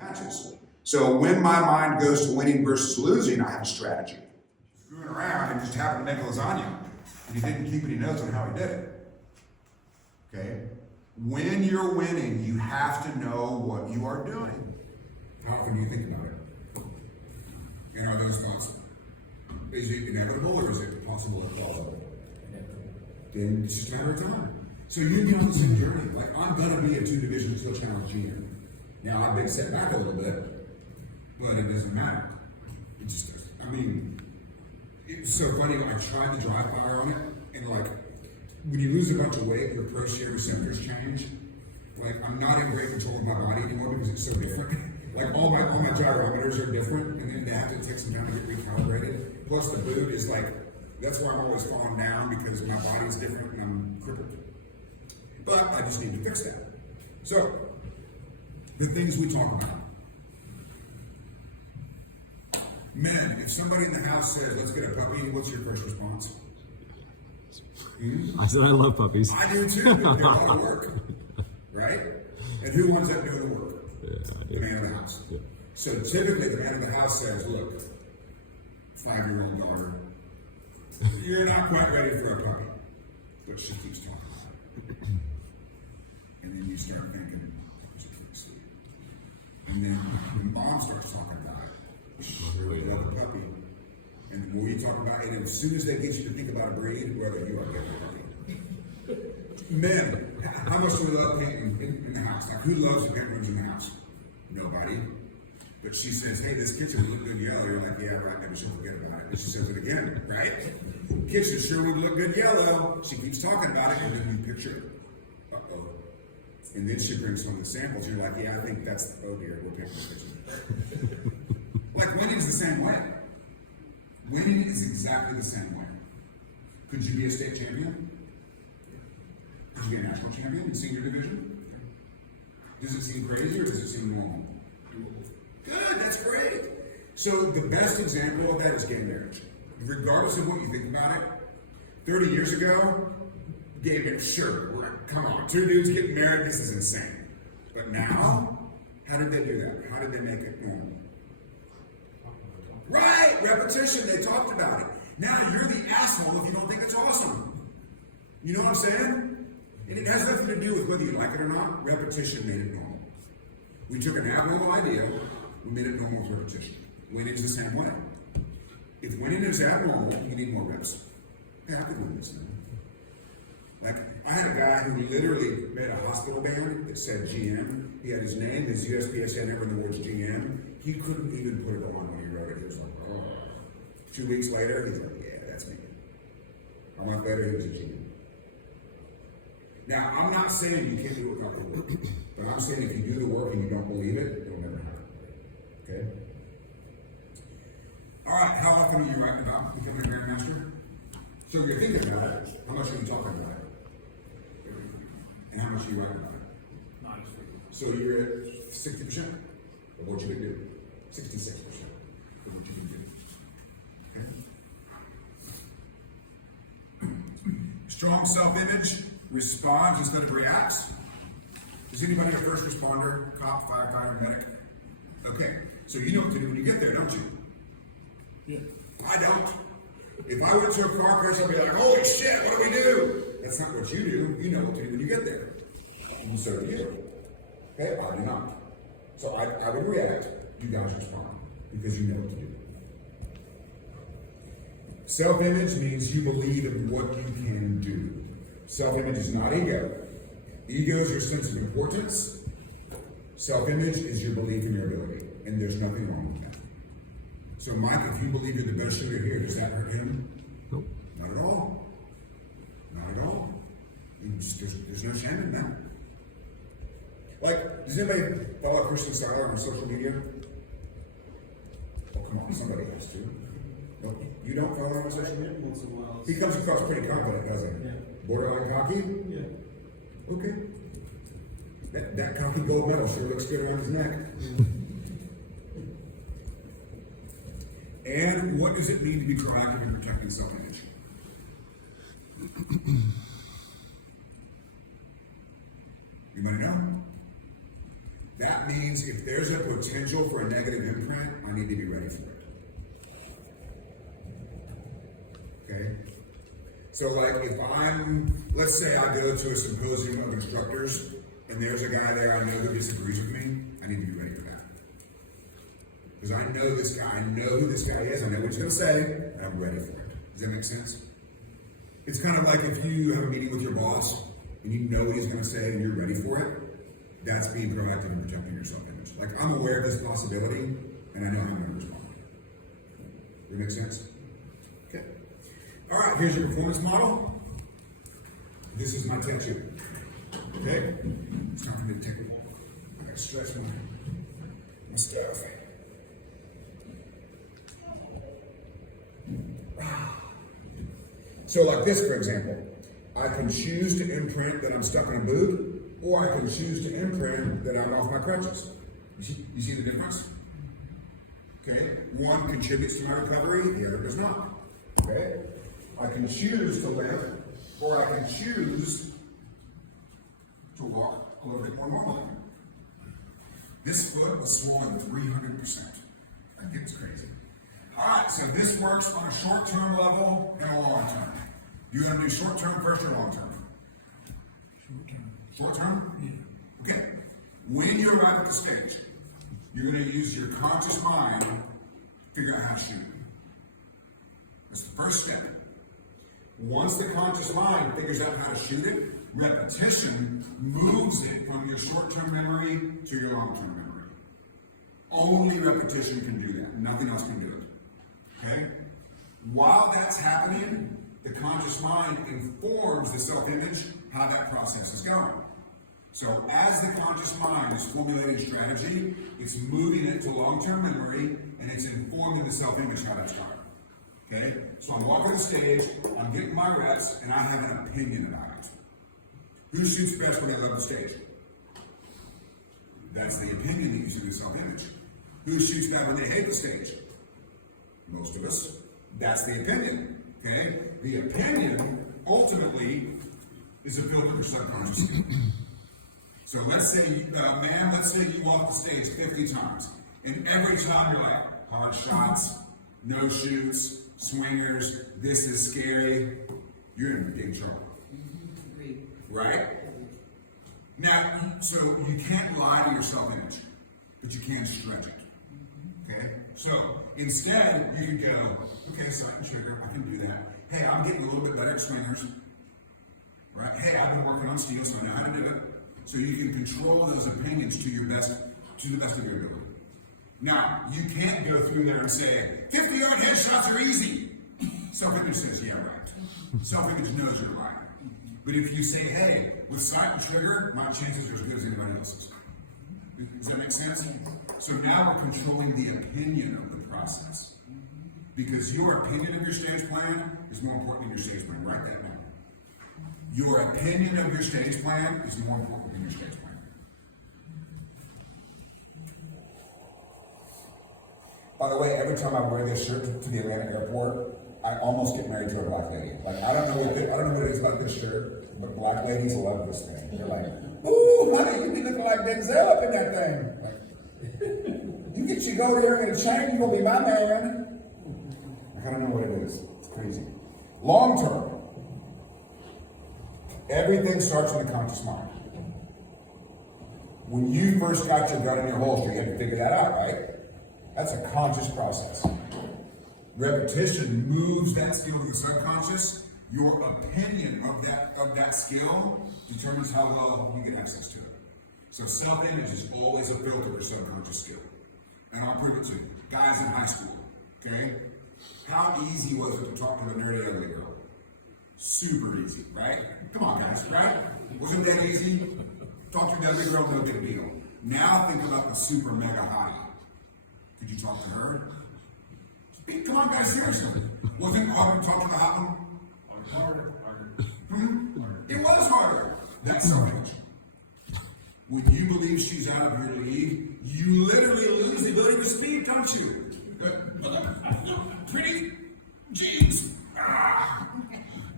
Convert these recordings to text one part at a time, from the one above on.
matches. So when my mind goes to winning versus losing, I have a strategy. Screwing around and just happened to make lasagna, and he didn't keep any notes on how he did it. Okay? When you're winning, you have to know what you are doing. How often do you think about it? And are those thoughts, is it inevitable or is it possible or plausible? Then it's just a matter of time. So you get on the same journey. Like, I'm going to be a 2-division skill challenge GM. Now, I've been set back a little bit, but it doesn't matter. It just doesn't. I mean, it's so funny. I tried the dry fire on it, and like, when you lose a bunch of weight, your proprioceptive receptors change. Like, I'm not in great control of my body anymore because it's so different. Like, all my gyrometers are different, and then they have to take some time to get recalibrated. Plus, the boot is like, that's why I'm always falling down, because my body's different and I'm crippled. But I just need to fix that. So, the things we talk about. Men, if somebody in the house says, let's get a puppy, what's your first response? I said I love puppies. I do too, but they're a lot of work. Right? And who wants that doing the work? The man of the house. Yeah. So typically the man of the house says, look, 5-year-old daughter, you're not quite ready for a puppy. But she keeps talking about it. And then you start thinking, she's pretty sweet. And then mom starts talking about it. She's really love a puppy. And the more you talk about it, and as soon as they get you to think about a breed, whether you are getting a puppy. Men, how much do we love painting in the house? Like, who loves to paint rooms in the house? Nobody. But she says, hey, this kitchen would look good yellow. You're like, yeah, right, maybe she'll forget about it. And she says it again, right? Kitchen sure would look good yellow. She keeps talking about it, and then you picture, uh-oh. And then she brings home the samples. You're like, yeah, I think that's, oh dear, we're painting the kitchen. Like, winning's the same way. Winning is exactly the same way. Could you be a state champion? Could you be a national champion in senior division? Does it seem crazy or does it seem normal? Good, that's great. So the best example of that is gay marriage. Regardless of what you think about it, 30 years ago, gay marriage, sure, come on, 2 dudes getting married, this is insane. But now, how did they do that? How did they make it normal? Right, repetition, they talked about it. Now you're the asshole if you don't think it's awesome. You know what I'm saying? And it has nothing to do with whether you like it or not. Repetition made it normal. We took an abnormal idea, we made it normal with repetition. Winning's the same way. If winning is abnormal, you need more reps. Hey, I could win this thing. Like, I had a guy who literally made a hospital band that said GM. He had his name, his USPSA number, and the words GM. He couldn't even put it on when he wrote it. He was like, oh. 2 weeks later, he's like, yeah, that's me. A month later, he was a GM. Now, I'm not saying you can't do it without the work, but I'm saying if you do the work and you don't believe it, it'll never happen. Okay? All right, how often are you writing about becoming a grandmaster? So you're thinking about it. How much are you talking about it? And how much are you writing about it? Not as frequent. So you're at 60% of what you can do. 66% of what you can do. Okay? Strong self-image responds instead of reacts. Is anybody a first responder, cop, firefighter, medic? Okay, so you know what to do when you get there, don't you? Yeah. I don't. If I went to a car crash, I'd be like, holy shit, what do we do? That's not what you do. You know what to do when you get there. And so do you. Okay, I do not. So I would react. You guys respond because you know what to do. Self-image means you believe in what you can do. Self-image is not ego. Ego is your sense of importance. Self-image is your belief in your ability. And there's nothing wrong with that. So Mike, if you believe you're the best shooter here, does that hurt him? Nope. Not at all. Not at all. There's no shame in that. Like, does anybody follow Christian Siler on social media? Oh, come on, somebody has to. No, you don't follow him on social media? Once in a while. He comes across pretty confident, doesn't he? Yeah. Borderline cocky? Yeah. Okay. That cocky gold medal sure looks good around his neck. And what does it mean to be proactive in protecting self-image? Anybody know? That means if there's a potential for a negative imprint, I need to be ready for it. Okay? So like let's say I go to a symposium of instructors and there's a guy there I know who disagrees with me, I need to be ready for that. Because I know this guy, I know who this guy is, I know what he's going to say, and I'm ready for it. Does that make sense? It's kind of like if you have a meeting with your boss and you know what he's going to say and you're ready for it, that's being proactive and protecting your self-image. Like, I'm aware of this possibility and I know how I'm going to respond. Does that make sense? Okay. All right, here's your performance model. This is my tension. Okay? It's time for me to take a walk. I gotta stretch my stuff. So like this, for example, I can choose to imprint that I'm stuck in a boot, or I can choose to imprint that I'm off my crutches. You see the difference? Okay? One contributes to my recovery, the other does not. Okay? I can choose to limp, or I can choose to walk a little bit more normally. This foot was swollen 300%. I think it's crazy. All right, so this works on a short-term level and a long-term. You want to do short-term first or long-term? Short-term. Short-term? Yeah. Okay. When you arrive at the stage, you're going to use your conscious mind to figure out how to shoot. That's the first step. Once the conscious mind figures out how to shoot it, repetition moves it from your short-term memory to your long-term memory. Only repetition can do that. Nothing else can do it. Okay? While that's happening, the conscious mind informs the self-image how that process is going. So as the conscious mind is formulating strategy, it's moving it to long-term memory, and it's informing the self-image how that's going. Okay? So I'm walking the stage, I'm getting my reps, and I have an opinion about it. Who shoots best when they love the stage? That's the opinion that you see with self-image. Who shoots bad when they hate the stage? Most of us. That's the opinion. Okay? The opinion, ultimately, is a filter for subconscious skill. So let's say you walk the stage 50 times, and every time you're like, hard shots, no shoots, swingers, this is scary, you're in big trouble. Right? Now, so you can't lie to your self-image, but you can stretch it. Okay? So instead, you can go, okay, sight and trigger, I can do that. Hey, I'm getting a little bit better at swingers. Right? Hey, I've been working on steel, so I know how to do it. So you can control those opinions to the best of your ability. Now, you can't go through there and say, 50-yard headshots are easy. Self-image says, yeah, right. Self-image knows you're lying. But if you say, hey, with sight and trigger, my chances are as good as anybody else's. Does that make sense? So now we're controlling the opinion of the process. Because your opinion of your stage plan is more important than your stage plan. Write that down. Your opinion of your stage plan is more important than your stage plan. By the way, every time I wear this shirt to the Atlanta airport, I almost get married to a black lady. Like, I don't know what it is about this shirt, but black ladies love this thing. They're like, ooh, honey, you be looking like Denzel up in that thing. Like, you get your go there and get a chain, you're gonna be my man. I don't know what it is. It's crazy. Long term. Everything starts in the conscious mind. When you first got your gun in your holster, you had to figure that out, right? That's a conscious process. Repetition moves that skill to the subconscious. Your opinion of that skill determines how well you get access to it. So self-image is always a filter for subconscious skill. And I'll prove it to you. Guys in high school, okay? How easy was it to talk to the nerdy ugly girl? Super easy, right? Come on, guys, right? Wasn't that easy? Talk to the ugly girl, no big deal. Now think about the super mega hottie. Could you talk to her? Come on, guys, seriously. Wasn't it harder to talk to the hot one? Harder. It was harder. That's self-image. When you believe she's out of your league, you literally lose the ability to speak, don't you? Pretty jeans.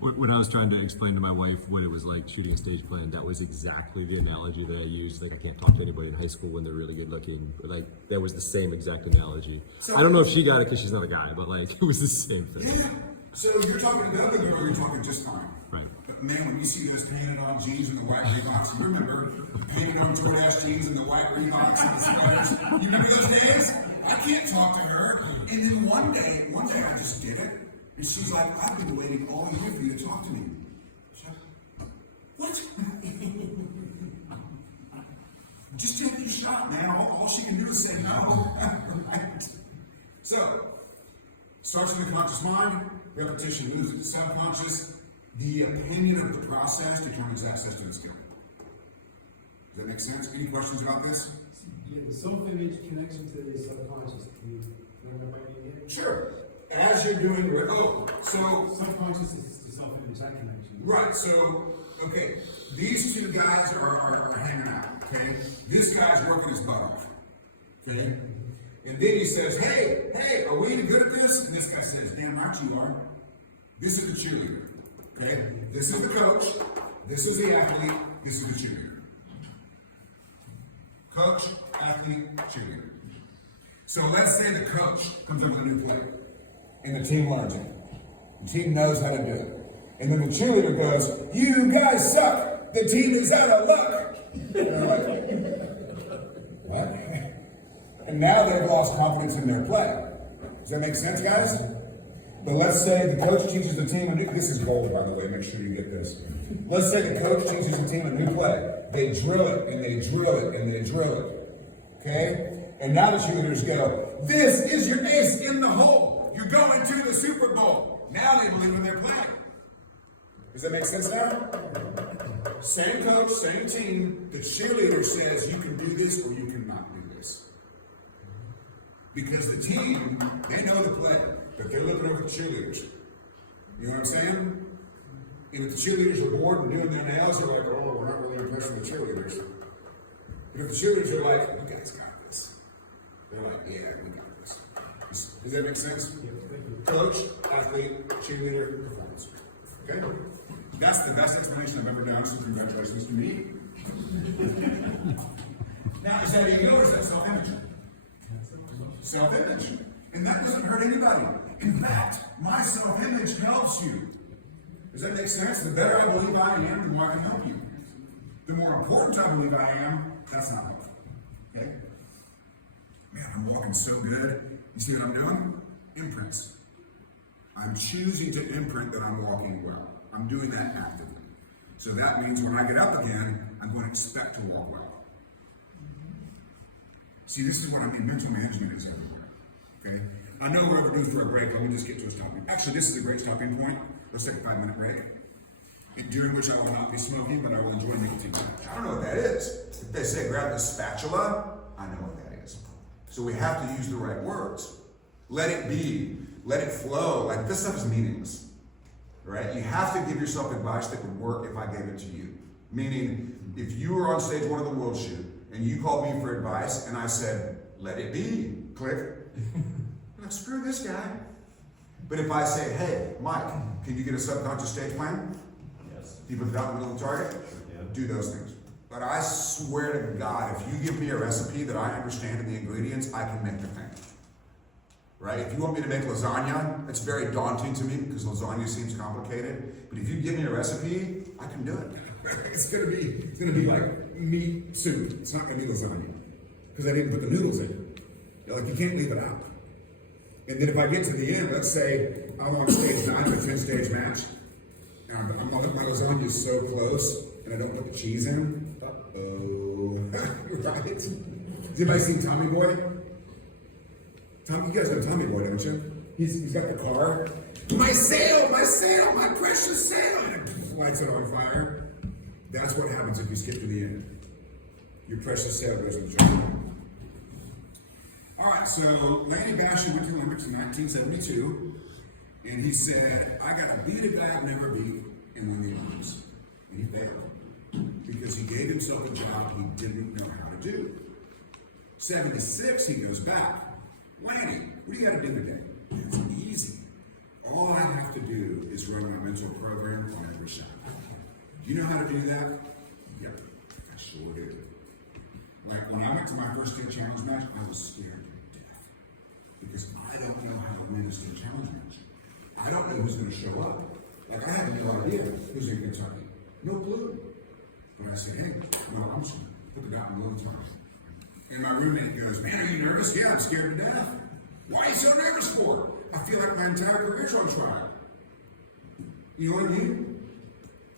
When I was trying to explain to my wife what it was like shooting a stage play, that was exactly the analogy that I used. Like, I can't talk to anybody in high school when they're really good looking. But like, that was the same exact analogy. So, I don't know if she got it because she's not a guy, but like, it was the same thing. Yeah. So you're talking to the other girl, you're talking just fine. Right. But man, when you see those painted on jeans and the white Reeboks, you remember the painted on Jordache jeans and the white Reeboks and the sweaters? You remember those days? I can't talk to her. And then one day I just did it. And she's like, I've been waiting all year for you to talk to me. What? Just take your shot, man. All she can do is say no. Right? So, starts in the conscious mind, repetition moves to the subconscious. The opinion of the process determines access to the skill. Does that make sense? Any questions about this? Yeah, the self-image connection to the subconscious. Can you remember what you did? Sure. As you're doing, so Subconscious is the self-image, that connection. right. So, okay, these two guys are hanging out. Okay, this guy's working his butt off. Okay, and then he says, "Hey, are we any good at this?" And this guy says, "Damn right you are." This is the cheerleader. Okay, this is the coach. This is the athlete. This is the cheerleader. Coach, athlete, cheerleader. So let's say the coach comes up with a new play, and the team learns it. The team knows how to do it. And then the cheerleader goes, "You guys suck. The team is out of luck." And they're like, what? And now they've lost confidence in their play. Does that make sense, guys? But let's say the coach teaches the team a new, this is gold, by the way, make sure you get this. Let's say the coach teaches the team a new play. They drill it, and they drill it, and they drill it. Okay? And now the cheerleaders go, "This is your ace in the hole. You're going to the Super Bowl." Now they believe in their plan. Does that make sense now? Same coach, same team. The cheerleader says you can do this or you cannot do this. Because the team, they know the play, but they're looking over the cheerleaders. You know what I'm saying? And if the cheerleaders are bored and doing their nails, they're like, "Oh, we're not really impressed with the cheerleaders." But if the cheerleaders are like, "You guys got this," they're like, "Yeah, we got this." Does that make sense? Coach, athlete, cheerleader, performance. Okay? That's the best explanation I've ever done, so congratulations to me. Now, is that ego or is that self-image? Self-image. And that doesn't hurt anybody. In fact, my self-image helps you. Does that make sense? The better I believe I am, the more I can help you. The more important I believe I am, that's not helpful. Okay? Man, I'm walking so good. You see what I'm doing? Imprints. I'm choosing to imprint that I'm walking well. I'm doing that actively. So that means when I get up again, I'm going to expect to walk well. See, this is what I mean. Mental management is everywhere. Okay? I know we're overdue for a break. Let me just get to a stopping. Actually, this is a great stopping point. Let's take a 5-minute break. And during which I will not be smoking, but I will enjoy nicotine. I don't know what that is. If they say grab the spatula, I know what that is. So we have to use the right words. Let it be. Let it flow. Like, this stuff is meaningless. Right? You have to give yourself advice that would work if I gave it to you. Meaning, if you were on stage one of the world shoot, and you called me for advice, and I said, "Let it be," click. Like, screw this guy. But if I say, "Hey, Mike, can you get a subconscious stage plan?" Yes. You put it out in the middle of the target? Yeah. Do those things. But I swear to God, if you give me a recipe that I understand in the ingredients, I can make the thing. Right? If you want me to make lasagna, it's very daunting to me because lasagna seems complicated. But if you give me a recipe, I can do it. It's gonna be like meat soup. It's not gonna be lasagna because I didn't put the noodles in. Like, you can't leave it out. And then if I get to the end, let's say I'm on stage 9 of a 10-stage match, and my lasagna is so close, and I don't put the cheese in. Uh-oh. Right? Has anybody seen Tommy Boy? You guys know Tommy Boy, don't you? He's got the car. My sail, my precious sail, and it lights it on fire. That's what happens if you skip to the end. Your precious sail goes in the jungle. All right, so Lanny Basher went to the Olympics in 1972, and he said, "I got to beat a guy I've never beat and win the Olympics." And he failed because he gave himself a job he didn't know how to do. 76, he goes back. "Lanny, what do you got to do today?" "It's easy. all I have to do is run my mental program on every shot. Do you know how to do that? Yep, I sure do. Like when I went to my first state challenge match, I was scared to death. Because I don't know how to win a state challenge match. I don't know who's going to show up. Like I have no idea who's in Kentucky. No clue. But I said, hey, well, I'm just going to put the dot in the little time. And my roommate goes, man, are you nervous? Yeah, I'm scared to death. Why are you so nervous for? I feel like my entire career's on trial. You know what I mean?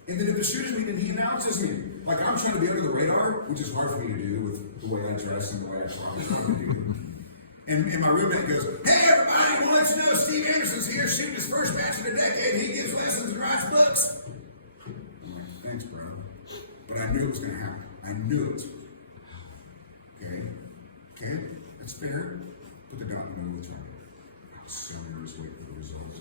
And then if the shooter's me, then he announces me. Like I'm trying to be under the radar, which is hard for me to do with the way I dress and the way I talk. And my roommate goes, hey everybody, well, let's know Steve Anderson's here shooting his first match in a decade. He gives lessons and writes books. I'm like, thanks, bro. But I knew it was going to happen. I knew it. Okay, that's fair. Put the dot in the middle of the target. I was so nervous waiting for the results.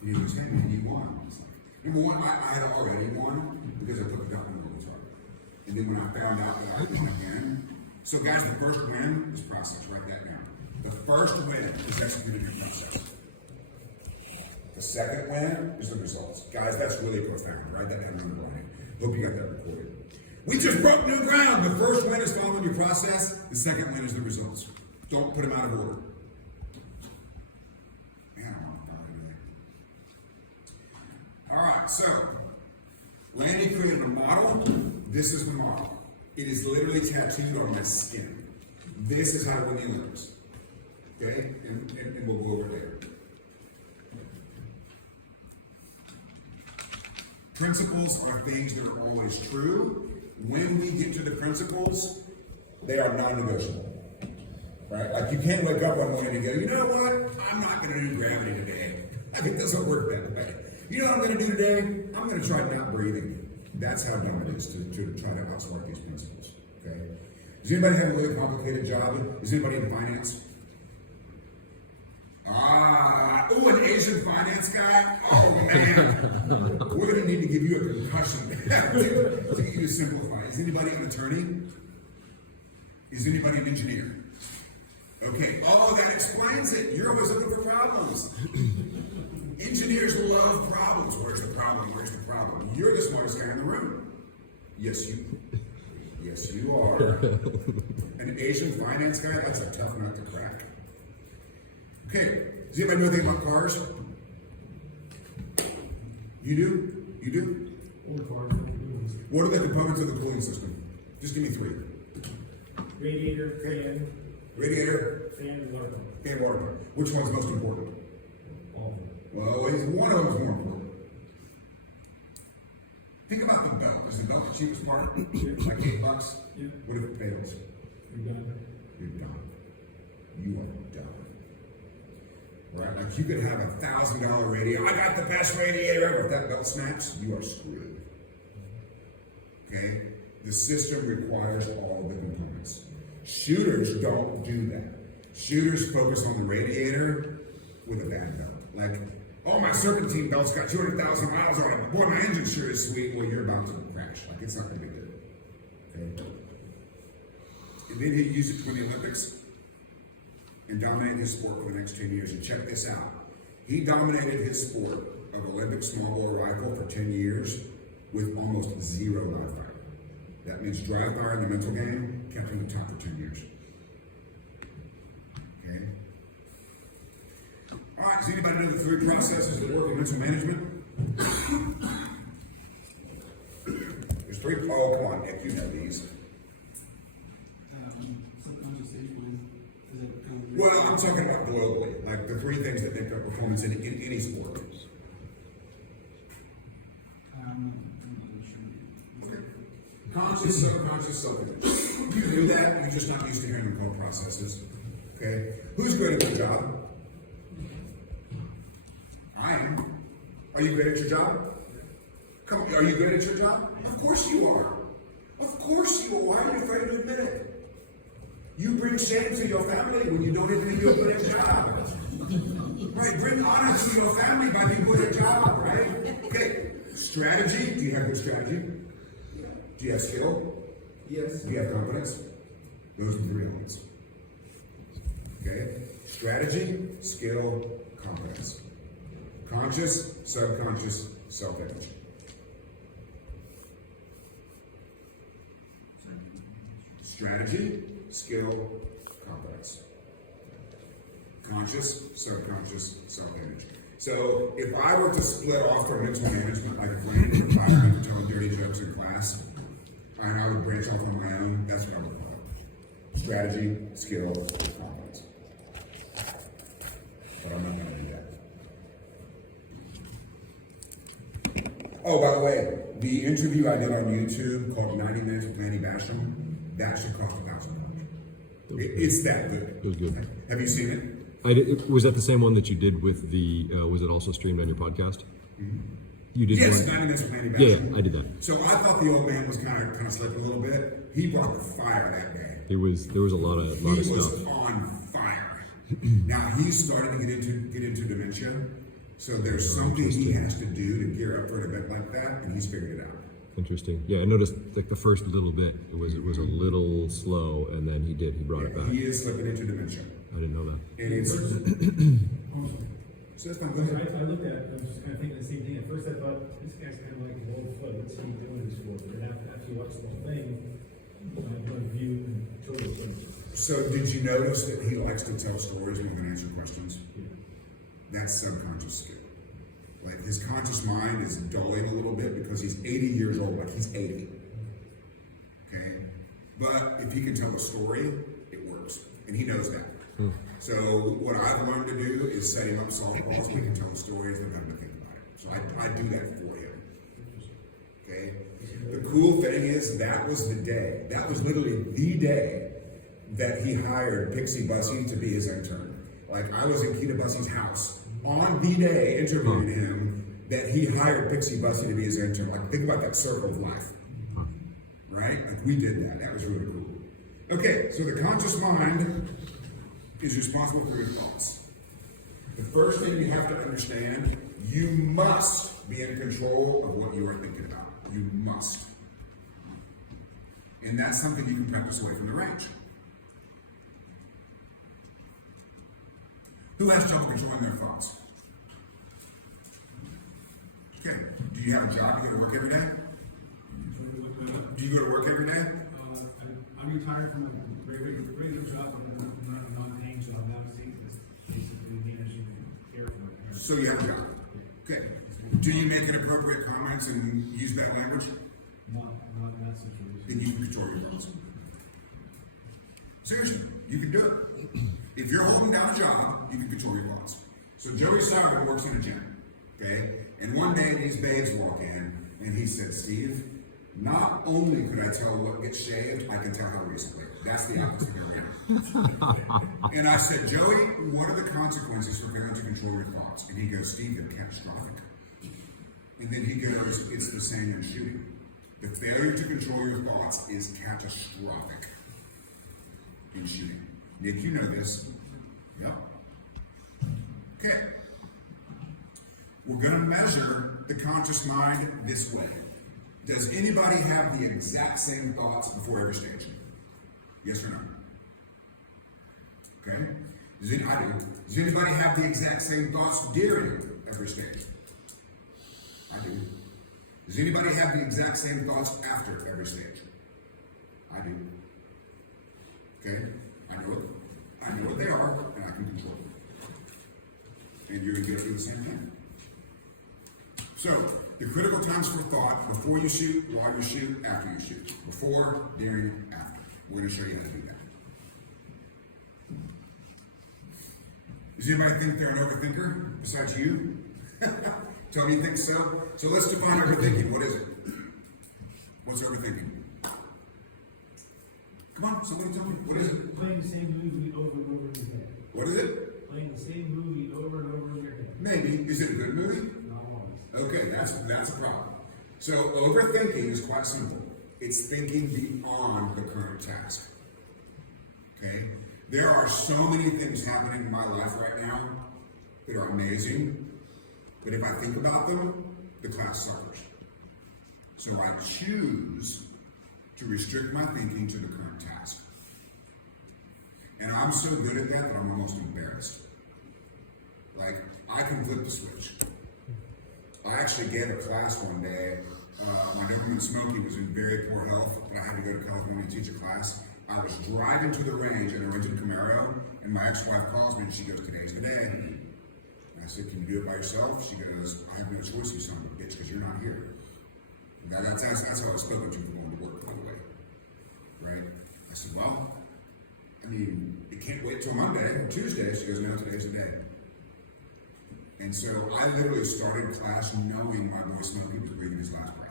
And he goes, hey man, you won. I was like, number one, I had already won because I put the dot in the middle of the target. And then when I found out that I was again, so guys, the first win is process. Write that down. The first win is executing your process. The second win is the results. Guys, that's really profound. Write that down in the line. Hope you got that recorded. We just broke new ground. The first win is following your process. The second win is the results. Don't put them out of order. Man, all right, so Landy created a model. This is the model. It is literally tattooed on my skin. This is how to win the Olympics. Okay? And we'll go over it later. Principles are things that are always true. When we get to the principles, they are non-negotiable. Right? Like you can't wake up one morning and go, you know what? I'm not going to do gravity today. Like it doesn't work that way. You know what I'm going to do today? I'm going to try not breathing. That's how dumb it is to try to outsmart these principles. Okay? Does anybody have a really complicated job? Is anybody in finance? An Asian finance guy? Oh man. We're going to need to give you a concussion to get you to simplify. Is anybody an attorney? Is anybody an engineer? Okay, that explains it. You're always looking for problems. Engineers love problems. Where's the problem? Where's the problem? You're the smartest guy in the room. Yes, you are. An Asian finance guy? That's a tough nut to crack. Okay, does anybody know anything about cars? You do? You do? What are the components of the cooling system? Just give me three. Radiator, fan. Radiator, Fan, water pump. fan, water pump. Which one's most important? All of them. Well, one of them is more important. Think about the belt. Is the belt the cheapest part? Like $8? Yeah. What if it fails? You're done. You're done. You are done. Right? Like you could have $1,000 radio. I got the best radiator ever. If that belt snaps, you are screwed. Okay? The system requires all of the components. Shooters don't do that. Shooters focus on the radiator with a bad belt. Like, oh, my serpentine belt's got 200,000 miles on it, but boy, my engine sure is sweet. Well, you're about to crash. Like, it's not going to be good. Okay? And then he used it for the Olympics and dominated his sport for the next 10 years. And check this out. He dominated his sport of Olympic small bore rifle for 10 years with almost zero live fire. That means dry fire in the mental game kept him in the top for 10 years. Okay? All right, does anybody know the three processes that work in mental management? There's three. Oh, come on, Nick, you know these. Well, I'm talking about globally, like the three things that make up performance in any sport. Conscious, subconscious, self-conscious. You do that, you're just not used to hearing them called processes. Okay? Who's great at your job? I am. Are you great at your job? Come on, are you good at your job? Of course you are. Of course you are. Why are you afraid to admit it? You bring shame to your family when you don't even do a good at your job. Right? Bring honor to your family by being good at your job, right? Okay. Strategy. Do you have good strategy? Do you have skill? Yes. Do you have confidence? Those are the three elements. Okay? Strategy, skill, confidence. Conscious, subconscious, self-image. Strategy, skill, competence. Conscious, subconscious, self-image. So if I were to split off from mental management, like if Lane or Refinement were telling dirty jokes in class, and I would branch off on my own, that's what I would call it. Strategy, skill, competence. But I'm not gonna do that. Oh, by the way, the interview I did on YouTube called 90 Minutes with Manny Basham, that should cost $1,000. It's that good. It was good. Have you seen it? Was that the same one that you did with the? Was it also streamed on your podcast? Mm-hmm. You did. Yes, one? 90 Minutes with Manny Basham. Yeah, I did that. So I thought the old man was kind of slipping a little bit. He brought the fire that day. There was a lot of He was stuff. on fire. Now he's starting to get into dementia. So there's something he has to do to gear up for an event like that, and he's figured it out. Interesting. Yeah, I noticed like the first little bit, it was a little slow, and then he brought it back. He is slipping into dementia. I didn't know that. And it's Also, go ahead. I looked at it, I was just kind of thinking the same thing. At first I thought, this guy's kind of like an old foot, what's he doing this for? But after you watch the whole thing, my view and total change. So did you notice that he likes to tell stories and can answer questions? That's subconscious skill. Like his conscious mind is dulling a little bit because he's 80 years old, like he's 80. Okay? But if he can tell a story, it works. And he knows that. So what I've learned to do is set him up softballs so he can tell the stories and have to think about it. So I do that for him. Okay? The cool thing is that was the day. That was literally the day that he hired Pixie Bussy to be his intern. Like I was in Keita Bussy's house on the day interviewing him that he hired Pixie Bussy to be his intern. Like think about that circle of life. Right? Like we did that. That was really cool. Okay, so the conscious mind is responsible for your thoughts. The first thing you have to understand, you must be in control of what you are thinking about. You must. And that's something you can practice away from the range. Who has trouble controlling their thoughts? Okay. Do you have a job? You go to work every day? Do you go to work every day? I'm retired from a regular job, I'm not a non-paying job, now it's basically managing care for my parents. So you have a job. Okay. Do you make inappropriate comments and use bad language? Not in that situation. Then you can control your thoughts. Seriously, you can do it. If you're holding down a job, you can control your thoughts. So Joey Sauer works in a gym, okay? And one day these babes walk in, and he said, Steve, not only could I tell what gets shaved, I can tell how recently. That's the opposite of your And I said, Joey, what are the consequences for failing to control your thoughts? And he goes, Steve, they're catastrophic. And then he goes, it's the same in shooting. The failure to control your thoughts is catastrophic in shooting. Nick, you know this. Yep. Okay. We're going to measure the conscious mind this way. Does anybody have the exact same thoughts before every stage? Yes or no? Okay. I do. Does anybody have the exact same thoughts during every stage? I do. Does anybody have the exact same thoughts after every stage? I do. Okay? I know what they are, and I can control them. And you're going to do the same thing. So, the critical times for thought: before you shoot, while you shoot, after you shoot. Before, during, after. We're going to show you how to do that. Does anybody think they're an overthinker besides you? Tony thinks so. So let's define overthinking. What is it? What's overthinking? Come on, somebody tell me. What is it? Playing the same movie over and over in your head. What is it? Playing the same movie over and over in your head. Maybe. Is it a good movie? Not always. Okay, that's a problem. So overthinking is quite simple. It's thinking beyond the current task. Okay? There are so many things happening in my life right now that are amazing, but if I think about them, the class suffers. So I choose to restrict my thinking to the current task. And I'm so good at that I'm almost embarrassed. Like, I can flip the switch. I actually gave a class one day. My number one Smokey was in very poor health, but I had to go to California to teach a class. I was driving to the range in a rented Camaro, and my ex-wife calls me and she goes, "Today's the day." And I said, "Can you do it by yourself?" She goes, "I have no choice, you son of a bitch, because you're not here." That's how I was spoken to for going to work, by the way. Right? I said, "Well, I mean, it can't wait till Monday or Tuesday." She goes, "No, today's the day." And so I literally started class knowing my boy Smokey was breathing his last breath.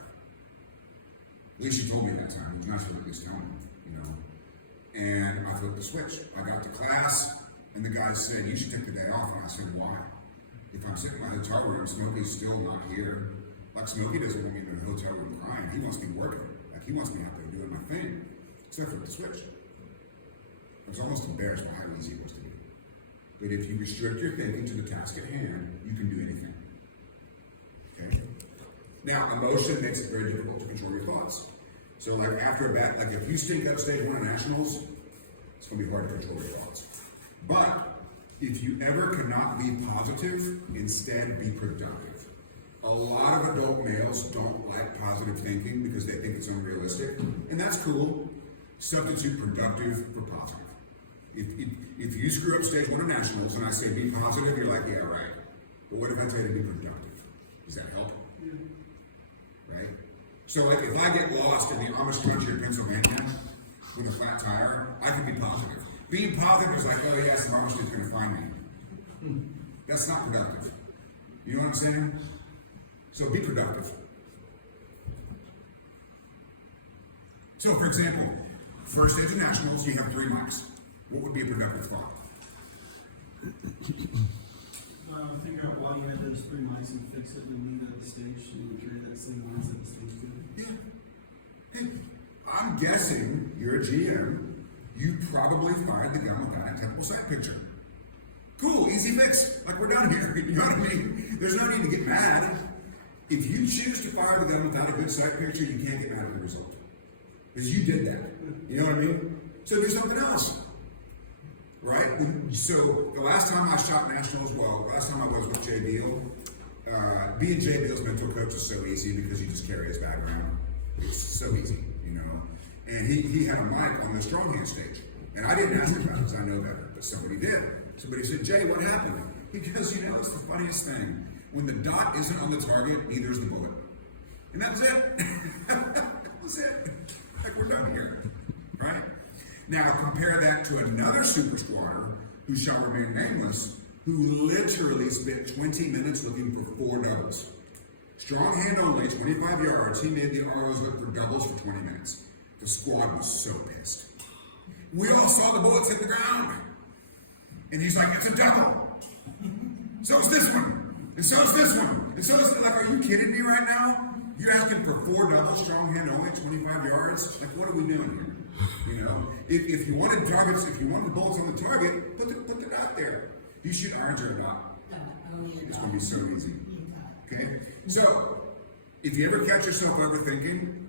At least she told me at that time. It was nice to at least tell me, you know. And I flipped the switch. I got to class, and the guy said, "You should take the day off." And I said, "Why? If I'm sitting in my hotel room, Smokey's still not here. Like, Smokey doesn't want me in the hotel room crying. He wants me working. Like, he wants me out there doing my thing." So I flipped the switch. I was almost embarrassed by how easy it was to do. But if you restrict your thinking to the task at hand, you can do anything. Okay? Now, emotion makes it very difficult to control your thoughts. So, like, after a bat, like, if you stink up stage 1 of nationals, it's going to be hard to control your thoughts. But if you ever cannot be positive, instead be productive. A lot of adult males don't like positive thinking because they think it's unrealistic, and that's cool. Substitute productive for positive. If you screw up stage 1 of nationals and I say be positive, you're like, "Yeah, right." But what if I tell you to be productive? Does that help? Yeah. Right? So, like, if I get lost in the Amish country of Pennsylvania with a flat tire, I can be positive. Being positive is like, "Oh yes, the Amish dude's going to find me." That's not productive. You know what I'm saying? So be productive. So, for example, first stage of nationals, you have 3 mics. What would be a productive thought? Figure out why you had those 3 mics and fix it and leave it at the stage and carry that same mics at the stage too. Yeah. Hey, I'm guessing you're a GM. You probably fired the gun without a technical sight picture. Cool, easy fix. Like, we're done here. You know what I mean? There's no need to get mad. If you choose to fire the gun without a good sight picture, you can't get mad at the result. Because you did that. You know what I mean? So do something else. Right? So the last time I shot nationals, last time I was with Jay Beal, being Jay Beal's mental coach is so easy because you just carry his bag around. It's so easy, you know. And he had a mic on the strong hand stage. And I didn't ask him about it because I know better, but somebody did. Somebody said, "Jay, what happened?" He goes, "You know, it's the funniest thing. When the dot isn't on the target, neither is the bullet." And that was it. That was it. Like, we're done here. Right? Now, compare that to another super squatter who shall remain nameless, who literally spent 20 minutes looking for 4 doubles. Strong hand only, 25 yards. He made the ROs look for doubles for 20 minutes. The squad was so pissed. We all saw the bullets hit the ground. And he's like, "It's a double. So is this one. And so is this one. And so is, like, are you kidding me right now? You're asking for 4 doubles, strong hand only, 25 yards? Like, what are we doing here? You know, if you wanted targets, if you wanted bullets on the target, put the dot there. You shoot orange or a dot. It's going to be so easy. Okay? So, if you ever catch yourself overthinking,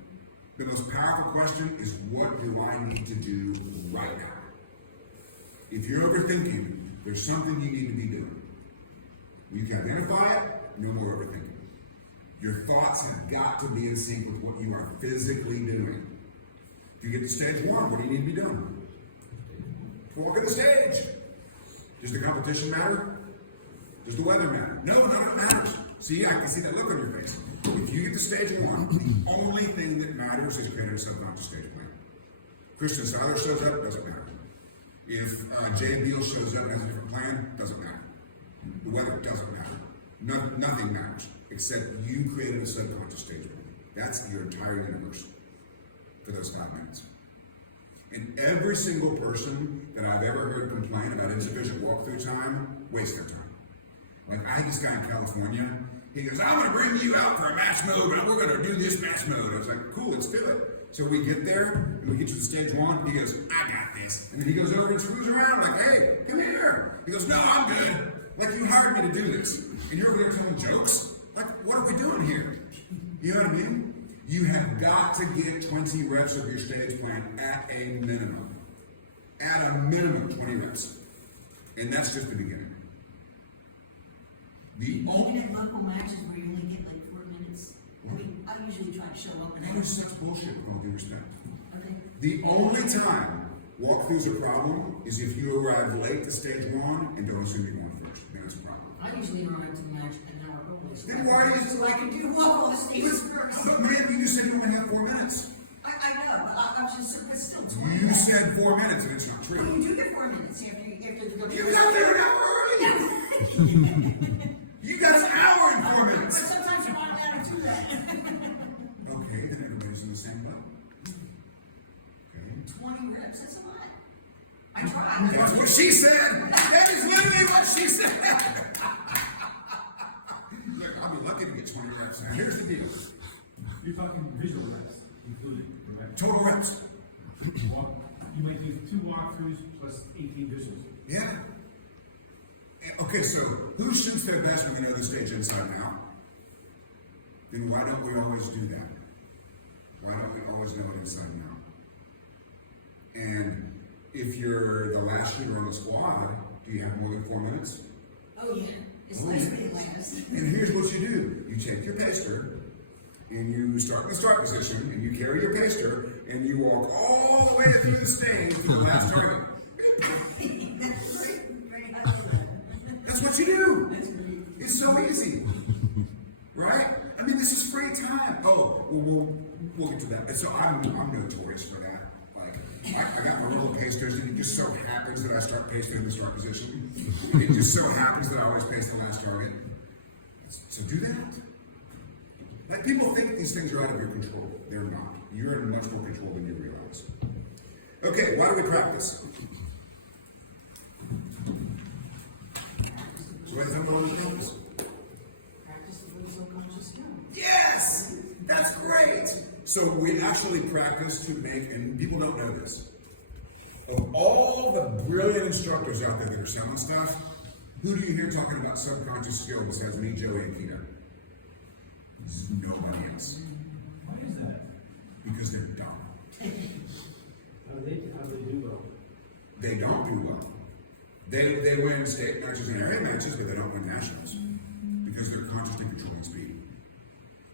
the most powerful question is, what do I need to do right now? If you're overthinking, there's something you need to be doing. When you can identify it, no more overthinking. Your thoughts have got to be in sync with what you are physically doing. If you get to stage 1, what do you need to be doing? Walk on the stage. Does the competition matter? Does the weather matter? No, none of it matters. See, I can see that look on your face. If you get to stage 1, the only thing that matters is creating a subconscious stage plan. Christian Siler shows up, doesn't matter. If Jay Beal shows up and has a different plan, doesn't matter. The weather doesn't matter. Nothing matters except you created a subconscious stage plan. That's your entire universe for those 5 minutes. And every single person that I've ever heard complain about insufficient walkthrough time, waste their time. Like, I had this guy in California. He goes, "I want to bring you out for a match mode, and we're going to do this match mode." I was like, "Cool, let's do it." So we get there, and we get to the stage 1. He goes, "I got this." And then he goes over and screws around, like, "Hey, come here." He goes, "No, I'm good. Like, you hired me to do this. And you're over there telling jokes? Like, what are we doing here?" You know what I mean? You have got to get 20 reps of your stage plan at a minimum. At a minimum, 20 reps. And that's just the beginning. The You only, get local matches where you only get like 4 minutes. I mean, I usually try to show up and that is such bullshit, with all due respect. Okay. The only time walkthrough's a problem is if you arrive late to stage 1 and don't assume you're going first. Then it's a problem. I usually arrive to the match an hour early. So Then why do you- so I can do all the stages first. But man, you just said you only have 4 minutes. I know, but I'm just, it's still 20. You said 4 minutes and it's not I true. mean, you get 4 minutes. You have to go. You got there an hour early. You got an hour and 4 minutes. Sometimes you're not allowed to do that. Okay, then everybody's in the same boat. Okay. 20 reps, that's a lot. I try. That's what she said. That is literally what she said. Look, I'll be lucky to get 20 reps. Now, here's the deal. You're talking visual reps, including, correct? Total reps. Well, you might do 2 walkthroughs plus 18 visuals. Yeah. Okay, so who shoots their best when they know the stage inside and out? Then why don't we always do that? Why don't we always know it inside and out? And if you're the last shooter on the squad, do you have more than 4 minutes? Oh, yeah. It's nice to be last. And here's what you do. You take your pacer, and you start in the start position, and you carry your pacer, and you walk all the way through the stage to the last target. That's what you do. It's so easy. Right? I mean, this is free time. Oh, well, we'll get to that. And so I'm notorious for that. Like, I got my little pasters, and it just so happens that I start pasting in the start position. It just so happens that I always paste the last target. So do that. Like, people think these things are out of your control. They're not. You're in much more control than you realize. Okay, why do we practice? So I think all those things. Practice the subconscious skill. Yes! That's great! So we actually practice to make, and people don't know this, of all the brilliant instructors out there that are selling stuff, who do you hear talking about subconscious skill besides me, Joey, and Keto? Nobody else. Why is that? Because they're dumb. How do they do well? They don't do well. They win state matches and area matches, but they don't win nationals. Because they're consciously controlling speed.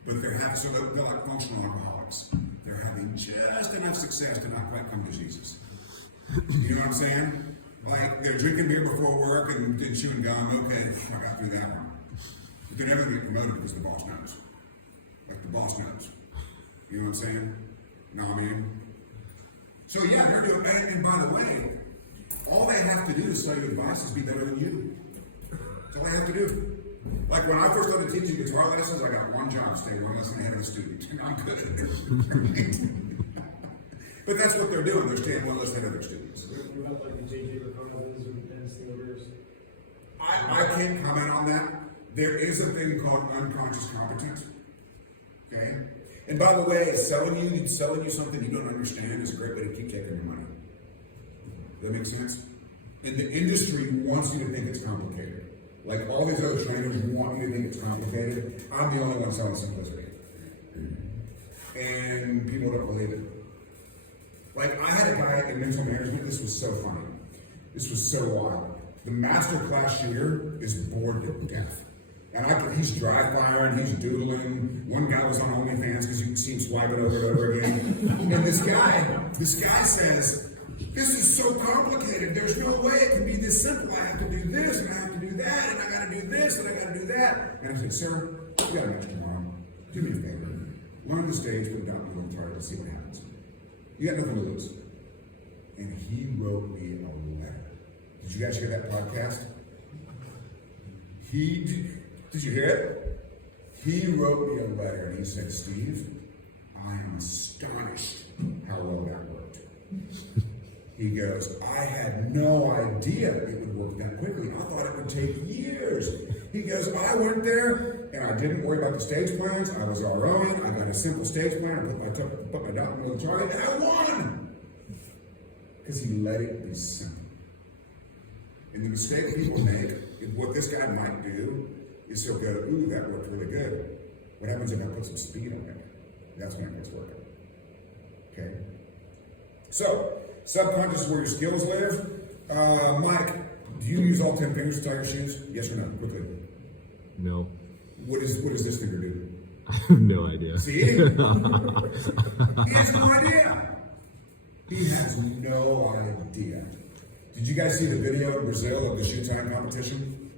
But they're like functional alcoholics. They're having just enough success to not quite come to Jesus. You know what I'm saying? Like, they're drinking beer before work and chewing gum. Okay, I got through that one. But they're never going to get promoted because the boss knows. Like, the boss knows. You know what I'm saying? Know what I mean? So yeah, they're doing, and by the way, all they have to do to study advice is be better than you. That's all they have to do. Like, when I first started teaching guitar lessons, I got one job, stay one lesson ahead of the student. And I'm good at it. But that's what they're doing. They're staying one lesson ahead of their students. What about like the JJ Ricardos or Dennis Taylors? I can't comment on that. There is a thing called unconscious competence. Okay? And by the way, selling you something you don't understand is a great way to keep taking your money. Does that make sense? And the industry wants you to think it's complicated. Like, all these other trainers want you to think it's complicated. I'm the only one selling simplicity. And people don't believe it. Like, I had a guy in mental management, this was so funny. This was so wild. The master class shooter is bored to death. And he's dry firing, he's doodling. One guy was on OnlyFans because you can see him swiping over and over again. And this guy says, this is so complicated. There's no way it can be this simple. I have to do this, and I have to do that, and I gotta do this, and I gotta do that. And I said, sir, you got a match tomorrow. Do me a favor. Learn the stage, put it down on the target, and see what happens. You got nothing to lose. And he wrote me a letter. Did you guys hear that podcast? Did you hear it? He wrote me a letter and he said, Steve, I am astonished how well that worked. He goes, I had no idea it would work that quickly. I thought it would take years. He goes, I went there and I didn't worry about the stage plans. I was all right. I got a simple stage plan. I put my dot on the target and I won. Because he let it be simple. And the mistake people make, what this guy might do, is he'll go, ooh, that worked really good. What happens if I put some speed on it? That's when it gets working. Okay? So, subconscious is where your skills live. Mike, do you use all 10 fingers to tie your shoes? Yes or no? Quickly. No. What does this finger do? I have no idea. See? He has no idea. He has no idea. Did you guys see the video in Brazil of the shoe tying competition?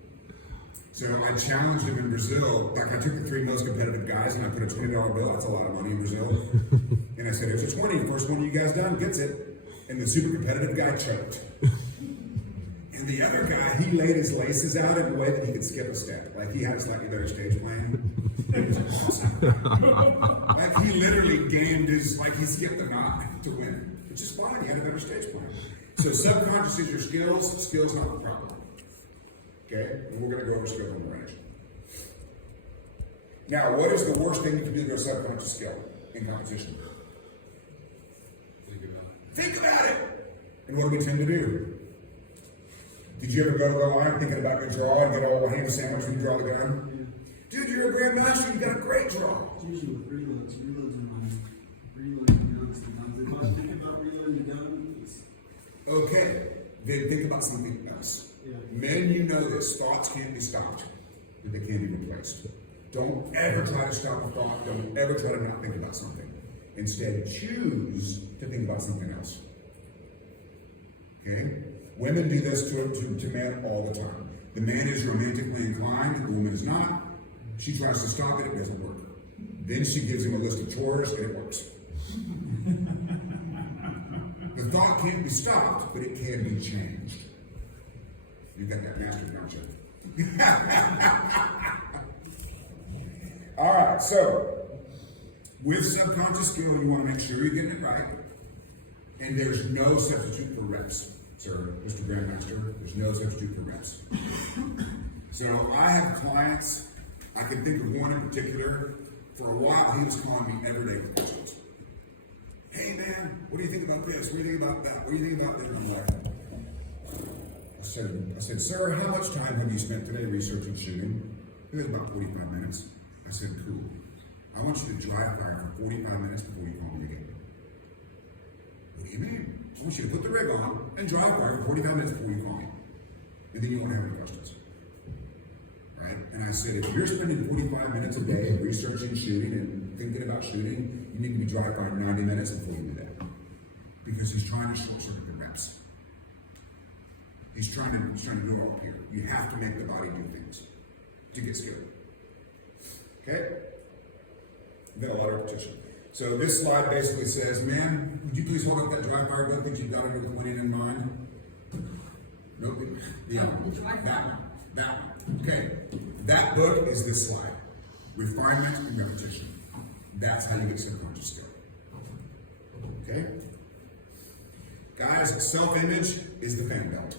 So I challenged him in Brazil. Like I took the 3 most competitive guys and I put a $20 bill. That's a lot of money in Brazil. And I said, here's a 20. First one of you guys done gets it. And the super competitive guy choked. And the other guy, he laid his laces out in a way that he could skip a step. Like he had a slightly better stage plan. It was awesome. Like he literally gamed his, like he skipped the knot to win. Which is fine, he had a better stage plan. So subconscious is your skills not the problem. Okay? And we're gonna go over skill on the range. Now, what is the worst thing you can do to a subconscious skill in competition? Think about it! And what do we tend to do? Did you ever go to the line thinking about your draw and get all hand sandwich when you draw the gun? Dude, you're a grandmaster, you got a great draw. It's usually with reloads. Reloads are mine. Reloading guns sometimes. If I think about reloading the gun, it's Okay, then think about something else. Yeah. Men, you know this, thoughts can't be stopped, but they can be replaced. Don't ever try to stop a thought, don't ever try to not think about something. Instead, choose to think about something else. Okay? Women do this to men all the time. The man is romantically inclined, the woman is not. She tries to stop it, it doesn't work. Then she gives him a list of chores, and it works. The thought can't be stopped, but it can be changed. You got that mastered, don't you? All right, so with subconscious skill, you want to make sure you're getting it right, and there's no substitute for reps, sir, Mr. Grandmaster. There's no substitute for reps. So I have clients. I can think of one in particular. For a while, he was calling me everyday questions. Hey man, what do you think about this? What do you think about that? What do you think about that? And I'm like, I said, sir, how much time have you spent today researching shooting? It was about 45 minutes. I said, cool. I want you to dry fire for 45 minutes before you call me again. What do you mean? I want you to put the rig on and dry fire for 45 minutes before you call me. And then you won't have any questions. Right? And I said, if you're spending 45 minutes a day researching shooting and thinking about shooting, you need to be dry firing 90 minutes before you do that. Because he's trying to short circuit the reps. He's trying to do it all here. You have to make the body do things to get skilled. Okay? Then a lot of repetition. So this slide basically says, man, would you please hold up that dry fire book that you've got under the winning in mind? Nope. The other one. That one. Okay. That book is this slide. Refinement and repetition. That's how you get subconscious skill. Okay? Guys, self-image is the fan belt.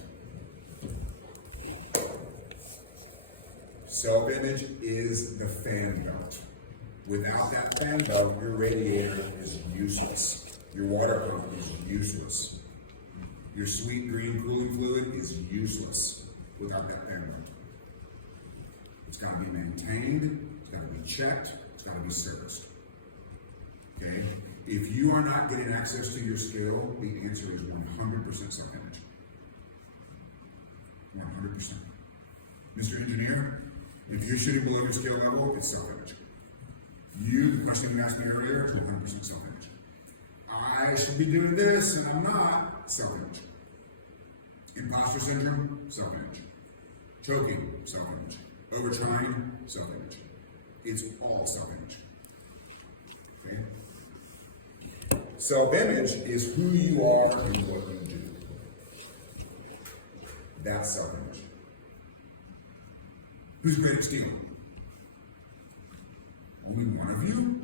Self-image is the fan belt. Without that fan belt, your radiator is useless. Your water pump is useless. Your sweet green cooling fluid is useless without that fan belt. It's got to be maintained, it's got to be checked, it's got to be serviced. Okay? If you are not getting access to your skill, the answer is 100% self-image. 100%. Mr. Engineer, if you're shooting below your skill level, it's self-image. You, the question you asked me earlier, is 100% self-image. I should be doing this and I'm not, self-image. Imposter syndrome, self-image. Choking, self-image. Overtrying, self-image. It's all self-image. Okay? Self-image is who you are and what you do. That's self-image. Who's great at stealing? Only one of you?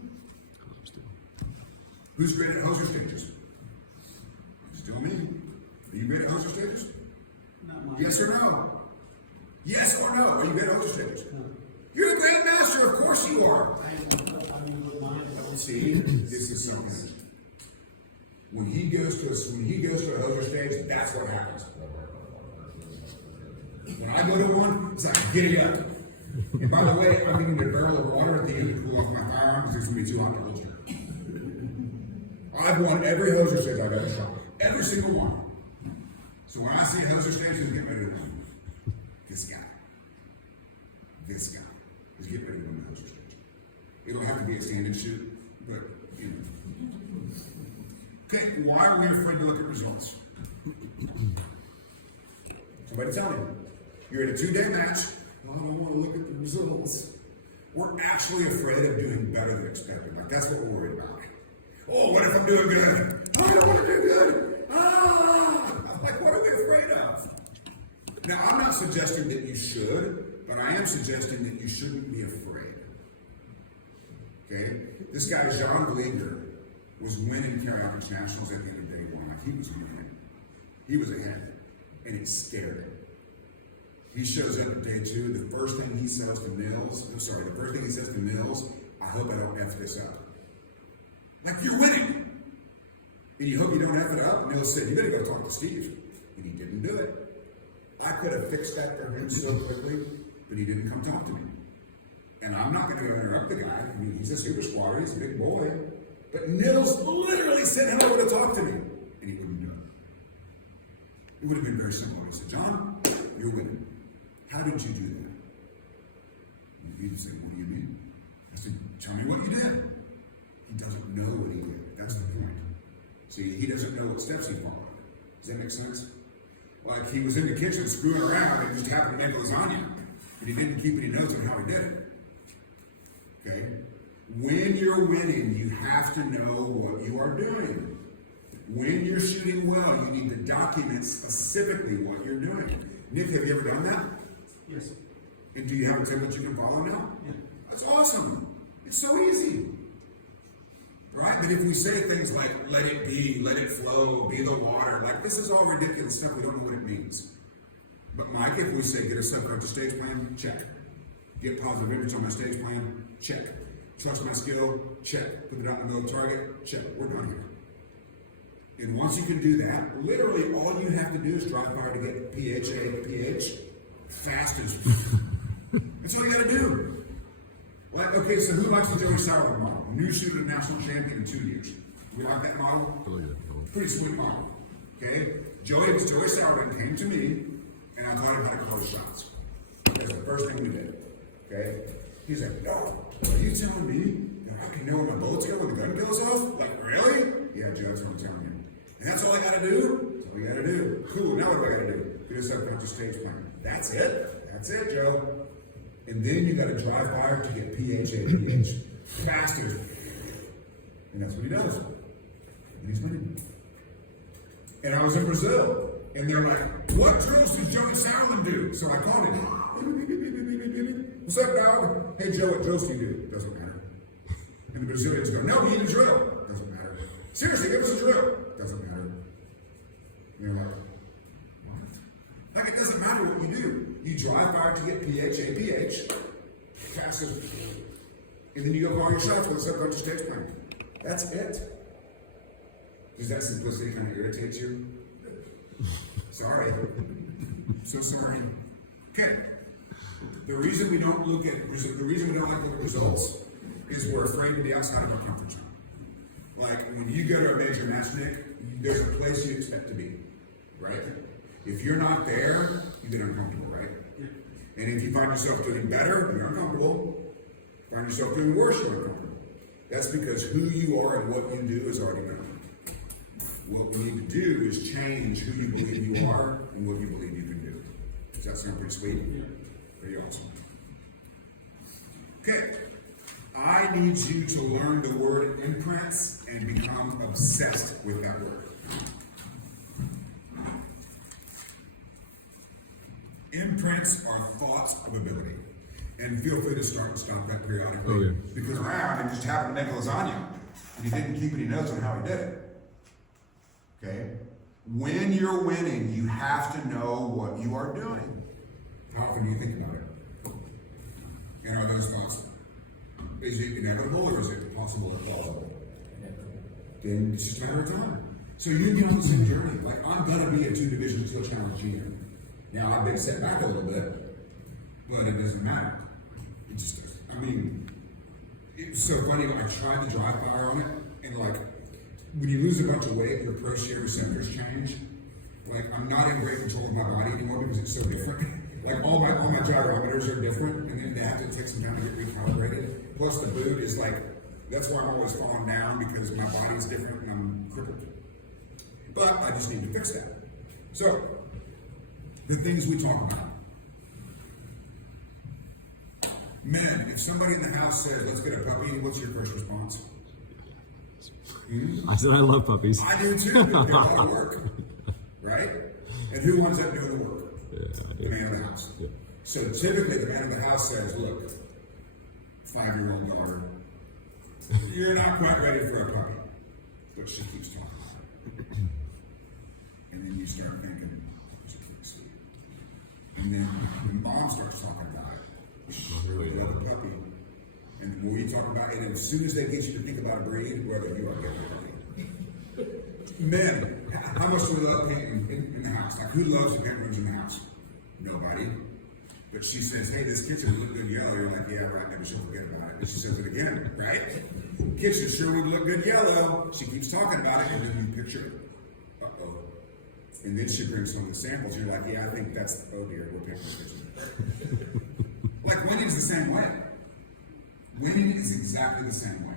Who's great at hoser stages? Still me. Are you great at hoser stages? not mine. Yes or no? Yes or no? Are you great at hoser stages? No. You're the great master, of course you are. I mean, with mine, See, this is self-image. When he goes to a hoser stage, that's what happens. When I go to one, it's like, giddy up. And by the way, I'm going to need a barrel of water at the end to cool off my firearm because it's going to be too hot to holster. I've won every hoser stage I've ever shot. Every single one. So when I see a hoser stage, I'm getting ready to win. This guy. get ready to win the host challenge. It'll have to be a stand-and shoot, but you know. Okay, why are we afraid to look at results? Somebody tell me. You're in a 2-day match. Well, I don't want to look at the results. We're actually afraid of doing better than expected. Like, that's what we're worried about. Oh, what if I'm doing good? I don't want to do good. Like, what are we afraid of? Now, I'm not suggesting that you should, but I am suggesting that you shouldn't be afraid. Okay? This guy, Jean Gleiger, was winning carry-out internationals at the end of day one. Like, he was winning. He was ahead. And it scared him. He shows up at day 2. The first thing he says to Mills, I hope I don't F this up. Like, you're winning. And you hope you don't F it up? Mills said, you better go talk to Steve. And he didn't do it. I could have fixed that for him so quickly, but he didn't come talk to me. And I'm not going to go interrupt the guy. I mean, he's a super squatter. He's a big boy. But Mills literally sent him over to talk to me. And he wouldn't do it. It would have been very simple. He said, John, you're winning. How did you do that? And he said, what do you mean? I said, tell me what you did. He doesn't know what he did. That's the point. See, he doesn't know what steps he followed. Does that make sense? Like, he was in the kitchen screwing around and just happened to make lasagna. But he didn't keep any notes on how he did it. Okay? When you're winning, you have to know what you are doing. When you're shooting well, you need to document specifically what you're doing. Nick, have you ever done that? Yes. And do you have a template you can follow now? Yeah. That's awesome. It's so easy. Right? But if we say things like, let it be, let it flow, be the water, like, this is all ridiculous stuff. We don't know what it means. But Mike, if we say, get a subconscious stage plan, check. Get positive image on my stage plan, check. Trust my skill, check. Put it out in the middle of the target, check. We're done here. And once you can do that, literally all you have to do is drive fire to get PH fast as. That's all you got to do. Like, okay, so who likes the Joey Sauerland model? New shooter national champion in 2 years. We like that model? Pretty sweet model. Okay? Joey Sauerland came to me, and I taught him how to close shots. That's the first thing we did. Okay? He's like, no, are you telling me that I can know when my bullets go when the gun goes off? Like, really? Yeah, Joe, that's what I'm telling you. And that's all I gotta do? That's all you gotta do. Cool, now what do I gotta do? Get a subconscious stage plan. That's it. That's it, Joe. And then you gotta drive fire to get PH faster. And that's what he does. And he's winning. And I was in Brazil, and they're like, what drills does Joey Sauerland do? So I called him. What's up, dog? Hey, Joe, what drills do you do? Doesn't matter. And the Brazilians go, no, we need a drill. Doesn't matter. Seriously, give us a drill. Doesn't matter. And you're like, what? Like, it doesn't matter what you do. You drive fire to get PH, faster. And then you go for all your shots with a subconscious stage plan. That's it. Does that simplicity kind of irritate you? Sorry. So sorry. Okay. The reason we don't like to look at results is we're afraid to be outside of our comfort zone. Like, when you go to a major match, Nick, there's a place you expect to be, right? If you're not there, you get uncomfortable, right? Yeah. And if you find yourself doing better, you're uncomfortable. Find yourself doing worse, you're uncomfortable. That's because who you are and what you do is already known. What we need to do is change who you believe you are and what you believe you can do. Does that sound pretty sweet? Yeah. Pretty awesome. Okay. I need you to learn the word imprints and become obsessed with that word. Imprints are thoughts of ability. And feel free to start and stop that periodically. Okay. Because around and just happened to make lasagna. And he didn't keep any notes on how he did it. Okay? When you're winning, you have to know what you are doing. How often do you think about it? And are those thoughts, is it inevitable or is it possible or plausible? Then it's just a matter of time. So you get on the same journey. Like, I'm gonna be a 2-division skill challenge junior. Now I've been set back a little bit, but it doesn't matter. It just doesn't. I mean, it's so funny. I tried to drive fire on it, and like, when you lose a bunch of weight, your appreciative receptors change. Like, I'm not in great control of my body anymore because it's so different. Like all my gyrometers are different, and then they have to take some time to get recalibrated. Plus the boot is like, that's why I'm always falling down, because my body's different and I'm crippled. But I just need to fix that. So, the things we talk about. Men, if somebody in the house says, let's get a puppy, what's your first response? I said I love puppies. I do too, but they're a lot of work. Right? And who winds up doing the work? The man of the house. Yeah. So typically the man of the house says, look, 5-year-old daughter, you're not quite ready for a puppy. But she keeps talking about it. And then you start thinking, she's pretty sweet. And then the mom starts talking about it. She really love a puppy. And when we talk about it, and as soon as they get you to think about a breed, whether you are getting a puppy. Men, how much do we love painting in the house? Like, who loves the paint rooms in the house? Nobody. But she says, hey, this kitchen would look good yellow. You're like, yeah, right, maybe she'll forget about it. And she says it again, right? Kitchen sure would look good yellow. She keeps talking about it, and then you picture it. Uh-oh. And then she brings home the samples. You're like, yeah, I think that's, oh dear, we're painting the kitchen. Like, winning's the same way. Winning is exactly the same way.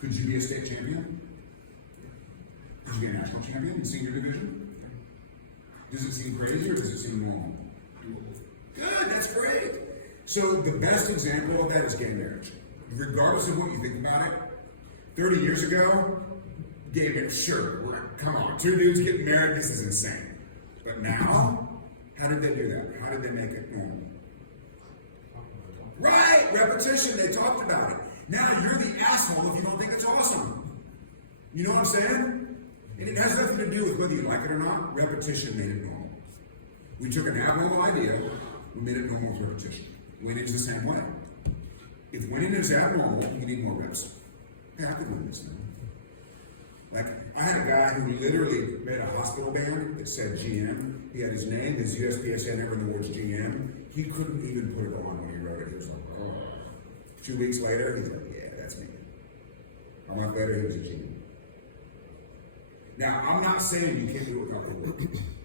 Could you be a state champion? Could you be a national champion in senior division? Does it seem crazy or does it seem normal? Good, that's great. So the best example of that is gay marriage. Regardless of what you think about it, 30 years ago, gay marriage, sure, come on, 2 dudes getting married, this is insane. But now, how did they do that? How did they make it normal? Right, repetition, they talked about it. Now you're the asshole if you don't think it's awesome. You know what I'm saying? And it has nothing to do with whether you like it or not. Repetition made it normal. We took an abnormal idea, we made it normal with repetition. Winning's the same way. If winning is abnormal, you need more reps. Hey, I could win this now. Like, I had a guy who literally made a hospital band that said GM. He had his name, his USPSA number, and the words GM. He couldn't even put it on when he wrote it. He was like, oh. 2 weeks later, he's like, yeah, that's me. A month later, he was a GM. Now, I'm not saying you can't do it without the work,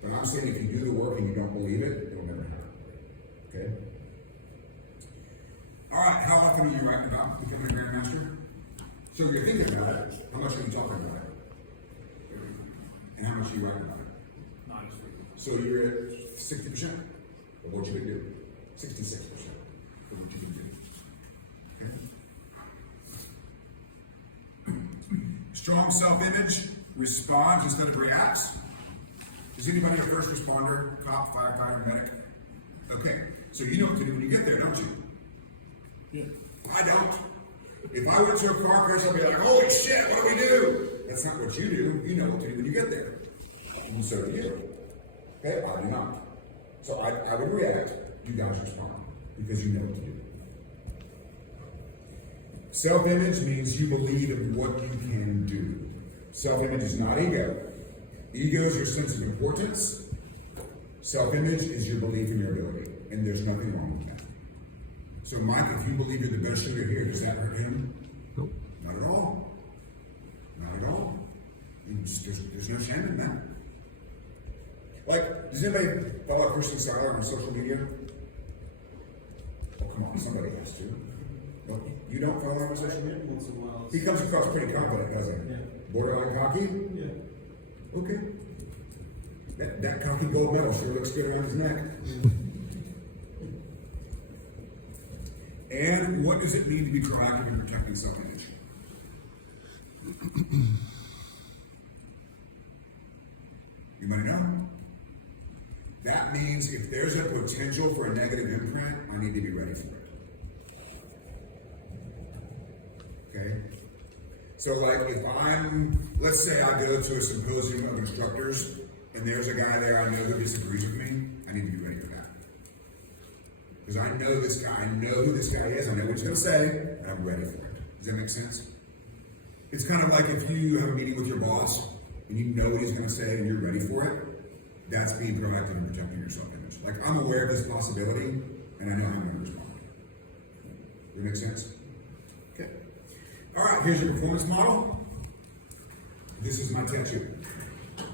but I'm saying if you do the work and you don't believe it, it'll never happen. Okay? All right, how often are you writing about becoming a grandmaster? So you're thinking about it. How much are you talking about it? And how much are you writing about it? Not as frequent. So you're at 60% of what you can do. 66% of what you can do. Okay? Strong self-image responds instead of reacts. Is anybody a first responder, cop, firefighter, medic? Okay, so you know what to do when you get there, don't you? Yeah. I don't. If I went to a car crash, I'd be like, holy shit, what do we do? That's not what you do. You know what to do when you get there. And so do you. Okay, I do not. So I would react. You guys respond. Because you know what to do. Self-image means you believe in what you can do. Self-image is not ego. Ego is your sense of importance. Self-image is your belief in your ability. And there's nothing wrong with that. So Mike, if you believe you're the best shooter here, does that hurt him? Nope. Not at all. Not at all. There's no shame in that. Like, does anybody follow Christian Siler on social media? Oh, come on, somebody has to. No, you don't follow him on social media? Once in a while. He comes across pretty confident, doesn't he? Yeah. Borderline cocky? Yeah. Okay. That cocky gold medal sure looks good around his neck. And what does it mean to be proactive in protecting self-image? Anybody know? That means if there's a potential for a negative imprint, I need to be ready for it. Okay? So like if let's say I go to a symposium of instructors and there's a guy there I know who disagrees with me, I need to be ready for that. Because I know this guy, I know who this guy is, I know what he's going to say, and I'm ready for it. Does that make sense? It's kind of like if you have a meeting with your boss, and you know what he's going to say, and you're ready for it, that's being proactive and protecting your self-image. Like, I'm aware of this possibility, and I know how I'm going to respond. Does that make sense? Okay. All right, here's your performance model. This is my tattoo.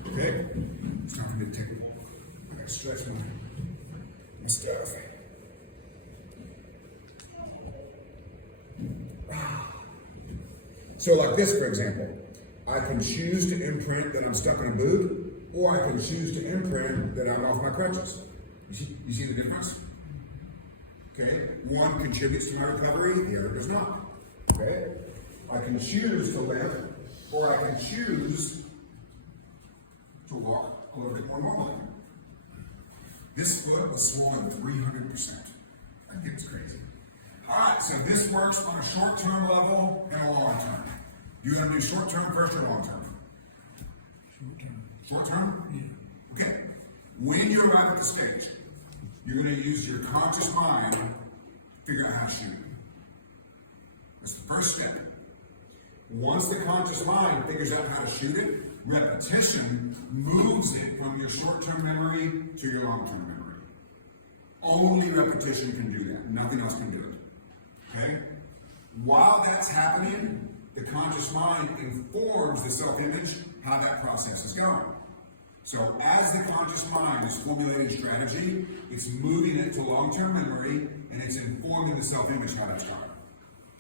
Okay? It's time for me to take it. I got to stretch my my stuff. So like this, for example, I can choose to imprint that I'm stuck in a boot, or I can choose to imprint that I'm off my crutches. You see the difference? Okay, one contributes to my recovery, the other does not. Okay, I can choose to limp, or I can choose to walk a little bit more normally. This foot was swollen 300%. I think it's crazy. All right, so this works on a short-term level and a long-term. You gonna do short-term first or long-term? Short-term? Okay. When you arrive at the stage, you're gonna use your conscious mind to figure out how to shoot. That's the first step. Once the conscious mind figures out how to shoot it, repetition moves it from your short-term memory to your long-term memory. Only repetition can do that. Nothing else can do it. Okay? While that's happening, the conscious mind informs the self-image how that process is going. So as the conscious mind is formulating strategy, it's moving it to long-term memory, and it's informing the self-image how that's going.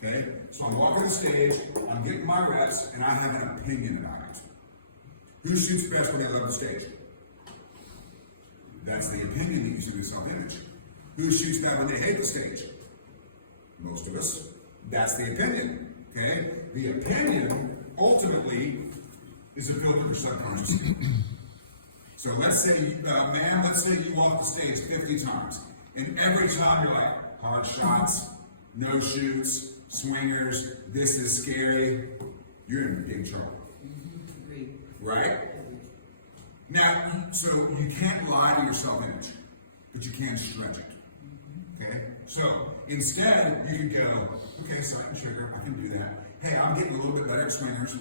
Okay? So I'm walking the stage, I'm getting my reps, and I have an opinion about it. Who shoots best when they level the stage? That's the opinion that you see with self-image. Who shoots bad when they hate the stage? Most of us. That's the opinion. Okay? The opinion ultimately is a filter for subconscious. So let's say, let's say you walk the stage 50 times, and every time you're like, hard shots, no shoots, swingers, this is scary, you're in big trouble. Right? Now, so you can't lie to your self-image, but you can stretch it. Okay? So instead, you can go, okay, sight and trigger, I can do that. Hey, I'm getting a little bit better at swingers.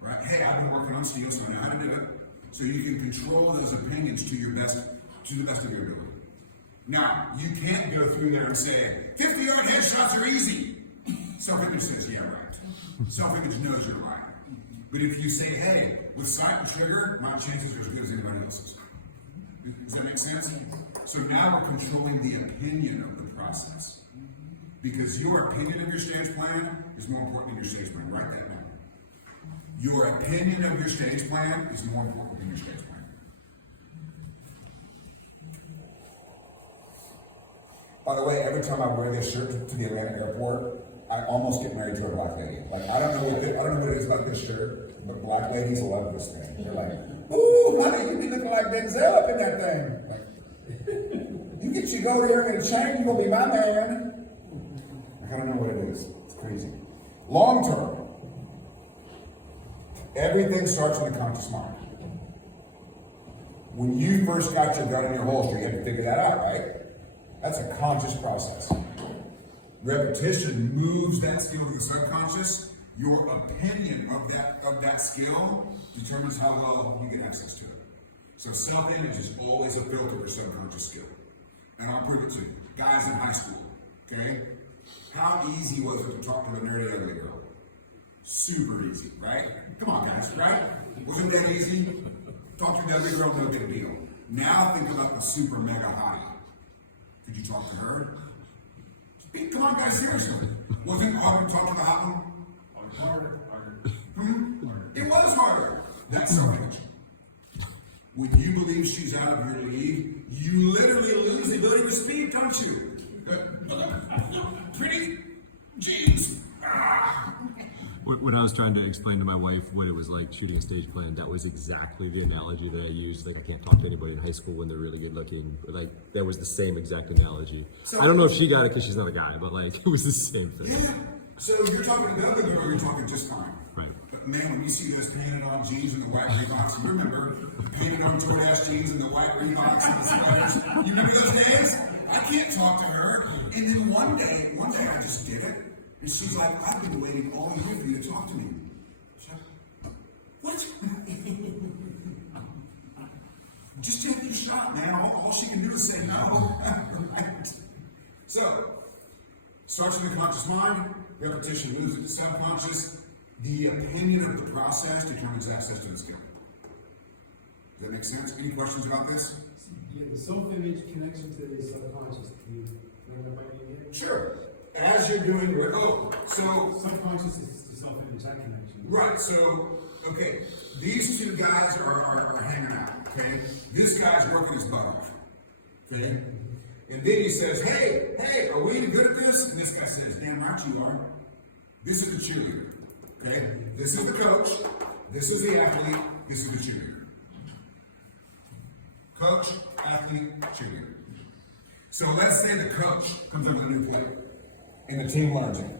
Right? Hey, I've been working on steel, so I know how to do it. So you can control those opinions to the best of your ability. Now, you can't go through there and say, 50-yard headshots are easy. Self-image says, yeah, right. Self-image knows you're lying. But if you say, hey, with sight and trigger, my chances are as good as anybody else's. Does that make sense? So now we're controlling the opinion of the process. Because your opinion of your stage plan is more important than your stage plan. Write that down. Your opinion of your stage plan is more important than your stage plan. By the way, every time I wear this shirt to the Atlanta airport, I almost get married to a black lady. Like I don't know what it is about this shirt, but black ladies love this thing. They're like, "Ooh, honey, you be looking like Denzel up in that thing." Like, you get you go there and get a chain, you gonna be my man. I don't know what it is. It's crazy. Long term. Everything starts in the conscious mind. When you first got your gun in your holster, you had to figure that out, right? That's a conscious process. Repetition moves that skill to the subconscious. Your opinion of that skill determines how well you get access to it. So self-image is always a filter for subconscious skill. And I'll prove it to you. Guys in high school, okay? How easy was it to talk to a nerdy ugly girl? Super easy, right? Come on, guys, right? Wasn't that easy? Talk to an ugly girl, no big deal. Now think about the super mega high. Could you talk to her? Come on, guys, seriously. Wasn't it harder to talk to the hot one? Harder. It was harder. That's self-image. When you believe she's out of your league, you literally lose the ability to speak, don't you? Pretty jeans. When I was trying to explain to my wife what it was like shooting a stage plan, that was exactly the analogy that I used. Like, I can't talk to anybody in high school when they're really good looking. Like, that was the same exact analogy. So, I don't know if she got it because she's not a guy, but like, it was the same thing. Yeah. So you're talking to the other girl, you're talking just fine. Right. But man, when you see those painted on jeans and the white Reeboks, you remember the painted on Jordache jeans and the white Reeboks and the sweaters. You remember those days? I can't talk to her. And then one day I just did it. And she's like, I've been waiting all year for you to talk to me. What? Just take your shot, man. All she can do is say no. Right? So, starts with the conscious mind, repetition moves it to subconscious. The opinion of the process determines access to the skill. Does that make sense? Any questions about this? Yeah, the self-image connection to the subconscious. Do you remember what you did? Sure. As you're doing your, so Subconscious is the self-image, that connection. right, so, okay, these two guys are hanging out, okay? This guy's working his butt off, okay? And then he says, hey, are we any good at this? And this guy says, damn right you are. This is the cheerleader, okay? This is the coach, this is the athlete, this is the cheerleader. Coach, athlete, cheerleader. So let's say the coach comes up with a new play, and the team learns it.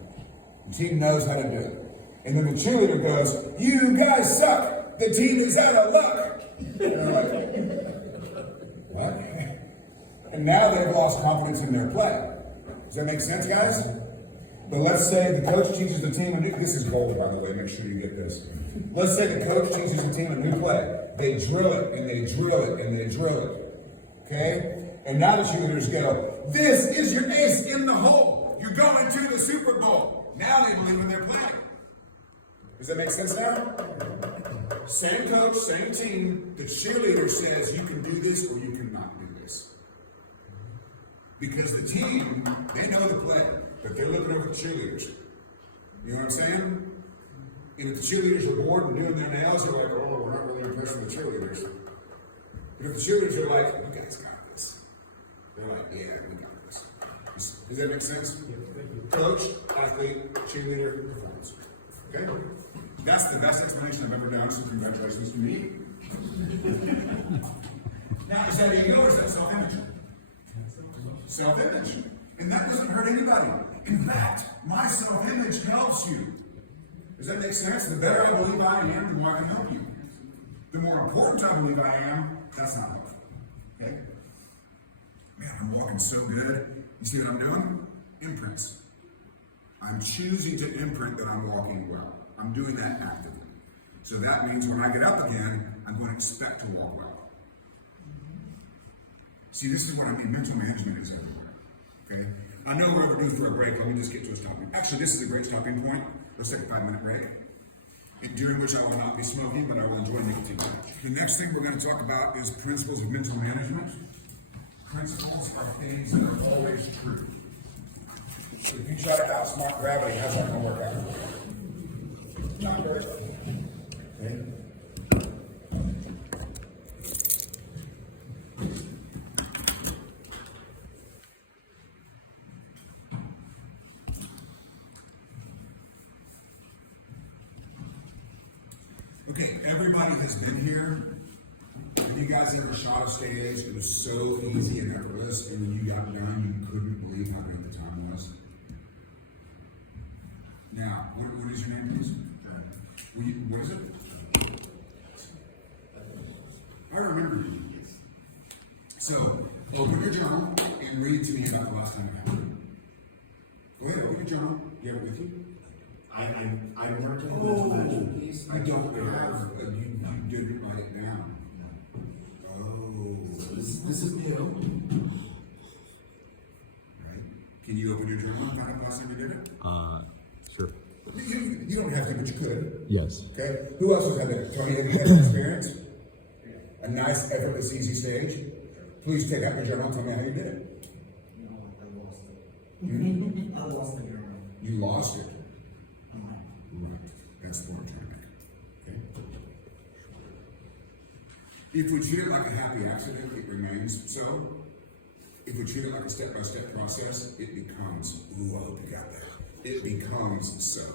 The team knows how to do it. And then the cheerleader goes, you guys suck! The team is out of luck! What? And now they've lost confidence in their play. Does that make sense, guys? But let's say the coach teaches the team a new, this is gold, by the way, make sure you get this. Let's say the coach teaches the team a new play. They drill it, and they drill it, and they drill it. Okay? And now the cheerleaders go, this is your ace in the hole. You're going to the Super Bowl. Now they believe in their plan. Does that make sense now? Same coach, same team. The cheerleader says you can do this or you cannot do this. Because the team, they know the play, but they're looking over the cheerleaders. You know what I'm saying? And if the cheerleaders are bored and doing their nails, they're like, oh, we're not really impressed with the cheerleaders. But if the cheerleaders are like, you guys got this. They're like, yeah, we got this. Does that make sense? Coach, athlete, cheerleader, performance. Okay? That's the best explanation I've ever done, so congratulations to me. Now, is that ego or is that self-image? Self-image. And that doesn't hurt anybody. In fact, my self-image helps you. Does that make sense? The better I believe I am, the more I can help you. The more important I believe I am, that's not helpful. Okay? Man, I'm walking so good. You see what I'm doing? Imprints. I'm choosing to imprint that I'm walking well. I'm doing that actively. So that means when I get up again, I'm going to expect to walk well. See, this is what I mean. Mental management is everywhere. Okay? I know we're overdue for a break. Let me just get to a stopping. Actually, this is a great stopping point. Let's take a 5-minute break. And during which I will not be smoking, but I will enjoy nicotine. The next thing we're going to talk about is principles of mental management. Principles are things that are always true. So if you try to outsmart gravity, how's that going to work out? Not very well. Okay? Okay, everybody has been here. Have you guys ever shot a stage? It was so easy and effortless, and when you got done, you couldn't believe how great the time was. Now, what is your name, please? What is it? I remember you. So, open your journal and read to me about the last time it happened. Go ahead, open your journal. You have it with you? I've never taken Oh, I don't have. You didn't write it down. Oh. This is new. Right. Can you open your journal and find out the last time you did it? Sure. You don't have to, but you could. Yes. Okay. Who else has had that? Tony, have you had that experience? A nice, effortless, easy stage. Please take out your journal and tell me how you did it. No, I lost it. I lost the journal. You lost it. Right. That's the point I'm trying to make. Okay. If we treat it like a happy accident, it remains so. If we treat it like a step-by-step process, it becomes, ooh, I hope you got that. It becomes so.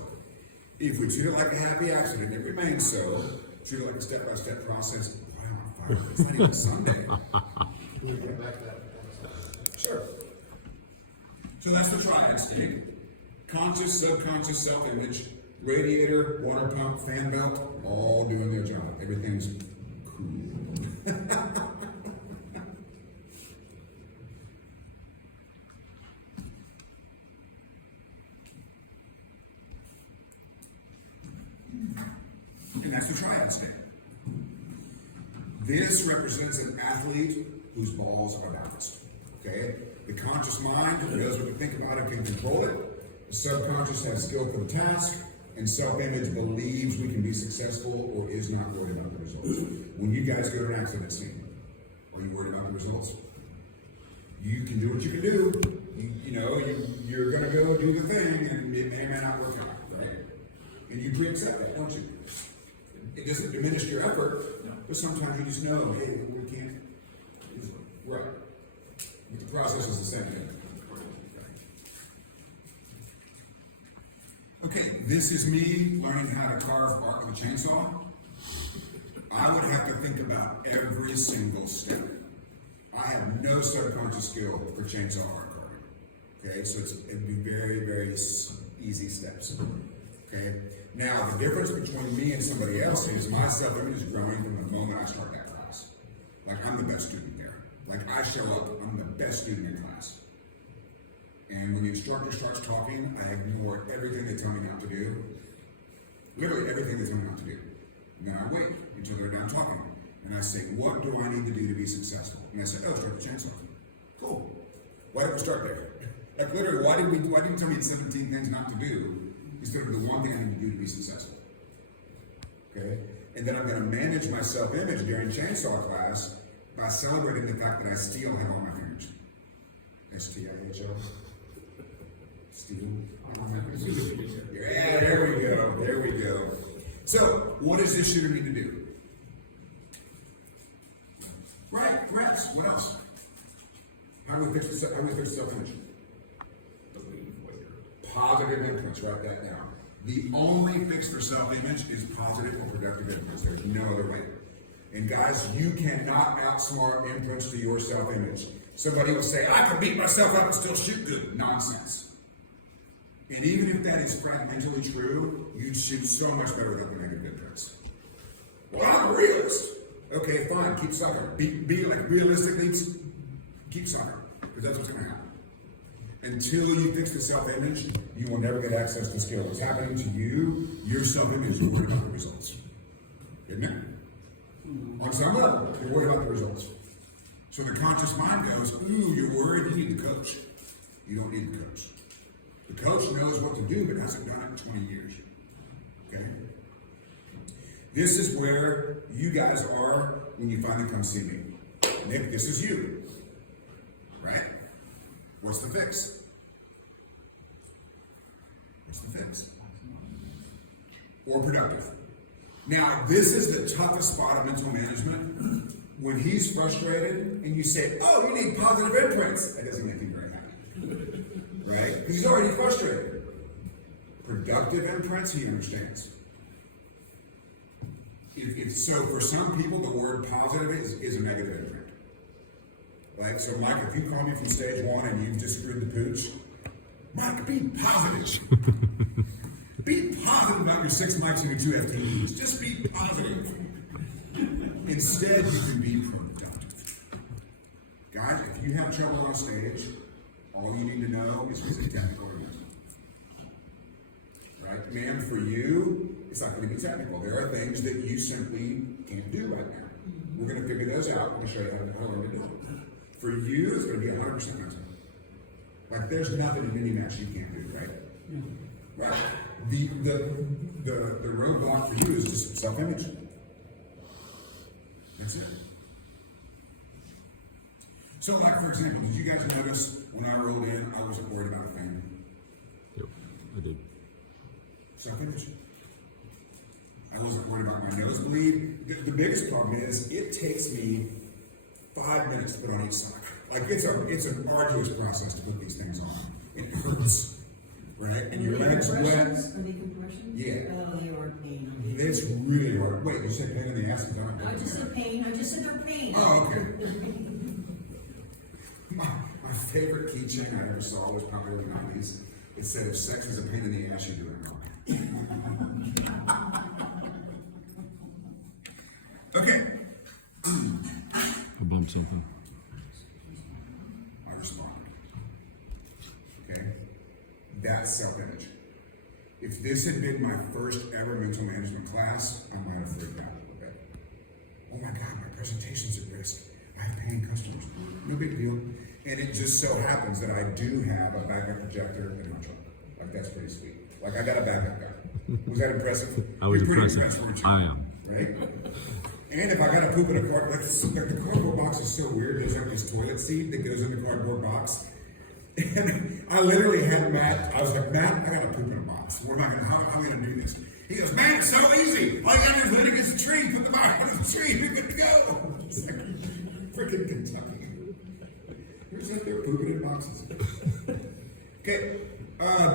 If we treat it like a happy accident, it remains so. Treat it like a step-by-step process. Wow, I'm fired. It's not even Sunday. Sure. So that's the triad state. Conscious, subconscious, self-image, radiator, water pump, fan belt, all doing their job. Everything's cool. And that's the triad state. This represents an athlete whose balls are balanced. Okay? The conscious mind knows what to think about and can control it. The subconscious has skill for the task, and self-image believes we can be successful or is not worried about the results. When you guys go to an accident scene, are you worried about the the results. You can do what you can do. You're going to go do the thing, and it may or may not work out, right? And you pre-accept that, don't you? It doesn't diminish your effort, but sometimes you just know, hey, we can't. Right. But the process is the same thing. Okay, this is me learning how to carve bark with a chainsaw. I would have to think about every single step. I have no subconscious skill for chainsaw bark carving. Okay, so it'd be very, very easy steps. Okay, now the difference between me and somebody else is my self-image is growing from the moment I start that class. Like I'm the best student there. Like I show up, I'm the best student in class. And when the instructor starts talking, I ignore everything they tell me not to do. Literally everything they tell me not to do. And then I wait until they're done talking. And I say, what do I need to do to be successful? And I say, oh, start the chainsaw. Cool. Why did we start there? Like literally, why didn't you tell me 17 things not to do instead of the one thing I need to do to be successful? Okay? And then I'm going to manage my self-image during chainsaw class by celebrating the fact that I still have all my fingers. S-T-I-H-L. Steel. Yeah, there we go. There we go. So, what does this shooter need to do? Right, reps. What else? How do we fix the self-image? Positive imprints. Write that down. The only fix for self-image is positive or productive imprints. There's no other way. And guys, you cannot outsmart imprints to your self-image. Somebody will say, I can beat myself up and still shoot good. Nonsense. And even if that is fragmentally true, you'd shoot so much better without the negative imprints. Well, I'm a realist. Okay, fine, keep suffering. Be like realistically, keep suffering. Because that's what's going to happen. Until you fix the self-image, you will never get access to skill. What's happening to you, your self-image is worried about the results. Isn't it? On some level, you're worried about the results. So the conscious mind goes, ooh, you're worried, you need the coach. You don't need the coach. The coach knows what to do, but hasn't done it in 20 years. Okay? This is where you guys are when you finally come see me. Nick, this is you. Right? What's the fix? What's the fix? Or productive. Now, this is the toughest spot of mental management. When he's frustrated and you say, oh, you need positive imprints, that doesn't make him very happy. Right? Because he's already frustrated. Productive imprints, he understands. So for some people, the word positive is a negative imprint. Like, so Mike, if you call me from stage one and you've just screwed the pooch, Mike, be positive. Be positive about your 6 mics and your 2 FTEs. Just be positive. Instead, you can be productive. Guys, if you have trouble on stage, all you need to know is it technical or mental. Right? Man, for you, it's not going to be technical. There are things that you simply can't do right now. We're going to figure those out. I'm going to show you how to learn to do it. For you, it's going to be 100% mental. Like, there's nothing in any match you can't do, right? Right. The roadblock for you is just self-image. That's it. So, like, for example, did you guys notice when I rolled in, I wasn't worried about a thing? Yep, I did. Self-image. I wasn't worried about my nosebleed. The biggest problem is it takes me 5 minutes to put on each sock. Like, it's an arduous process to put these things on. It hurts, right? And your legs wet. Are they compressions? Yeah. Oh, they are pain. It's really hard. Wait, you said pain in the ass? I just said pain. I just said they're pain. Oh, okay. My favorite keychain I ever saw was probably in the 90s. It said, if sex is a pain in the ass, you do it wrong. Okay. I bumped something. I responded. Okay? That's self-image. If this had been my first ever mental management class, I might have freaked out a little bit. Oh my God, my presentation's at risk. I have paying customers. No big deal. And it just so happens that I do have a backup projector in my truck. Like, that's pretty sweet. Like, I got a backup guy. Was that impressive? I was You're pretty impressive. impressed, weren't you? I am. Right? And if I gotta poop in a cardboard, like the cardboard box is so weird, there's like this toilet seat that goes in the cardboard box. And I literally had Matt, I was like, Matt, I gotta poop in a box. How am I gonna do this? He goes, man, it's so easy. All you gotta do is lean against the tree, put the box under the tree, you're good to go. It's like freaking Kentucky. Who's out there pooping in boxes? Okay,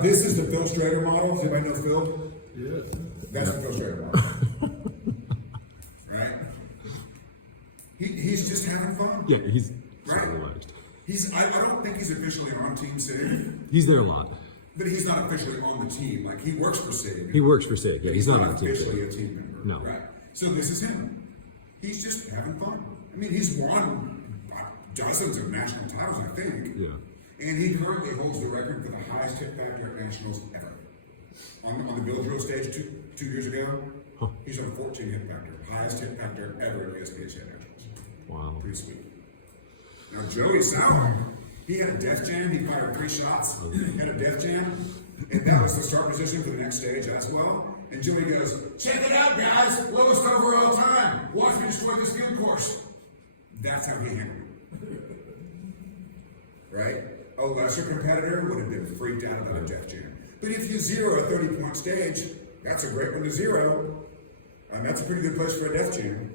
this is the Phil Strader model. Does anybody know Phil? Yes. That's the Phil Strader model. Right? He's just having fun. Yeah, he's Right. so relaxed. I don't think he's officially on Team Sig, He's there a lot. but he's not officially on the team. Like he works for Sig. He works for Sig. Yeah, he's not on the team. officially a team member. No. Right. So this is him. He's just having fun. I mean, he's won dozens of national titles, I think. Yeah. And he currently holds the record for the highest hit factor at nationals ever. On the Bill Drill stage two years ago, he's on a 14 hit factor, highest hit factor ever at the SPHA nationals. Wow. Pretty sweet. Now Joey Sauer, he had a death jam. He fired 3 shots. He had a death jam, and that was the start position for the next stage as well. And Joey goes, "Check it out, guys! Lowest overall time. Watch me destroy this field course." That's how he handled it. Right? A lesser competitor would have been freaked out about a death jam. But if you zero a 30-point stage, that's a great one to zero. And that's a pretty good place for a death jam.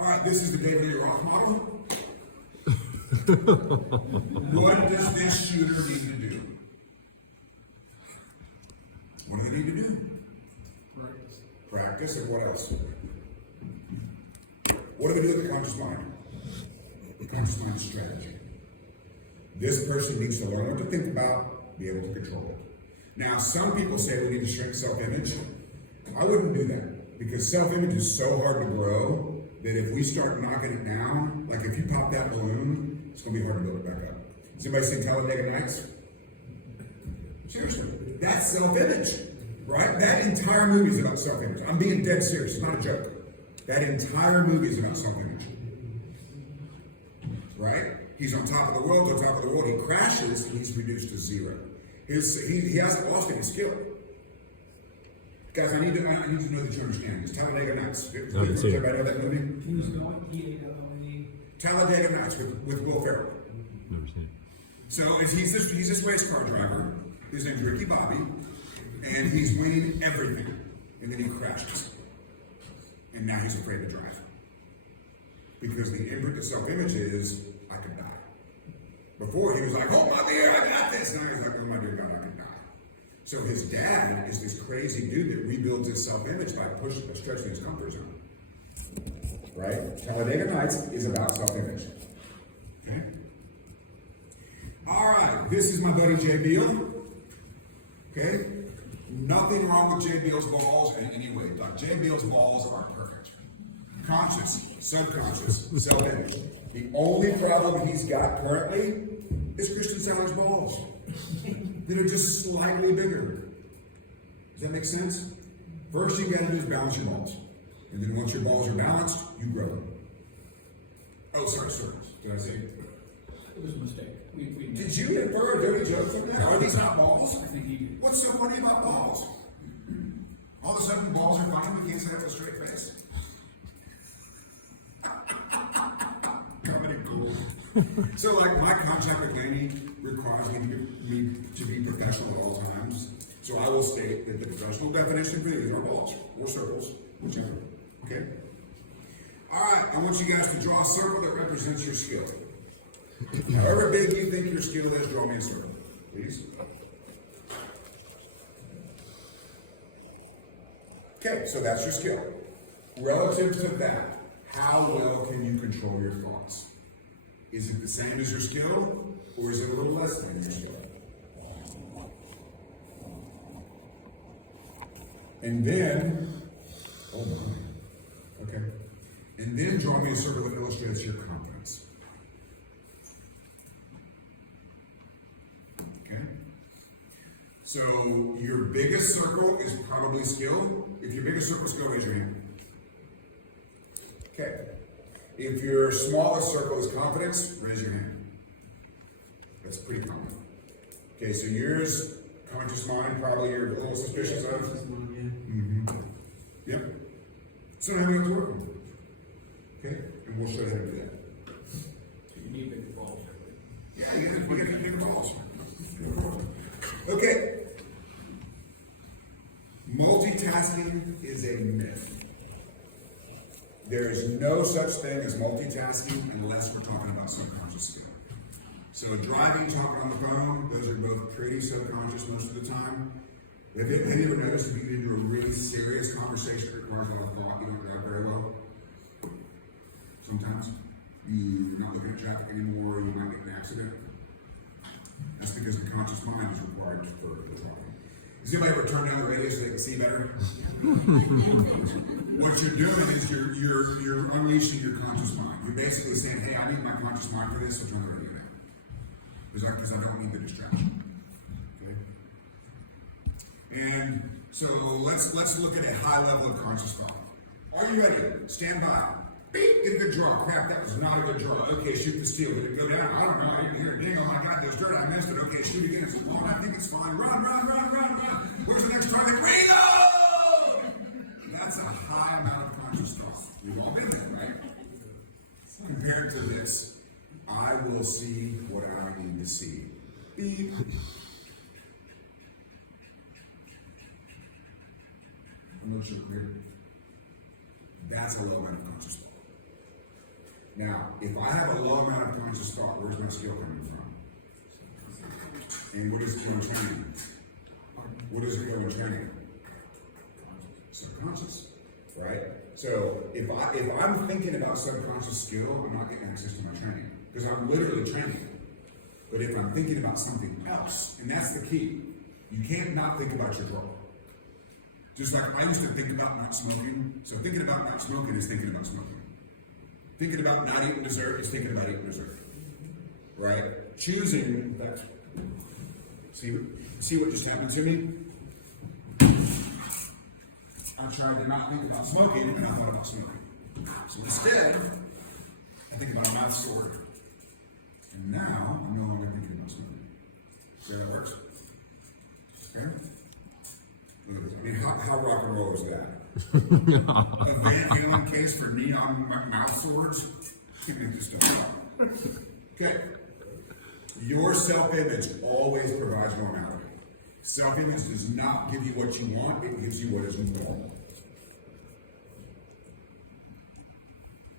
All right, this is the David Lee Roth model. What does this shooter need to do? What do they need to do? Practice. Practice, and what else? What do they do with the conscious mind? The conscious mind is strategy. This person needs to learn what to think about, be able to control it. Now, some people say we need to shrink self-image. I wouldn't do that, because self-image is so hard to grow that if we start knocking it down, like if you pop that balloon, it's gonna be hard to build it back up. Has anybody seen Talladega Nights? Seriously, that's self-image, right? That entire movie is about self-image. I'm being dead serious, it's not a joke. That entire movie is about self-image. Right? He's on top of the world, he crashes, and he's reduced to 0. He hasn't lost any skill. Guys, I need to know that you understand this. Talladega Nights. Does everybody know that movie? He was going, he Talladega Nights with Will Ferrell. So he's this race car driver. His name's Ricky Bobby, and he's winning everything. And then he crashes. And now he's afraid to drive. Because the imprint of self-image is, I could die. Before he was like, hold my beer, I got this. Now he's like, what am I doing about I could die? So his dad is this crazy dude that rebuilds his self-image by stretching his comfort zone. Right? Talladega Nights is about self-image. Okay? All right, this is my buddy Jay Beal. Okay? Nothing wrong with Jay Beal's balls in any way. Like Jay Beal's balls are perfect. Conscious, subconscious, self-image. The only problem he's got currently is Christian Sauer's balls. That are just slightly bigger. Does that make sense? First you gotta do is balance your balls. And then once your balls are balanced, you grow them. Oh, sorry. Did I say? It was a mistake. Did you infer a dirty joke from that? Are these not balls? I think he. What's so funny about balls? All of a sudden balls are fine, we can't sit up with a straight face. Comedy cool. So like my contract with Laney requires me to be professional at all times. So I will state that the professional definition for these are balls or circles, whichever. Okay? Alright, I want you guys to draw a circle that represents your skill. However big you think your skill is, draw me a circle, please. Okay, so that's your skill. Relative to that, how well can you control your thoughts? Is it the same as your skill, or is it a little less than your skill? And then, oh my, okay. And then draw me a circle that illustrates your confidence. Okay? So your biggest circle is probably skill. If your biggest circle is skill, raise your hand. Okay. If your smallest circle is confidence, raise your hand. That's pretty common. Okay, so yours, conscious mind, probably you're a little suspicious of. Mm-hmm. Yep. So now we have to work on it. Okay? And we'll show you how to do that. You need big balls. Yeah, we get big balls. Okay. Multitasking is a myth. There is no such thing as multitasking unless we're talking about subconscious skill. So driving, talking on the phone, those are both pretty subconscious most of the time. Have you ever noticed if you get into a really serious conversation that requires a lot of thought, you don't drive very well? Sometimes. You're not looking at traffic anymore, you might get in an accident. That's because the conscious mind is required for the talking. Does anybody ever turn down the radio so they can see better? What you're doing is you're unleashing your conscious mind. You're basically saying, hey, I need my conscious mind for this, so turn the radio down. Because I don't need the distraction. Okay? And so let's look at a high level of conscious thought. Are you ready? Stand by. Beep, get a good draw. Crap, that was not a good draw. Okay, shoot the steel. Did it go down? I don't know. I didn't hear a ding. Oh my God, there's dirt. I missed it. Okay, shoot again. It's long. I think it's fine. Run. Where's the next target? Ringo! That's a high amount of conscious thought. We've all been there, right? Compared to this, I will see what I need to see. Beep. I'm not sure. That's a low amount of conscious thought. Now, if I have a low amount of conscious thought, where's my skill coming from? And what does it go in training? What does it go in training? Subconscious, right? So if I'm thinking about subconscious skill, I'm not getting access to my training because I'm literally training. But if I'm thinking about something else, and that's the key, you can't not think about your draw. Just like I used to think about not smoking, so thinking about not smoking is thinking about smoking. Thinking about not eating dessert is thinking about eating dessert, right? Choosing, see what just happened to me? I tried to not think about smoking, and I thought about smoking. So instead, I think about a mouth sword. And now, I'm no longer thinking about smoking. See how that works? Okay? Look at this. I mean, how rock and roll is that? A Van Halen case for neon mouth swords? You make this stuff up. Okay. Your self-image always provides normality. Self-image does not give you what you want, it gives you what is normal.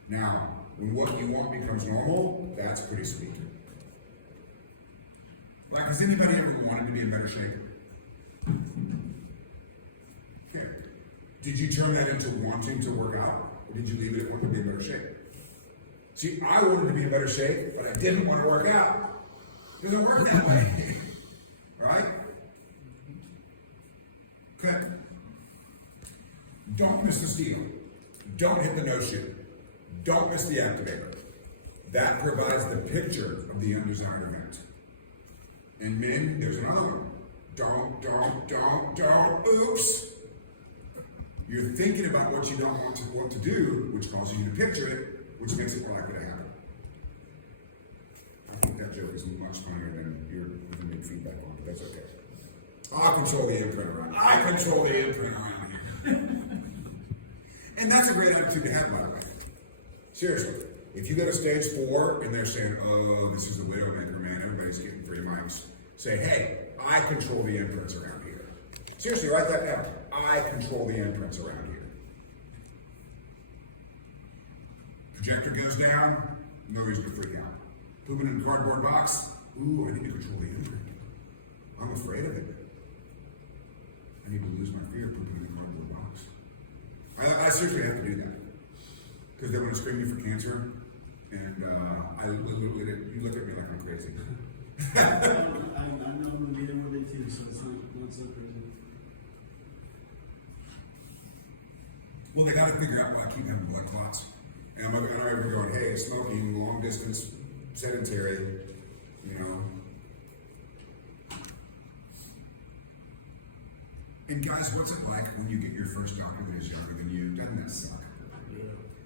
Now, when what you want becomes normal, that's pretty sweet. Like, has anybody ever wanted to be in better shape? Okay. Did you turn that into wanting to work out, or did you leave it at wanting to be in better shape? See, I wanted to be in better shape, but I didn't want to work out. It doesn't work that way. Right? Okay. Don't miss the steal. Don't hit the no-shoot. Don't miss the activator. That provides the picture of the undesired event. And men, there's another one. Don't, oops. You're thinking about what you don't want to do, which causes you to picture it, which makes it more likely to happen. I think that joke is much funnier than you're giving me feedback on, but that's okay. I control the imprint around. I control the imprint around here. And that's a great attitude to have, by the way. Seriously. If you go to stage 4 and they're saying, oh, this is the Widowmaker, man, everybody's getting free mics, say, hey, I control the imprints around here. Seriously, write that down. I control the imprints around here. Projector goes down, no reason to freak out. Pooping in a cardboard box, ooh, I need to control the imprint. I'm afraid of it. I need to lose my fear of pooping in a cardboard box. I seriously have to do that. Because they want to screen me for cancer, and you look at me like I'm crazy. I know I'm going to be there one day too, so it's not so crazy. Well, they got to figure out why I keep having blood clots. And I'm over going, hey, smoking, long distance, sedentary, you know. And guys, what's it like when you get your first doctor that is younger than you? Doesn't that suck?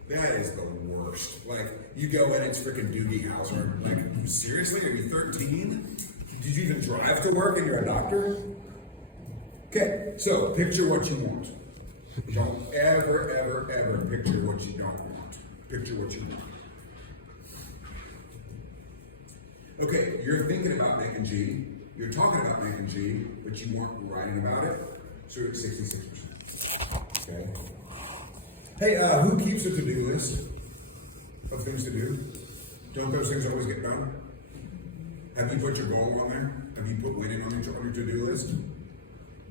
That is the worst. Like, you go in, it's freaking Doogie Howser. Like, seriously? Are you 13? Did you even drive to work and you're a doctor? Okay, so picture what you want. Don't ever picture what you don't want. Picture what you want. Okay, you're thinking about making G, you're talking about making G, but you weren't writing about it, so you're at 66%. Okay? Hey, who keeps a to-do list of things to do? Don't those things always get done? Have you put your goal on there? Have you put winning on your to-do list?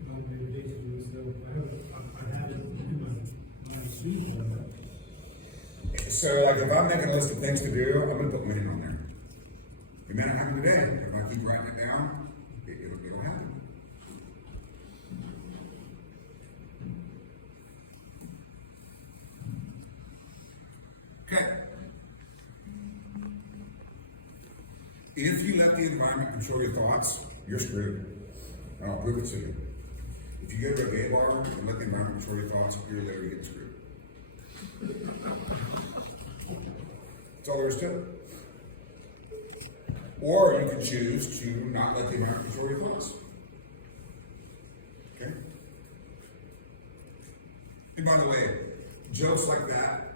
Not maybe days to do this, though. I have it in my speed on that. So, like, if I'm making a list of things to do, I'm gonna put winning on there. It may not happen today. If I keep writing it down, it'll happen. Okay. If you let the environment control your thoughts, you're screwed. I'll prove it to you. If you go to a gay bar and let the environment control your thoughts, you're literally getting screwed. That's all there is to it. Or you can choose to not let the environment control your thoughts. Okay? And by the way, jokes like that,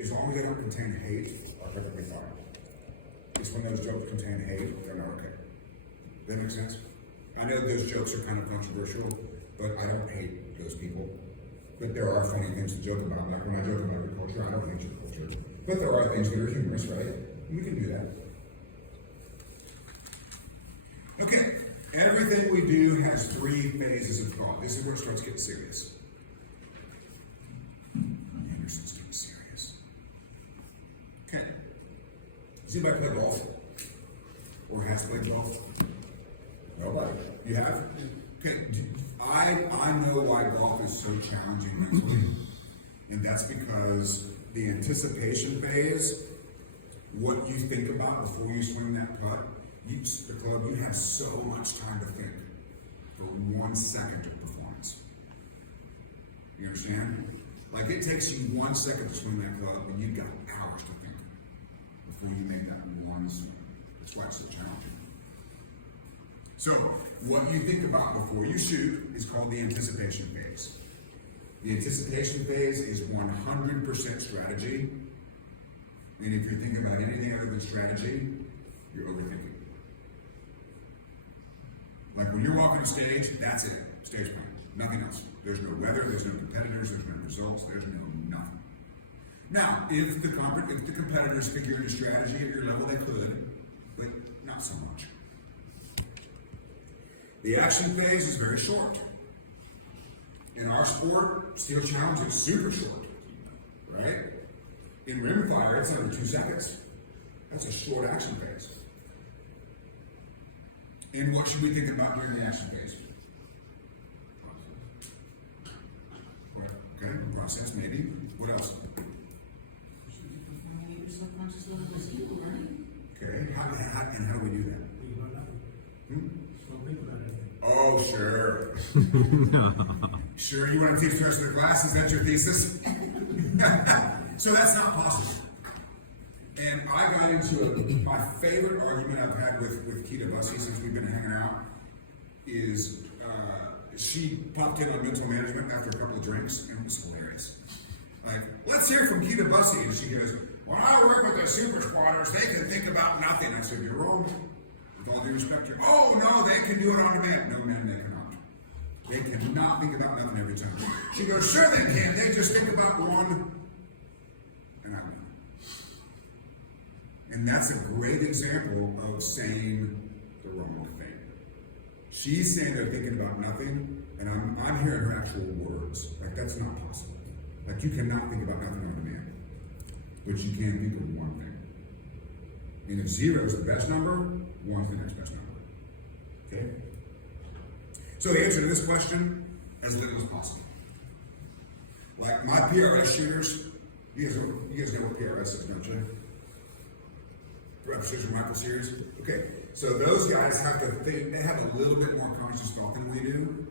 as long as they don't contain hate, are perfectly fine. It's when those jokes contain hate, they're not okay. Does that make sense? I know those jokes are kind of controversial, but I don't hate those people. But there are funny things to joke about. Like when I joke about your culture, I don't hate your culture. But there are things that are humorous, right? We can do that. Okay, everything we do has 3 phases of thought. This is where it starts getting serious. Anderson's getting serious. Okay. Does anybody play golf? Or has played golf? Nobody. You have? Okay, I know why golf is so challenging mentally. And that's because the anticipation phase, what you think about before you swing that putt, the club, you have so much time to think for 1 second of performance. You understand? Like it takes you 1 second to swing that club, and you've got hours to think before you make that one swing. That's why it's so challenging. So, what you think about before you shoot is called the anticipation phase. The anticipation phase is 100% strategy, and if you're thinking about anything other than strategy, you're overthinking. Like when you're walking the stage, that's it. Stage plan. Nothing else. There's no weather, there's no competitors, there's no results, there's no nothing. Now, if the competitors figure into strategy at your level, they could, but not so much. The action phase is very short. In our sport, steel challenge is super short, right? In rimfire, it's under 2 seconds. That's a short action phase. And what should we think about during the action phase? Okay, process maybe. What else? Your subconscious level is evil, right? Okay, how do we do that? Think about nothing. Don't think about anything. Oh, sure. Sure, you want to teach the rest of the class? Is that your thesis? So that's not possible. And I got into my favorite argument I've had with Keita Bussey since we've been hanging out is she popped in on mental management after a couple of drinks, and it was hilarious. Like, let's hear from Keita Bussey. And she goes, when I work with the super squatters, they can think about nothing. I said, you're wrong. With all due respect to you. Oh, no, they can do it on demand. No, man, they cannot. They cannot think about nothing every time. She goes, sure they can. They just think about one. And I know. And that's a great example of saying the wrong thing. She's saying they're thinking about nothing, and I'm hearing her actual words. Like, that's not possible. Like, you cannot think about nothing on demand. But you can think of one thing. And if 0 is the best number, 1 is the next best number. Okay? So the answer to this question, as little as possible. Like my PRS shooters, you guys know what PRS is, don't you? Precision Rifle Series. Okay, so those guys have to think, they have a little bit more conscious thought than we do,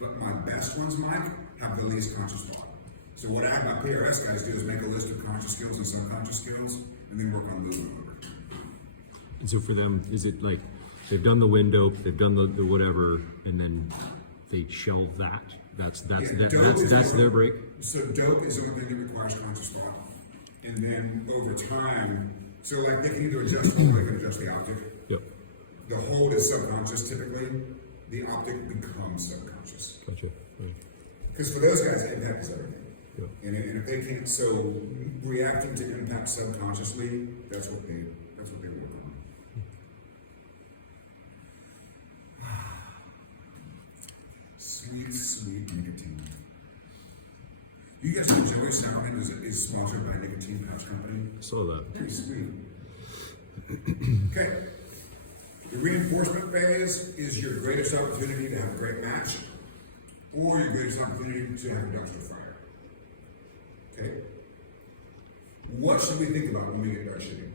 but my best ones, Mike, have the least conscious thought. So what I have my PRS guys do is make a list of conscious skills and subconscious skills, and then work on moving over. And so for them, is it like they've done the window, they've done the whatever, and then they shelve that, That's their break. So dope is the one thing that requires conscious thought. And then over time, so like they can either adjust hold or they can adjust the optic. Yep. The hold is subconscious typically, the optic becomes subconscious. Gotcha. Right. Because for those guys, impact is everything. Yep. And if they can't, so reacting to impact subconsciously, that's what they work on. Sweet, sweet nicotine. You guys know Joey Salmon is sponsored by a nicotine pouch company? Saw that. Pretty sweet. Okay. The reinforcement phase is your greatest opportunity to have a great match, or your greatest opportunity to have a dumpster fire. Okay? What should we think about when we get done shooting?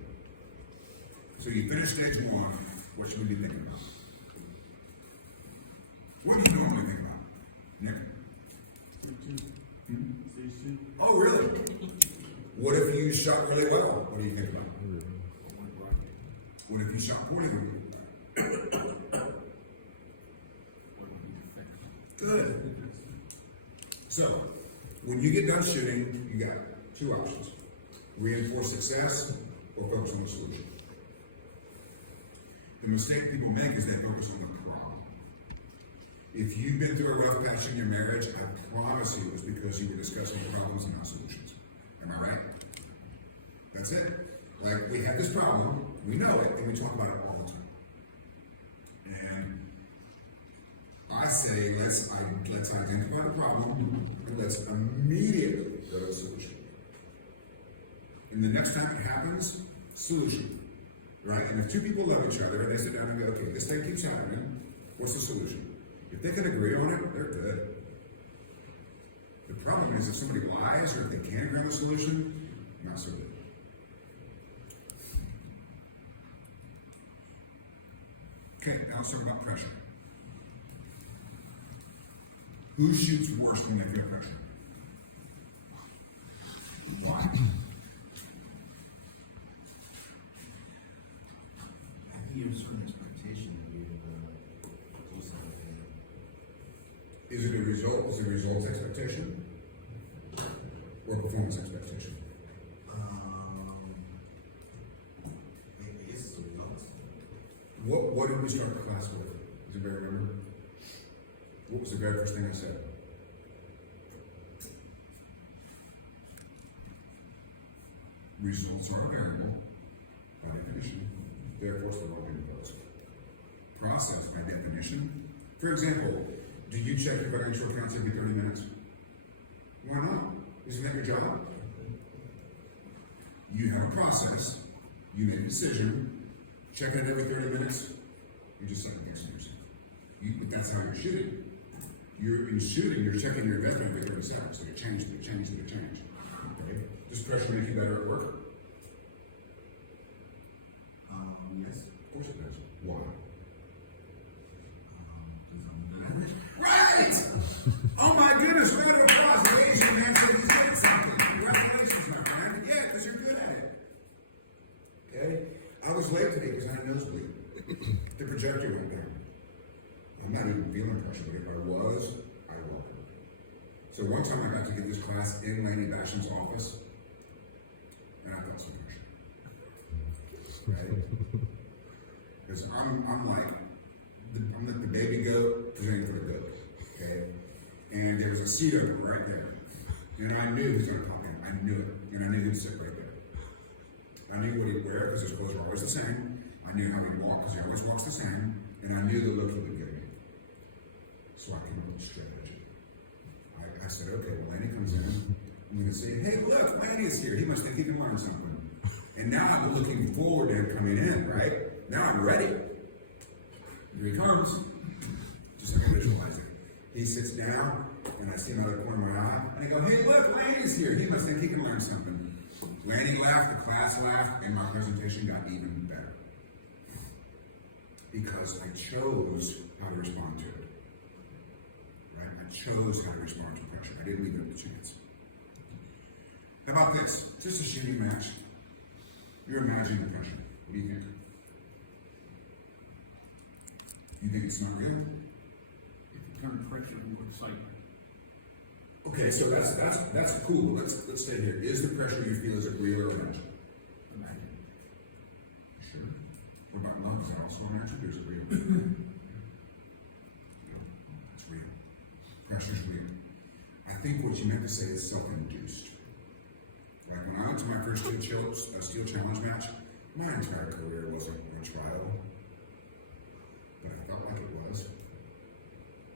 So you finish stage one, what should we be thinking about? What do you normally think about? Nick? Stage two. Oh, really? What if you shot really well? What do you think about? What if you shot poorly? Good. So, when you get done shooting, you got two options. Reinforce success or focus on the solution. The mistake people make is they focus on the problem. If you've been through a rough patch in your marriage, I promise you it's because you were discussing problems and not solutions. Am I right? That's it. Like, we have this problem, we know it, and we talk about it all the time. And I say, let's identify the problem, and let's immediately go to a solution. And the next time it happens, solution. Right? And if two people love each other, and they sit down and go, okay, this thing keeps happening, what's the solution? If they can agree on it, they're good. The problem is if somebody lies or if they can't agree on the solution, not so good. Okay, now let's talk about pressure. Who shoots worse when they feel pressure? Why? I think you have a certain expectation that you close enough. Is it a result? Is it a results expectation? Or performance expectation? I guess it's a result. What did we start the class with? Does anybody remember? What was the very first thing I said? Results are a variable by definition, therefore it's the wrong inputs. Process by definition. For example, do you check your financial accounts every 30 minutes? Why not? Isn't that your job? You have a process, you make a decision, check it every 30 minutes, you're just second guessing yourself. That's how you're shooting. You're in shooting, you're checking your investment every 30 seconds. So it changed. Okay? Does pressure make you better at work? Yes. Of course it does. Why? Because Right! Oh my goodness, round of applause, ladies and gentlemen, he's getting something. Congratulations, my friend. Yeah, because you're good at it. Okay? I was late today because I had a nosebleed. The projector went down. I'm not even feeling pressure, but if I was, I would. So one time I got to give this class in Laney Basham's office, and I felt some pressure. Right? Because I'm like the baby goat presenting for the goat. Okay? And there was a seat open right there. And I knew he was going to pop in. I knew it. And I knew he'd sit right there. I knew what he'd wear because his clothes were always the same. I knew how he'd walk because he always walks the same. And I knew the look he would give me. So I came up with a strategy. I said, okay, well, Laney comes in. I'm going to say, hey, look, Laney is here. He must think he can learn something. And now I'm looking forward to him coming in, right? Now I'm ready. Here he comes. Just like I visualize it. He sits down, and I see him out of the corner of my eye. And I go, hey, look, Laney's here. He must think he can learn something. Laney laughed, the class laughed, and my presentation got even better. Because I chose how to respond to it. Right? I chose how to respond to pressure. I didn't leave it up to chance. How about this? Just a shooting match. You're imagining the pressure. What do you think? You think it's not real? If you turn pressure into excitement. Okay, so that's cool. Let's stay here. Is the pressure you feel is it real or imagined? Sure. What about love? Is that also imagined or is it real? No, that's real. Pressure's real. I think what you meant to say is self-induced. Like when I went to my first steel challenge match, my entire career wasn't on trial, but I felt like it was.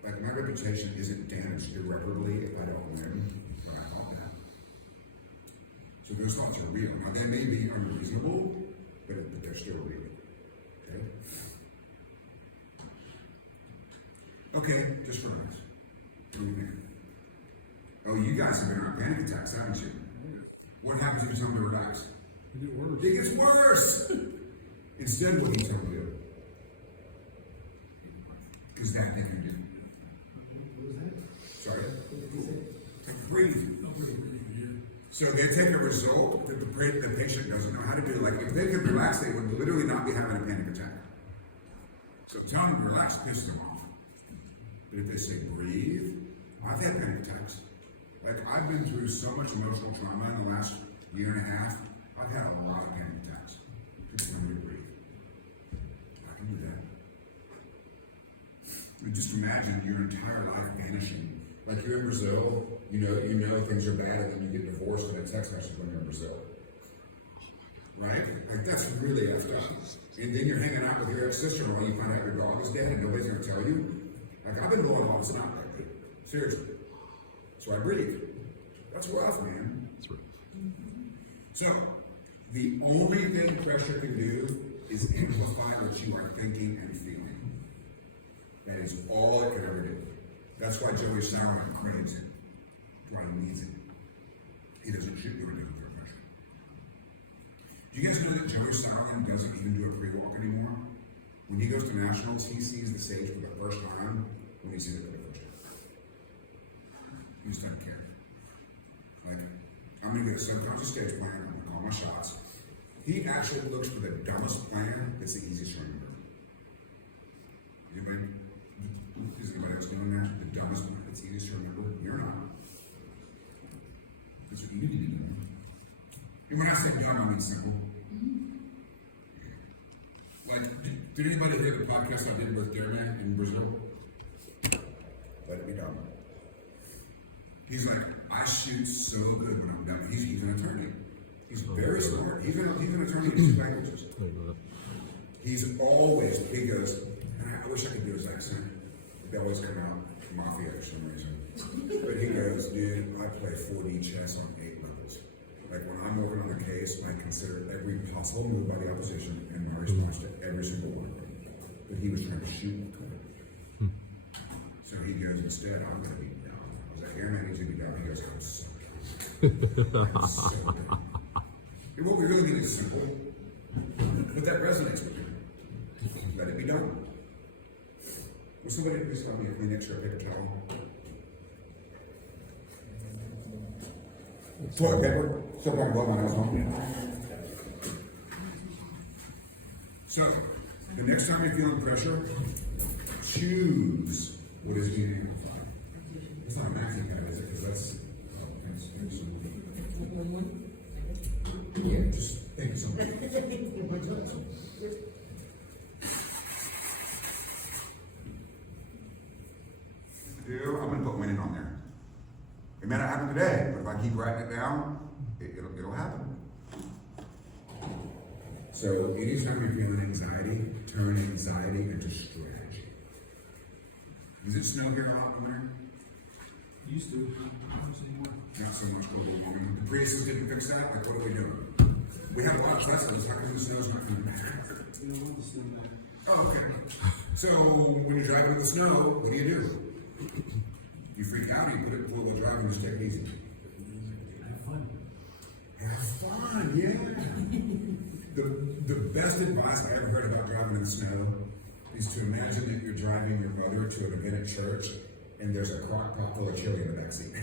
Like my reputation isn't damaged irreparably if I don't win, but I thought that. So those thoughts are real. Now they may be unreasonable, but they're still real. Okay? Okay, just for us. What do you think? Oh, you guys have been on panic attacks, haven't you? What happens if you tell them to relax? It get worse. It gets worse! Instead, what do you tell them to do? Is that thing you do? What was that? Sorry? To breathe. So they take a result that the patient doesn't know how to do. Like if they could relax, they would literally not be having a panic attack. So telling them to relax pisses them off. But if they say breathe, I've had panic attacks. Like I've been through so much emotional trauma in the last year and a half. I've had a lot of panic attacks. People tell me to breathe. I can do that. And just imagine your entire life vanishing. Like you're in Brazil, you know things are bad, and then you get divorced in a text message when you're in Brazil. Right? Like that's really effed up. And then you're hanging out with your ex-sister-in-law, you find out your dog is dead and nobody's gonna tell you. Like I've been going on, it's not lately. Seriously. So I breathe. That's rough, man. That's right. So, the only thing pressure can do is amplify what you are thinking and feeling. That is all it can ever do. That's why Joey Sauerman craves it. That's why he needs it. He doesn't shoot you under pressure. Do you guys know that Joey Sauerman doesn't even do a pre-walk anymore? When he goes to nationals, he sees the stage for the first time when he's in it for the first time. He just doesn't care. Like, I'm gonna get a subconscious stage plan, I'm gonna call my shots. He actually looks for the dumbest plan that's the easiest to remember. Is anybody else doing that? The dumbest plan that's easiest to remember? You're not. That's what you need to do. And when I say dumb, I mean simple. Yeah. Like, did anybody hear the podcast I did with Derman in Brazil? Let it be dumb. He's like, I shoot so good when I'm done. He's an attorney. He's very smart. He's an attorney in 2 languages. He goes, I wish I could do his accent. It always come out mafia for some reason. But he goes, dude, I play 4D chess on 8 levels. Like when I'm working on the case, I consider every possible move by the opposition and my response to every single one. But he was trying to shoot me. So he goes, instead, I'm going to be dumb. I was like, Airman needs to be dumb. He goes, I'm so dumb. I'm so dumb. And what we really need is simple. But that resonates with you. Let it be done. Will somebody please help me a Kleenex or a paper towel? Toilet paper. Soap on glove on home. So, the next time you're feeling pressure, choose what is needed. It's not a maxing guide, is it? Because that's. Yeah, just thank you so much. I'm gonna put winning on there. It may not happen today, but if I keep writing it down, it'll happen. So anytime you're feeling anxiety, turn anxiety into strategy. Does it snow here a lot in the winter? Used to, not anymore. Not so much global warming. The Priuses didn't fix that. Like, what are we doing? We have a lot of Teslas. How come the snow's not coming back? We don't want the snow back. Oh, okay. So when you're driving in the snow, what do? You freak out, you put it in four-wheel drive and just take it easy. Have fun. Have fun, yeah. The best advice I ever heard about driving in the snow is to imagine that you're driving your mother to an event at church and there's a crock pot full of chili in the backseat.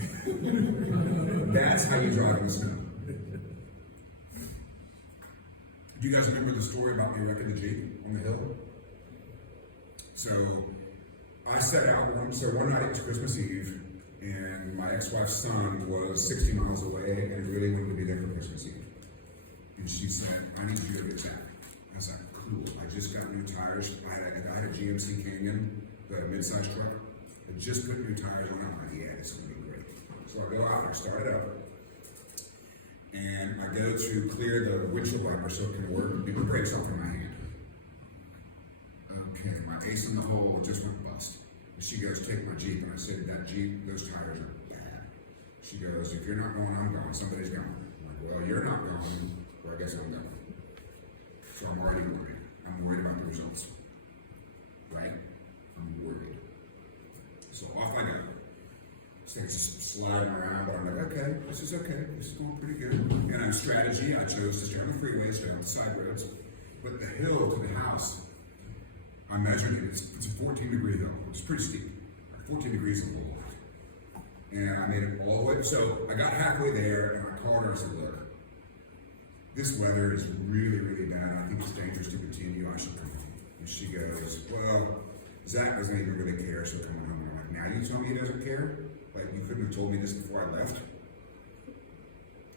That's how you drive in the snow. Do you guys remember the story about me wrecking the Jeep on the hill? So I set out one night, it's Christmas Eve, And my ex-wife's son was 60 miles away and really wanted to be there for Christmas Eve. And she said, I need you to get that. I was like, cool. I just got new tires. I had a GMC Canyon, the mid-size truck. I just put new tires on it. I'm like, yeah, this is going to be great. So I go out and I start it up. And I go to clear the windshield wiper so it can work. The brakes off in my hand. Okay, my ace in the hole just went bust. And she goes, take my Jeep. And I said, that Jeep, those tires are bad. She goes, if you're not going, I'm going. Somebody's going. I'm like, well, you're not going. Well, I guess I'm going. So I'm already worried. I'm worried about the results. Right? I'm worried. So off I go. Things just sliding around, but I'm like, okay, this is okay. This is going pretty good. And on strategy, I chose to stay on the freeway, stay on the side roads. But the hill to the house, I measured it. It's a 14-degree hill. It's pretty steep. 14 degrees is a little hot. And I made it all the way. So I got halfway there, and I called her and said, look, this weather is really, really bad. I think it's dangerous to continue. I should come home. And she goes, well, Zach doesn't even really care, so come home. And I'm like, now you tell me he doesn't care? Like, you couldn't have told me this before I left?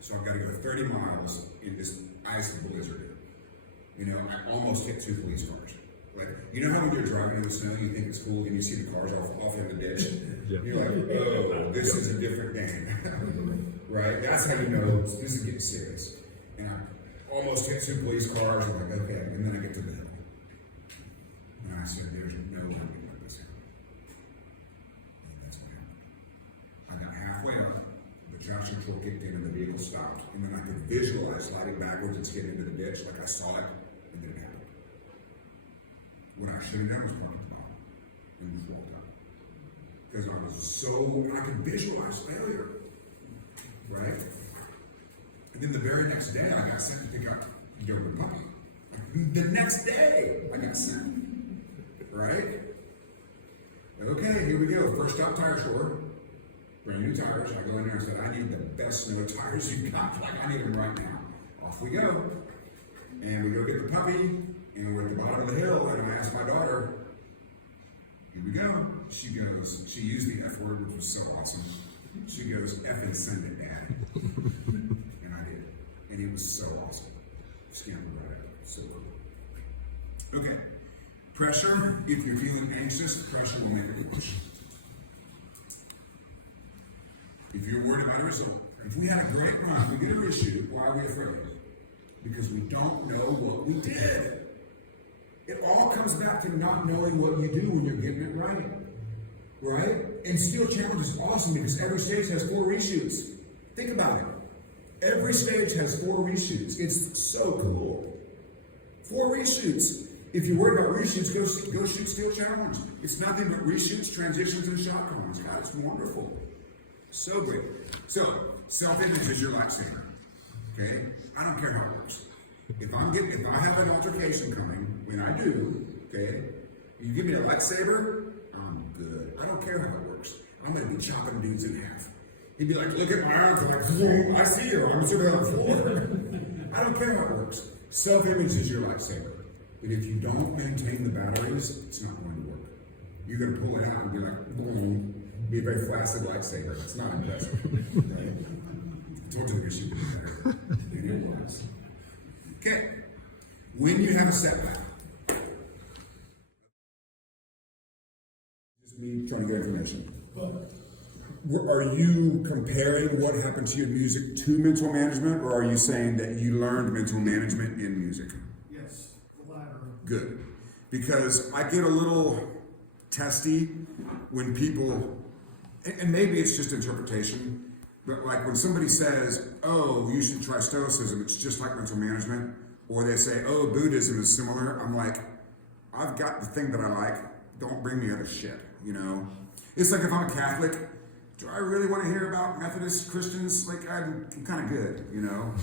So I've got to go 30 miles in this ice blizzard. You know, I almost hit 2 police cars. Like, you know how when you're driving in the snow, you think it's cool, and you see the cars off in the ditch? Yeah. You're like, oh, this is a different game. Right? That's how you know this is getting serious. And I almost hit 2 police cars. I'm like, okay. And then I get to the hill. And I said, there's no way we let this happen. And that's what happened. I got halfway up, the traction control kicked in, and the vehicle stopped. And then I could visualize sliding backwards and skidding into the ditch, like I saw it, and then it happened. What I should have done was parked at the bottom and just walked out. Because I was I could visualize failure. Right? And then the very next day, I got sent to pick up the puppy. The next day, I got sent. Right? Okay, here we go. First stop, tire store. Brand new tires. I go in there and said, I need the best snow tires you got. Like, I need them right now. Off we go. And we go get the puppy. And we're at the bottom of the hill, and I asked my daughter, here we go. She goes, she used the F word, which was so awesome. She goes, effing send it, Dad. And I did. And it was so awesome. Scampered right up. So cool. Okay. Pressure. If you're feeling anxious, pressure will make it worse. If you're worried about a result, if we had a great run, we get a reshoot, why are we afraid? Because we don't know what we did. It all comes back to not knowing what you do when you're getting it right. Right? And Steel Challenge is awesome because every stage has 4 reshoots. Think about it. Every stage has 4 reshoots. It's so cool. 4 reshoots. If you're worried about reshoots, go shoot Steel Challenge. It's nothing but reshoots, transitions, and shot callings. God, it's wonderful. So great. So, self-image is your lightsaber. Okay? I don't care how it works. If I have an altercation coming, when I do, okay, you give me a lightsaber, I'm good. I don't care how it works. I'm going to be chopping dudes in half. He'd be like, look at my arms. I'm like, whoa, I see you. I'm sitting on the floor. I don't care how it works. Self-image is your lightsaber. But if you don't maintain the batteries, it's not going to work. You're going to pull it out and be like, boom, be a very flaccid lightsaber. It's not impressive. Right? I told you that she would be better. And it was. Okay. When you have a setback, just me trying to get information. Are you comparing what happened to your music to mental management, or are you saying that you learned mental management in music? Yes, the latter. Good. Because I get a little testy when people, and maybe it's just interpretation, but like when somebody says, oh, you should try Stoicism, it's just like mental management, or they say, oh, Buddhism is similar, I'm like, I've got the thing that I like, don't bring me other shit, you know? It's like if I'm a Catholic, do I really want to hear about Methodist Christians? Like, I'm kind of good, you know?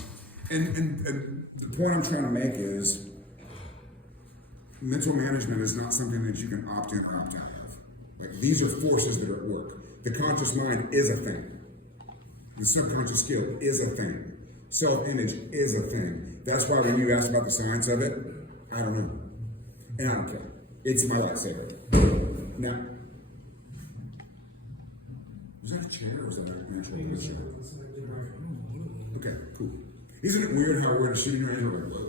And the point I'm trying to make is, mental management is not something that you can opt in or opt out of. Like, these are forces that are at work. The conscious mind is a thing. The subconscious skill is a thing. Self-image is a thing. That's why when you asked about the science of it, I don't know. And I don't care. It's my lightsaber. Now, Is that a chair or is that a natural chair? Okay, cool. Isn't it weird how we're in a shooting range? We're like, whoa.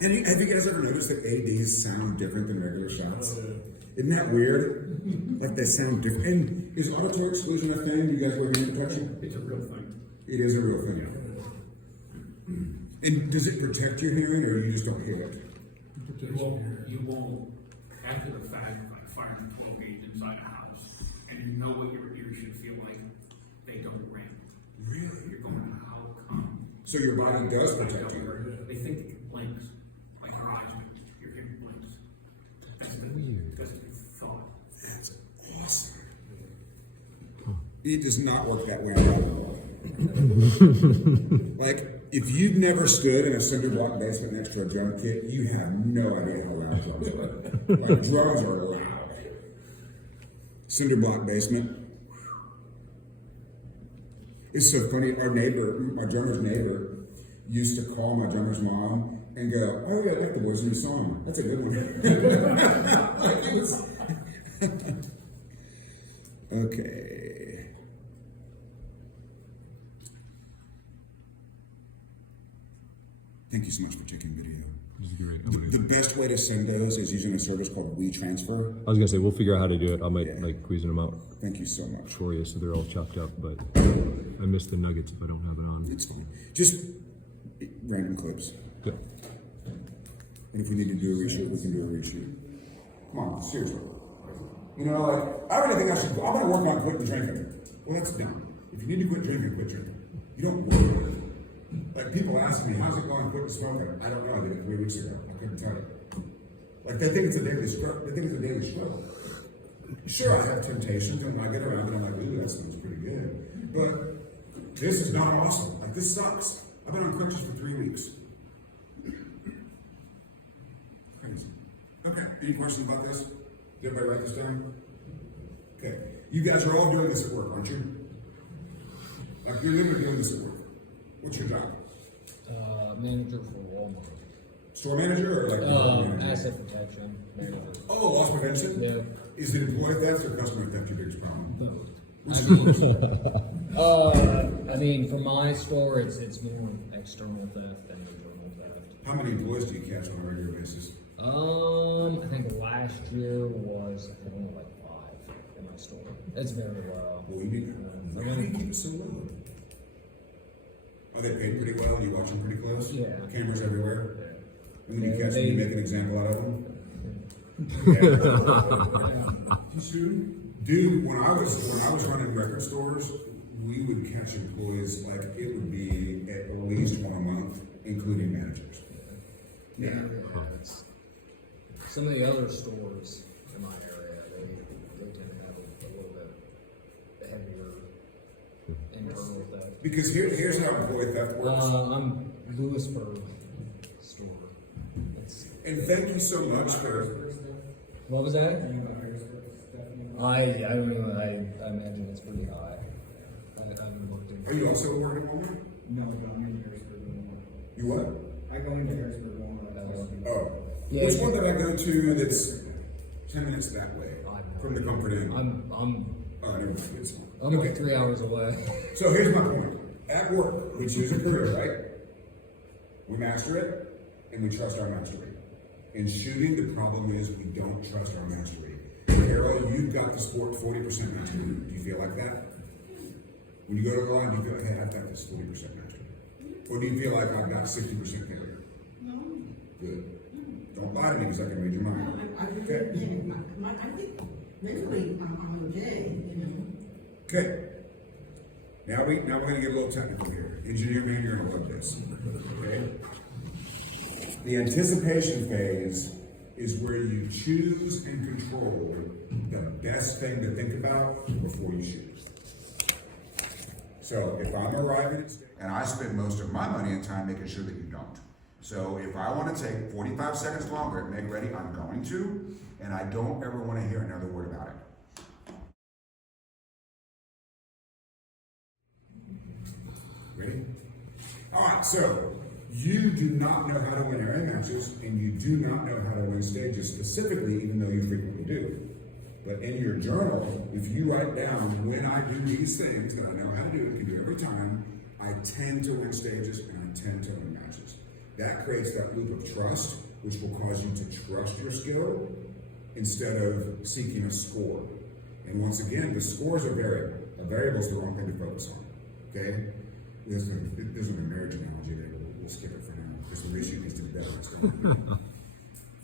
And have you guys ever noticed that ADs sound different than regular shots? Isn't that weird? Like they sound different. And is auditory exclusion a thing? Do you guys wear hearing protection? It's a real thing. It is a real thing. And does it protect your hearing, or you just don't hear it? You won't, after the fact, like firing 12 gauge inside a house, and you know what your ears should feel like, they don't ramp. Really? You're going, how come? So your body does protect you. They think it blinks, like your eyes, your ear blinks. That's the thought. That's awesome. It does not work that way at all. Like, if you've never stood in a cinder block basement next to a drum kit, you have no idea how loud drums are. Like, drums are loud. Cinder block basement. It's so funny. Our neighbor, my drummer's neighbor, used to call my drummer's mom and go, "Oh yeah, I like the Boys in the song. That's a good one." Like, it was... Okay. Thank you so much for taking video. The best way to send those is using a service called WeTransfer. I was gonna say we'll figure out how to do it. I might like quizzing them out Thank you so much. for you so they're all chopped up. But I missed the nuggets if I don't have it on. It's fine. Just random clips. Good. And if we need to do a reshoot, we can do a reshoot. Come on, seriously. You know, like, I really think I'm gonna work on quitting drinking. Well, that's dumb. If you need to quit drinking, quit drinking. You don't work on it. Like, people ask me, how's it going quitting smoking? I don't know, I did it 3 weeks ago. I couldn't tell you. Like, they think it's a daily struggle. They think it's a daily struggle. Sure, I have temptations, and when I get around it, I'm like, ooh, that sounds pretty good. But this is not awesome. Like, this sucks. I've been on crutches for 3 weeks. Crazy. Okay, any questions about this? Did everybody write this down? Okay. You guys are all doing this at work, aren't you? Like, you're literally doing this at work. What's your job? Manager for Walmart. Store manager or like manager? Asset protection manager. Oh, loss prevention? Yeah. Is it employee theft or customer theft your biggest problem? I mean, for my store, it's more external theft than internal theft. How many employees do you catch on a regular basis? I think last year was only like 5 in my store. It's very low. Well, you need how do you keep it so low? Are they paid pretty well and you watch them pretty close? Yeah. Cameras everywhere? And then you catch them, you make an example out of them? You shooting? Dude, when I was running record stores, we would catch employees like it would be at least 1 a month, including managers. Yeah. Some of the other stores in my area, they tend to have a little bit heavier internal theft. Because here's how employee theft works. I'm Lewisburg store. And thank you so much for. What was that? I don't know. I imagine it's pretty high. I haven't looked into. Are you also working at Walmart? No, I'm in Harrisburg. You what? I go into Harrisburg Walmart. Oh. Yeah, Which one did I go to that's 10 minutes that way from the Comfort Inn? I'm Never mind. like 3 hours away. So here's my point. At work, we choose a career, right? We master it, and we trust our mastery. In shooting, the problem is we don't trust our mastery. Carol, you've got the sport 40% mastery. Do you feel like that? When you go to the line, do you feel like, hey, I've got this 40% mastery? Or do you feel like I've got 60% failure? No. Good. Don't lie to me because I can read your mind. I think mentally I'm okay, you know. Okay. Now we're going to get a little technical here. Engineer man, you're going to love this. Okay. The anticipation phase is where you choose and control the best thing to think about before you shoot. So if I'm arriving, And I spend most of my money and time making sure that you don't. So if I want to take 45 seconds longer at make ready, I'm going to, and I don't ever want to hear another word about it. ready? All right, so you do not know how to win area matches, and you do not know how to win stages specifically, even though you frequently do. But in your journal, if you write down when I do these things that I know how to do, can do every time, I tend to win stages and I tend to win matches. That creates that loop of trust, which will cause you to trust your skill instead of seeking a score. And once again, the scores are variable. A variable is the wrong thing to focus on. Okay? There's a marriage analogy there, but we'll skip it for now because the ratio needs to be better next time.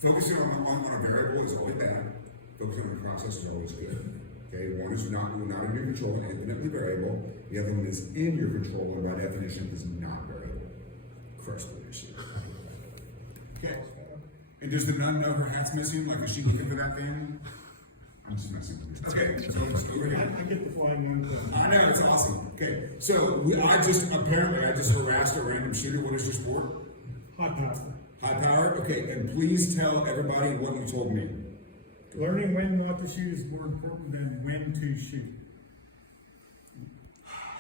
Focusing on a variable is always bad. Focusing on the process is always good. Okay, one is not in your control and infinitely variable. The other one is in your control and by definition is not variable. Crush the issue. Okay. And does the nun know her hat's missing? Like, is she looking for that thing? I'm just messing with you. Okay, so let's go right here. I get the flying unicorn. I know, it's awesome. Okay, so I just harassed a random shooter. What is your sport? High power. High power? Okay, and please tell everybody what you told me. Learning when not to shoot is more important than when to shoot.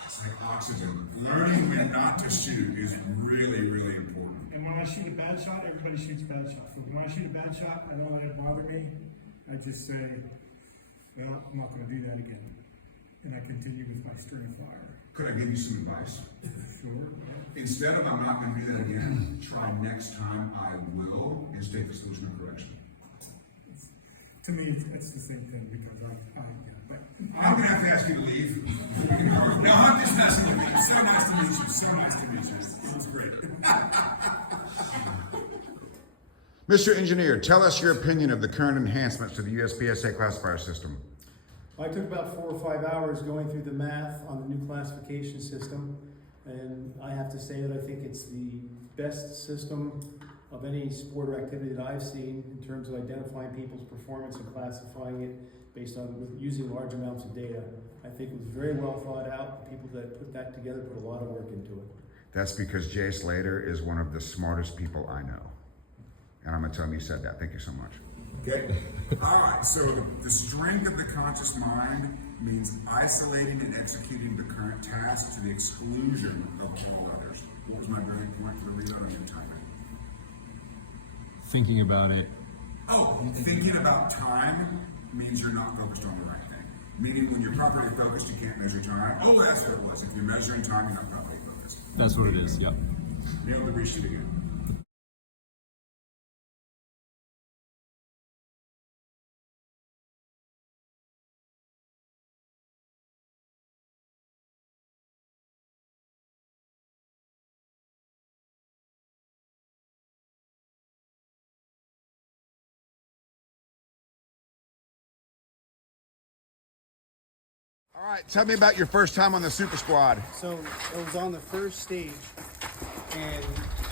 It's like oxygen. Learning when not to shoot is really, really important. And when I shoot a bad shot, everybody shoots bad shots. But when I shoot a bad shot, I don't let it bother me. I just say, well, I'm not going to do that again. And I continue with my string of fire. Could I give you some advice? Sure. Yeah. Instead of I'm not going to do that again, try next time I will and state the solution of correction. To me, it's the same thing because but I'm going to have to ask you to leave. No, I'm just messing with you. So nice to meet you. So nice to meet you. It was great. Mr. Engineer, tell us your opinion of the current enhancements to the USPSA classifier system. I took about 4 or 5 hours going through the math on the new classification system, and I have to say that I think it's the best system of any sport or activity that I've seen in terms of identifying people's performance and classifying it based on using large amounts of data. I think it was very well thought out. The people that put that together put a lot of work into it. That's because Jay Slater is one of the smartest people I know. And I'm going to tell him you said that. Thank you so much. Okay. All right. So the strength of the conscious mind means isolating and executing the current task to the exclusion of all others. What was my brilliant point for the read on your time? Thinking about it. Oh, thinking about time means you're not focused on the right thing. Meaning when you're properly focused, you can't measure time. Oh, that's what it was. If you're measuring time, you're not properly focused. That's what it is, yep. Be able to reach it again. All right, tell me about your first time on the Super Squad. So I was on the first stage, and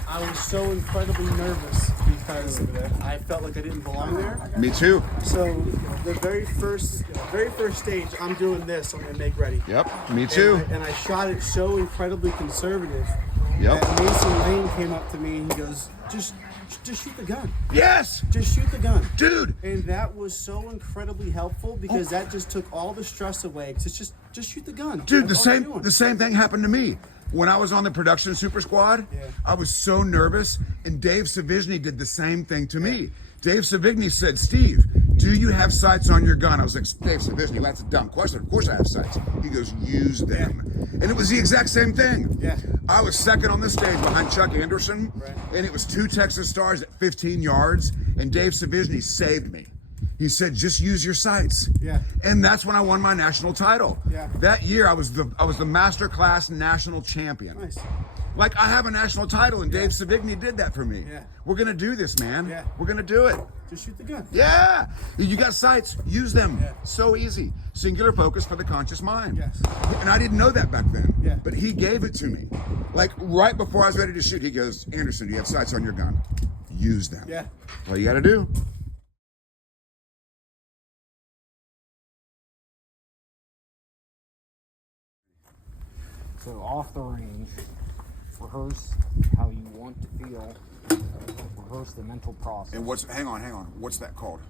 I was so incredibly nervous because I felt like I didn't belong there. Me too. So the very first stage, I'm doing this. I'm gonna make ready. Yep, me too. And I shot it so incredibly conservative. Yep. That Mason Lane came up to me and he goes, just shoot the gun. Yes! Just shoot the gun. Dude! And that was so incredibly helpful because that just took all the stress away. Cause it's just shoot the gun. Dude, That's the same thing happened to me. When I was on the production Super Squad, I was so nervous, and Dave Savigny did the same thing to me. Dave Savigny said, Steve, do you have sights on your gun? I was like, Dave Savigny, that's a dumb question. Of course I have sights. He goes, use them. And it was the exact same thing. Yeah. I was second on the stage behind Chuck Anderson, and it was 2 Texas Stars at 15 yards, and Dave Savigny saved me. He said, just use your sights. Yeah. And that's when I won my national title. Yeah. That year I was the master class national champion. Nice. Like, I have a national title, and Dave Savigny did that for me. Yeah. We're gonna do this, man. Yeah. We're gonna do it. Just shoot the gun. Yeah. You got sights, use them. Yeah. So easy. Singular focus for the conscious mind. Yes. And I didn't know that back then. Yeah. But he gave it to me. Like, right before I was ready to shoot, he goes, Anderson, do you have sights on your gun? Use them. Yeah. All you gotta do. So off the range, rehearse how you want to feel, rehearse the mental process. And hang on. What's that called?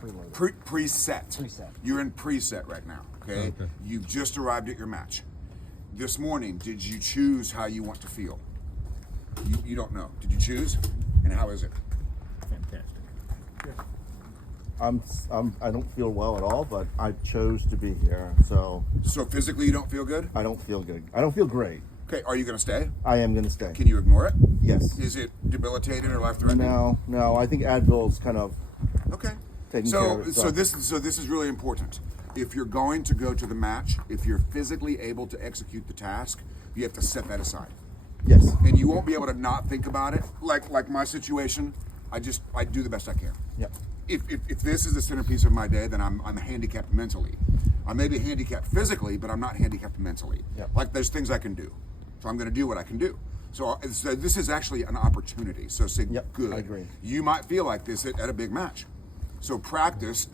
Preload. Preset. Preset. You're in preset right now, okay? You've just arrived at your match. This morning, did you choose how you want to feel? You don't know. Did you choose? And how is it? Fantastic. I don't feel well at all, but I chose to be here, so So physically you don't feel good? I don't feel good. I don't feel great. Okay, are you gonna stay? I am going to stay. Can you ignore it? Yes. Is it debilitating or life-threatening? No. I think Advil's kind of Okay. taking care of it. So this is really important. If you're going to go to the match, if you're physically able to execute the task, you have to set that aside. Yes. And you won't be able to not think about it. Like my situation, I do the best I can. Yep. If this is the centerpiece of my day, then I'm handicapped mentally. I may be handicapped physically, but I'm not handicapped mentally. Yep. Like there's things I can do. So I'm going to do what I can do. So this is actually an opportunity. So say, Yep, good. I agree. You might feel like this at a big match. So practice,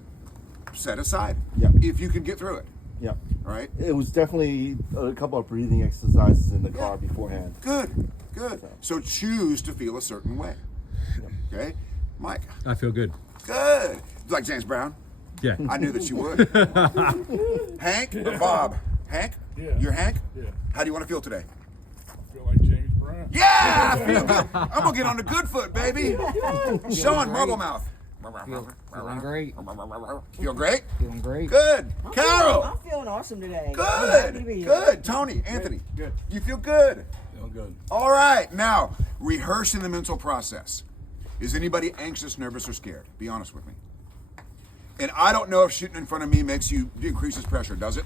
set aside. Yep. If you can get through it. Yep. All right. It was definitely a couple of breathing exercises in the car beforehand. Good. So choose to feel a certain way. Okay, Mike. I feel good. Good. Like James Brown. Yeah. I knew that you would. Hank or Bob? Hank? Yeah. You're Hank? Yeah. How do you want to feel today? I feel like James Brown. Yeah, I feel good. I'm gonna get on the good foot, baby. Sean Marblemouth. Feeling great. Feel great? Feeling great. Good. Carol. I'm feeling awesome today. I'm happy to be Good. here. Good. Tony. Anthony. Good. You feel good? Feeling good. All right. Now, rehearsing the mental process. Is anybody anxious, nervous, or scared? Be honest with me. And I don't know if shooting in front of me increases pressure, does it?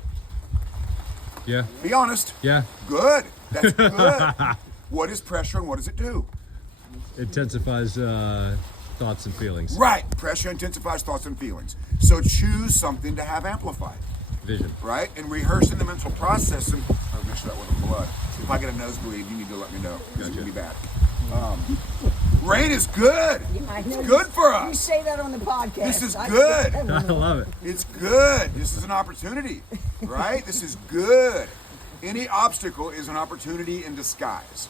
Yeah. Be honest. Yeah. Good. That's good. What is pressure and what does it do? Intensifies thoughts and feelings. Right. Pressure intensifies thoughts and feelings. So choose something to have amplified. Vision. Right? And rehearsing the mental process. And I'll make sure that wasn't blood. If I get a nosebleed, you need to let me know. It's going to be bad. Rain is good. I know It's good for You us. say that on the podcast. This is I good. say that I on the- love it. It's good. This is an opportunity, right? This is good. Any obstacle is an opportunity in disguise.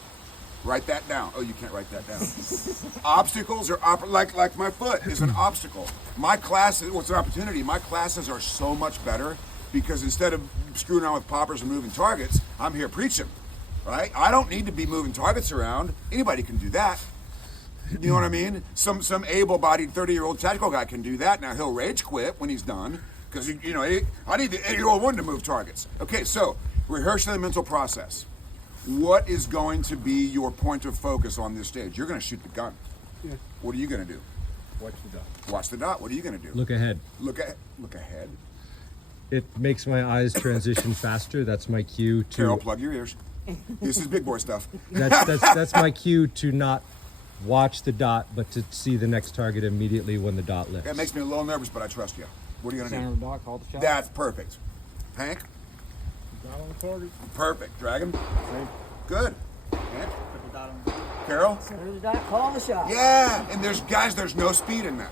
Write that down. Oh, you can't write that down. Obstacles are like my foot is an obstacle. My classes, what's an opportunity? My classes are so much better because instead of screwing around with poppers and moving targets, I'm here preaching, right? I don't need to be moving targets around. Anybody can do that. You know what I mean? Some able-bodied 30-year-old tactical guy can do that. Now he'll rage quit when he's done because I need the 80-year-old one to move targets. Okay, so rehearsing the mental process. What is going to be your point of focus on this stage? You're going to shoot the gun. Yeah. What are you going to do? Watch the dot. Watch the dot. What are you going to do? Look ahead. Look ahead. It makes my eyes transition faster. That's my cue to. Carol, plug your ears. This is big boy stuff. That's my cue to not watch the dot, but to see the next target immediately when the dot lifts. That makes me a little nervous, but I trust you. What are you going to Center do? of the dot, call the shot. That's perfect. Hank? Dot on the target. Perfect. Dragon? Same. Good. Hank? Carol? Center of the dot, call the shot. Yeah, and there's no speed in that.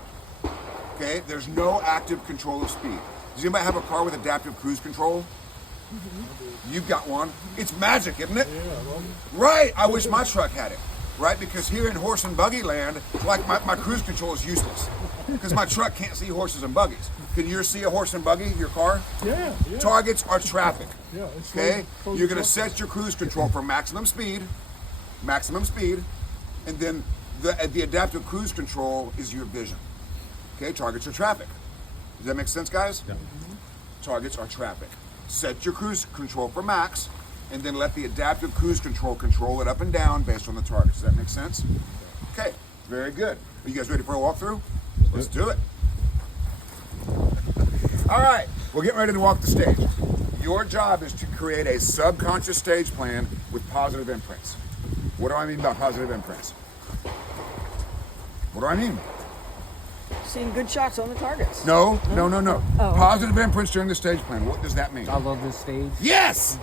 Okay, there's no active control of speed. Does anybody have a car with adaptive cruise control? You've got one. It's magic, isn't it? Yeah, I love it. Right. I wish my truck had it. Right, because here in horse and buggy land, like my cruise control is useless because my truck can't see horses and buggies. Can you see a horse and buggy? Your car? Yeah. Targets are traffic. Yeah, it's Okay, slow you're going to truck. set your cruise control for maximum speed, and then the adaptive cruise control is your vision. Okay, targets are traffic. Does that make sense, guys? Yeah. Targets are traffic. Set your cruise control for max, and then let the adaptive cruise control it up and down based on the targets. Does that make sense? Okay, very good. Are you guys ready for a walkthrough? Let's do it. All right, we're getting ready to walk the stage. Your job is to create a subconscious stage plan with positive imprints. What do I mean by positive imprints? What do I mean? Seeing good shots on the targets. No. Oh. Positive imprints during the stage plan. What does that mean? I love this stage. Yes!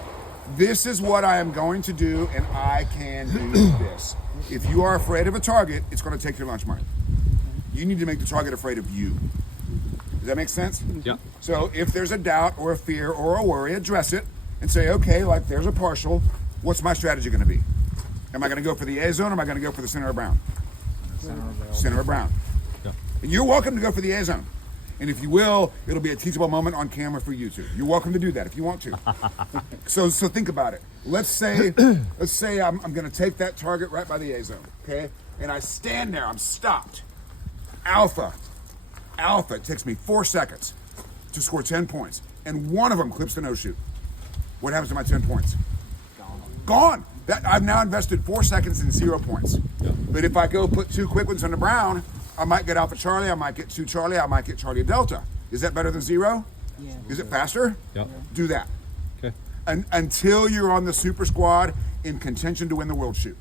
This is what I am going to do, and I can do this. If you are afraid of a target, it's going to take your lunch money. You need to make the target afraid of you. Does that make sense? Yeah. So if there's a doubt or a fear or a worry, address it and say, okay, like there's a partial. What's my strategy going to be? Am I going to go for the A zone or am I going to go for the center of brown? Center of brown. Yeah. And you're welcome to go for the A zone. And if you will, it'll be a teachable moment on camera for you two. You're welcome to do that if you want to. So think about it. Let's say I'm going to take that target right by the A zone, okay? And I stand there. I'm stopped. Alpha. alpha, it takes me 4 seconds to score 10 points, and one of them clips the no shoot. What happens to my 10 points? Gone. I've now invested 4 seconds and 0 points. Yeah. But if I go put 2 quick ones on the brown, I might get Alpha Charlie, I might get 2 Charlie, I might get Charlie Delta. Is that better than 0? Yeah. Is it faster? Yeah. Do that. Okay. Until you're on the super squad in contention to win the world shoot.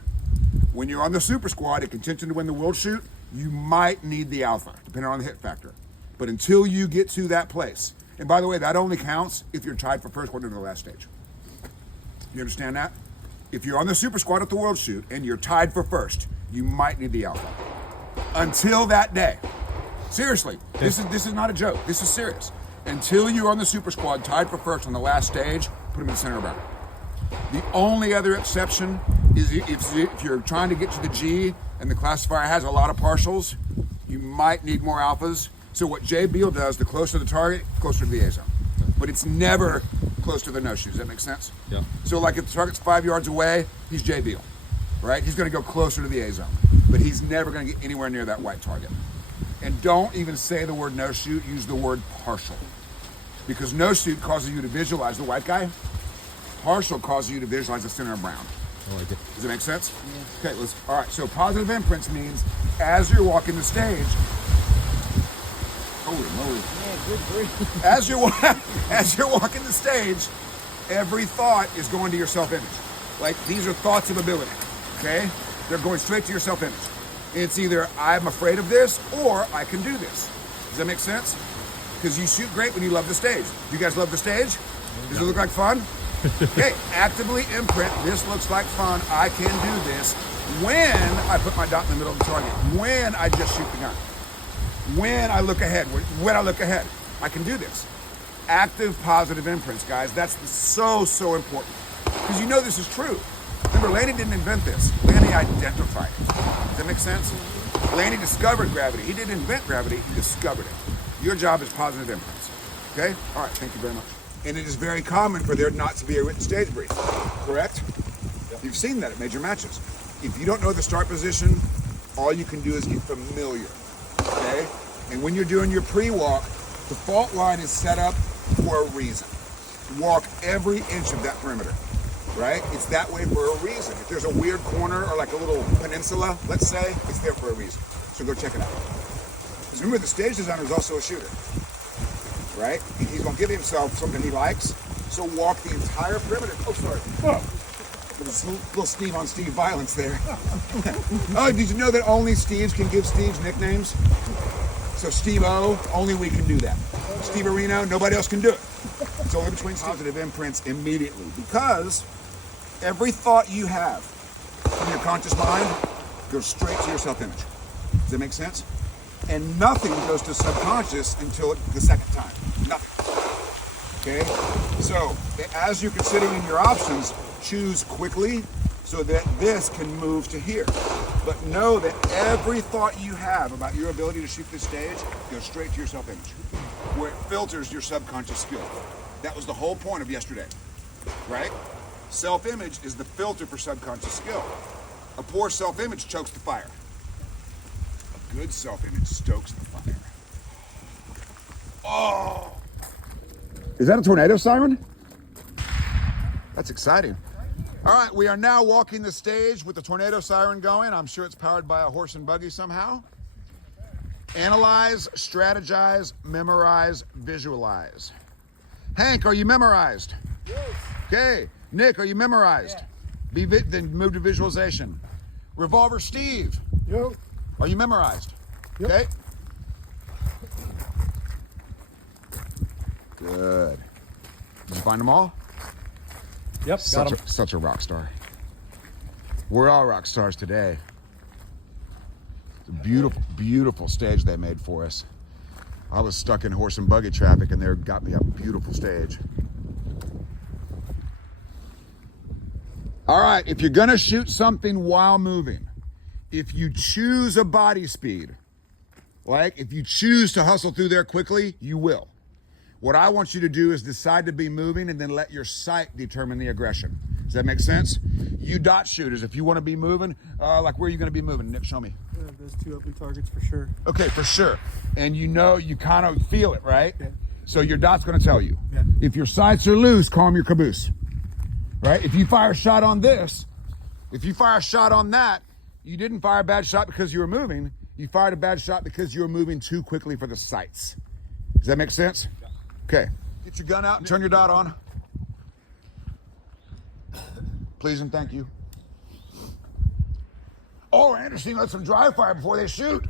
When you're on the super squad in contention to win the world shoot, you might need the alpha, depending on the hit factor. But until you get to that place, and by the way, that only counts if you're tied for first going into the last stage. You understand that? If you're on the super squad at the world shoot and you're tied for first, you might need the alpha. Until that day. Seriously, this is not a joke. This is serious. Until you're on the super squad tied for first on the last stage, put them in the center of the brown. The only other exception is if you're trying to get to the G and the classifier has a lot of partials, you might need more alphas. So what Jay Beal does, the closer to the target, closer to the A zone. But it's never close to the no shoes. Does that make sense? Yeah. So like if the target's 5 yards away, he's Jay Beal, right? He's going to go closer to the A zone, but he's never going to get anywhere near that white target. And don't even say the word no shoot, use the word partial. Because no shoot causes you to visualize the white guy. Partial causes you to visualize the center of brown. I like it. Does that make sense? Yeah. Okay, all right, so positive imprints means as you're walking the stage, holy moly. Yeah, good grief. As you're walking the stage, every thought is going to your self-image. Like, these are thoughts of ability, okay? They're going straight to your self-image. It's either I'm afraid of this or I can do this. Does that make sense? Because you shoot great when you love the stage. Do you guys love the stage? Does it look like fun? Okay, actively imprint, this looks like fun, I can do this, when I put my dot in the middle of the target, when I just shoot the gun, when I look ahead, I can do this. Active positive imprints, guys, that's so important. Because you know this is true. Remember, Laney didn't invent this, Laney identified it. Does that make sense? Laney discovered gravity. He didn't invent gravity, he discovered it. Your job is positive imprints. Okay? All right, thank you very much. And it is very common for there not to be a written stage brief, correct? Yep. You've seen that at major matches. If you don't know the start position, all you can do is get familiar, okay? And when you're doing your pre-walk, the fault line is set up for a reason. Walk every inch of that perimeter, right? It's that way for a reason. If there's a weird corner or like a little peninsula, let's say, it's there for a reason. So go check it out. Because remember, the stage designer is also a shooter. Right? He's going to give himself something he likes. So walk the entire perimeter. Oh, sorry. There's a little Steve on Steve violence there. Oh, did you know that only Steves can give Steves nicknames? So Steve O, only we can do that. Steve Areno, nobody else can do it. It's only between positive imprints immediately. Because every thought you have in your conscious mind goes straight to your self-image. Does that make sense? And nothing goes to subconscious until the second time. Nothing. Okay? So, as you're considering your options, choose quickly so that this can move to here. But know that every thought you have about your ability to shoot this stage goes straight to your self-image, where it filters your subconscious skill. That was the whole point of yesterday, right? Self-image is the filter for subconscious skill. A poor self-image chokes the fire. Good self-image stokes the fire. Oh! Is that a tornado siren? That's exciting. All right, we are now walking the stage with the tornado siren going. I'm sure it's powered by a horse and buggy somehow. Analyze, strategize, memorize, visualize. Hank, are you memorized? Yes. Okay. Nick, are you memorized? Yeah. Then move to visualization. Revolver Steve. Yo. Are you memorized? Yep. Okay. Good. Did you find them all? Yep, got 'em. Such a rock star. We're all rock stars today. It's a beautiful, beautiful stage they made for us. I was stuck in horse and buggy traffic and they got me a beautiful stage. All right, if you're gonna shoot something while moving, if you choose a body speed, like if you choose to hustle through there quickly, you will. What I want you to do is decide to be moving and then let your sight determine the aggression. Does that make sense? You dot shooters, if you want to be moving, like where are you going to be moving? Nick, show me. Those two open targets for sure. Okay, for sure. And you kind of feel it, right? Yeah. So your dot's going to tell you. Yeah. If your sights are loose, calm your caboose. Right? If you fire a shot on this, if you fire a shot on that, you didn't fire a bad shot because you were moving. You fired a bad shot because you were moving too quickly for the sights. Does that make sense? Okay. Get your gun out and turn your dot on. Please and thank you. Oh, Anderson, let some dry fire before they shoot.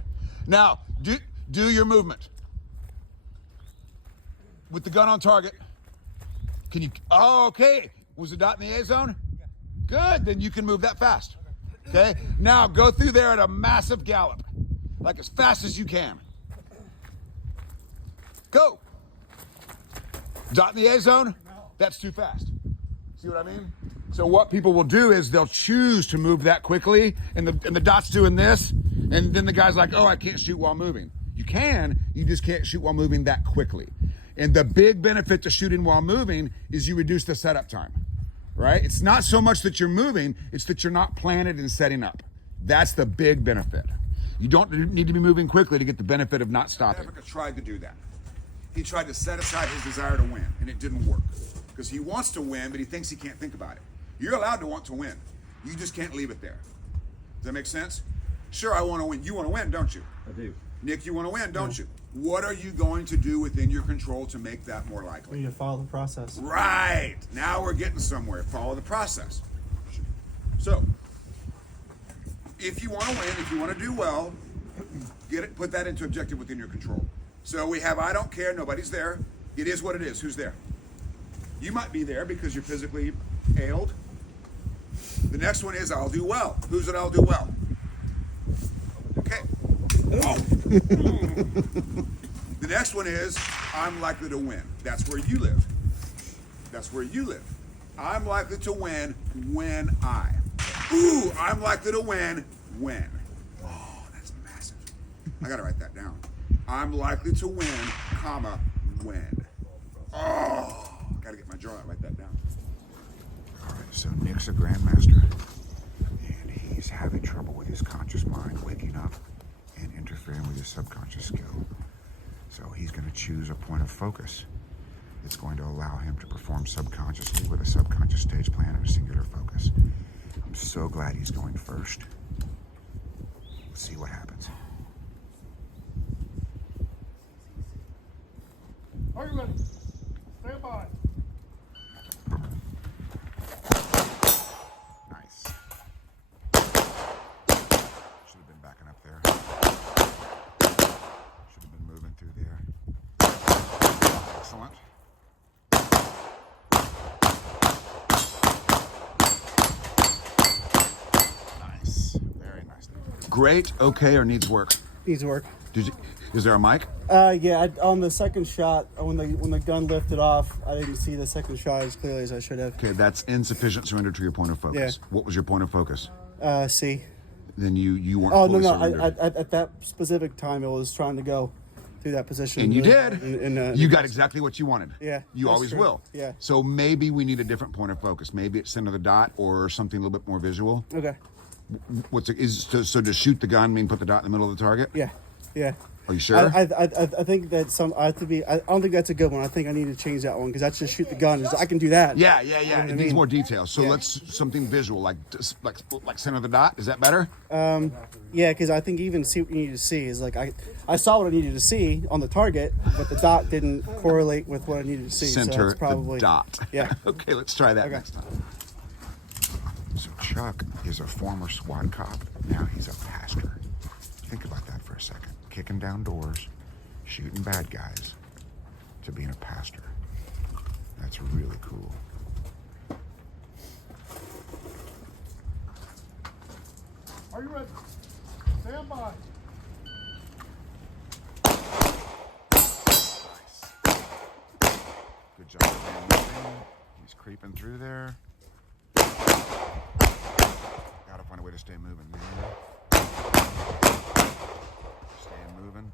Now, do your movement. With the gun on target. Can you, okay. Was the dot in the A zone? Yeah. Good, then you can move that fast. Okay? Now, go through there at a massive gallop. Like as fast as you can. Go. Dot in the A zone? That's too fast. See what I mean? So what people will do is they'll choose to move that quickly, and the dot's doing this, and then the guy's like, oh, I can't shoot while moving. You can, you just can't shoot while moving that quickly. And the big benefit to shooting while moving is you reduce the setup time, right? It's not so much that you're moving, it's that you're not planted and setting up. That's the big benefit. You don't need to be moving quickly to get the benefit of not stopping. Africa tried to do that. He tried to set aside his desire to win, and it didn't work. Because he wants to win, but he thinks he can't think about it. You're allowed to want to win. You just can't leave it there. Does that make sense? Sure, I want to win. You want to win, don't you? I do. Nick, you want to win, don't you? What are you going to do within your control to make that more likely? We need to follow the process. Right. Now we're getting somewhere. Follow the process. So, if you want to win, if you want to do well, put that into objective within your control. So we have I don't care, nobody's there. It is what it is. Who's there? You might be there because you're physically ailed. The next one is I'll do well. Who's it I'll do well? Okay. Oh. The next one is I'm likely to win. That's where you live. That's where you live. I'm likely to win when I. Ooh, I'm likely to win when. Oh, that's massive. I gotta write that down. I'm likely to win, comma, when. Oh, gotta get my jaw out, write that down. All right, so Nick's a grandmaster, and he's having trouble with his conscious mind waking up and interfering with his subconscious skill. So he's going to choose a point of focus that's going to allow him to perform subconsciously with a subconscious stage plan and a singular focus. I'm so glad he's going first. Let's see what happens. Are you ready? Stand by. Nice. Should have been backing up there. Should have been moving through there. Excellent. Nice. Very nice. Great, okay, or needs work? Needs work. Is there a mic? Yeah. On the second shot, when the gun lifted off, I didn't see the second shot as clearly as I should have. Okay, that's insufficient surrender to your point of focus. Yeah. What was your point of focus? C. Then you weren't Oh fully no! surrendered. At that specific time, it was trying to go through that position. And you did. You got exactly exactly what you wanted. Yeah, You that's always true. will. Yeah. So maybe we need a different point of focus. Maybe it's center of the dot or something a little bit more visual. Okay. So to shoot the gun mean put the dot in the middle of the target? Yeah. Yeah. Are you sure? I think that I have to be. I don't think that's a good one. I think I need to change that one because that's just shoot the gun. I can do that. Yeah. You know what It I needs mean? more detail. So Yeah. let's something visual, like center of the dot. Is that better? Yeah, because I think even see what you need to see is like I saw what I needed to see on the target, but the dot didn't correlate with what I needed to see. so Center that's probably the dot. Yeah. Okay, let's try that Okay. next time. So Chuck is a former SWAT cop. Now he's a pastor. Think about that for a second. Kicking down doors, shooting bad guys, to being a pastor. That's really cool. Are you ready? Stand by. Good job, man. He's creeping through there. Gotta find a way to stay moving, man. Staying moving.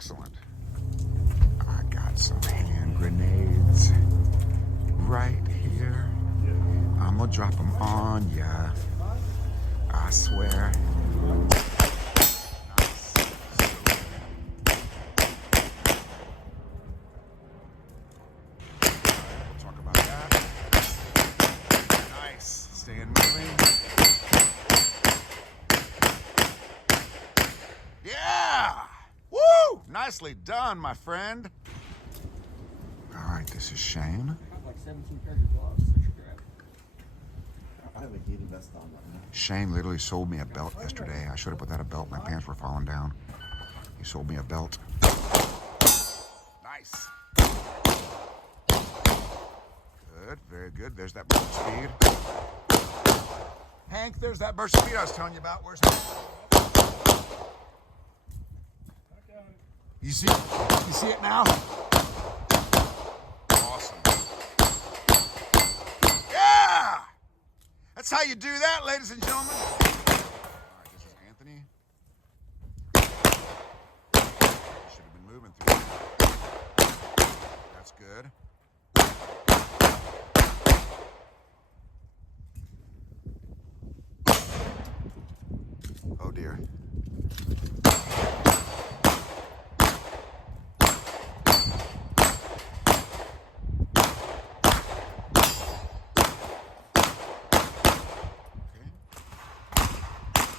Excellent. I got some hand grenades right here. I'm gonna drop them on ya. I swear. Nice. We'll talk about that. Nice. Staying moving. Yeah! Woo! Nicely done, my friend. All right, this is Shane. Like 17 pairs of gloves. I should grab. I have a heated vest on right now. Shane literally sold me a belt yesterday. I showed up without a belt. My pants were falling down. He sold me a belt. Nice. Good, very good. There's that burst of speed. Hank, there's that burst of speed I was telling you about. Where's Hank? You see it? You see it now? Awesome. Yeah! That's how you do that, ladies and gentlemen. All right, this is Anthony. Should have been moving through that. That's good. Oh dear.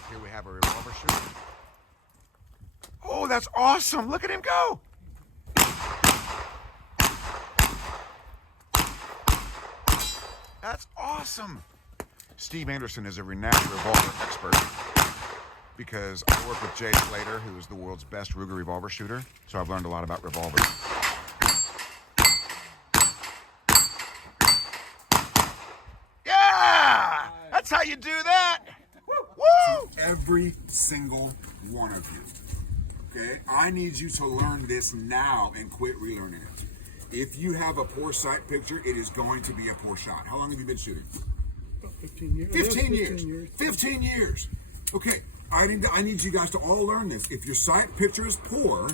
Here we have a revolver shooter. Oh, that's awesome. Look at him go. That's awesome. Steve Anderson is a renowned revolver expert because I work with Jay Slater, who is the world's best Ruger revolver shooter. So I've learned a lot about revolvers. Yeah! That's how you do that. Woo! Every single one of you. Okay? I need you to learn this now and quit relearning it. If you have a poor sight picture, it is going to be a poor shot. How long have you been shooting? 15 years. 15 years. 15 years. Okay, I need you guys to all learn this. If your sight picture is poor,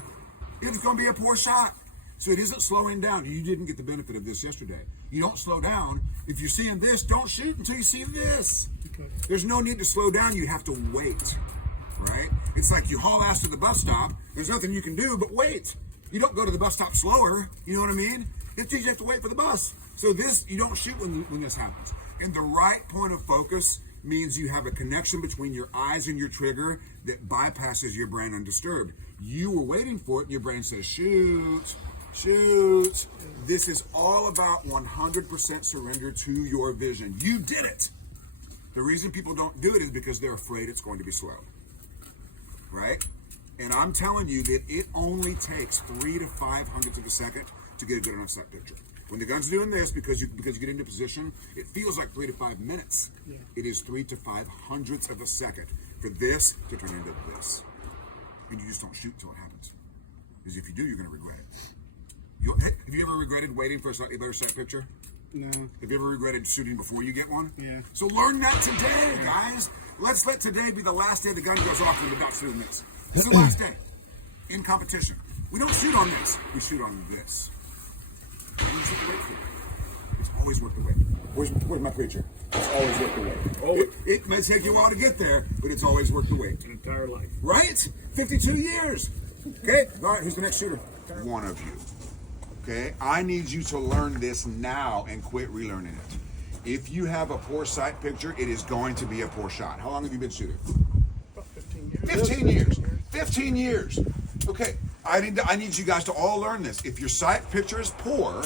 it's going to be a poor shot. So it isn't slowing down. You didn't get the benefit of this yesterday. You don't slow down. If you're seeing this, don't shoot until you see this. There's no need to slow down. You have to wait, right? It's like you haul ass to the bus stop. There's nothing you can do but wait. You don't go to the bus stop slower. You know what I mean? It's just you have to wait for the bus. So this, you don't shoot when this happens. And the right point of focus means you have a connection between your eyes and your trigger that bypasses your brain undisturbed. You were waiting for it, and your brain says, shoot, shoot. This is all about 100% surrender to your vision. You did it. The reason people don't do it is because they're afraid it's going to be slow, right? And I'm telling you that it only takes 3 to 5 hundredths of a second to get a good enough sight picture. When the gun's doing this, because you get into position, it feels like 3 to 5 minutes. Yeah. It is 3 to 5 hundredths of a second for this to turn into this. And you just don't shoot until it happens. Because if you do, you're going to regret it. Have you ever regretted waiting for a slightly better sight picture? No. Have you ever regretted shooting before you get one? Yeah. So learn that today, guys. Let's let today be the last day the gun goes off and we're not shooting this. This is the last day in competition. We don't shoot on this. We shoot on this. It's always worth the wait. Where's my preacher? It's always worth the wait. It may take you a while to get there, but it's always worth the wait. An entire life. Right? 52 years. Okay? All right, who's the next shooter? One of you. Okay? I need you to learn this now and quit relearning it. If you have a poor sight picture, it is going to be a poor shot. How long have you been shooting? About 15 years. 15 years. 15 years. Okay. I need you guys to all learn this. If your sight picture is poor,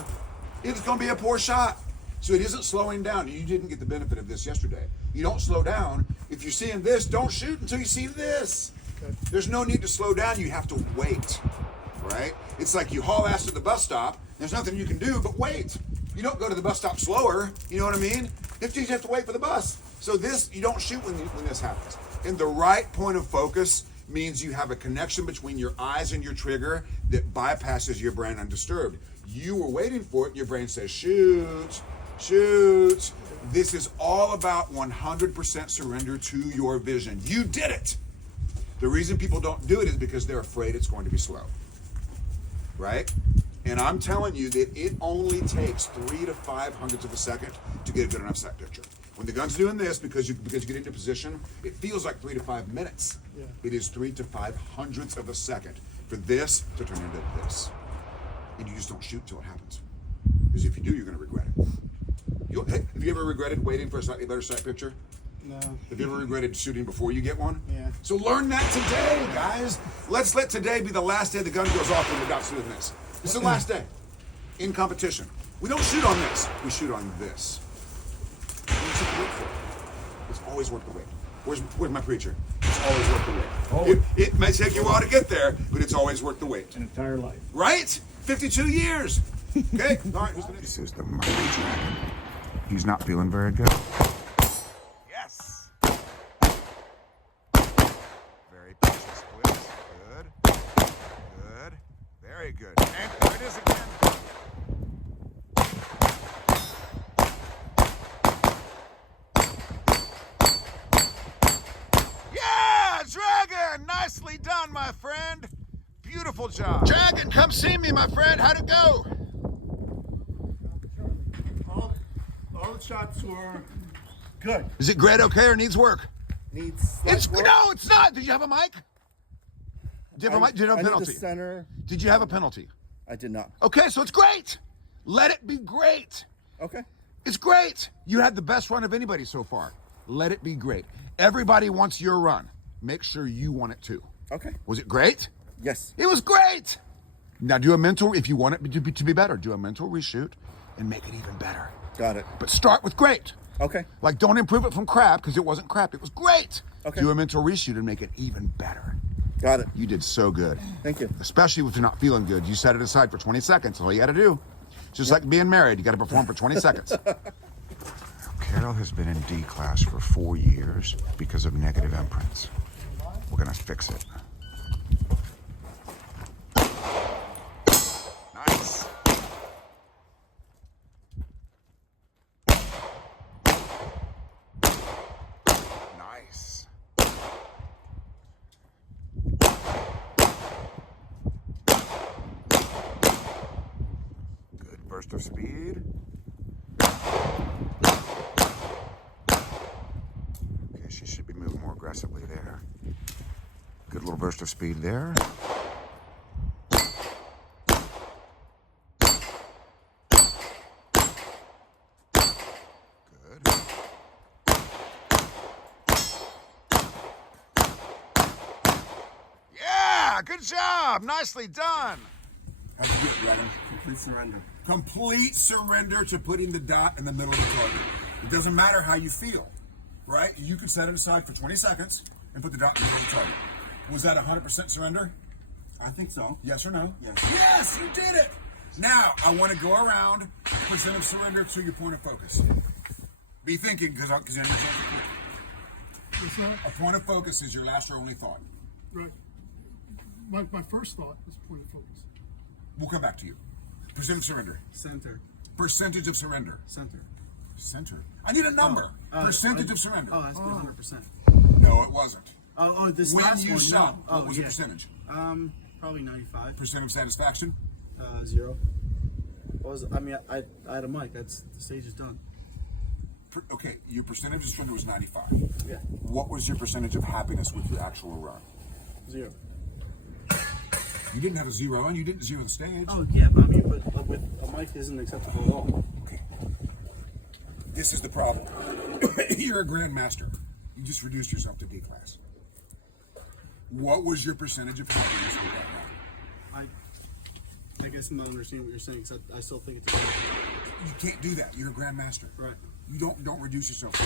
it's going to be a poor shot. So it isn't slowing down. You didn't get the benefit of this yesterday. You don't slow down. If you're seeing this, don't shoot until you see this. Okay. There's no need to slow down. You have to wait, right? It's like you haul ass to the bus stop. There's nothing you can do but wait. You don't go to the bus stop slower. You know what I mean? You just have to wait for the bus. So this, you don't shoot when this happens. And the right point of focus means you have a connection between your eyes and your trigger that bypasses your brain undisturbed. You were waiting for it, and your brain says, shoot, shoot. This is all about 100% surrender to your vision. You did it. The reason people don't do it is because they're afraid it's going to be slow. right? And I'm telling you that it only takes 3 to 5 hundredths of a second to get a good enough sight picture. When the gun's doing this, because you get into position, it feels like 3 to 5 minutes. Yeah. It is 3 to 5 hundredths of a second for this to turn into this. And you just don't shoot till it happens. Because if you do, you're going to regret it. Hey, have you ever regretted waiting for a slightly better sight picture? No. Have you ever regretted shooting before you get one? Yeah. So learn that today, guys. Let's let today be the last day the gun goes off when we're not shooting this. It's the last day in competition. We don't shoot on this. We shoot on this. What's the wait for? It's always worth the wait. Where's my preacher? It's always worth the wait. It may take you a while to get there, but it's always worth the wait. An entire life. Right? 52 years. Okay? All right, who's the next? This is the mighty dragon. He's not feeling very good. Yes. Very precious splits. Good. Good. Very good. And there it is again. Yeah, Dragon! Nicely done, my friend. Beautiful job. Dragon, come see me, my friend. How'd it go? All the shots were good. Is it great, okay, or needs work? Needs. No, it's not. Did you have a mic? Did you have a mic? Did you have a penalty? The center. Did you have a penalty? I did not. Okay, so it's great. Let it be great. Okay. It's great. You had the best run of anybody so far. Let it be great. Everybody wants your run. Make sure you want it too. Okay. Was it great? Yes. It was great. Now do a mental, if you want it to be better, do a mental reshoot and make it even better. Got it. But start with great. Okay. Like, don't improve it from crap, because it wasn't crap. It was great. Okay. Do a mental reshoot and make it even better. Got it. You did so good. Thank you. Especially if you're not feeling good. You set it aside for 20 seconds. That's all you got to do. Just like being married. You got to perform for 20 seconds. Carol has been in D class for 4 years because of negative imprints. We're going to fix it. Nice. Nice. Good burst of speed. Okay, she should be moving more aggressively there. Good little burst of speed there. Good. Yeah, good job. Nicely done. How'd you get, brother? Complete surrender. Complete surrender to putting the dot in the middle of the target. It doesn't matter how you feel, right? You can set it aside for 20 seconds and put the dot in the middle of the target. Was that 100% surrender? I think so. Yes or no? Yes. Yes, you did it. Now, I want to go around, percent of surrender to your point of focus. Be thinking, because then a point of focus is your last or only thought. Right. My first thought was point of focus. We'll come back to you. Percent of surrender. Center. Percentage of surrender. Center. Center. I need a number. Percentage of surrender. Oh, that's 100%. No, it wasn't. This When last you one, shot, no. what was the percentage? Probably 95. Percent of satisfaction? 0. I had a mic. That's the stage is done. Okay, your percentage of surrender was 95. Yeah. What was your percentage of happiness with your actual run? 0. You didn't have a 0 and you didn't 0 the stage. Oh yeah, but with a mic isn't acceptable at all. Okay. This is the problem. You're a grandmaster. You just reduced yourself to D class. What was your percentage of happiness with that run? I guess I'm not understanding what you're saying, because I still think it's a You can't do that. You're a grandmaster. right. You don't reduce yourself to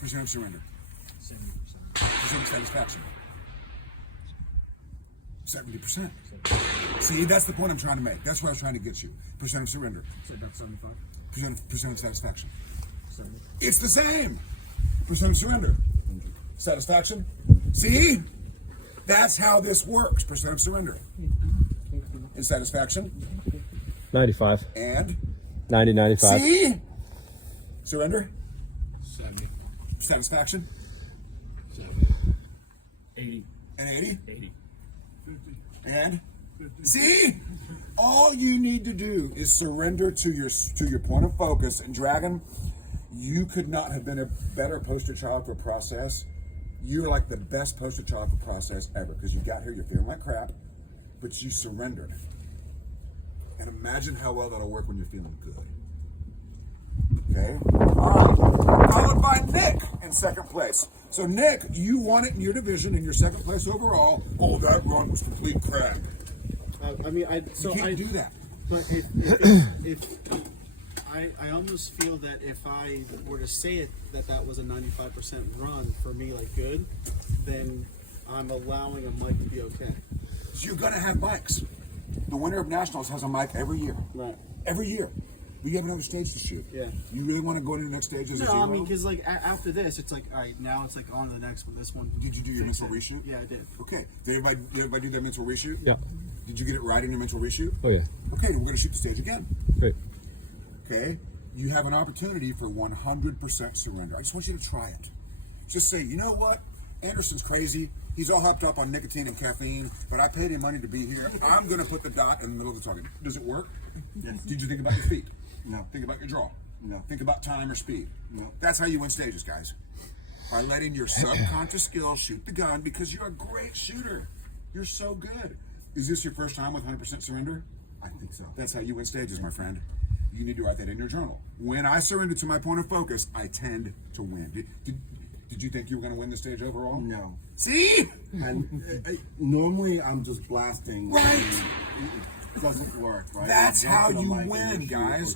percent of surrender. 70%. Percent of satisfaction. 70%. See, that's the point I'm trying to make. That's what I was trying to get you. Percent of surrender. So about 75. Percent of satisfaction. 70. It's the same. Percent of surrender. Satisfaction. See? That's how this works. Percent of surrender. And satisfaction. 95. And 90, 95. see? Surrender. 70. Satisfaction. 70. 80. And 80. 80. 50. And See? All you need to do is surrender to your point of focus. And Dragon, you could not have been a better poster child for process. You're like the best poster child for process ever, because you got here, you're feeling like crap, but you surrendered. And imagine how well that'll work when you're feeling good. Okay? All right. Followed by Nick in second place. So Nick, you won it in your division in your second place overall. Oh, that run was complete crap. I mean, You can't do that. But if I almost feel that if I were to say it that was a 95% run for me, like good, then I'm allowing a mic to be okay. You're gonna have mics. The winner of nationals has a mic every year. Right. Every year. We have another stage to shoot. Yeah. You really want to go into the next stage as a No, zero? I mean, because like after this, it's like, all right, now it's like on to the next one. This one. Did you do your mental reshoot? Yeah, I did. Okay. Did everybody do that mental reshoot? Yeah. Did you get it right in your mental reshoot? Oh yeah. Okay, then we're gonna shoot the stage again. Great. Okay? You have an opportunity for 100% surrender. I just want you to try it. Just say, you know what? Anderson's crazy. He's all hopped up on nicotine and caffeine, but I paid him money to be here. I'm going to put the dot in the middle of the target. Does it work? Yes. Did you think about your feet? No. Think about your draw? No. Think about time or speed? No. That's how you win stages, guys. By letting your subconscious skills shoot the gun, because you're a great shooter. You're so good. Is this your first time with 100% surrender? I think so. That's how you win stages, my friend. You need to write that in your journal. When I surrender to my point of focus, I tend to win. Did you think you were going to win the stage overall? No. See? Normally, I'm just blasting. Right. It doesn't work, right? That's how you Like win, guys.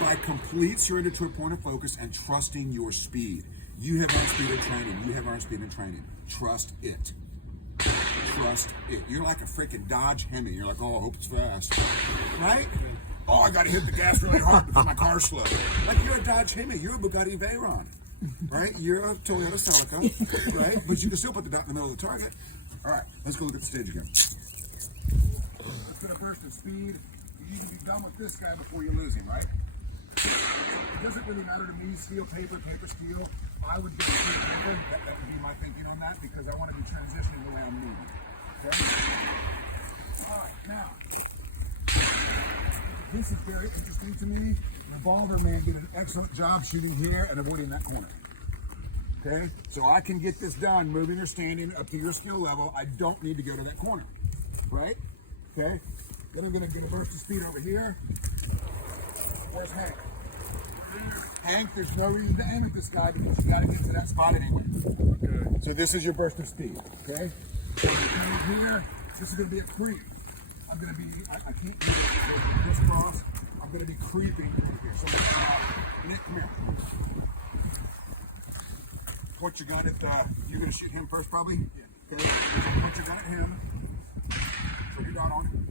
By complete surrender to a point of focus and trusting your speed. You have earned speed in training. You have earned speed in training. Trust it. Trust it. You're like a freaking Dodge Hemi. You're like, oh, I hope it's fast. Right? Oh, I got to hit the gas really hard because my car's slow. Like, you're a Dodge Hemi. You're a Bugatti Veyron. Right? You're a Toyota Celica. Right? But you can still put the dot in the middle of the target. All right, let's go look at the stage again. Let's get a burst of speed. You need to be done with this guy before you lose him, right? It doesn't really matter to me, steel, paper, steel. I would go steel, paper. That would be my thinking on that, because I want to be transitioning the way I'm moving. Okay? All right, now, this is very interesting to me. Revolver Man did an excellent job shooting here and avoiding that corner. Okay? So I can get this done, moving or standing up to your skill level. I don't need to go to that corner. Right? Okay? Then I'm going to get a burst of speed over here. Where's Hank? Hank, there's no reason to aim at this guy because you got to get to that spot anyway. Okay. So this is your burst of speed. Okay? So here, this is going to be a creep. I'm going to be, I can't get this cross. I'm going to be creeping. So Nick, come here. Point your gun at you're going to shoot him first probably? Yeah. Okay? So point your gun at him. Put your dot on him.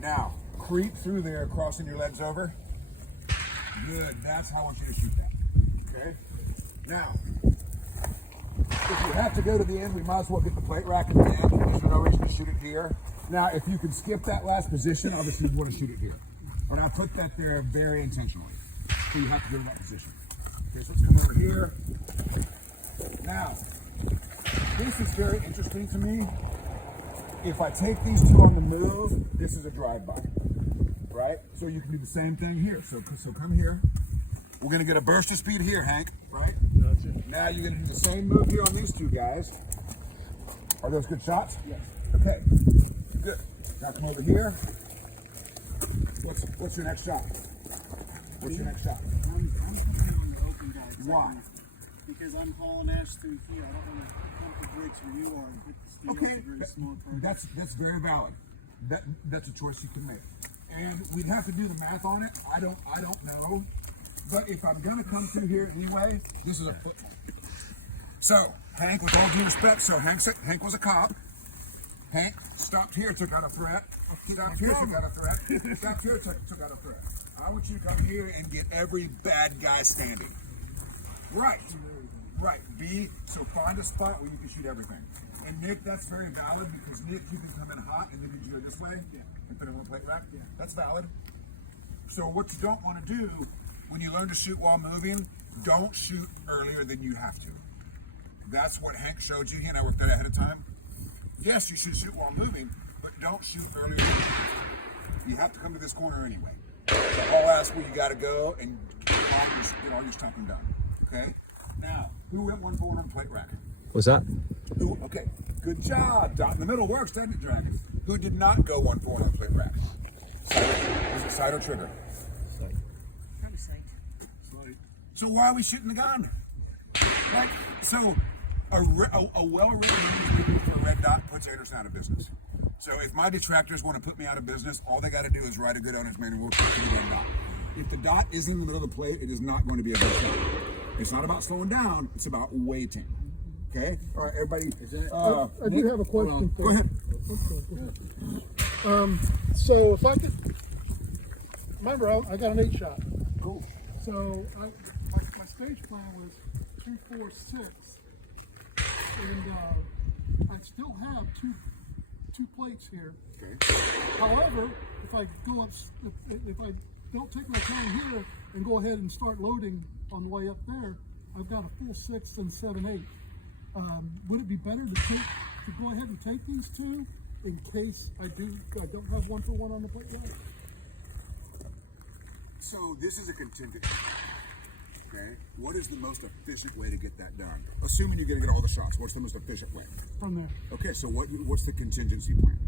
Now, creep through there, crossing your legs over. Good, that's how I want you to shoot that. Okay? Now, if you have to go to the end, we might as well get the plate rack at the end. There's no reason to shoot it here. Now, if you can skip that last position, obviously you want to shoot it here. And I put that there very intentionally. So you have to go to that position. Okay, so let's come over here. Now, this is very interesting to me. If I take these two on the move, this is a drive-by, right? So you can do the same thing here. So come here. We're gonna get a burst of speed here, Hank, right? Gotcha. Now you're gonna do the same move here on these two guys. Are those good shots? Yes. Okay, good. Now come over here. What's your next shot? What's your next shot? I'm putting on the open guys. Why? Because I'm hauling ass through here. I don't want to pump the brakes where you are and hit the steel. Okay, Very small target. that's very valid. That's a choice you can make, and we'd have to do the math on it. I don't know, but if I'm gonna come through here anyway, this is a football. So Hank, with all due respect, Hank was a cop. Hank stopped here, took out a threat. Stopped here, took out a threat. Stopped here, took out a threat. I want you to come here and get every bad guy standing. Right. Right. So find a spot where you can shoot everything. And Nick, that's very valid because Nick, you can come in hot and then you go this way and put it on a plate rack. Yeah. That's valid. So what you don't want to do when you learn to shoot while moving, don't shoot earlier than you have to. That's what Hank showed you. He and I worked that ahead of time. Yes, you should shoot while moving, but don't shoot earlier. You have to come to this corner anyway. So I'll ask where you got to go and get all your stopping done. Okay? Now, who went 1 for 1 on the plate rack? What's that? Who? Okay, good job. Dot in the middle works, doesn't it, Dragon? Who did not go 1 for 1 on the plate rack? Is it side or trigger? Probably sight. So why are we shooting the gun? Like, so a well-written newspaper for a red dot puts Anderson out of business. So if my detractors want to put me out of business, all they got to do is write a good owner's manual to the red dot. If the dot is in the middle of the plate, it is not going to be a good shot. It's not about slowing down, it's about waiting. Okay? All right, everybody. I do have a question Go for you. ahead. So if I could, remember I got an 8 shot. Cool. So my stage plan was 2, 4, 6, and I still have two plates here. Okay. However, if I go up, if I don't take my time here and go ahead and start loading on the way up there, I've got a full 6 and 7, 8. Would it be better to go ahead and take these 2 in case I don't have 1 for 1 on the plate yet? So this is a contingent. Okay. What is the most efficient way to get that done? Assuming you're going to get all the shots, what's the most efficient way? From there. Okay, so what's the contingency plan?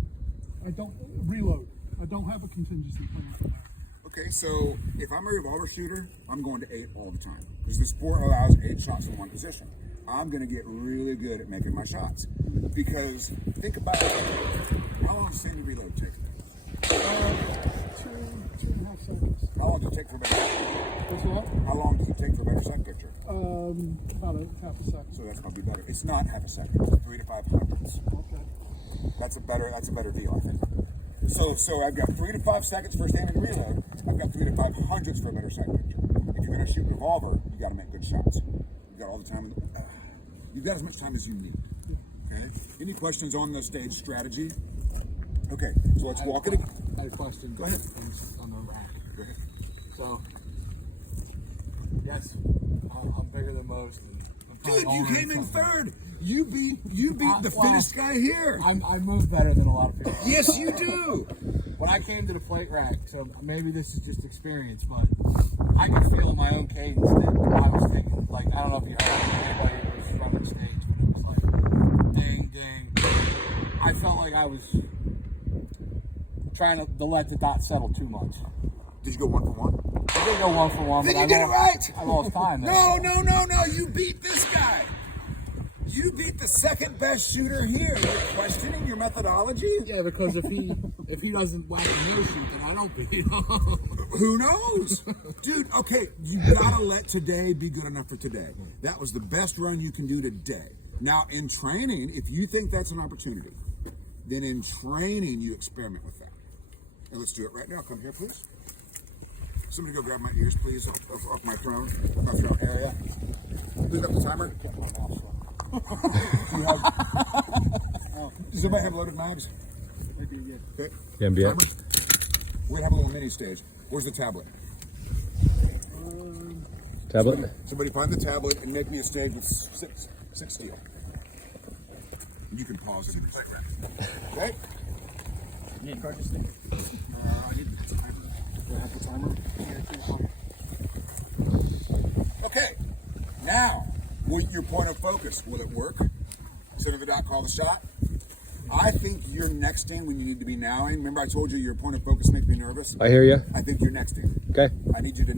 I don't reload. I don't have a contingency plan for that. Okay, so if I'm a revolver shooter, I'm going to 8 all the time because the sport allows 8 shots in one position. I'm going to get really good at making my shots because think about how long does standard reload take? 2.5 seconds. How long does it take for a better? What's that? How long does it take for a better sight picture? About a half a second. So that's probably better. It's not half a second. It's 3 to 5 hundredths. Okay. That's a better deal, I think. So I've got 3 to 5 seconds for standing reload. I've got 3 to 5 hundredths for a better sight picture. If you're going to shoot revolver, you got to make good shots. You got all the time. You've got as much time as you need. Okay. Any questions on the stage strategy? Okay. So let's walk it. I had a question. Go ahead. On the rack. Go ahead. So, yes, I'm bigger than most. Dude, you came in third. You beat the fittest guy here. I move better than a lot of people. Yes, you do. When I came to the plate rack, so maybe this is just experience, but I could feel my own cadence that I was thinking. Like, I don't know if you heard anybody who was running stage, but it was like ding, ding. I felt like I was trying to let the dot settle too much. Did you go 1 for 1? I did go 1 for 1, Then but you did it right. I lost time there. No. You beat this guy. You beat the second best shooter here. You're questioning your methodology? Yeah, because if he doesn't whack a no shoot, then I don't beat him. Who knows? Dude, okay, you gotta let today be good enough for today. That was the best run you can do today. Now, in training, if you think that's an opportunity, then in training, you experiment with that. And let's do it right now. Come here, please. Somebody go grab my ears, please, off my throne area. Who's got the timer? Does everybody have loaded mags? Okay. Yeah, Timer. We're gonna have a little mini stage. Where's the tablet? Tablet? Somebody find the tablet and make me a stage with six steel. You can pause it. Okay? You need a cartridge stick? I need the timer. Do I have the timer? Okay. Now, your point of focus, will it work? Center the dot, call the shot. I think you're nexting when you need to be nowing. Remember I told you your point of focus makes me nervous? I hear you. I think you're nexting. Okay. I need you to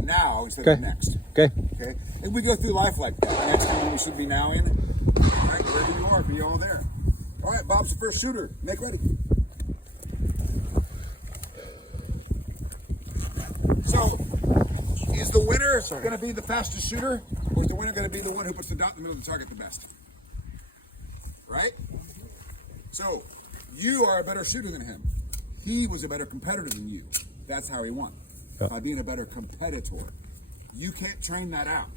now instead of next. Okay. Okay? And we go through life like that. Next time we should be nowing. All right, wherever you are, be all there. All right, Bob's the first shooter. Make ready. So, is the winner going to be the fastest shooter, or is the winner going to be the one who puts the dot in the middle of the target the best? Right? So, you are a better shooter than him. He was a better competitor than you. That's how he won. Yeah. By being a better competitor. You can't train that out.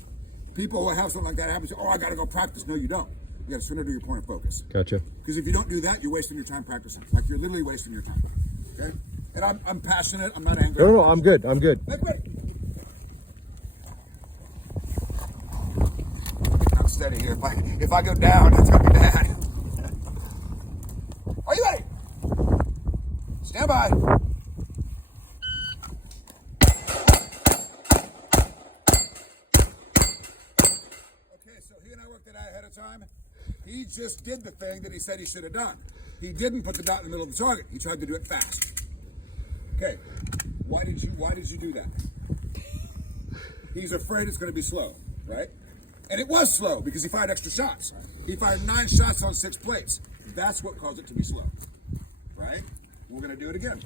People who have something like that happen say, oh, I got to go practice. No, you don't. You got to surrender to your point of focus. Gotcha. Because if you don't do that, you're wasting your time practicing. Like, you're literally wasting your time. Okay? And I'm passionate. I'm not angry. No, I'm good. I'm good. Make ready. Now steady here. If I go down, it's gonna be bad. Are you ready? Stand by. Okay, so he and I worked it out ahead of time. He just did the thing that he said he should have done. He didn't put the dot in the middle of the target. He tried to do it fast. Okay, why did you do that? He's afraid it's going to be slow, right? And it was slow because he fired extra shots. He fired 9 shots on 6 plates. That's what caused it to be slow, right? We're going to do it again.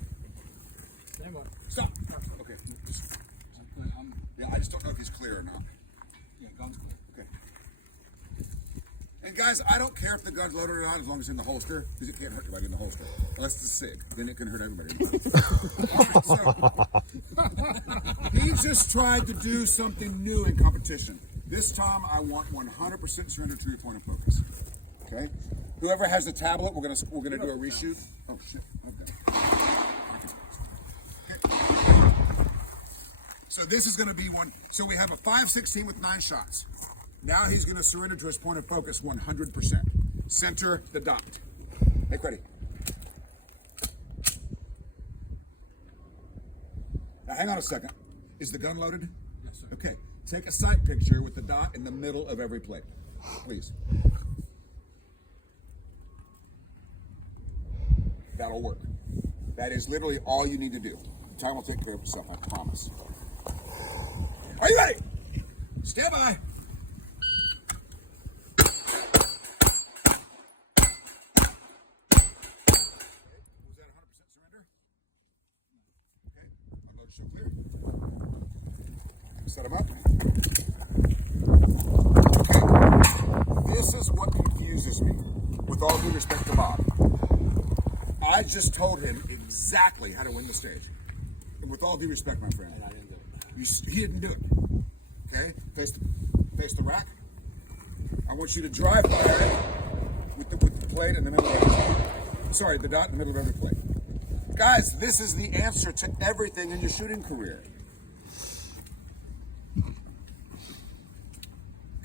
Stop. Okay. Yeah, I just don't know if he's clear or not. Yeah, gun's clear. Okay. And guys, I don't care if the gun's loaded or not as long as it's in the holster, because it can't hurt anybody in the holster. Unless it's a SIG, then it can hurt everybody. He just tried to do something new in competition. This time, I want 100% surrender to your point of focus. Okay. Whoever has the tablet, we're gonna do a reshoot. Oh shit. Okay. So this is gonna be one. So we have a 5-16 with 9 shots. Now he's gonna surrender to his point of focus 100%. Center the dot. Make ready. Now hang on a second. Is the gun loaded? Yes, sir. Okay. Take a sight picture with the dot in the middle of every plate, please. That'll work. That is literally all you need to do. Time will take care of itself, I promise. Are you ready? Stand by. Was that 100% surrender? Okay. Unload, show clear. Set them up. Okay. This is what confuses me, with all due respect to Bob. I just told him exactly how to win the stage. And with all due respect, my friend, and I didn't do it. He didn't do it. Okay? Face the rack. I want you to drive fire it with the plate in the middle of the dot in the middle of every plate. Guys, this is the answer to everything in your shooting career.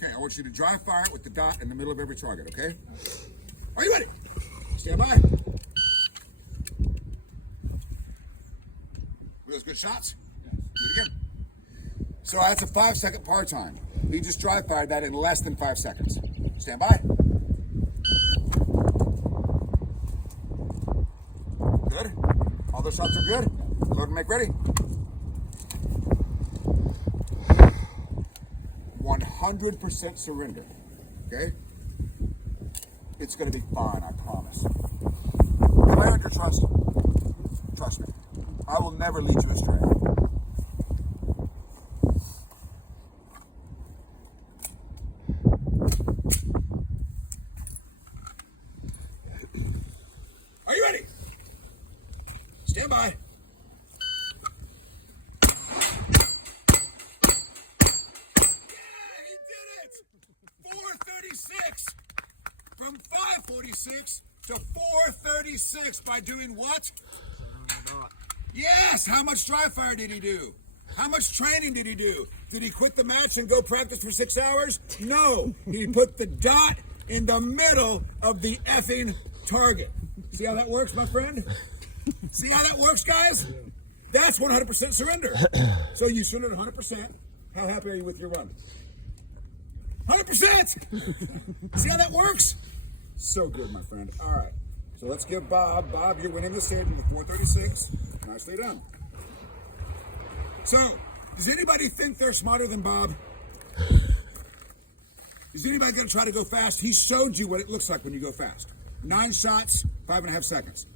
Okay, I want you to dry fire it with the dot in the middle of every target, okay? Are you ready? Stand by. Were those good shots? Yes. Do it again. So that's a 5-second par time. He just dry fired that in less than 5 seconds. Stand by. Good. All those shots are good. Load and make ready. 100% surrender. Okay? It's going to be fine, I promise. Can I earn your trust? Trust me. I will never lead you astray. Are you ready? Stand by. Yeah, he did it! 436 from 546 to 436 by doing what? Yes! How much dry fire did he do? How much training did he do? Did he quit the match and go practice for 6 hours? No! He put the dot in the middle of the effing target. See how that works, my friend? See how that works, guys? That's 100% surrender. So you surrendered 100%. How happy are you with your run? 100%! See how that works? So good, my friend. All right. So let's give Bob. Bob, you're winning the stage with 436. Nicely done. So, does anybody think they're smarter than Bob? Is anybody going to try to go fast? He showed you what it looks like when you go fast. 9 shots, 5.5 seconds.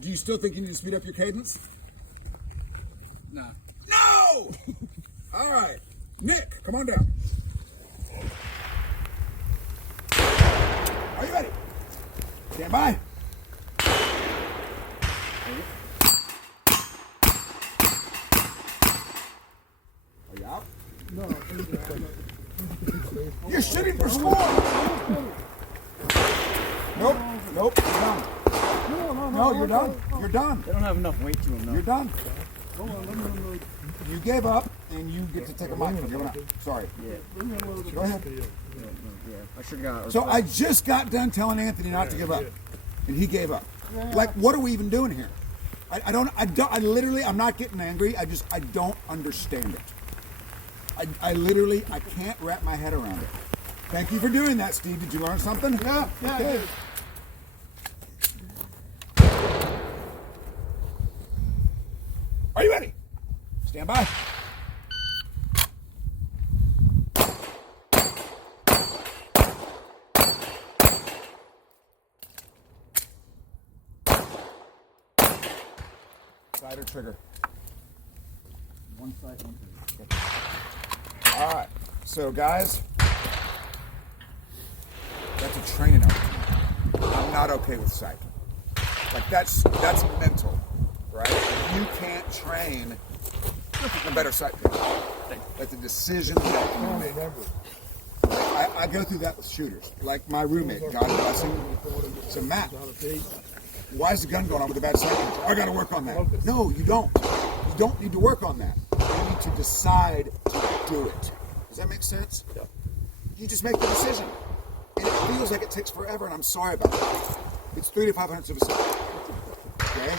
Do you still think you need to speed up your cadence? No. No! All right. Nick, come on down. Are you ready? Stand by. Are you out? No. You're shooting for score! Nope, you're done. No, you're done. You're done. They don't have enough weight to them, though. You're done. Hold on, let me unload. You gave up, and you get to take a mic for giving up. Sorry. Let me unload it. Go ahead. I should got. So I just got done telling Anthony not to give up, and he gave up. Like, what are we even doing here? I literally, I'm not getting angry. I don't understand it. I literally can't wrap my head around it. Thank you for doing that, Steve. Did you learn something? Yeah, Okay. Are you ready? Stand by. Side or trigger? One side, one trigger. All right. So, guys, that's a training opportunity. I'm not okay with sight. Like, that's mental, right? You can't train a better sight picture. Like the decision that you make. I go through that with shooters. Like my roommate, God bless him. So Matt, why is the gun going on with a bad sight picture? I got to work on that. No, you don't. You don't need to work on that. You need to decide to do it. Does that make sense? Yeah. You just make the decision. And it feels like it takes forever, and I'm sorry about that. It's 3 to 5 hundredths of a second. Okay?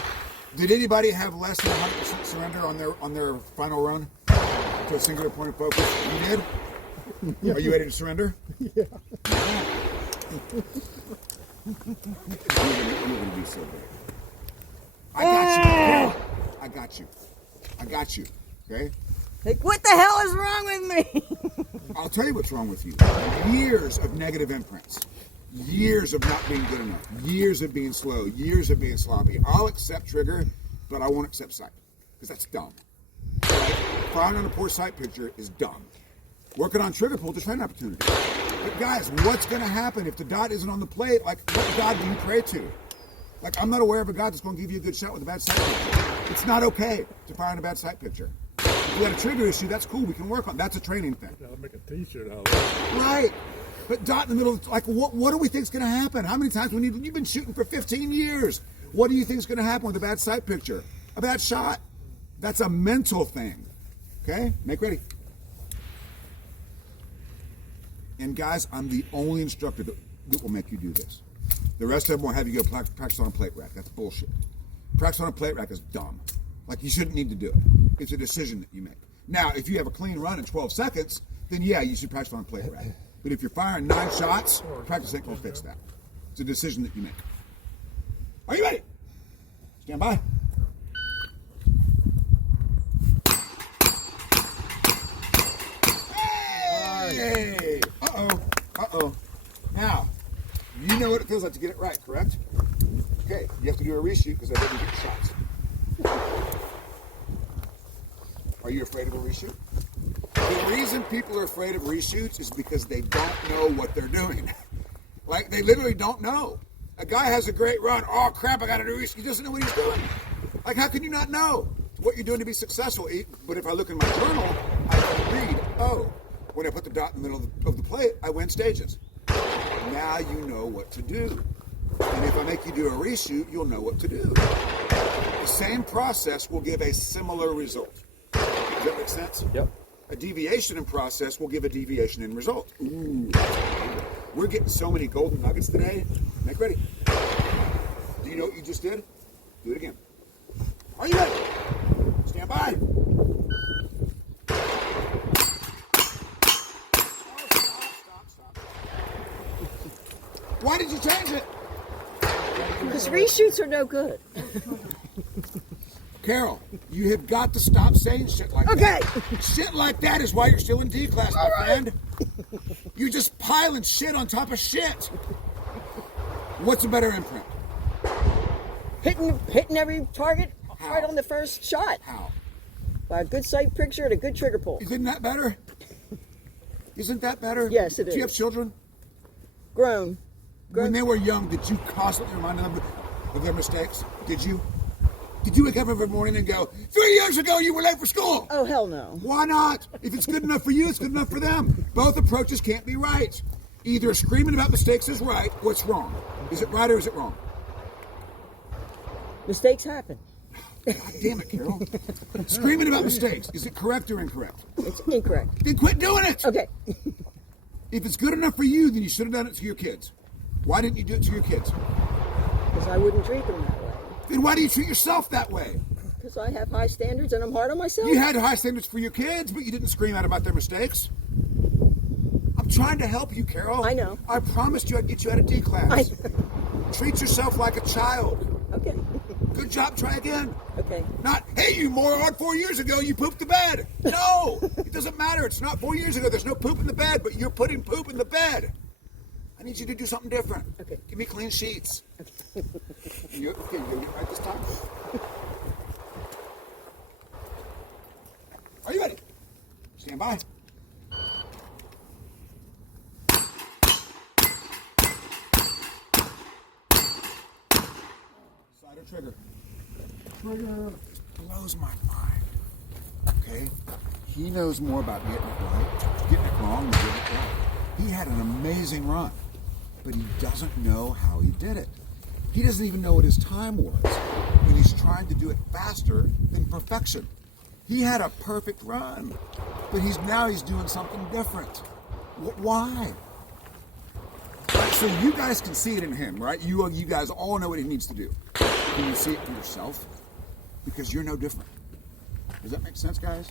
Did anybody have less than 100% surrender on their final run to a singular point of focus? You did? Yeah. Are you ready to surrender? Yeah. You're gonna be so big. I got you. Carol. I got you. Okay? Like, what the hell is wrong with me? I'll tell you what's wrong with you. Years of negative imprints. Years of not being good enough. Years of being slow. Years of being sloppy. I'll accept trigger, but I won't accept sight. Because that's dumb. Right? Firing on a poor sight picture is dumb. Working on trigger pull is a training opportunity. But guys, what's going to happen if the dot isn't on the plate? Like, what God do you pray to? Like, I'm not aware of a God that's going to give you a good shot with a bad sight picture. It's not okay to fire on a bad sight picture. If you got a trigger issue, that's cool. We can work on. That's a training thing. I'll make a T-shirt out of it. Right. But dot in the middle, like, what do we think is going to happen? How many times you've been shooting for 15 years. What do you think is going to happen with a bad sight picture? A bad shot. That's a mental thing. Okay? Make ready. And guys, I'm the only instructor that will make you do this. The rest of them will have you go practice on a plate rack. That's bullshit. Practice on a plate rack is dumb. Like, you shouldn't need to do it. It's a decision that you make. Now, if you have a clean run in 12 seconds, then yeah, you should practice on a plate rack. But if you're firing 9 shots, practice ain't gonna fix that. It's a decision that you make. Are you ready? Stand by. Hey! Uh-oh. Now, you know what it feels like to get it right, correct? Okay, you have to do a reshoot because I didn't get shots. Are you afraid of a reshoot? The reason people are afraid of reshoots is because they don't know what they're doing. Like, they literally don't know. A guy has a great run. Oh, crap, I got to do a reshoot. He doesn't know what he's doing. Like, how can you not know what you're doing to be successful? But if I look in my journal, I can read, oh, when I put the dot in the middle of the plate, I win stages. Now you know what to do. And if I make you do a reshoot, you'll know what to do. The same process will give a similar result. Does that make sense? Yep. A deviation in process will give a deviation in result. Ooh. We're getting so many golden nuggets today. Make ready. Do you know what you just did? Do it again. Are you ready? Stand by. Stop. Why did you change it? Because reshoots are no good. Carol, you have got to stop saying shit like that. Okay. Shit like that is why you're still in D class, my friend. You're just piling shit on top of shit. What's a better imprint? Hitting every target right on the first shot. How? By a good sight picture and a good trigger pull. Isn't that better? Isn't that better? Yes, it is. Do you have children? Grown. When they were young, did you constantly remind them of their mistakes? Did you? Did you wake up every morning and go, 3 years ago you were late for school? Oh, hell no. Why not? If it's good enough for you, it's good enough for them. Both approaches can't be right. Either screaming about mistakes is right or it's wrong. Is it right or is it wrong? Mistakes happen. God damn it, Carol. Screaming about mistakes. Is it correct or incorrect? It's incorrect. Then quit doing it. Okay. If it's good enough for you, then you should have done it to your kids. Why didn't you do it to your kids? Because I wouldn't treat them that way. Then why do you treat yourself that way? Because I have high standards and I'm hard on myself. You had high standards for your kids, but you didn't scream out about their mistakes. I'm trying to help you, Carol. I know. I promised you I'd get you out of D class. Treat yourself like a child. Okay. Good job, try again. Okay. Not, hey, you moron, 4 years ago you pooped the bed. No, it doesn't matter. It's not 4 years ago. There's no poop in the bed, but you're putting poop in the bed. I need you to do something different. Okay. Give me clean sheets. You get right this time? Are you ready? Stand by. Slide or trigger? Trigger. Blows my mind. Okay? He knows more about getting it right, getting it wrong, than getting it right. He had an amazing run, but he doesn't know how he did it. He doesn't even know what his time was, and he's trying to do it faster than perfection. He had a perfect run, but he's doing something different. Why? So you guys can see it in him, right? You guys all know what he needs to do. Can you see it for yourself? Because you're no different. Does that make sense, guys?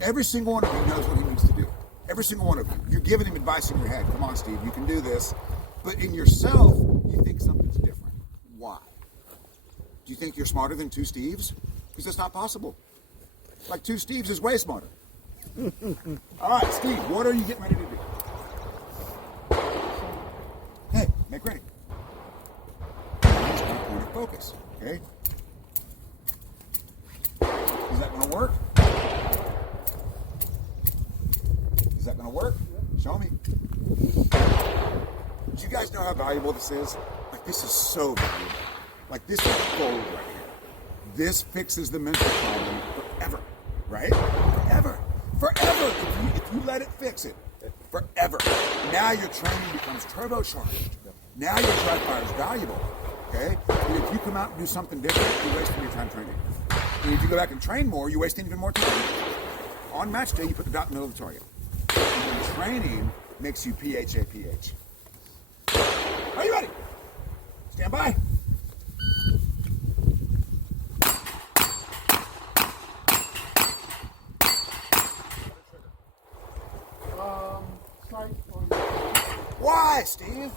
Every single one of you knows what he needs to do. Every single one of you. You're giving him advice in your head. Come on, Steve, you can do this. But in yourself, you think something's different. Why? Do you think you're smarter than two Steves? Because that's not possible. Like two Steves is way smarter. All right, Steve, what are you getting ready to do? Hey, make ready. Point of focus, okay? Is that going to work? Is that going to work? Show me. Do you guys know how valuable this is? Like, this is so valuable. Like, this is gold right here. This fixes the mental problem forever, right? Forever. Forever. If you let it fix it. Forever. Now your training becomes turbocharged. Now your dry fire is valuable, okay? And if you come out and do something different, you're wasting your time training. And if you go back and train more, you're wasting even more time. On match day, you put the dot in the middle of the target. And training makes you PHAPH. Are you ready? Stand by. Sight on. Why, Steve?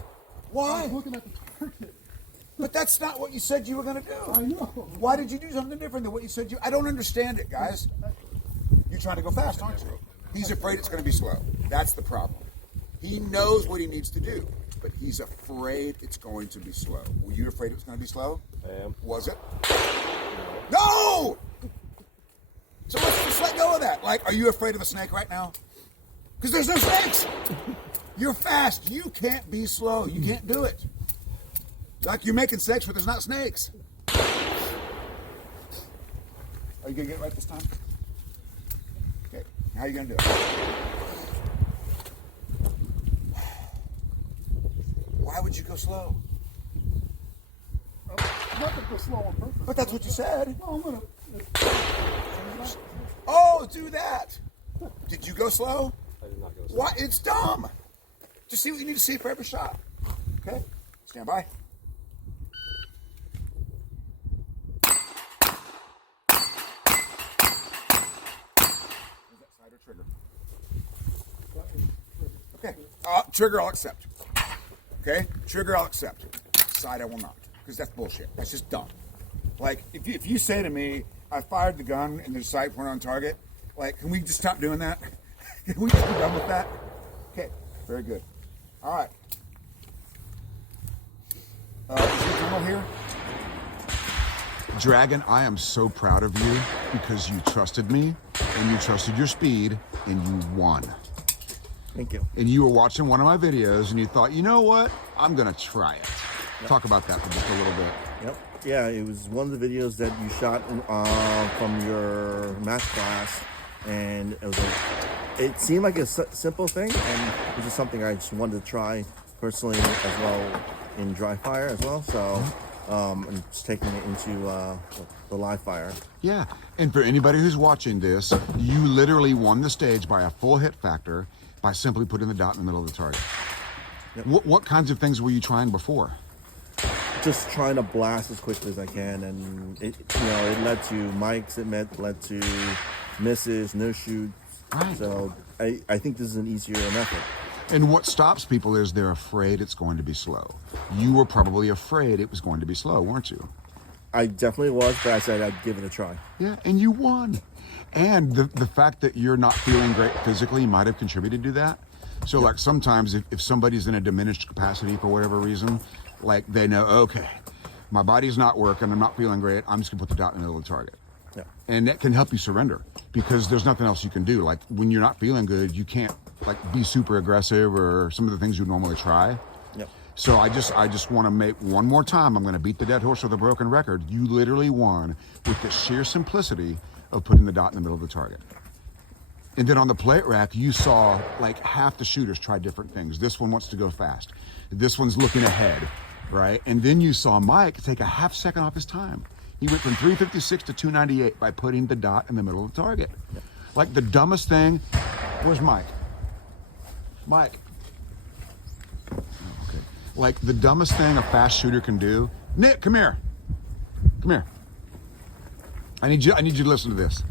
Why? I'm looking at the target. But that's not what you said you were going to do. I know. Why did you do something different than what you said you... I don't understand it, guys. You're trying to go fast, aren't you? He's afraid it's going to be slow. That's the problem. He knows what he needs to do, but he's afraid it's going to be slow. Were you afraid it was going to be slow? I am. Was it? No! So let's just let go of that. Like, are you afraid of a snake right now? Because there's no snakes. You're fast. You can't be slow. You can't do it. Like you're making sex, but there's not snakes. Are you going to get it right this time? Okay. How are you going to do it? Why would you go slow? I'm not gonna go slow on purpose. But that's what you said. No, I'm gonna. Oh, do that. Did you go slow? I did not go slow. Why? It's dumb. Just see what you need to see for every shot. Okay? Stand by. Is that side or trigger? Okay. Trigger I'll accept. Okay? Trigger I'll accept. Side I will not. Because that's bullshit. That's just dumb. Like, if you say to me, I fired the gun and there's sight weren't on target, like, can we just stop doing that? Can we just be done with that? Okay. Very good. All right. Is your journal here? Dragon, I am so proud of you because you trusted me and you trusted your speed and you won. Thank you. And you were watching one of my videos and you thought, you know what? I'm going to try it. Yep. Talk about that for just a little bit. Yep. Yeah, it was one of the videos that you shot from your math class, and it was it seemed like a simple thing, and it was just something I just wanted to try personally as well in dry fire as well. So and just taking it into the live fire. Yeah, and for anybody who's watching this, you literally won the stage by a full hit factor by simply putting the dot in the middle of the target. Yep. What kinds of things were you trying before? Just trying to blast as quickly as I can, and it led to mics, led to misses, no shoots. Right. So I think this is an easier method. And what stops people is they're afraid it's going to be slow. You were probably afraid it was going to be slow, weren't you? I definitely was, but I said I'd give it a try. Yeah, and you won. And the fact that you're not feeling great physically might have contributed to that. So like sometimes if somebody's in a diminished capacity for whatever reason, like they know, okay, my body's not working, I'm not feeling great, I'm just gonna put the dot in the middle of the target. Yeah. And that can help you surrender because there's nothing else you can do. Like when you're not feeling good, you can't like be super aggressive or some of the things you normally try. Yep. So I just want to make one more time. I'm going to beat the dead horse with a broken record. You literally won with the sheer simplicity of putting the dot in the middle of the target. And then on the plate rack, you saw like half the shooters try different things. This one wants to go fast. This one's looking ahead, right? And then you saw Mike take a half second off his time. He went from 356 to 298 by putting the dot in the middle of the target. Yep. Like the dumbest thing. Where's Mike? Mike. Okay. Like the dumbest thing a fast shooter can do. Nick, come here. Come here. I need you to listen to this.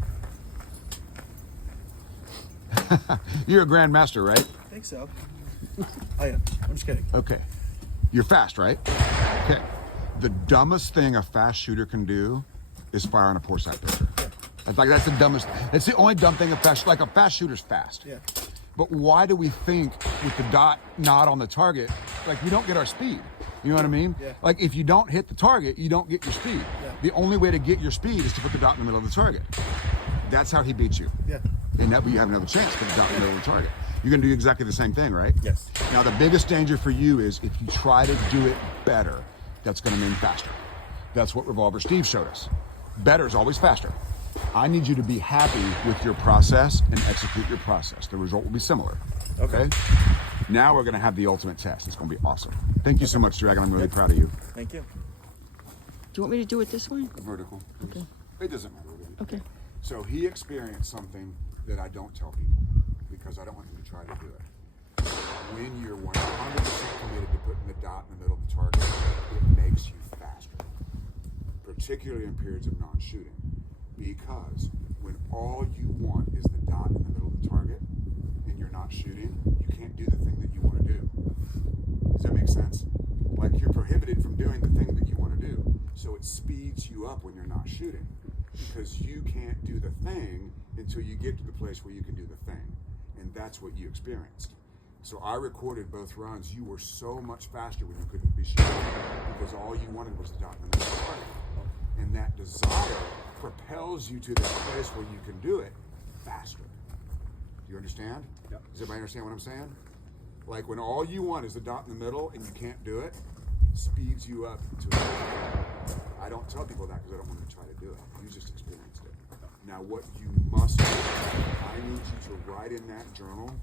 You're a grandmaster, right? I think so. I am. I'm just kidding. Okay. You're fast, right? Okay. The dumbest thing a fast shooter can do is fire on a poor sight picture. That's the dumbest. That's the only dumb thing a fast shooter's fast. Yeah. But why do we think with the dot not on the target, like we don't get our speed? You know what I mean? Yeah. Like if you don't hit the target, you don't get your speed. Yeah. The only way to get your speed is to put the dot in the middle of the target. That's how he beats you. Yeah. And that way you have another chance to put the dot in the middle of the target. You're gonna do exactly the same thing, right? Yes. Now the biggest danger for you is if you try to do it better, that's gonna mean faster. That's what Revolver Steve showed us. Better is always faster. I need you to be happy with your process and execute your process. The result will be similar. Okay? Now we're gonna have the ultimate test. It's gonna be awesome. Thank you so much, Dragon. I'm really proud of you. Thank you. Do you want me to do it this way? Vertical. Okay. It doesn't matter. Really. Okay. So he experienced something that I don't tell people because I don't want them to try to do it. When you're 100% committed to putting the dot in the middle of the target, it makes you faster, particularly in periods of non-shooting. Because when all you want is the dot in the middle of the target and you're not shooting, you can't do the thing that you want to do. Does that make sense? Like you're prohibited from doing the thing that you want to do. So it speeds you up when you're not shooting because you can't do the thing until you get to the place where you can do the thing. And that's what you experienced. So I recorded both runs. You were so much faster when you couldn't be shooting because all you wanted was the dot in the middle of the target. And that desire propels you to that place where you can do it faster. Do you understand? Yep. Does everybody understand what I'm saying? Like when all you want is the dot in the middle and you can't do it, speeds you up to it. I don't tell people that because I don't want them to try to do it. You just experienced it. Now what you must do, I need you to write in that journal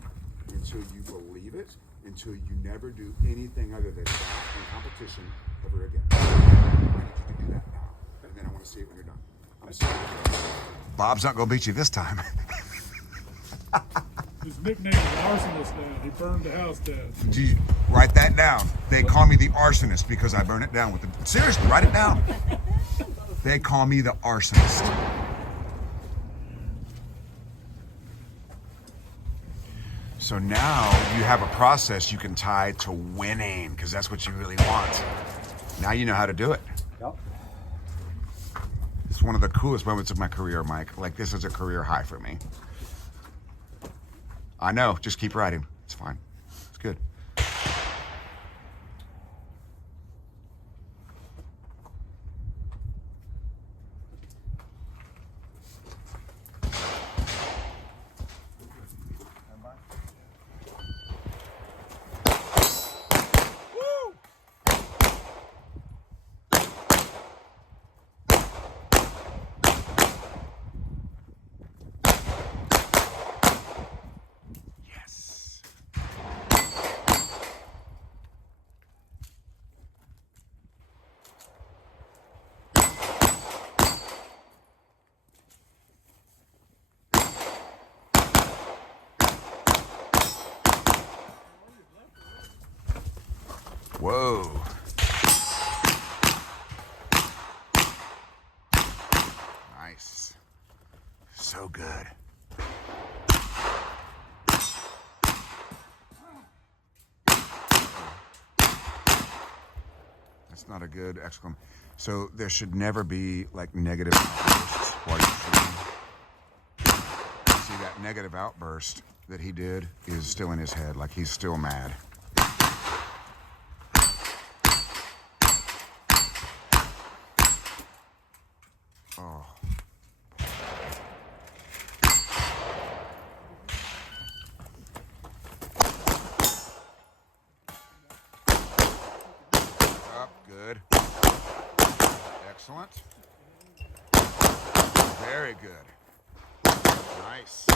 until you believe it, until you never do anything other than that in competition ever again. I need you to do that now. And then I want to see it when you're done. I'm sorry. Bob's not going to beat you this time. His nickname is Arsonist now. He burned the house down. Write that down. They call me the arsonist because I burn it down with the... Seriously, write it down. They call me the arsonist. So now you have a process you can tie to winning because that's what you really want. Now you know how to do it. Yep. It's one of the coolest moments of my career, Mike. Like this is a career high for me. I know, just keep writing. It's fine. It's good. Whoa. Nice. So good. That's not a good exclamation. So there should never be like negative outbursts while you're shooting. See, that negative outburst that he did is still in his head, like he's still mad. Oh. Up, good. Excellent. Very good. Nice.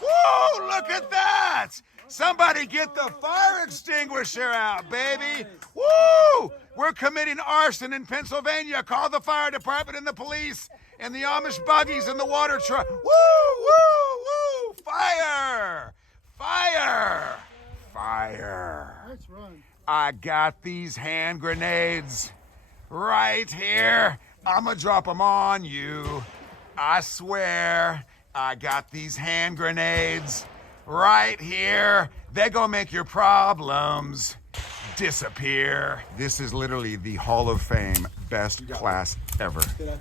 Whoa, look at that! Somebody get the fire extinguisher out, baby! Woo! We're committing arson in Pennsylvania. Call the fire department and the police and the Amish buggies and the water truck. Woo, woo, woo! Fire! Fire! Fire! Nice run. I got these hand grenades right here. I'm gonna drop them on you. I swear, I got these hand grenades right here. They're gonna make your problems disappear. This is literally the Hall of Fame best class ever. Yeah.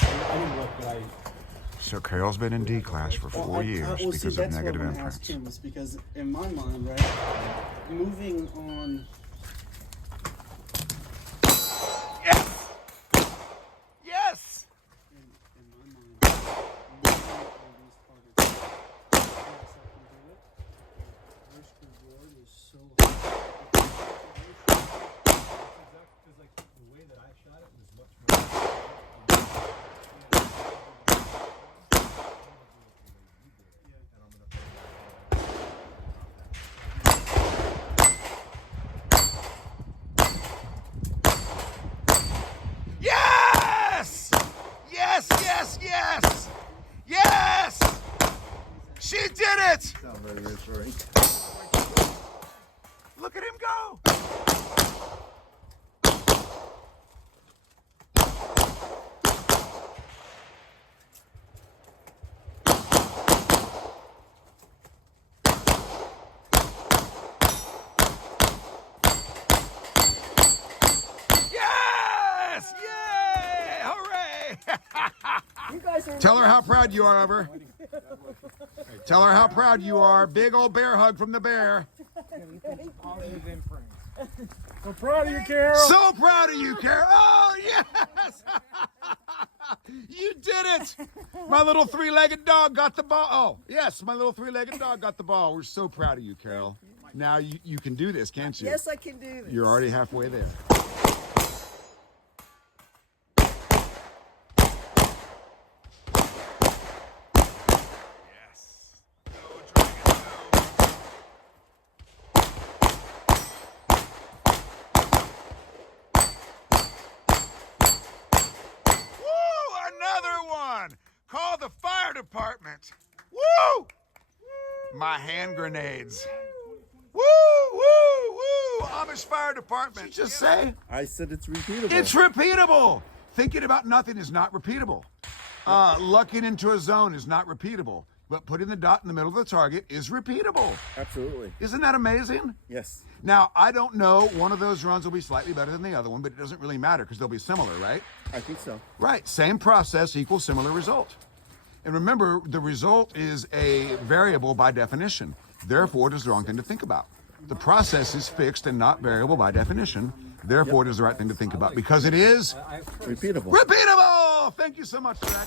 I didn't look, but I. So Carol's been in D class for 4 years because of negative that's what I imprints. asked him is because in my mind, right, moving on. Yes! Yes! In my mind, moving on these targets, yes, I can do it. Risk reward is so high. Because like the way that I shot it was much more. Yes! Yes, yes, yes! Yes! She did it! Not very reassuring. Look at him go! Yes! Yay! Hooray! Tell her how proud you are of her. Tell her how proud you are. Big old bear hug from the bear. Positive imprints. So proud of you, Carol. So proud of you, Carol. Oh, yes! You did it! My little three-legged dog got the ball. Oh, yes, my little three-legged dog got the ball. We're so proud of you, Carol. Now you can do this, can't you? Yes, I can do this. You're already halfway there. Yes. Go, Dragon, go. Woo! Another one! Call the fire department. Woo! My hand grenades. Woo! Woo! Woo! Amish fire department. Just say I said it's repeatable. it's repeatable. Thinking about nothing is not repeatable. Lucking into a zone is not repeatable. But putting the dot in the middle of the target is repeatable. Absolutely. Isn't that amazing? Yes. Now, I don't know, one of those runs will be slightly better than the other one, but it doesn't really matter because they'll be similar, right? I think so. Right, same process equals similar result. And remember, the result is a variable by definition. Therefore, it is the wrong thing to think about. The process is fixed and not variable by definition. Therefore, it is the right thing to think about because it is Repeatable. repeatable. Thank you so much, Dragon.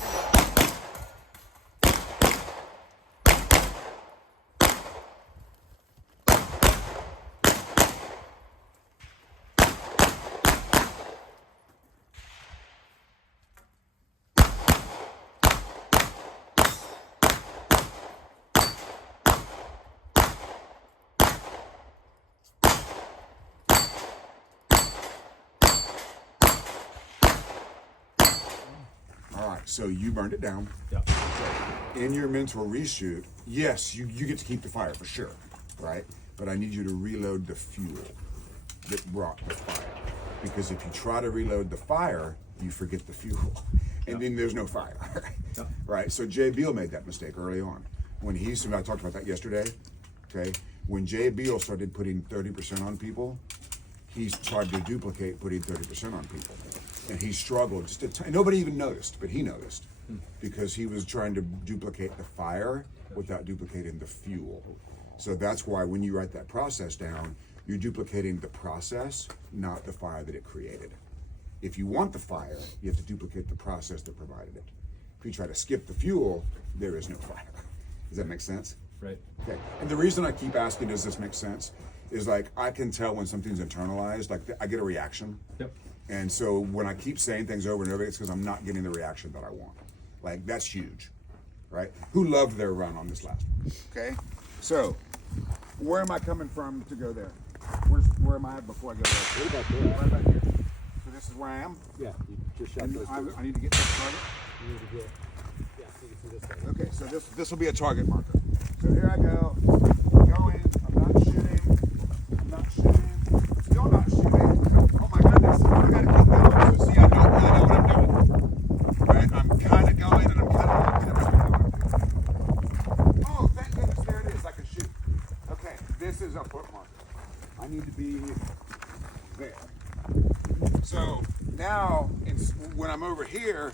So you burned it down. Yeah. In your mental reshoot, yes, you get to keep the fire for sure, right? But I need you to reload the fuel that brought the fire. Because if you try to reload the fire, you forget the fuel. And then there's no fire, right? So Jay Beal made that mistake early on. When I talked about that yesterday, okay? When Jay Beal started putting 30% on people, he's tried to duplicate putting 30% on people. And he struggled, nobody even noticed, but he noticed. Because he was trying to duplicate the fire without duplicating the fuel. So that's why when you write that process down, you're duplicating the process, not the fire that it created. If you want the fire, you have to duplicate the process that provided it. If you try to skip the fuel, there is no fire. Does that make sense? Right. Okay. And the reason I keep asking, does this make sense? Is like, I can tell when something's internalized, like I get a reaction. Yep. And so when I keep saying things over and over, it's because I'm not getting the reaction that I want. Like, that's huge, right? Who loved their run on this last one? Okay. So, where am I coming from to go there? Where am I at before I go there? What about there? Right about here. So this is where I am? Yeah, you just shot And those two. I need to get to the target? You need to get, yeah, so you can see this side. Okay, so this will be a target marker. So here I go. Going. I'm not shooting. Still not shooting. Oh my goodness. I gotta keep going. So see, I don't really know what I'm doing. Right? I'm kind of going and I'm kind of oh, thank goodness, there it is. I can shoot. Okay, this is a foot marker. I need to be there. So now, when I'm over here,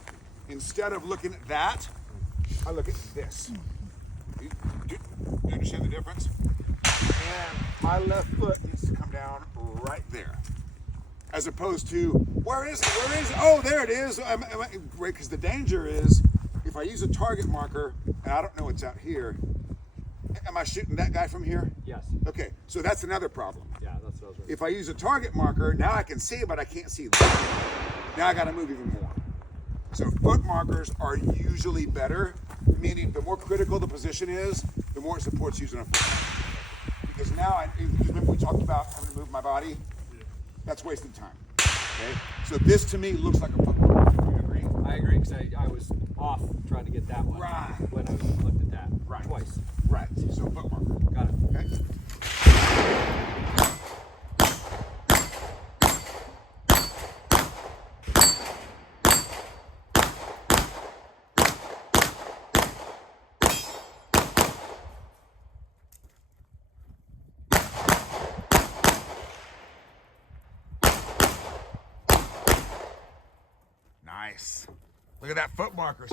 instead of looking at that, I look at this. You understand the difference? And my left foot needs to come down right there. As opposed to, where is it? Oh, there it is. Because the danger is, if I use a target marker, and I don't know what's out here, am I shooting that guy from here? Yes. Okay, so that's another problem. Yeah, that's what I was If I use a target marker, now I can see, but I can't see that. Now I gotta move even more. So foot markers are usually better, meaning the more critical the position is, the more it supports using a foot marker. Because now, remember we talked about having to move my body? That's wasted time, okay? So this to me looks like a foot marker. Do you agree? I agree, because I was off trying to get that one. Right. When I looked at that. Right. Twice. Right, so foot marker. Got it. Okay? Nice. Look at that foot marker.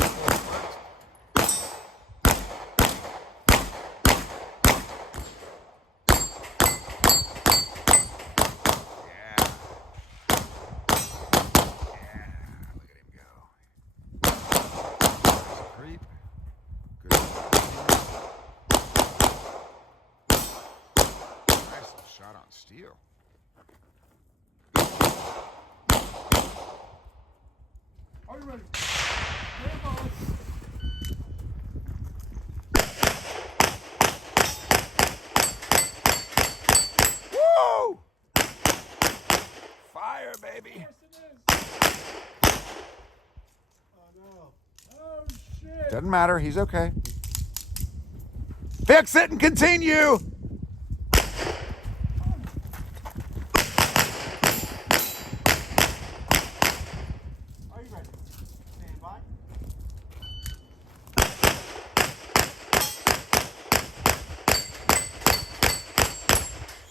Shot on steel. Are you ready? Stand by. Woo! Fire, baby. Yes, it is. Oh, no. Oh, shit. Doesn't matter. He's okay. Fix it and continue. Are you ready? Stand by.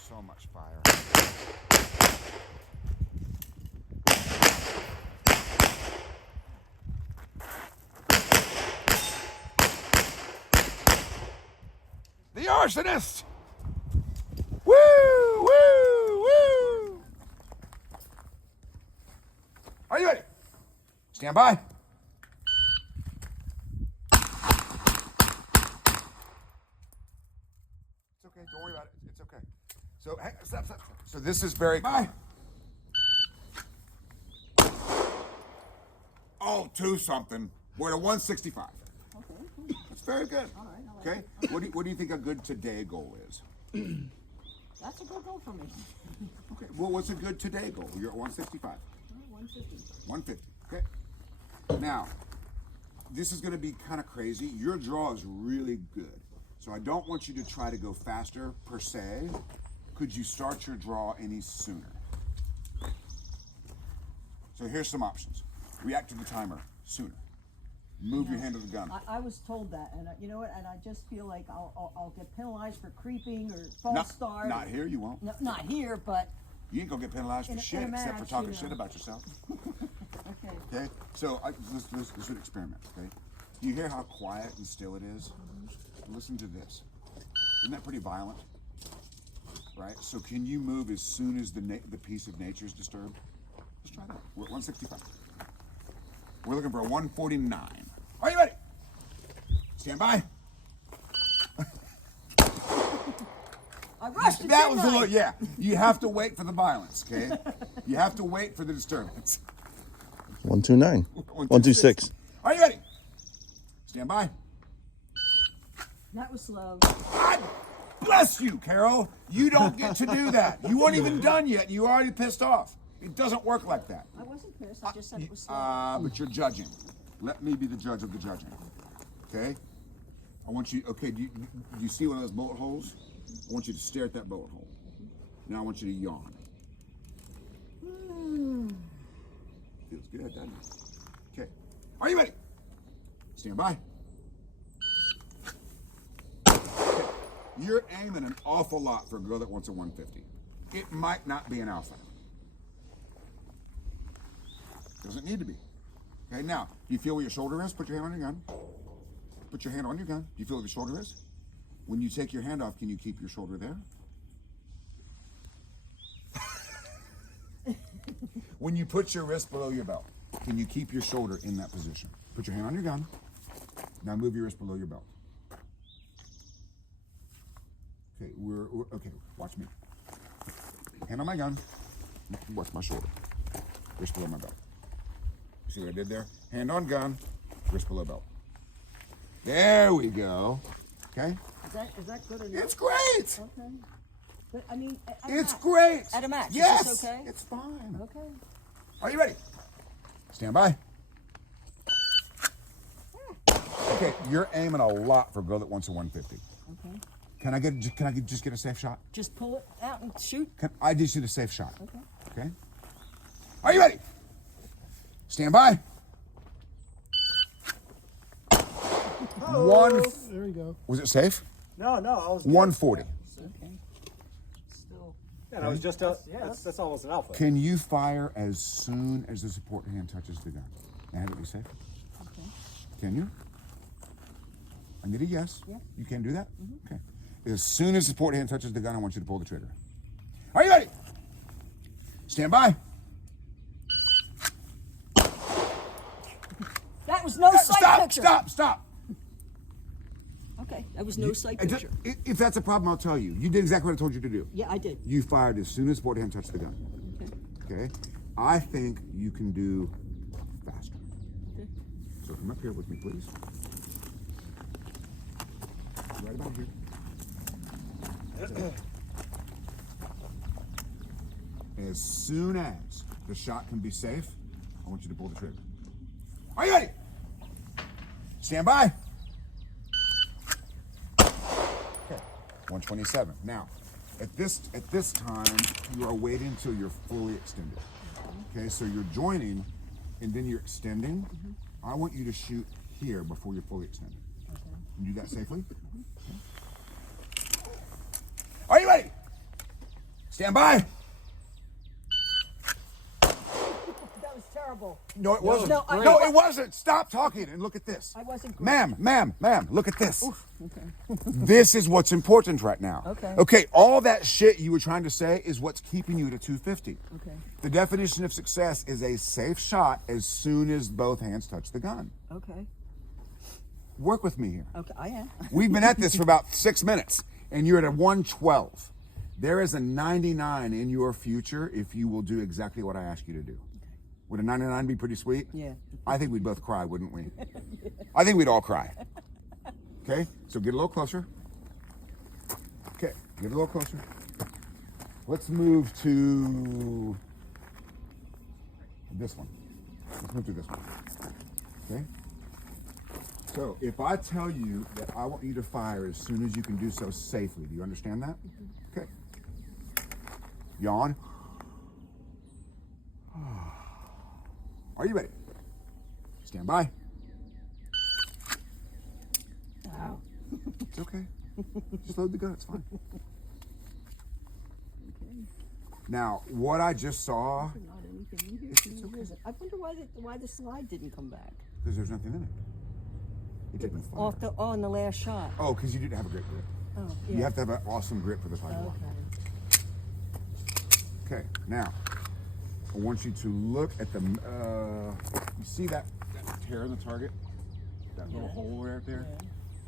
So much fire. The arsonist! Woo! Woo! Woo! Are you ready? Stand by. It's okay. Don't worry about it. It's okay. So, stop. So this is very. Bye. Oh, 2-something. We're at a 165. Okay. That's very good. All right. Okay. What do you think a good today goal is? That's a good goal for me. Okay. Well, what's a good today goal? You're at 165. 150. 150. Okay. Now, this is going to be kind of crazy. Your draw is really good. So I don't want you to try to go faster per se. Could you start your draw any sooner? So here's some options. React to the timer sooner. Move your hand to the gun. I was told that, and you know what? And I just feel like I'll get penalized for creeping or false start. Not here, you won't. No, not here, but You ain't gonna get penalized for shit except for talking shit about yourself. okay. Okay? So let's do an experiment, okay? Do you hear how quiet and still it is? Listen to this. Isn't that pretty violent? Right? So can you move as soon as the piece of nature is disturbed? Let's try that. We're at 165. We're looking for a 149. Are you ready? Stand by. I rushed it, That was a didn't I? little, yeah. You have to wait for the violence, okay? You have to wait for the disturbance. 129. 126. Are you ready? Stand by. That was slow. God bless you, Carol. You don't get to do that. You weren't even done yet. You already pissed off. It doesn't work like that. I wasn't pissed. I just said it was slow. But you're judging. Let me be the judge of the judging. Okay? I want you, okay, do you see one of those bullet holes? I want you to stare at that bullet hole. Now I want you to yawn. Feels good, doesn't it? Okay. Are you ready? Stand by. Okay. You're aiming an awful lot for a girl that wants a 150. It might not be an alpha. Doesn't need to be. Okay, now, do you feel where your shoulder is? Put your hand on your gun. Put your hand on your gun. Do you feel where your shoulder is? When you take your hand off, can you keep your shoulder there? When you put your wrist below your belt, can you keep your shoulder in that position? Put your hand on your gun. Now move your wrist below your belt. Okay, okay, watch me. Hand on my gun. Watch my shoulder. Wrist below my belt. See what I did there? Hand on gun, wrist below belt. There we go. Okay? Is that good enough? It's great! Okay. But I mean, It's great! At a match, Yes! is this okay? It's fine. Okay. Are you ready? Stand by. Okay, you're aiming a lot for a girl that wants a 150. Okay. Can I just get a safe shot? Just pull it out and shoot. I just need a safe shot. Okay. Okay? Are you ready? Stand by. There we go. Was it safe? No, I was 140. Okay. Still. Yeah, I was just that's almost an alpha. Can you fire as soon as the support hand touches the gun and have it be safe? Okay. Can you? I need a yes. Yeah. You can do that? Okay. As soon as the support hand touches the gun, I want you to pull the trigger. Are you ready? Stand by. That was no sight picture. Stop. Okay, that was no sight And picture. if that's a problem, I'll tell you. You did exactly what I told you to do. Yeah, I did. You fired as soon as the support hand touched the gun. Okay. Okay? I think you can do faster. Okay. So come up here with me, please. Right about here. As soon as the shot can be safe, I want you to pull the trigger. Are you ready? Stand by. Okay, 127. Now, at this time, you are waiting until you're fully extended. Okay, so you're joining, and then you're extending. I want you to shoot here before you're fully extended. Okay. Can you do that safely? Okay. Are you ready? Stand by. That was terrible. No, it wasn't. No, No, it wasn't. Stop talking and look at this. I wasn't. Ma'am, look at this. Okay. This is what's important right now. Okay. Okay, all that shit you were trying to say is what's keeping you at a 250. Okay. The definition of success is a safe shot as soon as both hands touch the gun. Okay. Work with me here. Okay, I am. We've been at this for about 6 minutes, and you're at a 112. There is a 99 in your future if you will do exactly what I ask you to do. Would a 99 be pretty sweet? Yeah. I think we'd both cry, wouldn't we? I think we'd all cry. Okay, so get a little closer. Okay, get a little closer. Let's move to this one. Let's move to this one. Okay? So if I tell you that I want you to fire as soon as you can do so safely, do you understand that? Okay. Yawn. Are you ready? Stand by. Ow. It's okay. Just load the gun, it's fine. Now, what I just saw, Not anything in here. It's okay. I wonder why the slide didn't come back. because there's nothing in it. It didn't fire. On the last shot. Oh, because you didn't have a great grip. Oh, yeah. You have to have an awesome grip for the sidewalk. Okay, now, I want you to look at the, you see that tear in the target? That little hole right there?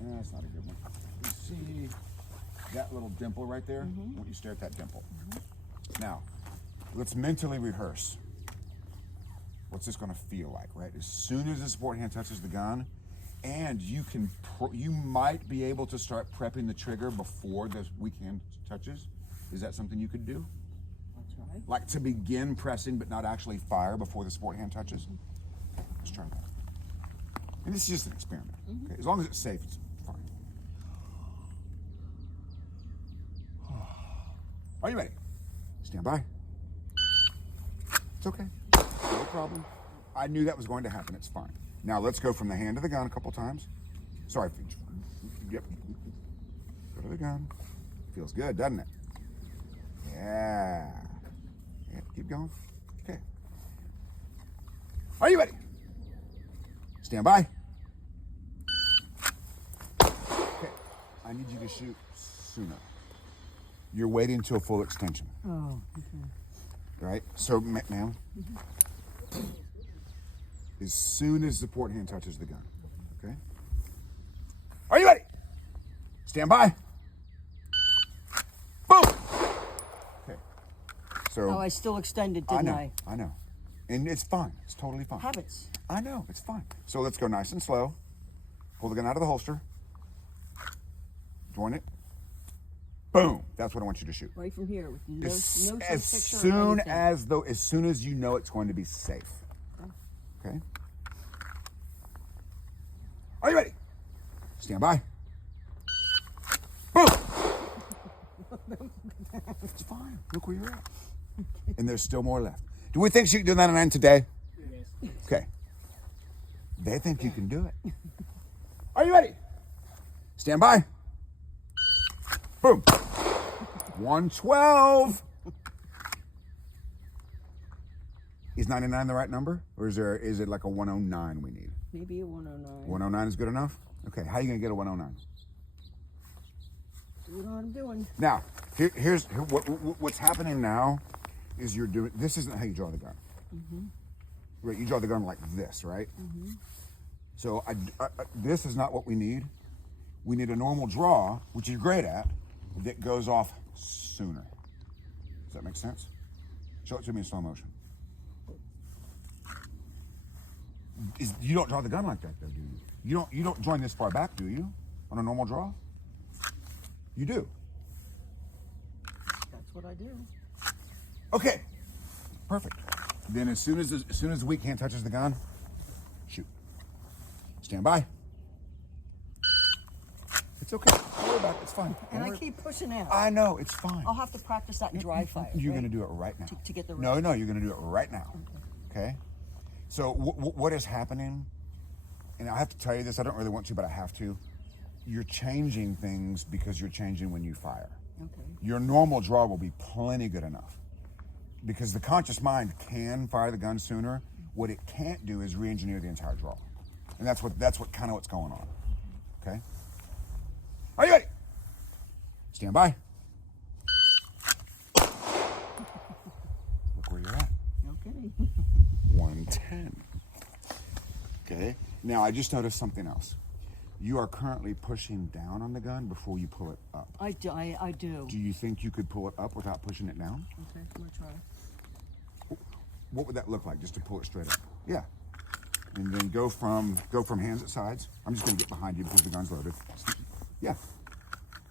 Yeah, that's not a good one. You see that little dimple right there? I want you to stare at that dimple. Now, let's mentally rehearse. What's this gonna feel like, right? As soon as the support hand touches the gun, and you might be able to start prepping the trigger before the weak hand touches. Is that something you could do? That's right. Like to begin pressing but not actually fire before the support hand touches? Let's try that. And this is just an experiment. Okay? As long as it's safe, it's fine. Are you ready? Stand by. It's okay. No problem. I knew that was going to happen. It's fine. Now let's go from the hand to the gun a couple times. Sorry. Yep. Go to the gun. Feels good, doesn't it? Yeah. Yeah. Keep going. Okay. Are you ready? Stand by. Okay. I need you to shoot sooner. You're waiting until full extension. Oh, okay. Right? So, ma'am, as soon as the support hand touches the gun, okay? Are you ready? Stand by. Boom! Okay. So. Oh, I still extended, didn't I? I know. And it's fine. It's totally fine. Habits. I know. It's fine. So let's go nice and slow. Pull the gun out of the holster. Join it. Boom. That's what I want you to shoot. Right from here with no As subfixer or soon anything. as soon as you know it's going to be safe. Okay? Are you ready? Stand by. Boom! It's fine. Look where you're at. And there's still more left. Do we think she can do 99 today? Yes. Okay. They think you can do it. Are you ready? Stand by. Boom. 112. Is 99 the right number? Or is it like a 109 we need? Maybe a 109. 109 is good enough? Okay, how are you gonna get a 109? Do what I'm doing. Now, here's what's happening now is you're doing, this isn't how you draw the gun. Right, you draw the gun like this, right? So this is not what we need. We need a normal draw, which you're great at, that goes off sooner. Does that make sense? Show it to me in slow motion. You don't draw the gun like that though, do you? You don't join this far back, do you? On a normal draw? You do. That's what I do. Okay. Perfect. Then as soon as the weak hand touches the gun, shoot. Stand by. It's okay. Don't worry about it. It's fine. And I keep pushing out. I know. It's fine. I'll have to practice that in dry fire. You're right? going to do it right now. To get the No, you're going to do it right now. Okay? So what is happening, and I have to tell you this, I don't really want to, but I have to. You're changing things because you're changing when you fire. Okay. Your normal draw will be plenty good enough because the conscious mind can fire the gun sooner. What it can't do is re-engineer the entire draw. And that's what kind of what's going on. Okay? Are you ready? Stand by. Look where you're at. Okay. 110. Okay. Now I just noticed something else. You are currently pushing down on the gun before you pull it up. I do. Do you think you could pull it up without pushing it down? Okay, I'm gonna try. What would that look like, just to pull it straight up? Yeah. And then go from hands at sides. I'm just gonna get behind you because the gun's loaded. Yeah.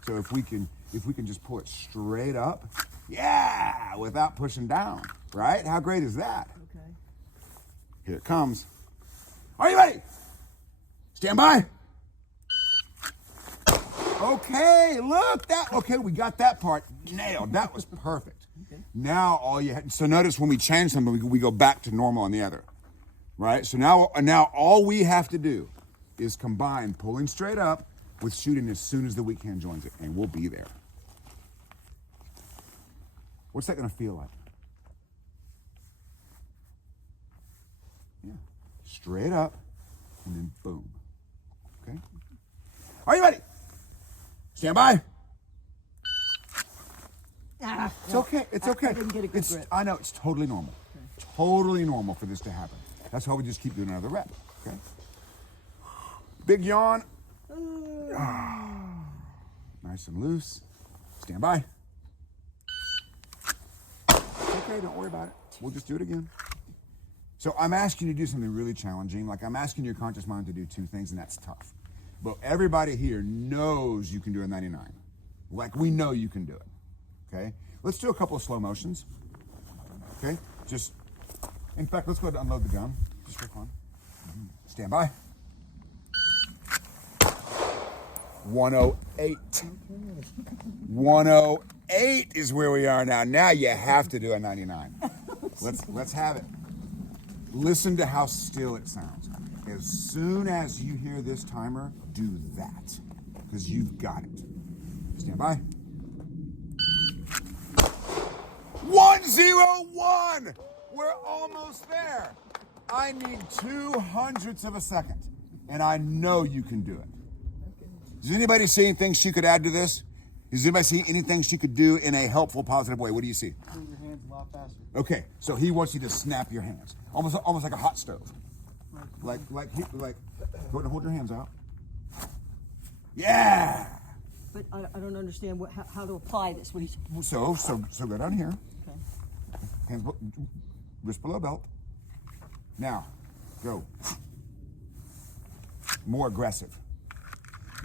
So if we can just pull it straight up, yeah, without pushing down, right? How great is that? Okay. Here it comes. Are you ready? Stand by. Okay, look, okay, we got that part nailed. That was perfect. Now all you had, so notice when we change something, we go back to normal on the other, right? So now all we have to do is combine pulling straight up with shooting as soon as the weak hand joins it, and we'll be there. What's that gonna feel like? Yeah, straight up, and then boom, okay? Are you ready? Stand by. It's okay. It's okay. I didn't get a good grip. I know, it's totally normal. Totally normal for this to happen. That's why we just keep doing another rep. Okay. Big yawn. Nice and loose. Stand by. It's okay, don't worry about it. We'll just do it again. So I'm asking you to do something really challenging. Like I'm asking your conscious mind to do two things, and that's tough. But everybody here knows you can do a 99. Like we know you can do it. Okay? Let's do a couple of slow motions. Okay? Just, in fact, let's go ahead and unload the gun. Just for fun. Stand by. 108. 108 is where we are now. Now you have to do a 99. Let's have it. Listen to how still it sounds. As soon as you hear this timer, do that, because you've got it. Stand by. 101! We're almost there. I need 2/100ths of a second, and I know you can do it. Does anybody see anything she could add to this? Does anybody see anything she could do in a helpful, positive way? What do you see? Move your hands a lot faster. Okay, so he wants you to snap your hands, almost like a hot stove. Like, go ahead and hold your hands out. Yeah. But I don't understand how to apply this. What do you? So go down here. Okay. Hands, wrist below belt. Now, go. More aggressive.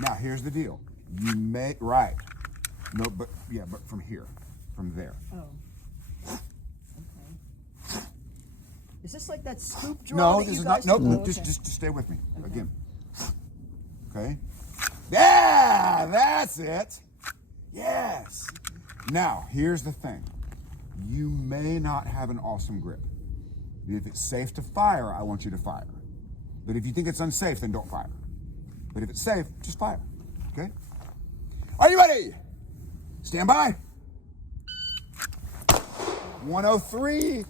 Now, here's the deal. You may, right. No, but from here, from there. Oh. Okay. Is this like that scoop draw? No, that this you is guys not. do? Nope. Oh, Just stay with me again. Okay. Yeah, that's it. Yes. Now, here's the thing. You may not have an awesome grip. If it's safe to fire, I want you to fire. But if you think it's unsafe, then don't fire. But if it's safe, just fire. Okay? Are you ready? Stand by. 103. Okay.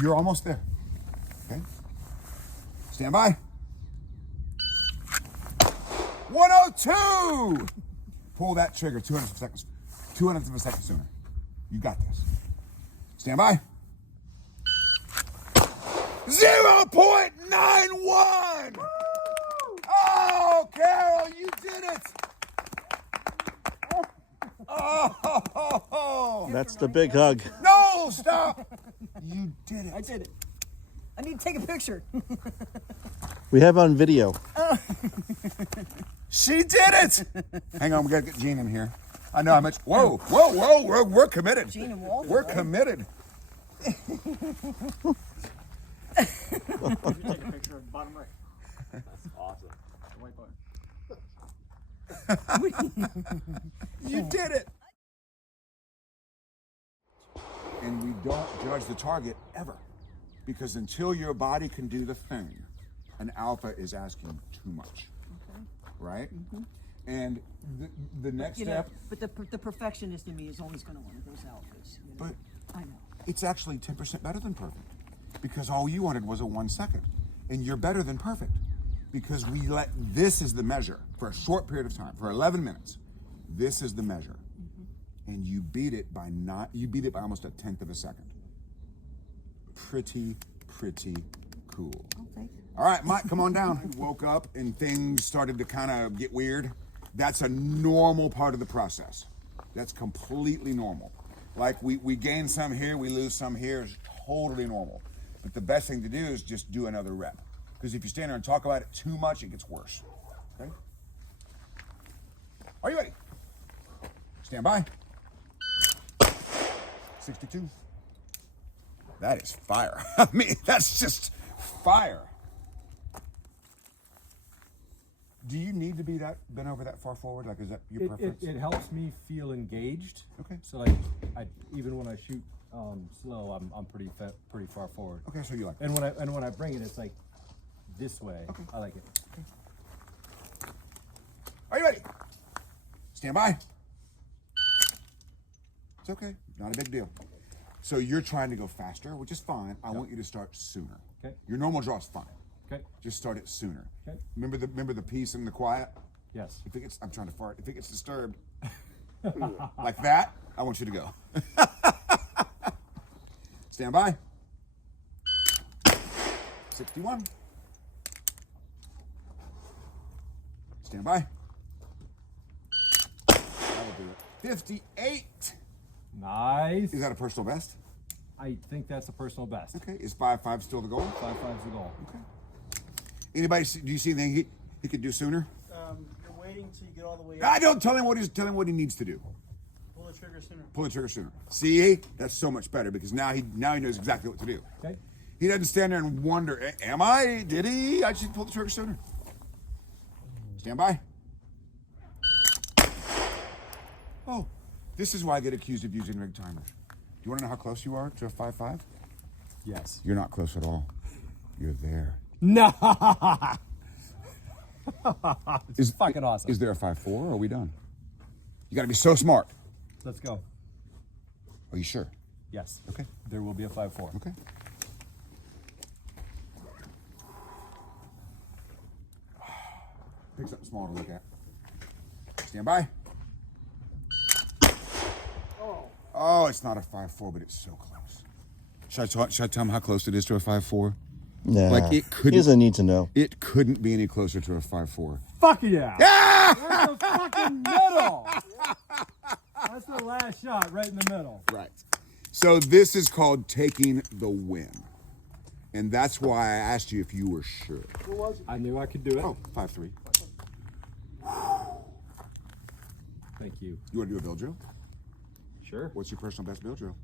You're almost there. Okay? Stand by. 102. Pull that trigger 200ths of a second sooner. You got this. Stand by. 0.91. Oh, Carol, you did it. Oh, That's the big hug. no, stop. You did it. I did it. I need to take a picture. We have on video. She did it. Hang on, we gotta get Gene in here. I know how much. Whoa, we're committed. Gene and Walter, We're right? committed. You take a picture of the bottom right. That's awesome. The white bar. You did it. And we don't judge the target ever. Because until your body can do the thing, an alpha is asking too much. Okay. Right? And the next You know, step. but the perfectionist in me is always going to want those alphas. You know? But I know. it's actually 10% better than perfect. Because all you wanted was a 1 second. And you're better than perfect. Because this is the measure for a short period of time, for 11 minutes. This is the measure. And you beat it by almost 1/10 of a second. Pretty cool. Okay. All right, Mike, come on down. Woke up and things started to kind of get weird. That's a normal part of the process. That's completely normal. Like we gain some here, we lose some here. It's totally normal. But the best thing to do is just do another rep. Because if you stand there and talk about it too much, it gets worse. Okay? Are you ready? Stand by. 62. That is fire. I mean, that's just fire. Do you need to be bent over that far forward? Like, is that your preference? It helps me feel engaged. Okay. So like, even when I shoot slow, I'm pretty far forward. Okay, so you like. And when I bring it, it's like this way. Okay. I like it. Okay. Are you ready? Stand by. It's okay. Not a big deal. So you're trying to go faster, which is fine. I want you to start sooner. Okay. Your normal draw is fine. Okay. Just start it sooner. Okay. Remember the peace and the quiet? Yes. If it gets, I'm trying to fart. If it gets disturbed, like that, I want you to go. Stand by. 61. Stand by. That'll do it. 58. Nice. Is that a personal best? I think that's a personal best. Okay. Is 5.5 still the goal? 5.5's the goal. Okay. Anybody? Do you see anything he could do sooner? You're waiting till you get all the way I don't tell him what he needs to do. Pull the trigger sooner. Pull the trigger sooner. See, that's so much better because now he knows exactly what to do. Okay. He doesn't stand there and wonder, am I? Did he? I should pull the trigger sooner. Stand by. Oh, this is why I get accused of using rig timers. Do you want to know how close you are to a 5.5? Yes. You're not close at all. You're there. No. It's fucking awesome. Is there a 5.4 or are we done? You got to be so smart. Let's go. Are you sure? Yes. Okay. There will be a 5.4. Okay. Pick something small to look at. Stand by. Oh, it's not a 5.4, but it's so close. Should I tell him how close it is to a 5.4? Nah, Like it couldn't. he doesn't need to know. It couldn't be any closer to a 5.4. Fuck yeah! Yeah! Right the fucking middle. That's the last shot, right in the middle. Right. So this is called taking the win, and that's why I asked you if you were sure. What was it? I knew I could do it. Oh, 5.3. Thank you. You want to do a bill drill? Sure. What's your personal best bill drill?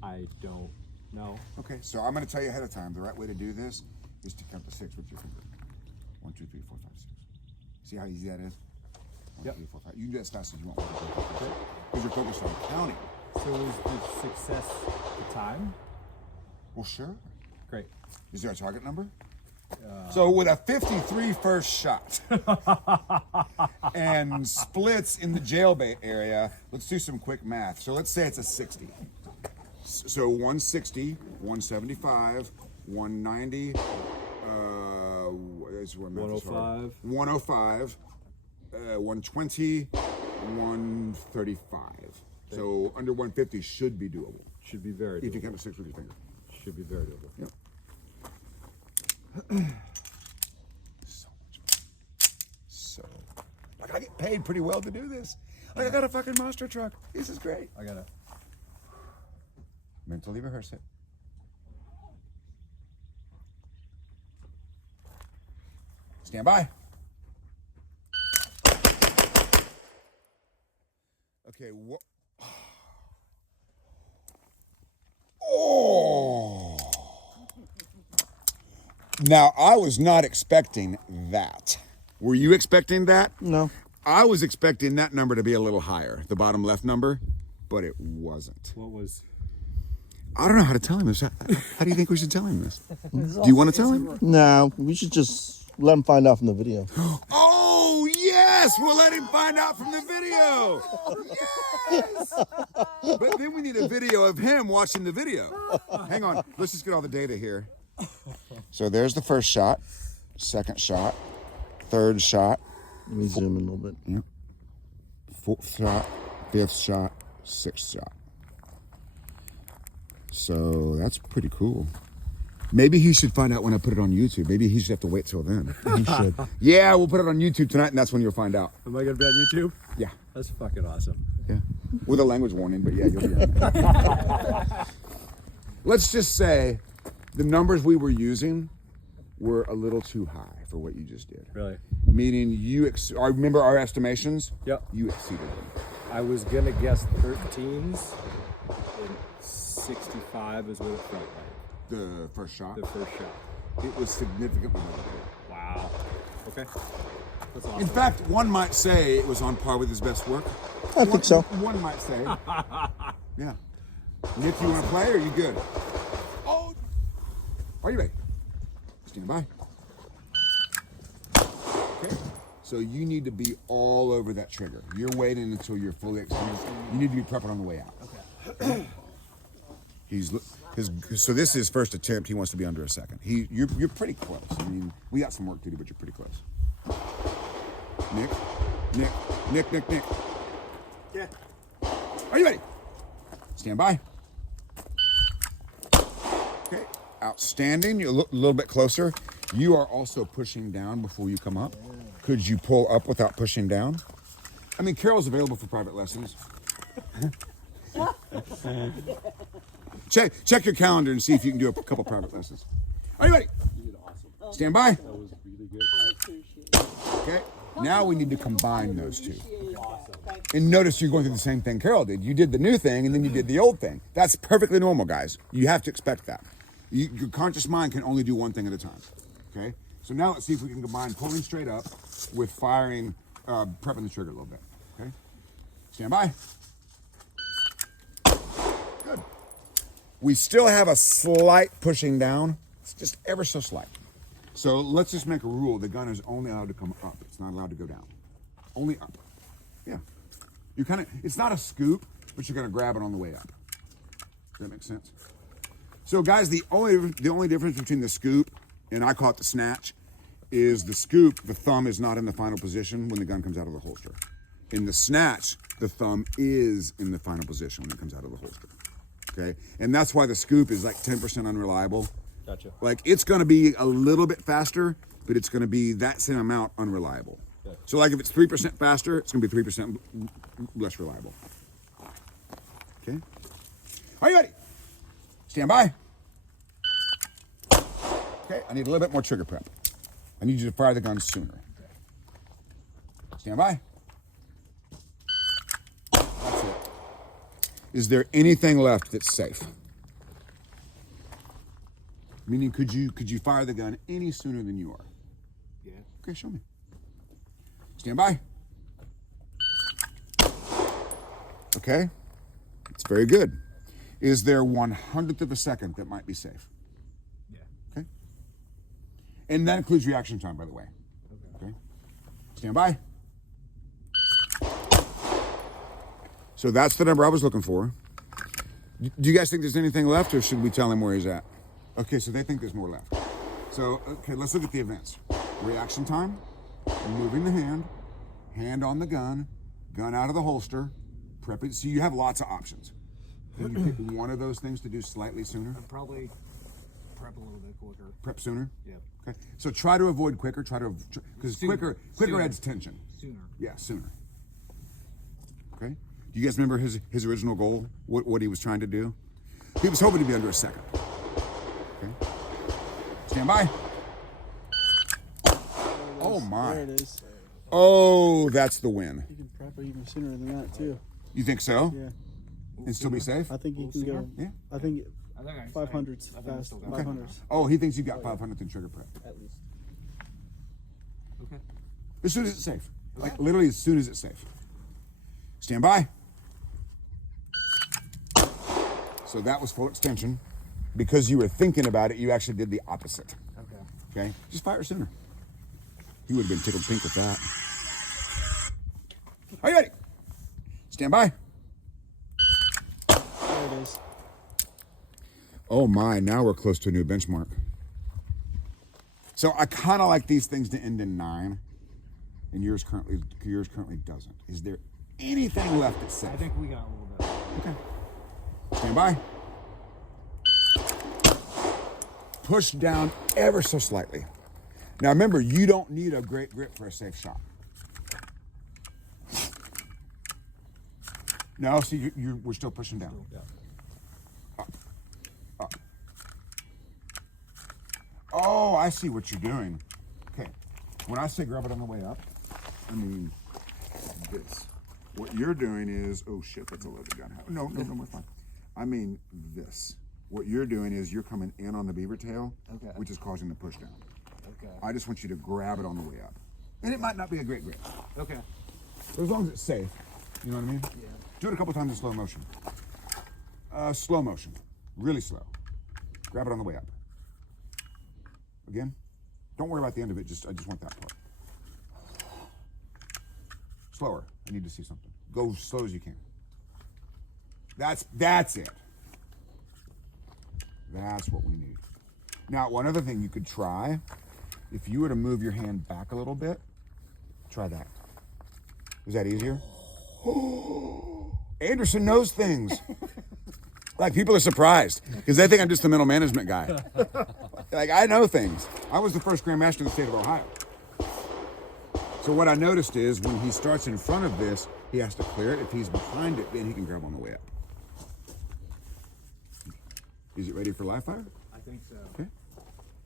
I don't know. Okay, so I'm going to tell you ahead of time. The right way to do this is to count to 6 with your finger. 1, 2, 3, 4, 5, 6. See how easy that is? 1, 2, 3, 4, 5. You can do it as fast as you want. Because you're focused on counting. So is the success the time? Well, sure. Great. Is there a target number? So with a 53 first shot and splits in the jailbait area, let's do some quick math. So let's say it's a 60. So 160, 175, 190, 105. 105, 120, 135. So under 150 should be doable. Should be very doable. If you count to 6 with your finger. Should be very doable. Yep. So much fun. So, like I get paid pretty well to do this. Like I got a fucking monster truck. This is great. I gotta mentally rehearse it. Stand by. Okay, what? Oh! Now, I was not expecting that. Were you expecting that? No. I was expecting that number to be a little higher, the bottom left number, but it wasn't. What was? I don't know how to tell him this. How do you think we should tell him this? Do you want to tell him? No, we should just let him find out from the video. Oh, yes! We'll let him find out from the video! Yes! But then we need a video of him watching the video. Hang on, let's just get all the data here. So there's the first shot, second shot, third shot. Let me zoom in a little bit. Yep. Fourth shot, fifth shot, sixth shot. So that's pretty cool. Maybe he should find out when I put it on YouTube. Maybe he should have to wait till then. He should. Yeah, we'll put it on YouTube tonight, and that's when you'll find out. Am I gonna be on YouTube? Yeah. That's fucking awesome. Yeah. With a language warning, but yeah, you'll be on there. Let's just say the numbers we were using were a little too high for what you just did. Really? Meaning I remember our estimations? Yep. You exceeded them. I was gonna guess 13s and 65 is what it felt like. The first shot? The first shot. It was significantly better. Wow. Okay. That's awesome. In fact, one might say it was on par with his best work. I think so. One might say. Yeah. Nick, you want to play or are you good? Oh! Are you ready? Stand by. Okay. So you need to be all over that trigger. You're waiting until you're fully extended. You need to be prepping on the way out. Okay. So this is his first attempt. He wants to be under a second. You're pretty close. I mean, we got some work to do, but you're pretty close. Nick. Yeah. Are you ready? Stand by. Okay, outstanding. You're a little bit closer. You are also pushing down before you come up. Could you pull up without pushing down? I mean, Carol's available for private lessons. Check your calendar and see if you can do a couple private lessons. Are you ready? You did awesome. Stand by. That was really good. I appreciate it. Okay, now we need to combine those two. Awesome. And notice you're going through the same thing Carol did. You did the new thing and then you did the old thing. That's perfectly normal, guys. You have to expect that. Your conscious mind can only do one thing at a time. Okay? So now let's see if we can combine pulling straight up with firing, prepping the trigger a little bit. Okay? Stand by. Good. We still have a slight pushing down. It's just ever so slight. So let's just make a rule. The gun is only allowed to come up. It's not allowed to go down. Only up. Yeah. It's not a scoop, but you're gonna grab it on the way up. Does that make sense? So guys, the only difference between the scoop and I call it the snatch is the scoop, the thumb is not in the final position when the gun comes out of the holster. In the snatch, the thumb is in the final position when it comes out of the holster. Okay? And that's why the scoop is like 10% unreliable. Gotcha. Like it's gonna be a little bit faster, but it's gonna be that same amount unreliable. Yeah. So like if it's 3% faster, it's gonna be 3% less reliable. Okay? Are you ready? Stand by. Okay, I need a little bit more trigger prep. I need you to fire the gun sooner. Stand by. That's it. Is there anything left that's safe? Meaning, could you fire the gun any sooner than you are? Yeah. Okay, show me. Stand by. Okay, it's very good. Is there 1/100th of a second that might be safe? Yeah. Okay. And that includes reaction time, by the way. Okay. Stand by. So that's the number I was looking for. Do you guys think there's anything left, or should we tell him where he's at? Okay, so they think there's more left. So, okay, let's look at the events. Reaction time, moving the hand on the gun out of the holster, prep it. So you have lots of options. Can you pick one of those things to do slightly sooner? I'd probably prep a little bit quicker. Prep sooner? Yeah. Okay, so try to avoid quicker, because quicker Sooner. adds tension. Sooner. Yeah, sooner. Okay? Do you guys remember his original goal? What he was trying to do? He was hoping to be under a second. Okay. Stand by. Oh my. There it is. Oh, that's the win. You can prep it even sooner than that too. You think so? Yeah. And still be safe? I think you can go. Yeah. I think I think 500's fast. Okay. 500's. Oh, he thinks you've got 500th in trigger prep. At least. Okay. As soon as it's safe. Like literally as soon as it's safe. Stand by. So that was full extension. Because you were thinking about it, you actually did the opposite. Okay. Okay? Just fire sooner. He would have been tickled pink with that. Are you ready? Stand by. There it is. Oh my, now we're close to a new benchmark. So I kind of like these things to end in 9, and yours currently doesn't. Is there anything left that's safe? I think we got a little bit. Okay. Stand by. Push down ever so slightly. Now remember, you don't need a great grip for a safe shot. No, see, we're still pushing down. Yeah. Up. Oh, I see what you're doing. Okay. When I say grab it on the way up, I mean this. What you're doing is, oh shit, that's a loaded gun. No, we're fine. I mean this. What you're doing is you're coming in on the beaver tail, Okay. which is causing the push down. Okay. I just want you to grab it on the way up. And it might not be a great grip. Okay. But as long as it's safe, you know what I mean? Yeah. Do it a couple times in slow motion. Slow motion, really slow. Grab it on the way up. Again, don't worry about the end of it. I just want that part. Slower. I need to see something. Go as slow as you can. That's it. That's what we need. Now, one other thing you could try, if you were to move your hand back a little bit, try that. Is that easier? Anderson knows things. Like, people are surprised because they think I'm just the middle management guy. Like, I know things. I was the first grandmaster in the state of Ohio. So what I noticed is when he starts in front of this, he has to clear it. If he's behind it, then he can grab on the way up. Is it ready for live fire? I think so. Okay.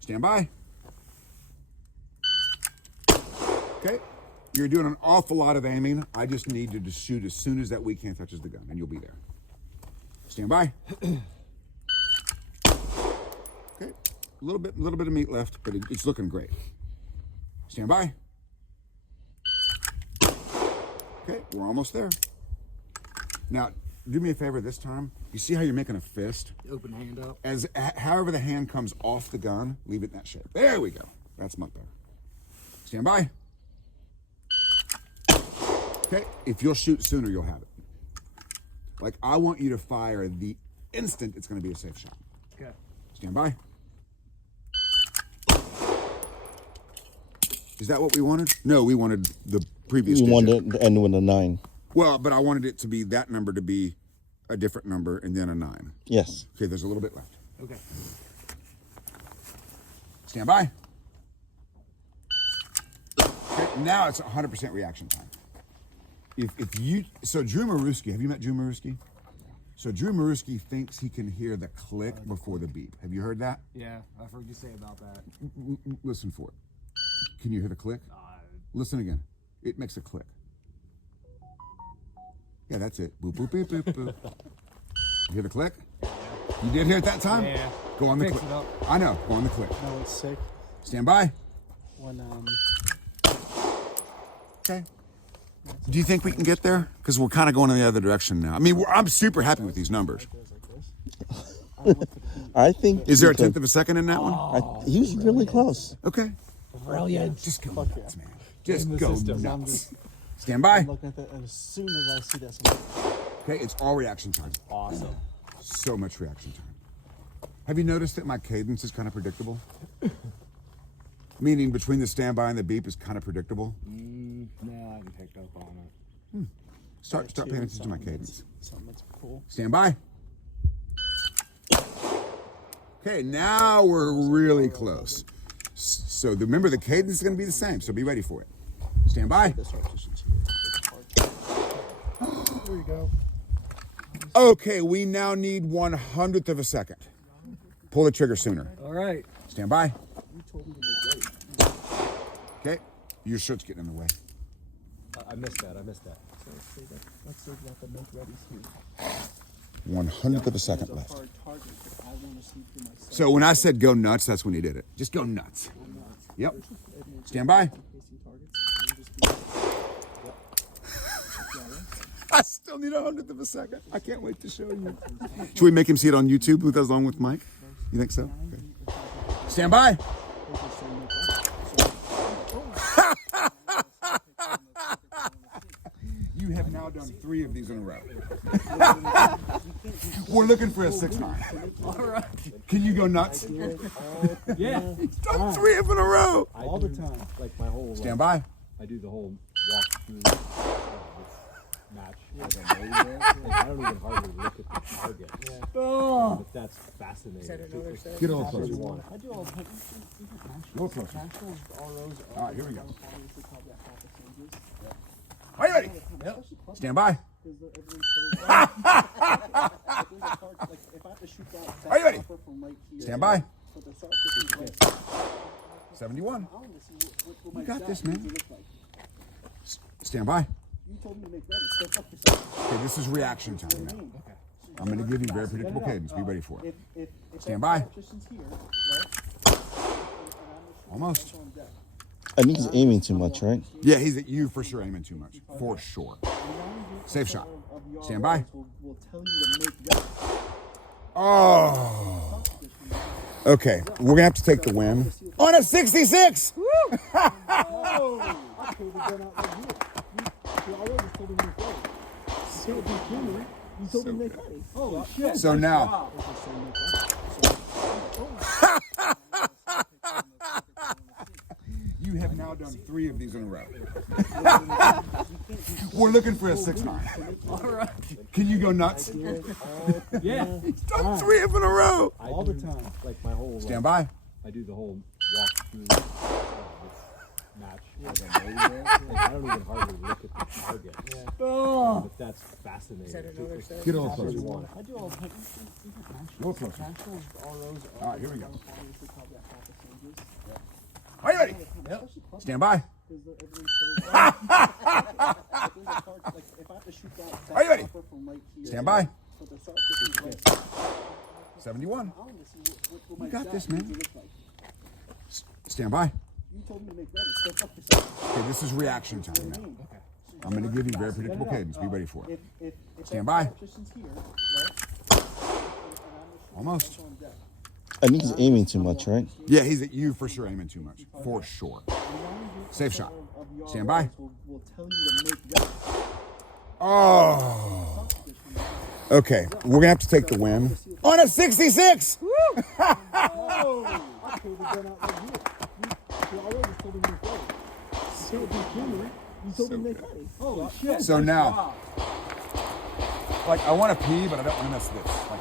Stand by. Okay. You're doing an awful lot of aiming. I just need you to shoot as soon as that weak hand touches the gun, and you'll be there. Stand by. Okay. A little bit of meat left, but it's looking great. Stand by. Okay, we're almost there. Now, do me a favor this time. You see how you're making a fist? Open hand up. However the hand comes off the gun, leave it in that shape. There we go. That's much better. Stand by. Okay, if you'll shoot sooner, you'll have it. Like, I want you to fire the instant it's going to be a safe shot. Okay. Stand by. Is that what we wanted? No, we wanted the previous You digit. wanted to end with a 9. Well, but I wanted it to be that number to be a different number and then a 9. Yes. Okay, there's a little bit left. Okay. Stand by. Okay, now it's 100% reaction time. So Drew Maruski, have you met Drew Maruski? So Drew Maruski thinks he can hear the click before the beep. Have you heard that? Yeah, I've heard you say about that. Listen for it. Can you hear the click? Listen again. It makes a click. Yeah, that's it. Boop, boop, beep, boop, boop. You hear the click? You did hear it that time? Yeah. Go on the Fix click. it up. I know. Go on the click. No, it's sick. Stand by. When Okay. Do you think we can get there? Because we're kind of going in the other direction now. I mean, I'm super happy with these numbers. I think. Is there a tenth of a second in that one? He was really close. Okay. Brilliant. Just go nuts, man. Just the go system. nuts. Stand by. I'm looking at that, and as soon as I see that, I'm like, Okay, it's all reaction time. awesome. So much reaction time. Have you noticed that my cadence is kind of predictable? Meaning between the standby and the beep is kind of predictable. No, I haven't picked up on it. Start paying attention to my cadence. Something that's cool. Stand by. Okay, now we're really close. So remember, the cadence is going to be the same, so be ready for it. Stand by. There you go. Okay, we now need 1/100th of a second. Pull the trigger sooner. All right. Stand by. You told me to make ready. Okay, your shirt's getting in the way. I missed that. Let's say that the make ready here. 1/100th of a second left. Hard target that I want to see through myself. So when I said go nuts, that's when you did it. Just go nuts. Yep. Stand by. I still need 1/100th of a second. I can't wait to show you. Should we make him see it on YouTube with us along with Mike? You think so? Okay. Stand by. You have now done 3 of these in a row. We're looking for a 6-9. All right. Can you go nuts? Yeah. Done 3 of them in a row. All the time. Like my whole. Stand by. I do the whole walk through this match. Like I'm waiting there. Like, I don't even hardly look at the target. Oh. But that's fascinating. Get a little closer. I do all the A little closer. All right, here we go. Are you ready? Yep. Stand by. Are you ready? Stand by. 71. You got this, man. Stand by. Okay, this is reaction time now. I'm going to give you very predictable cadence. Be ready for it. Stand by. Almost. I think he's aiming too much, right? Yeah, he's at you for sure, aiming too much. For sure. Safe shot. Stand by. Will tell you to make Oh. Okay, we're gonna have to take the win on a 66. Woo! So now. You have now done 3 of these in a row. We're looking for a 6-9. All right. Can you go nuts? Yeah. He's done 3 of them in a row. All the time. Like my whole. Stand by. I do the whole walk through this match. Like I'm waiting there. Like, I don't even hardly look at the target. Yeah. Oh. But that's fascinating. Is that another set? Get a little closer. I do all the time. A little closer. All right, here we go. Yep. Are you ready? Yep. Stand by. Are you ready? Stand by. 71. You got this, man. Stand by. Okay, this is reaction time now. I'm going to give you very predictable cadence. Be ready for it. Stand by. Almost. I think he's aiming too much, right? Yeah, he's at you for sure, aiming too much. For sure. Safe shot. Stand by. Oh. Okay, we're going to have to take the win on a 66. Woo! So now, like, I want to pee, but I don't want to miss this. Like,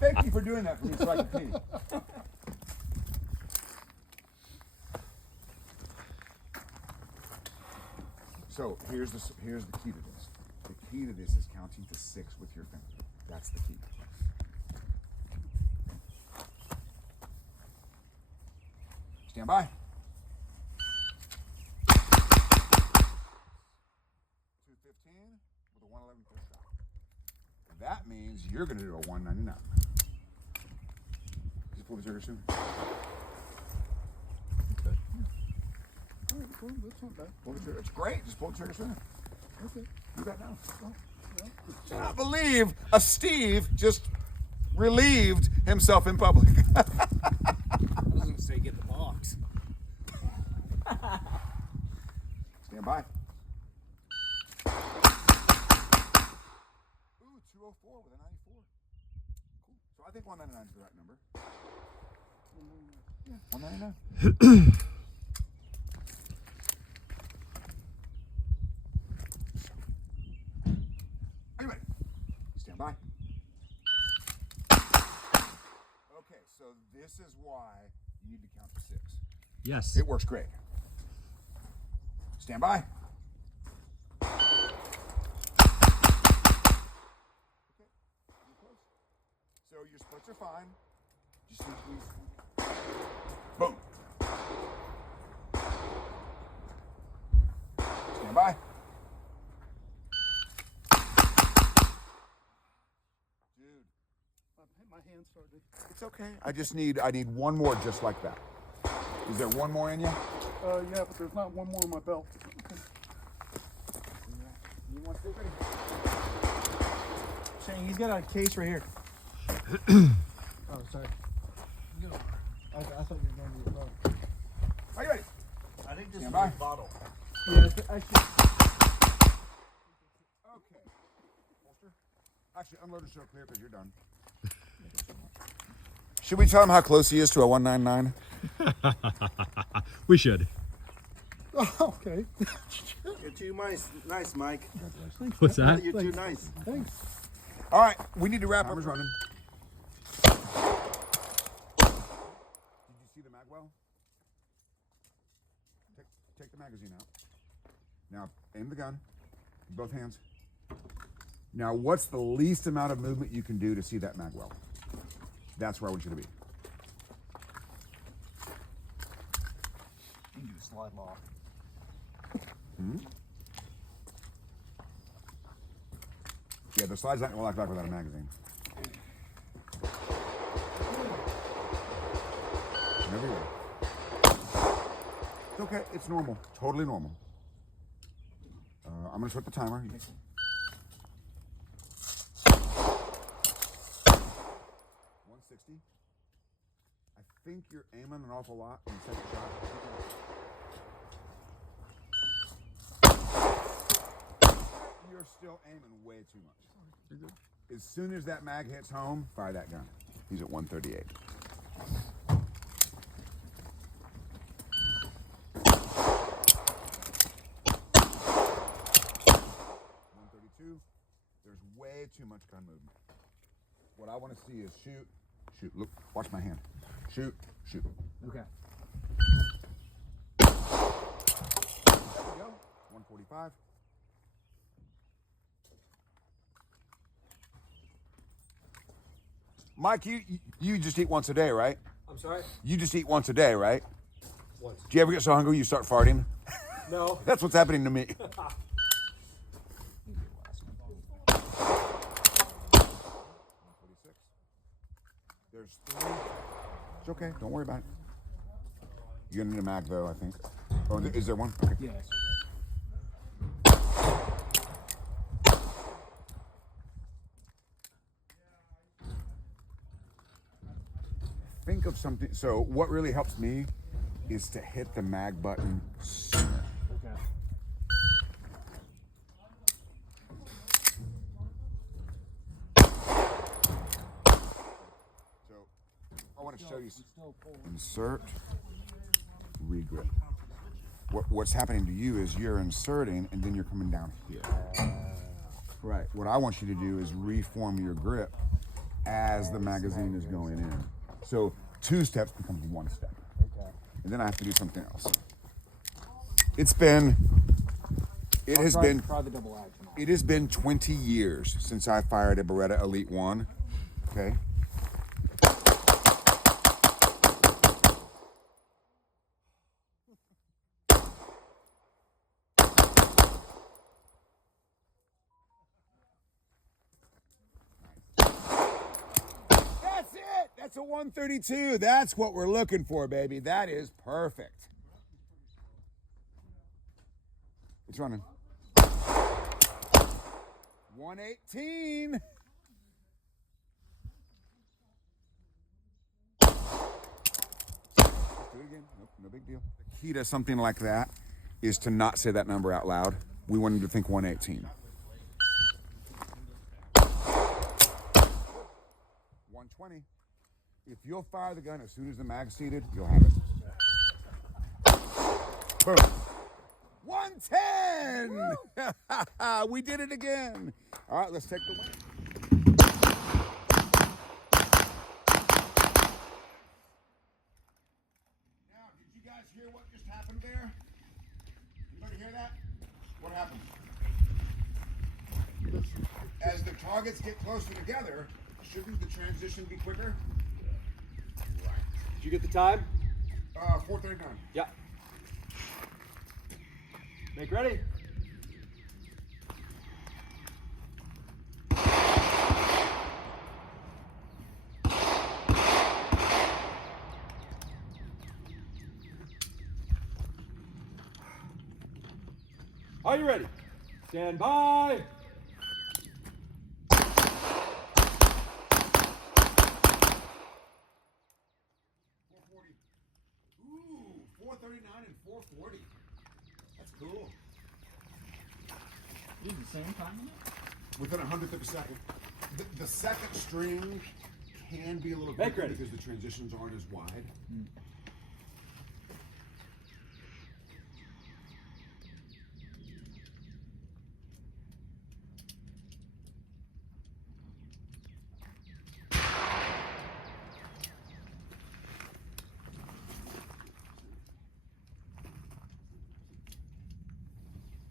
Thank you for doing that for me so I can pee. So here's the key to this. The key to this is counting to 6 with your finger. That's the key. Stand by. That means you're going to do a 199. Just pull the trigger soon. Okay. All right, cool. That's not bad. Pull the trigger. It's great. Just pull the trigger soon. Okay. Do that now. Well, I cannot believe a Steve just relieved himself in public. I was gonna say get the box. Stand by. Ooh, 204 with a 94. Cool. So I think 199 is the right number. Yeah, 199. Are you ready? Stand by. Okay, so this is why you need to count to 6. Yes. It works great. Stand by. Okay, you're close. So your splits are fine. Just squeeze. Boom. Stand by. Dude. my hand started. It's okay. I need one more just like that. Is there one more in you? Yeah, but there's not one more in my belt. Okay. You want to stay ready? Shane, he's got a case right here. Oh, sorry. I thought you were going to be a phone. Are you ready? I think this Stand is by. a bottle. Yeah, actually. Okay. Holster. Actually, unload and show clear because you're done. Should we tell him how close he is to a 199? We should. Oh, okay. You're too nice, Mike. What's that? You're too nice. Thanks. All right, we need to wrap. Timer's running. Did you see the mag well? Take the magazine out. Now aim the gun. Both hands. Now, what's the least amount of movement you can do to see that mag well? That's where I want you to be. You can do a slide lock. Yeah, the slide's not going to lock back without a magazine. Whenever you're ready. It's okay. It's normal. Totally normal. I'm going to start the timer. 160. I think you're aiming an awful lot in the second shot. You're still aiming way too much. You're good. As soon as that mag hits home, fire that gun. He's at 138. There's way too much gun movement. What I want to see is shoot, shoot. Look, watch my hand. Shoot, shoot. Okay. There we go. 145. Mike, you just eat once a day, right? I'm sorry? You just eat once a day, right? Once. Do you ever get so hungry you start farting? No. That's what's happening to me. 146. There's 3. It's okay. Don't worry about it. You're gonna need a mag though, I think. Oh, is there one? Okay. Yes. Think of something. So what really helps me is to hit the mag button sooner. Okay. So I want to show you. Insert, regrip. What's happening to you is you're inserting and then you're coming down here. Right. What I want you to do is reform your grip as the magazine is going in. So 2 steps becomes 1 step. Okay. And then I have to do something else. It has been 20 years since I fired a Beretta Elite 1. Okay. a 132. That's what we're looking for, baby. That is perfect. It's running. 118. Do it again. Nope, no big deal. The key to something like that is to not say that number out loud. We want him to think 118. 120. If you'll fire the gun as soon as the mag's seated, you'll have it. Boom. 110! We did it again. All right, let's take the win. Now, did you guys hear what just happened there? Anybody hear that? What happened? As the targets get closer together, shouldn't the transition be quicker? Right. Did you get the time? 4:39. Yeah. Make ready. Are you ready? Stand by. Ooh, 439 and 440. That's cool. Use the same time? Within 100th of a second. The second string can be a little Make quicker ready. because the transitions aren't as wide.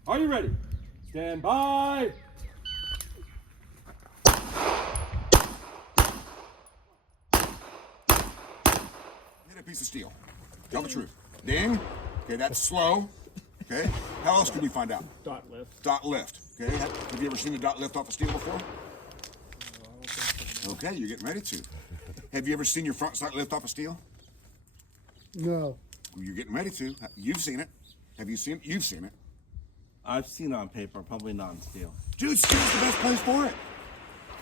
Are you ready? Stand by. Hit a piece of steel. Tell the truth. Ding. Okay, that's slow. Okay. How else can we find out? Dot lift. Dot lift. Okay. Have you ever seen a dot lift off a steel before? Okay, you're getting ready to. Have you ever seen your front sight lift off a steel? No. You're getting ready to. You've seen it. Have you seen it? You've seen it. I've seen it on paper, probably not on steel. Dude, steel's the best place for it.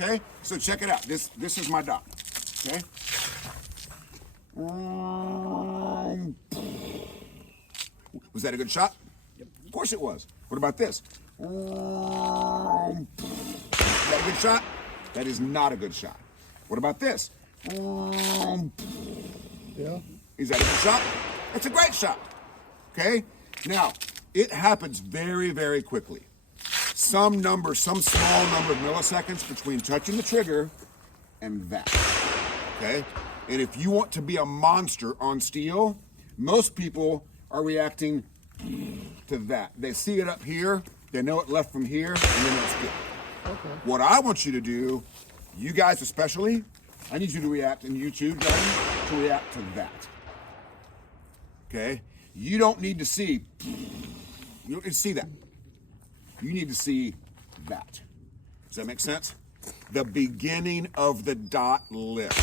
Okay, so check it out. This is my dot. Okay. Was that a good shot? Yep. Of course it was. What about this? Is that a good shot? That is not a good shot. What about this? Yeah. Is that a good shot? That's a great shot. Okay? Now, it happens very, very quickly. Some small number of milliseconds between touching the trigger and that. Okay? And if you want to be a monster on steel, most people are reacting to that. They see it up here, they know it left from here, and then it's good. Okay. What I want you to do, you guys especially, I need you to react, and you too, Johnny, to react to that. Okay? You don't need to see, you don't need to see that. You need to see that. Does that make sense? The beginning of the dot lift.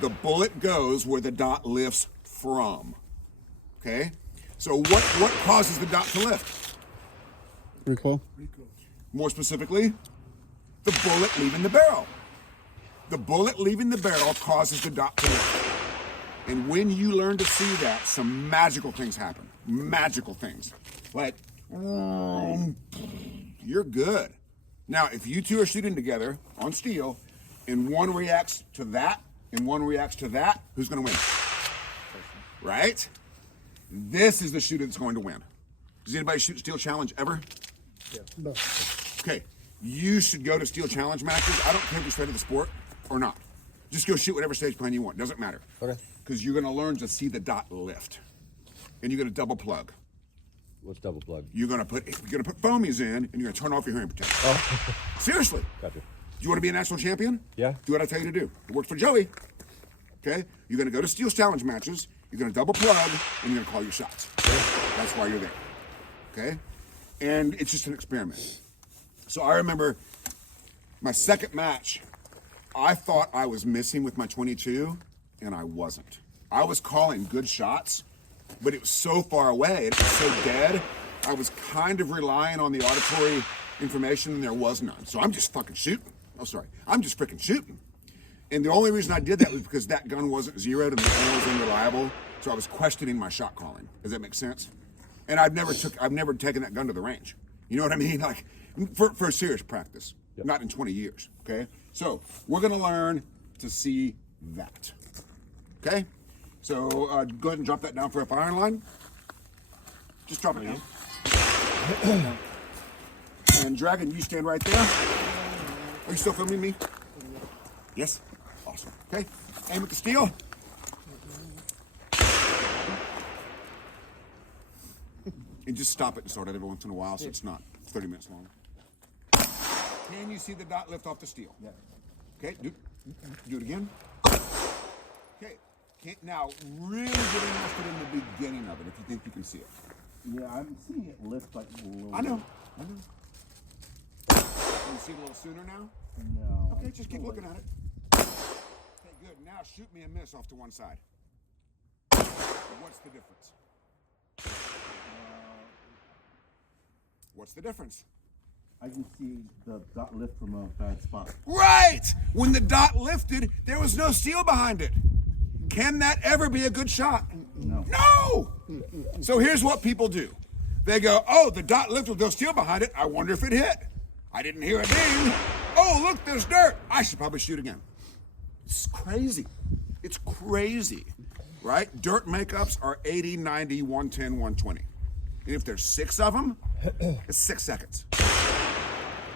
The bullet goes where the dot lifts from. Okay? So what causes the dot to lift? Recoil. More specifically, the bullet leaving the barrel. The bullet leaving the barrel causes the dot to lift. And when you learn to see that, some magical things happen. Magical things. Like, you're good. Now, if you two are shooting together on steel, and one reacts to that, and one reacts to that, who's going to win? Right? This is the shooter that's going to win. Does anybody shoot steel challenge ever? Yeah. No. Okay, you should go to steel challenge matches. I don't care if you're straight to the sport or not. Just go shoot whatever stage plan you want. Doesn't matter. Okay. Because you're going to learn to see the dot lift, and you're going to double plug. What's double plug? You're going to put foamies in, and you're going to turn off your hearing protection. Oh. Seriously. Gotcha. Do you want to be a national champion? Yeah. Do what I tell you to do. It works for Joey. Okay? You're going to go to steel challenge matches. You're going to double plug, and you're going to call your shots. That's why you're there. Okay? And it's just an experiment. So I remember my second match I thought I was missing with my 22, and I wasn't. I was calling good shots, but it was so far away, and it was so dead, I was kind of relying on the auditory information, and there was none. So I'm just fucking shooting. Oh, sorry. I'm just freaking shooting. And the only reason I did that was because that gun wasn't zeroed and the gun was unreliable, so I was questioning my shot calling. Does that make sense? And I've never taken that gun to the range. You know what I mean? Like, for serious practice. Yep. Not in 20 years, okay? So, we're gonna learn to see that. Okay? So, go ahead and drop that down for a firing line. Just drop it down. And Dragon, you stand right there. Are you still filming me? Yes? Awesome. Okay, aim at the steel. And just stop it and start it every once in a while so it's not 30 minutes long. Can you see the dot lift off the steel? Yeah. Okay, do it again. Okay, now really get interested in the beginning of it if you think you can see it. Yeah, I'm seeing it lift like a little I know. Can you see it a little sooner now? No. Okay, just keep looking at it. Okay, good. Now shoot me a miss off to one side. What's the difference? What's the difference? I can see the dot lift from a bad spot. Right! When the dot lifted, there was no steel behind it. Can that ever be a good shot? No. No! So here's what people do. They go, oh, the dot lifted with no steel behind it. I wonder if it hit. I didn't hear a ding. Oh, look, there's dirt. I should probably shoot again. It's crazy. It's crazy, right? Dirt makeups are 80, 90, 110, 120. And if there's 6 of them, it's 6 seconds,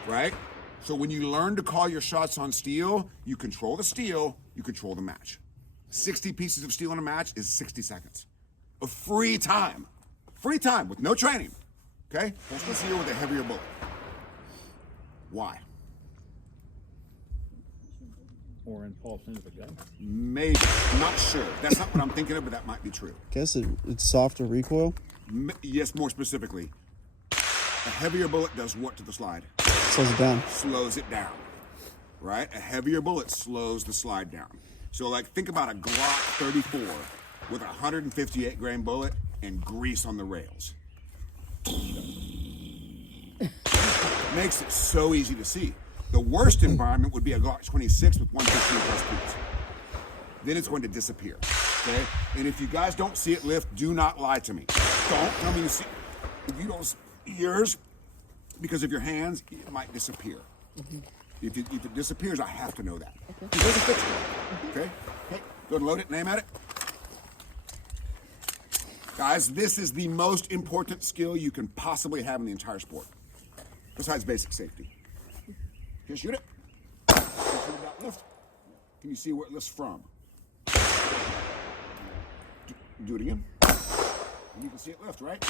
right? So when you learn to call your shots on steel, you control the steel, you control the match. 60 pieces of steel in a match is 60 seconds of free time. Free time with no training, okay? Let's listen here with a heavier bullet. Why? Or impulsion of a gun? Maybe. I'm not sure. That's not what I'm thinking of, but that might be true. Guess it's softer recoil. Yes, more specifically. A heavier bullet does what to the slide? Slows it down. Slows it down, right? A heavier bullet slows the slide down. So, like, think about a Glock 34 with a 158 grain bullet and grease on the rails. Makes it so easy to see. The worst environment would be a Glock 26 with 115 plus piece. Then it's going to disappear, okay? And if you guys don't see it lift, do not lie to me. Don't tell me you see. If you don't see yours, because of your hands, it might disappear. If it disappears, I have to know that. Okay. There's a picture. Okay? Hey, go and load it, name at it. Guys, this is the most important skill you can possibly have in the entire sport, besides basic safety. Okay, shoot it. Shoot that lift. Can you see where it lifts from? Do it again. And you can see it lift, right?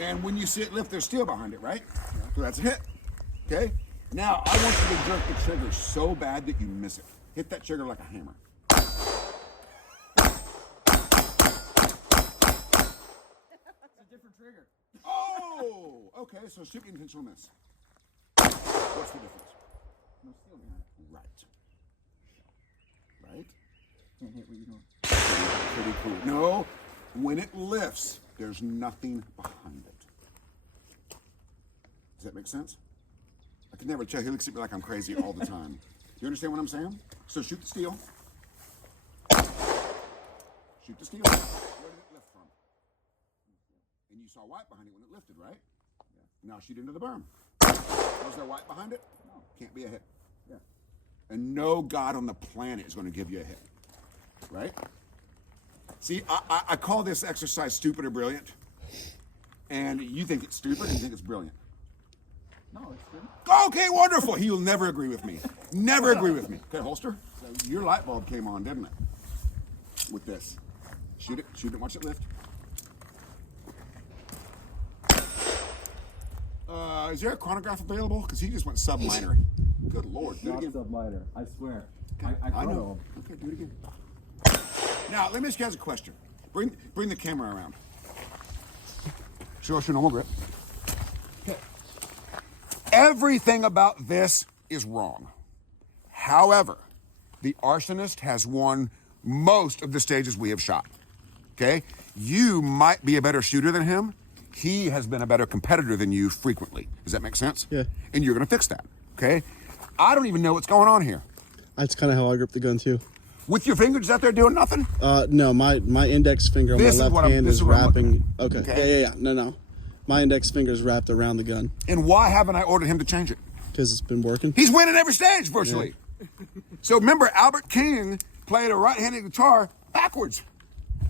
And when you see it lift, there's steel behind it, right? So that's a hit. Okay? Now, I want you to jerk the trigger so bad that you miss it. Hit that trigger like a hammer. It's a different trigger. Oh! Okay, so shoot the intentional miss. What's the difference? No steel behind it. Right. Right? Can't hit what you're doing. Pretty cool. No, when it lifts, there's nothing behind it. Does that make sense? I can never tell. He looks at me like I'm crazy all the time. You understand what I'm saying? So shoot the steel. Shoot the steel. Where did it lift from? And you saw white behind it when it lifted, right? Yeah. Now shoot into the berm. Was there white behind it? No. Can't be a hit. Yeah. And no God on the planet is going to give you a hit. Right? See, I call this exercise stupid or brilliant. And you think it's stupid and you think it's brilliant. No, it's good. Okay, wonderful. He will never agree with me. Never agree with me. Okay, holster. So your light bulb came on, didn't it? With this. Shoot it, watch it lift. Is there a chronograph available? Because he just went sub-minor. Good Lord. Do it Not again. sub-minor, I swear. Okay. I know. know. Okay, do it again. Now, let me ask you guys a question. Bring the camera around. Show us your normal grip. Okay. Everything about this is wrong. However, the arsonist has won most of the stages we have shot. Okay? You might be a better shooter than him. He has been a better competitor than you frequently. Does that make sense? Yeah. And you're going to fix that. Okay? I don't even know what's going on here. That's kind of how I grip the gun too. With your fingers out there doing nothing? No, my index finger on my left hand is wrapping. Okay. Yeah. No. My index finger is wrapped around the gun. And why haven't I ordered him to change it? Because it's been working. He's winning every stage virtually. Yeah. So remember, Albert King played a right-handed guitar backwards.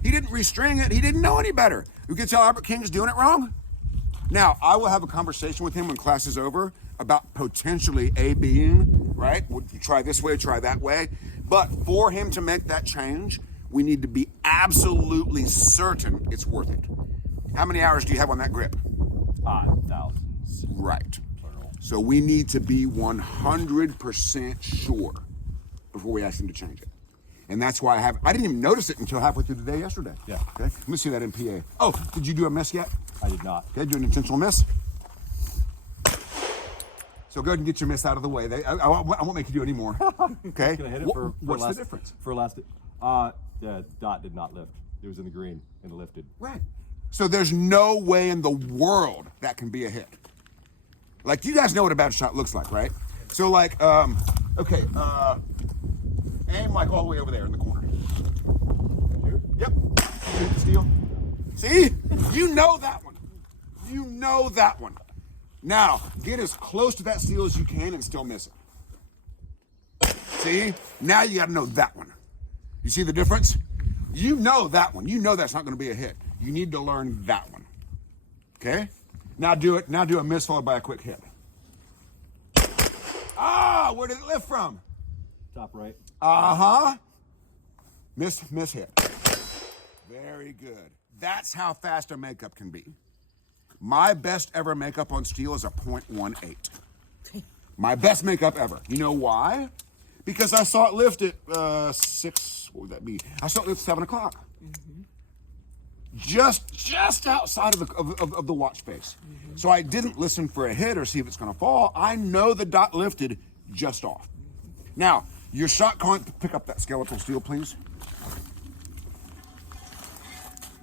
He didn't restring it. He didn't know any better. You can tell Albert King's doing it wrong. Now, I will have a conversation with him when class is over about potentially A-Bing, right? Would you try this way, try that way? But for him to make that change, we need to be absolutely certain it's worth it. How many hours do you have on that grip? Thousands. Right. So we need to be 100% sure before we ask him to change it. And that's why I didn't even notice it until halfway through the day yesterday. Yeah. Okay. Let me see that in PA. Oh, did you do a miss yet? I did not. Okay, do an intentional miss. So go ahead and get your miss out of the way. I won't make you do any more. Okay. Can I hit it what's the difference? For last, the dot did not lift. It was in the green and it lifted. Right. So there's no way in the world that can be a hit. Like, you guys know what a bad shot looks like, right? So like, okay, aim like all the way over there in the corner. Yep. Shoot the steel. See? You know that one. You know that one. Now, get as close to that steel as you can and still miss it. See? Now you gotta know that one. You see the difference? You know that one. You know that's not gonna be a hit. You need to learn that one. Okay? Now do it. Now do a miss followed by a quick hit. Ah, where did it lift from? Top right. Uh-huh. Miss hit. Very good. That's how fast a makeup can be. My best ever makeup on steel is a .18. My best makeup ever. You know why? Because I saw it lift at 6, what would that be? I saw it lift 7 o'clock. Mm-hmm. Just outside of the watch face. Mm-hmm. So I didn't listen for a hit or see if it's gonna fall. I know the dot lifted just off. Now, your shot calling, pick up that skeletal steel, please.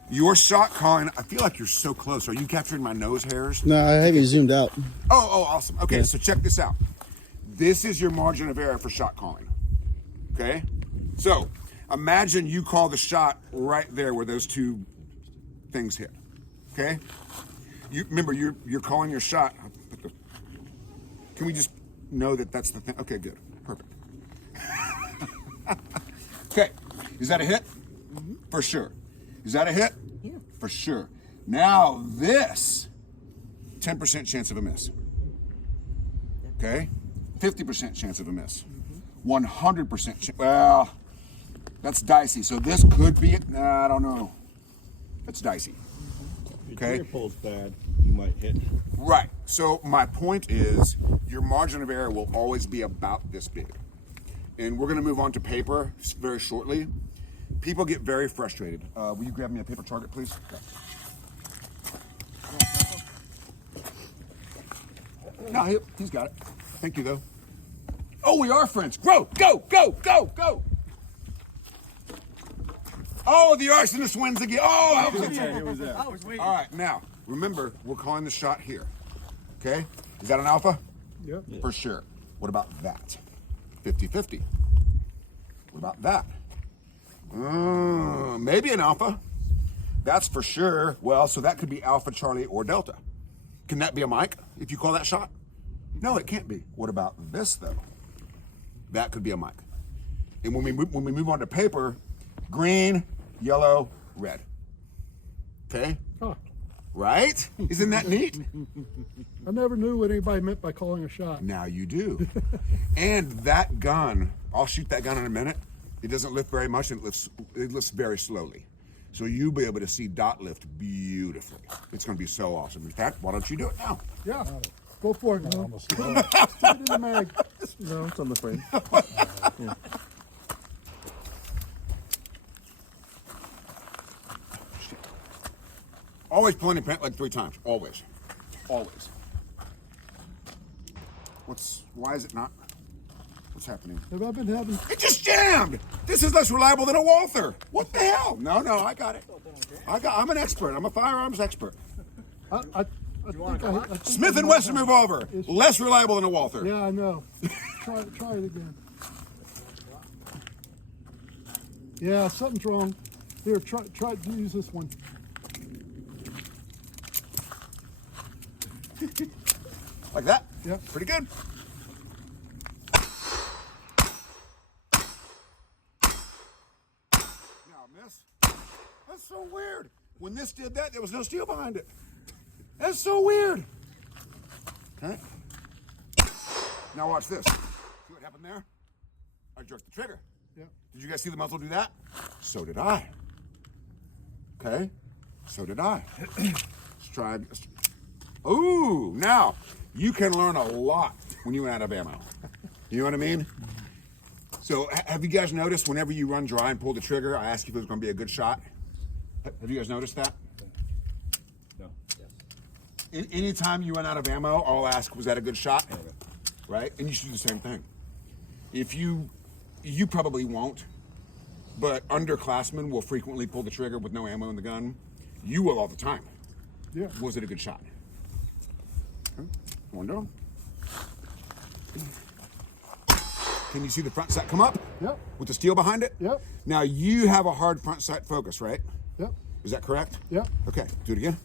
Your shot calling, I feel like you're so close. Are you capturing my nose hairs? No, I have you zoomed out. Oh, awesome. Okay, Yeah. So check this out. This is your margin of error for shot calling. Okay? So imagine you call the shot right there where those two things hit. Okay? You remember you're calling your shot. Can we just know that that's the thing? Okay, good. Perfect. Okay. Is that a hit? Mm-hmm. For sure. Is that a hit? Yeah. For sure. Now this, 10% chance of a miss. Okay? 50% chance of a miss. 100% chance. Well, that's dicey. So this could be it. I don't know. That's dicey. Okay? If your pull's bad, you might hit. Right. So my point is your margin of error will always be about this big. And we're going to move on to paper very shortly. People get very frustrated. Will you grab me a paper target, please? No, he's got it. Thank you, though. Oh, we are friends. Go, go, go, go, go. Oh, the arsonist wins again. Oh, I was waiting. All right, now, remember, we're calling the shot here. Okay? Is that an alpha? Yep. For sure. What about that? 50-50. What about that? Maybe an alpha. That's for sure. Well, so that could be Alpha, Charlie, or Delta. Can that be a Mike if you call that shot? No, it can't be. What about this, though? That could be a Mike. And when we move on to paper, green, yellow, red. Okay? Huh. Right? Isn't that neat? I never knew what anybody meant by calling a shot. Now you do. And that gun, I'll shoot that gun in a minute. It doesn't lift very much, and it lifts very slowly. So you'll be able to see dot lift beautifully. It's going to be so awesome. In fact, why don't you do it now? Yeah. Go for it, man. Stick it in the mag. No, it's on the frame. Yeah. Always pulling the pin like 3 times. Always. Always. Why is it not? What's happening? Have I been having? It just jammed. This is less reliable than a Walther. What the hell? No, I got it. I'm an expert. I'm a firearms expert. I think Smith and Wesson revolver, less reliable than a Walther. Yeah, I know. Try it again. Yeah, something's wrong. Here, try to use this one. Like that? Yeah. Pretty good. Now, miss. That's so weird. When this did that, there was no steel behind it. That's so weird. Okay. Now watch this. See what happened there? I jerked the trigger. Yeah. Did you guys see the muzzle do that? So did I. Okay. So did I. Let's try. Ooh, now you can learn a lot when you run out of ammo. You know what I mean? So have you guys noticed whenever you run dry and pull the trigger, I ask you if it was going to be a good shot? Have you guys noticed that? No. Anytime you run out of ammo, I'll ask, was that a good shot? Right? And you should do the same thing. If you probably won't, but underclassmen will frequently pull the trigger with no ammo in the gun. You will all the time. Yeah. Was it a good shot? Okay. One down. Can you see the front sight come up? Yep. With the steel behind it? Yep. Now you have a hard front sight focus, right? Yep. Is that correct? Yep. Okay, do it again.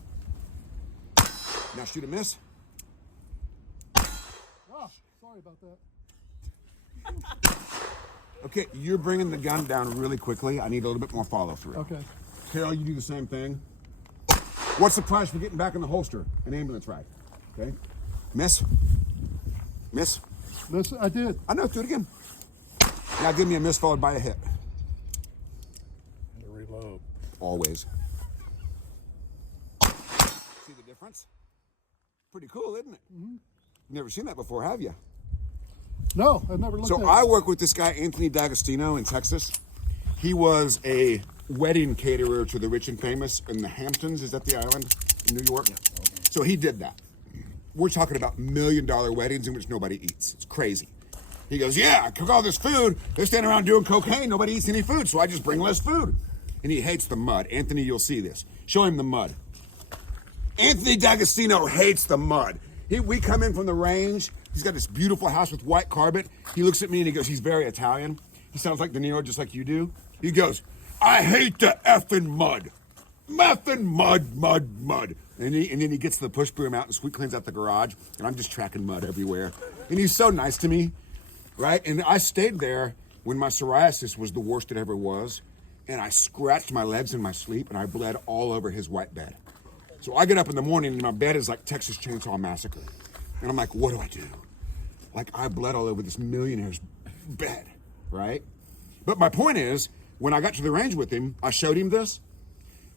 Now shoot a miss. Ah, sorry about that. Okay, you're bringing the gun down really quickly. I need a little bit more follow through. Okay. Carol, you do the same thing. What's the price for getting back in the holster? An ambulance ride. Okay. Miss. Miss. Miss, I did. I know, do it again. Now give me a miss followed by a hit. And reload. Always. See the difference? Pretty cool, isn't it? Mm-hmm. Never seen that before, have you? No, I've never looked So at I it. work with this guy, Anthony D'Agostino in Texas. He was a wedding caterer to the rich and famous in the Hamptons. Is that the island in New York? Yeah. Okay. So he did that. We're talking about $1 million weddings in which nobody eats. It's crazy. He goes, yeah, I cook all this food. They're standing around doing cocaine. Nobody eats any food, so I just bring less food. And he hates the mud. Anthony, you'll see this. Show him the mud. Anthony D'Agostino hates the mud. We come in from the range. He's got this beautiful house with white carpet. He looks at me and he goes, he's very Italian. He sounds like De Niro, just like you do. He goes, I hate the effing mud. Effing mud, mud, mud. And then he gets the push broom out and sweep cleans out the garage. And I'm just tracking mud everywhere. And he's so nice to me, right? And I stayed there when my psoriasis was the worst it ever was. And I scratched my legs in my sleep and I bled all over his white bed. So I get up in the morning and my bed is like Texas Chainsaw Massacre. And I'm like, what do I do? Like, I bled all over this millionaire's bed, right? But my point is, when I got to the range with him, I showed him this,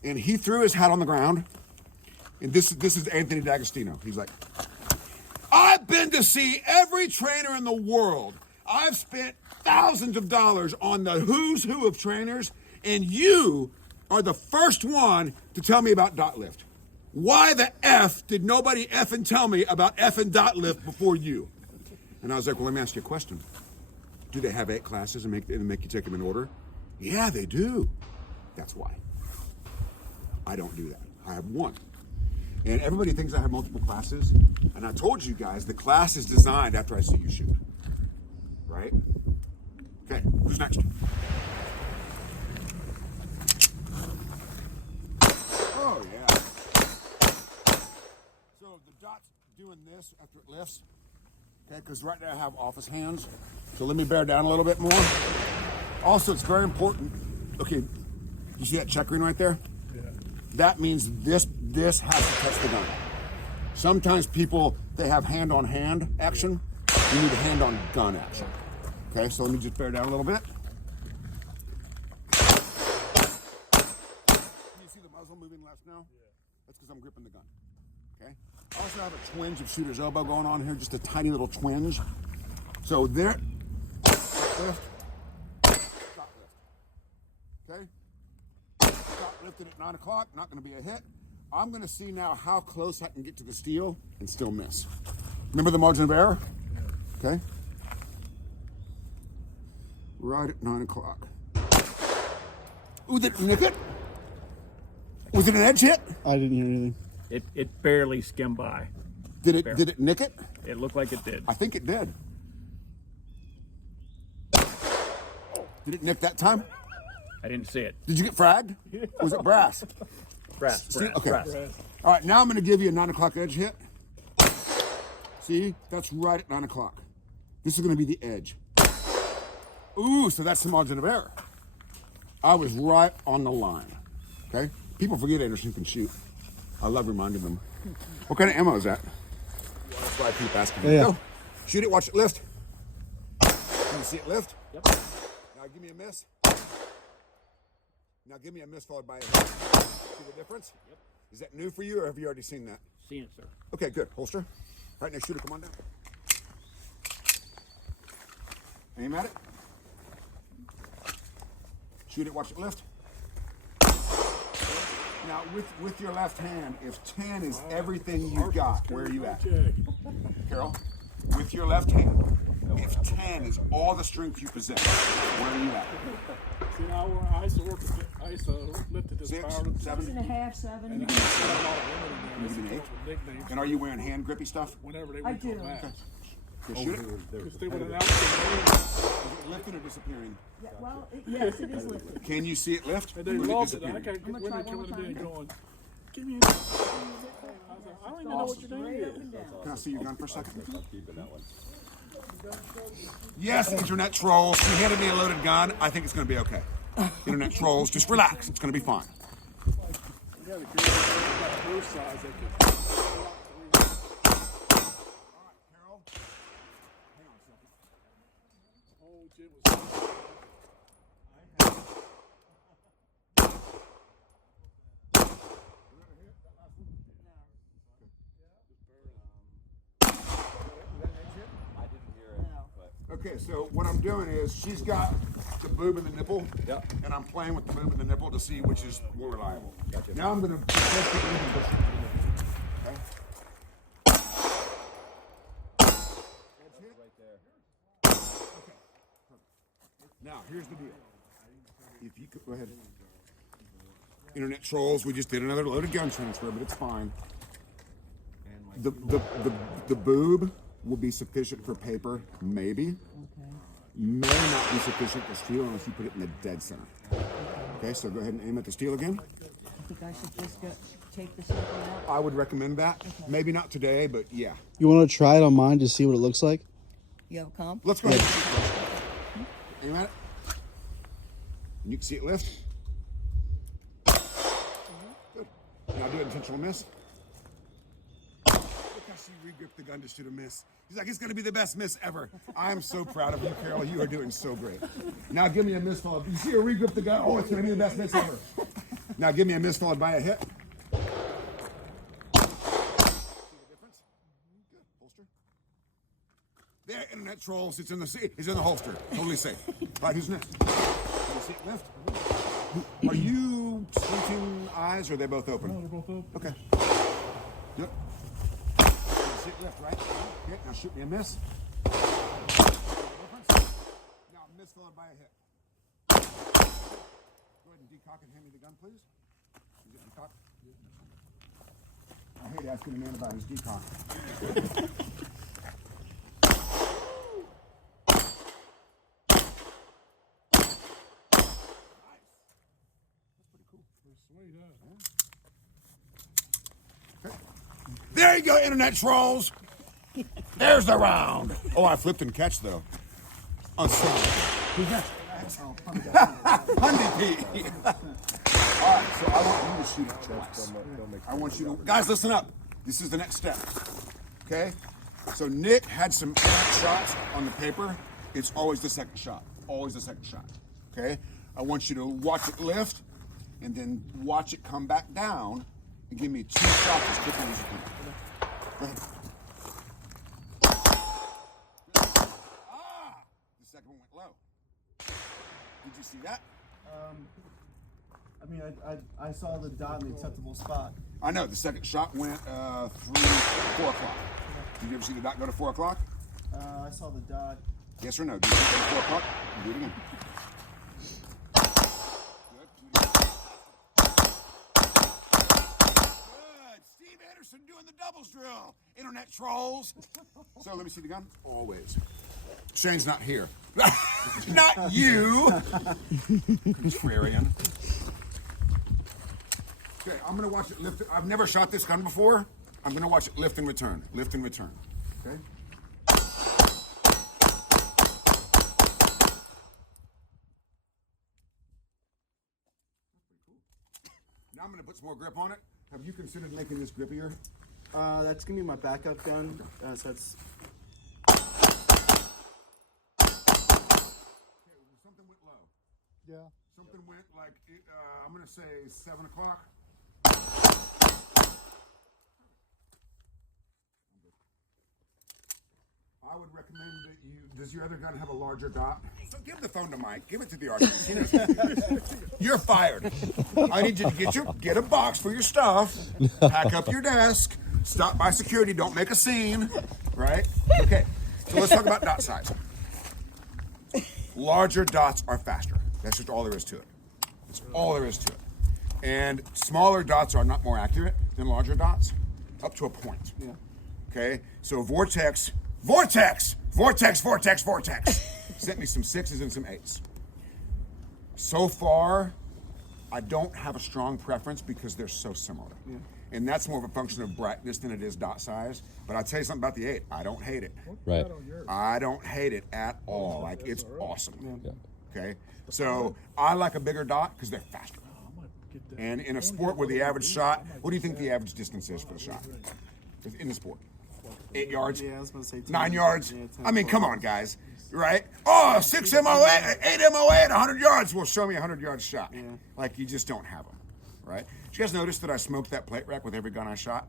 and he threw his hat on the ground. And this is Anthony D'Agostino. He's like, I've been to see every trainer in the world. I've spent thousands of dollars on the who's who of trainers, and you are the first one to tell me about dot lift. Why the F did nobody effing tell me about effing dot lift before you? And I was like, well, let me ask you a question. Do they have 8 classes and make you take them in order? Yeah, they do. That's why. I don't do that. I have 1. And everybody thinks I have multiple classes. And I told you guys, the class is designed after I see you shoot. Right? Okay, who's next? Oh, yeah. So the dot's doing this after it lifts. Okay, because right now I have office hands. So let me bear down a little bit more. Also, it's very important. Okay, you see that checkering right there? Yeah. That means this has to touch the gun. Sometimes people, they have hand-on-hand action. You need a hand-on-gun action. Okay, so let me just bear down a little bit. You see the muzzle moving left now? Yeah. That's because I'm gripping the gun. Okay? I also have a twinge of shooter's elbow going on here, just a tiny little twinge. So there, lift, stop lift. Okay? Stop lifted at 9 o'clock, not going to be a hit. I'm going to see now how close I can get to the steel and still miss. Remember the margin of error? Okay? right at 9 o'clock. Ooh, did it nick it? Was it an edge hit? I didn't hear anything. It barely skimmed by. Did it nick it? It looked like it did. I think it did. Did it nick that time? I didn't see it. Did you get fragged? Was it brass? Brass. Okay. Brass. All right, now I'm going to give you a 9 o'clock edge hit. See, that's right at 9 o'clock. This is going to be the edge. Ooh, so that's the margin of error. I was right on the line. Okay? People forget Anderson can shoot. I love reminding them. What kind of ammo is that? That's why I keep asking. Yeah. Go. Shoot it, watch it lift. Can you see it lift? Yep. Now give me a miss. Now give me a miss followed by a hit. See the difference? Yep. Is that new for you or have you already seen that? Seen it, sir. Okay, good. Holster. Right now, shooter, come on down. Aim at it. Shoot it, watch it lift. Now, with your left hand, if 10 is everything you've got, where are you at? Carol, with your left hand, if 10 is all the strength you possess, where are you at? See, I used to lift it this 6, power. 7, 6.5, 7. you give me an 8. And are you wearing hand grippy stuff? Whenever they I went to do. a match. Okay, shoot it. Because they would announce it. Is it lifting or disappearing? Yeah, well, yes, it is lifted. Can you see it lift? And they Or is loved it. disappearing? I can't I'm get gonna try women one coming in more going, give me a I don't even know what your name Straight up is. and down. Can I see your gun for a second? I'm keeping that one. Yes, internet trolls. She handed me a loaded gun. I think it's going to be okay. Internet trolls, just relax. It's going to be fine. You got a girl about both sides that can. Carol, hang on a second. Oh, Jim was. I didn't hear it, but Okay, so what I'm doing is she's got the boob and the nipple, Yep. and I'm playing with the boob and the nipple to see which is more reliable. Gotcha. Now I'm going to test the boob and push it to the nipple. Okay? Edge hit? right there. Okay. Perfect. Now, here's the deal. If you could, go ahead. Internet trolls, we just did another loaded gun transfer, but it's fine. The boob will be sufficient for paper, maybe. May not be sufficient for steel unless you put it in the dead center. Okay, so go ahead and aim at the steel again. I think I should just take this one out. I would recommend that. Maybe not today, but yeah. You want to try it on mine to see what it looks like? You have a comp? Let's go ahead and shoot first. Aim at it. And you can see it lift. Good. Now do an intentional miss. Look how she re-gripped the gun to shoot a miss. He's like, it's going to be the best miss ever. I'm so proud of you, Carol. You are doing so great. Now give me a miss followed. You see her re-grip the gun? Oh, it's going to be the best miss ever. Now give me a miss followed by a hit. See the difference? Good. Holster. There, internet trolls. It's in the holster. Totally safe. Right, who's next? Can you see it lift? Are you squinting eyes or are they both open? No, they're both open. Okay. Yep. Can you see it lift, right? Okay, now shoot me a miss. Now miss followed by a hit. Go ahead and decock and hand me the gun, please. Is it decocked? I hate asking a man about his decock. There you go, internet trolls. There's the round. Oh, I flipped and catch though. Oh, sorry. Who's next? Hyundai P. All right, so I want you to shoot it twice. I want you to, guys, listen up. This is the next step. Okay? So Nick had some errant shots on the paper. It's always the second shot. Always the second shot. Okay? I want you to watch it lift and then watch it come back down and give me 2 shots as quickly as you can. Go ahead. Ah! The second one went low. Did you see that? I mean, I saw the dot in the acceptable spot. I know. The second shot went 4 o'clock. Did you ever see the dot go to 4 o'clock? I saw the dot Yes or no? Do you think at 4 o'clock? Do it again. Good. Steve Anderson doing the doubles drill. Internet trolls. So let me see the gun. Always. Shane's not here. Not you. Contrarian. Okay, I'm gonna watch it lift. I've never shot this gun before. I'm gonna watch it lift and return. Lift and return. Okay. Now I'm gonna put some more grip on it. Have you considered making this grippier? That's gonna be my backup gun. So it's Something went low. Yeah. Something went like, I'm gonna say 7 o'clock. I would recommend that you, does your other gun have a larger dot? So give the phone to Mike, give it to the artist. You're fired. I need you to get a box for your stuff, pack up your desk, stop by security, don't make a scene, right? Okay, so let's talk about dot size. Larger dots are faster. That's just all there is to it. That's all there is to it. And smaller dots are not more accurate than larger dots, up to a point. yeah. Okay? So Vortex sent me some 6s and some 8s. So far, I don't have a strong preference because they're so similar. Yeah. And that's more of a function of brightness than it is dot size. But I'll tell you something about the 8. I don't hate it. Right. I don't hate it at all. Like, it's awesome. Yeah. Okay? So I like a bigger dot because they're faster. And in a sport where the average shot, what do you think the average distance is for the shot? In the sport? 8 yards? Yeah, I was gonna say 10. 9 yards? Yeah, 10, I mean, 12. come on, guys. Right? Oh, 6 MOA, 8 MOA at 100 yards. Well, show me a 100-yard shot. Yeah. Like, you just don't have them. Right? Did you guys notice that I smoked that plate rack with every gun I shot?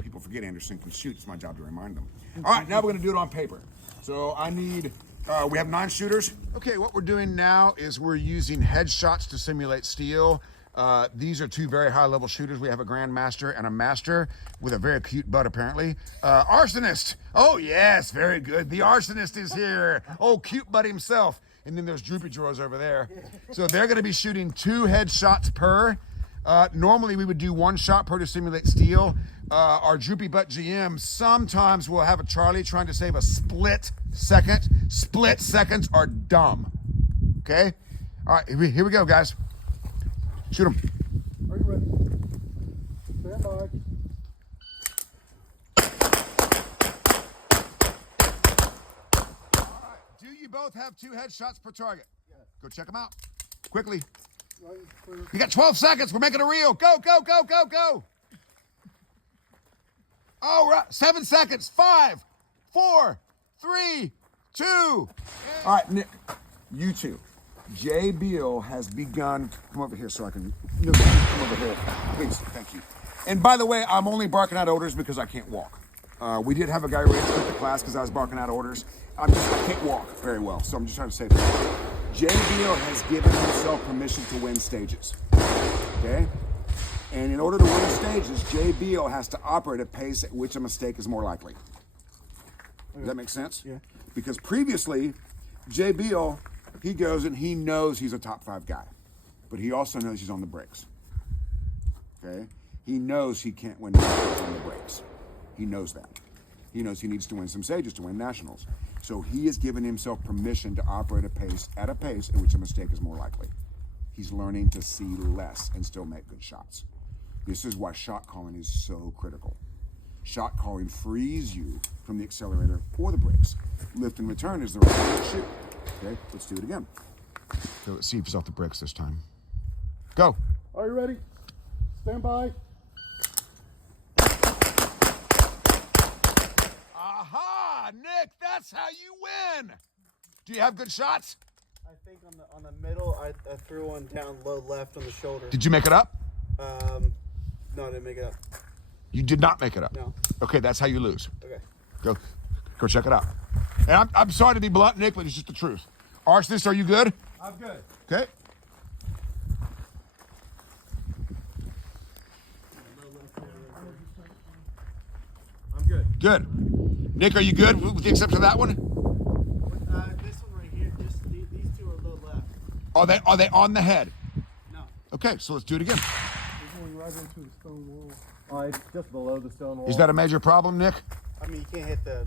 People forget Anderson can shoot. It's my job to remind them. All right, now we're going to do it on paper. So I need, we have 9 shooters. Okay, what we're doing now is we're using headshots to simulate steel. These are 2 very high-level shooters. We have a grandmaster and a master with a very cute butt, apparently. Arsonist. Oh, yes, very good. The arsonist is here. Oh, cute butt himself. And then there's droopy drawers over there. So they're going to be shooting 2 headshots per. Normally, we would do 1 shot per to simulate steel. Our droopy butt GM sometimes will have a Charlie trying to save a split second. Split seconds are dumb. Okay? All right, here we go, guys. Shoot them. Are you ready? Stand by. All right. Do you both have 2 headshots per target? Yes. Go check them out. Quickly. You got 12 seconds. We're making a reel. Go, go, go, go, go. All right. 7 seconds. 5, 4, 3, 2. All right, Nick. You 2. Jay Beal has begun. Come over here so I can. No, come over here, please. Thank you. And by the way, I'm only barking out orders because I can't walk. We did have a guy reinstall the class because I was barking out orders. I can't walk very well, so I'm just trying to say that. Jay Beal has given himself permission to win stages. Okay? And in order to win stages, Jay Beal has to operate at a pace at which a mistake is more likely. Does that make sense? Yeah. Because previously, Jay Beal, he goes and he knows he's a top 5 guy, but he also knows he's on the brakes. Okay? He knows he can't win nationals on the brakes. He knows that. He knows he needs to win some stages to win nationals. So he has given himself permission to operate at a pace at which a mistake is more likely. He's learning to see less and still make good shots. This is why shot calling is so critical. Shot calling frees you from the accelerator or the brakes. Lift and return is the right way to shoot. Okay, let's do it again. So let's see if he's off the brakes this time. Go. Are you ready? Stand by. Aha, Nick, that's how you win. Do you have good shots? I think on the middle, I threw one down low left on the shoulder. Did you make it up? No, I didn't make it up. You did not make it up. No. Okay, that's how you lose. Okay. Go check it out. And I'm sorry to be blunt, Nick, but it's just the truth. Arsonist, are you good? I'm good. Okay. I'm good. Good. Nick, are you good with the exception of that one? Are they on the head? No. Okay, so let's do it again. We're going right into the stone wall. It's just below the stone wall. Is that a major problem, Nick? I mean, you can't hit the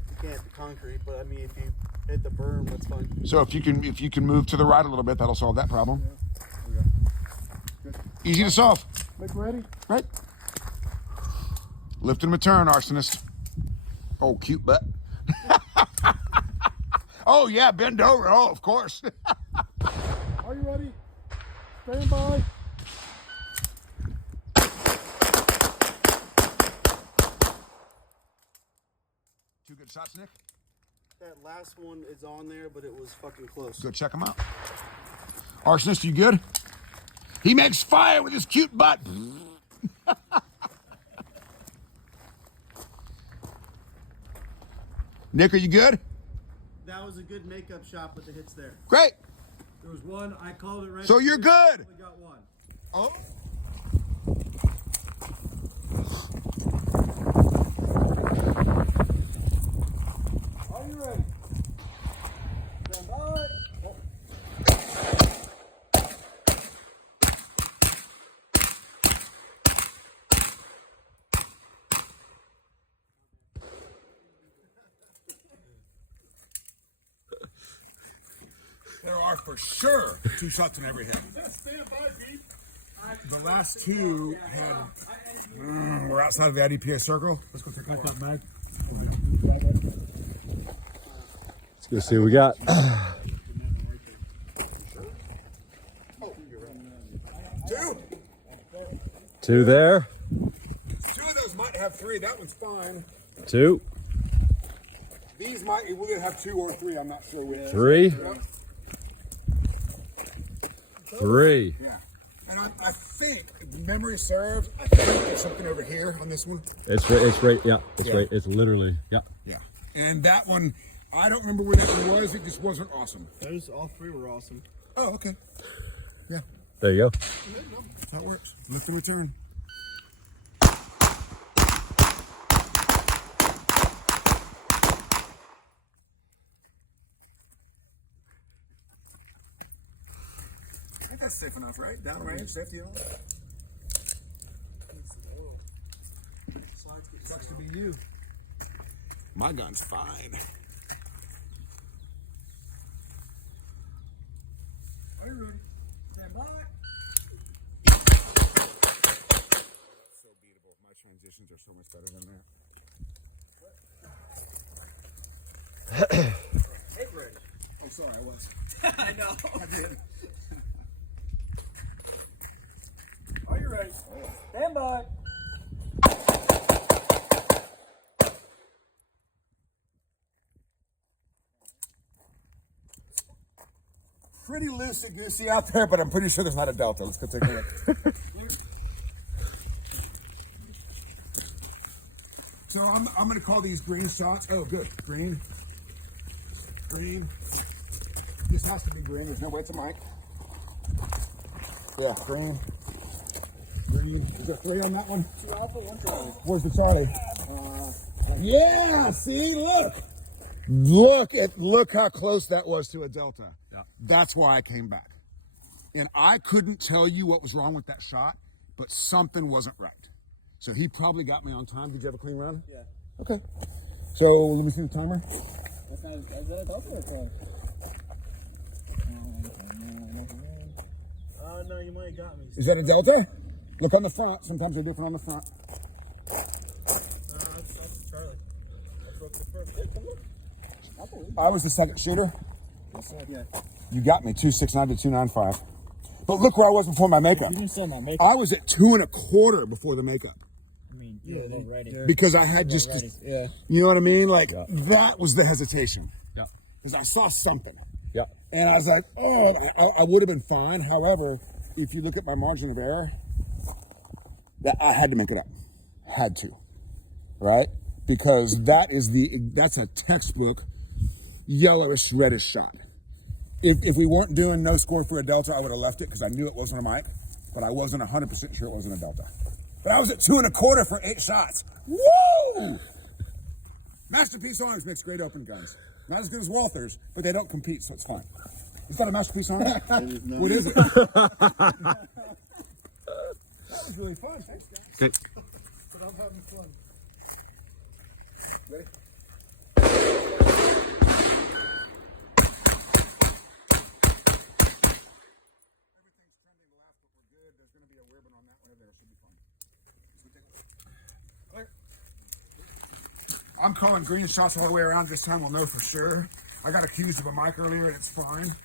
concrete, but I mean, if you hit the berm, that's fine. So if you can move to the right a little bit, that'll solve that problem. Easy to solve. Make ready. Right. Lift and return, arsonist. Oh, cute butt. Oh yeah, bend over. Oh, of course. Are you ready? Stand by. Two good shots, Nick. That last one is on there, but it was fucking close. Go check him out. Arsonist, you good? He makes fire with his cute butt. Nick, are you good? That was a good makeup shot, but the hit's there. Great. There was one. I called it right. So you're good. We got one. Oh. Are you ready? Stand by. There are for sure 2 shots in every head. Stand by, Pete. The last 2 had. We're outside of the IDPS circle. Let's go check out that mag. Let's go see what we got. 2. 2 there. 2 of those might have 3. That one's fine. 2. These might either have 2 or 3. I'm not sure which. 3. 3. Yeah. And I think, if memory serves, I think there's something over here on this one. It's right. Yeah, it's right. It's literally, yeah. Yeah. And that one, I don't remember where that one was. It just wasn't awesome. Those all 3 were awesome. Oh, okay. Yeah. There you go. That's how it works. Lift and return. I think that's safe enough, right? Down range, safety on. Sucks to be you. My gun's fine. Are you ready? Stand by. So beatable. My transitions are so much better than that. Hey, ready. Oh, sorry, I was. I know. I did. Are you ready? Stand by. Pretty loosey-goosey out there, but I'm pretty sure there's not a delta. Let's go take a look. So I'm going to call these green shots. Oh, good. Green. Green. This has to be green. There's no way it's a mic. Yeah, green. Green. Is there 3 on that one? 2 alpha, 1 Charlie. Where's the Charlie? Yeah, see, look how close that was to a delta. Yeah. That's why I came back. And I couldn't tell you what was wrong with that shot, but something wasn't right. So he probably got me on time. Did you have a clean run? Yeah. Okay. So let me see the timer. Is that a delta or a Charlie? No, you might have got me. Is that a delta? Look on the front. Sometimes they're different on the front. That's Charlie. I broke the first. Hey, come look. I was the second shooter. Yeah. You got me, 269 to 295. But look where I was before my makeup. You didn't say my makeup. I was at 2.25 before the makeup. I mean, you're ready. Because I had just, Yeah. you know what I mean? Like, that was the hesitation. Yeah. Because I saw something. Yeah. And I was like, oh, I would have been fine. However, if you look at my margin of error, that I had to make it up. Had to. Right? Because that's a textbook yellowish, reddish shot. If we weren't doing no score for a delta, I would have left it because I knew it wasn't a mic, but I wasn't 100% sure it wasn't a delta. But I was at 2.25 for 8 shots. Woo! Masterpiece Arms makes great open guns. Not as good as Walther's, but they don't compete, so it's fine. Is that a masterpiece on it? What is it? That was really fun. Thanks, guys. Okay. But I'm having fun. Ready? I'm calling green shots all the way around. This time we'll know for sure. I got accused of a mic earlier and it's fine.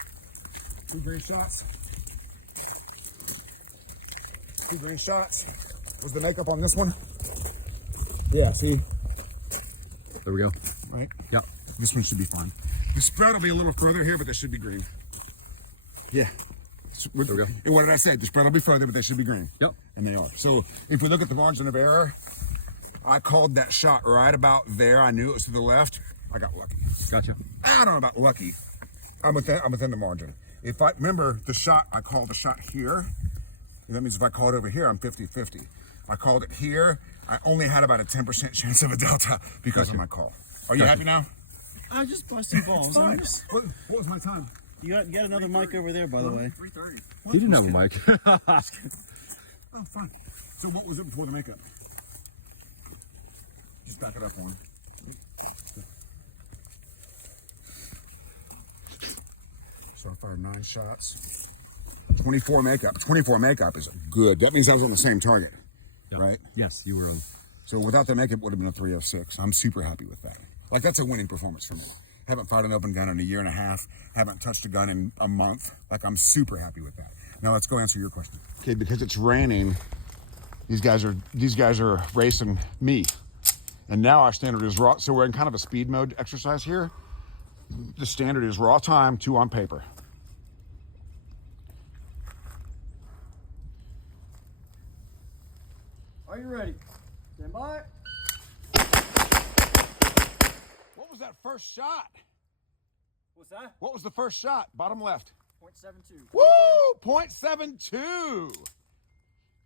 2 green shots. 2 green shots. Was the makeup on this one? Yeah, see? There we go. Right? Yep. This one should be fine. The spread will be a little further here, but they should be green. Yeah. There we go. And what did I say? The spread will be further, but they should be green. Yep. And they are. So if we look at the margin of error, I called that shot right about there. I knew it was to the left. I got lucky. Gotcha. I don't know about lucky. I'm within the margin. If I remember the shot, I called the shot here. And that means if I call it over here, I'm 50-50. I called it here. I only had about a 10% chance of a delta because of my call. Are you happy now? I just busted balls. What was my time? You got another mic over there, by the way. 3:30. He didn't have a mic. Oh, fine. So what was it before the makeup? Just back it up one. So I fired 9 shots. 24 makeup. 24 makeup is good. That means I was on the same target, right? Yes, you were on. So without the makeup, it would have been a 306. I'm super happy with that. Like, that's a winning performance for me. Haven't fired an open gun in a year and a half. Haven't touched a gun in a month. Like, I'm super happy with that. Now let's go answer your question. Okay, because it's raining, these guys are racing me. And now our standard is raw. So we're in kind of a speed mode exercise here. The standard is raw time, 2 on paper. Are you ready? Stand by. What was that first shot? What's that? What was the first shot? Bottom left. 0.72. Woo! 0.72.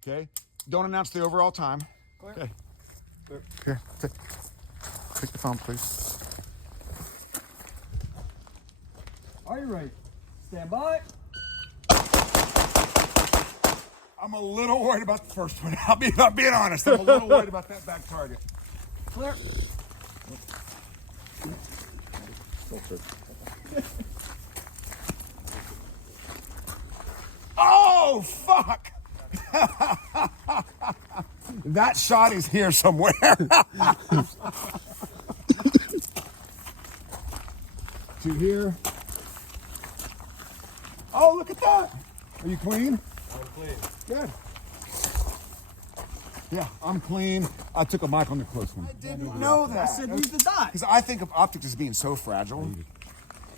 Okay. Don't announce the overall time. Clear. Okay. Here, take the phone, please. Are you ready? Stand by. I'm a little worried about the first one. I'm being honest. I'm a little worried about that back target. Clear. Oh, fuck! That shot is here somewhere. To here. Oh, look at that. Are you clean? I'm clean. Good. Yeah, I'm clean. I took a mic on the close one. I didn't know that. I said leave the dot. Because I think of optics as being so fragile.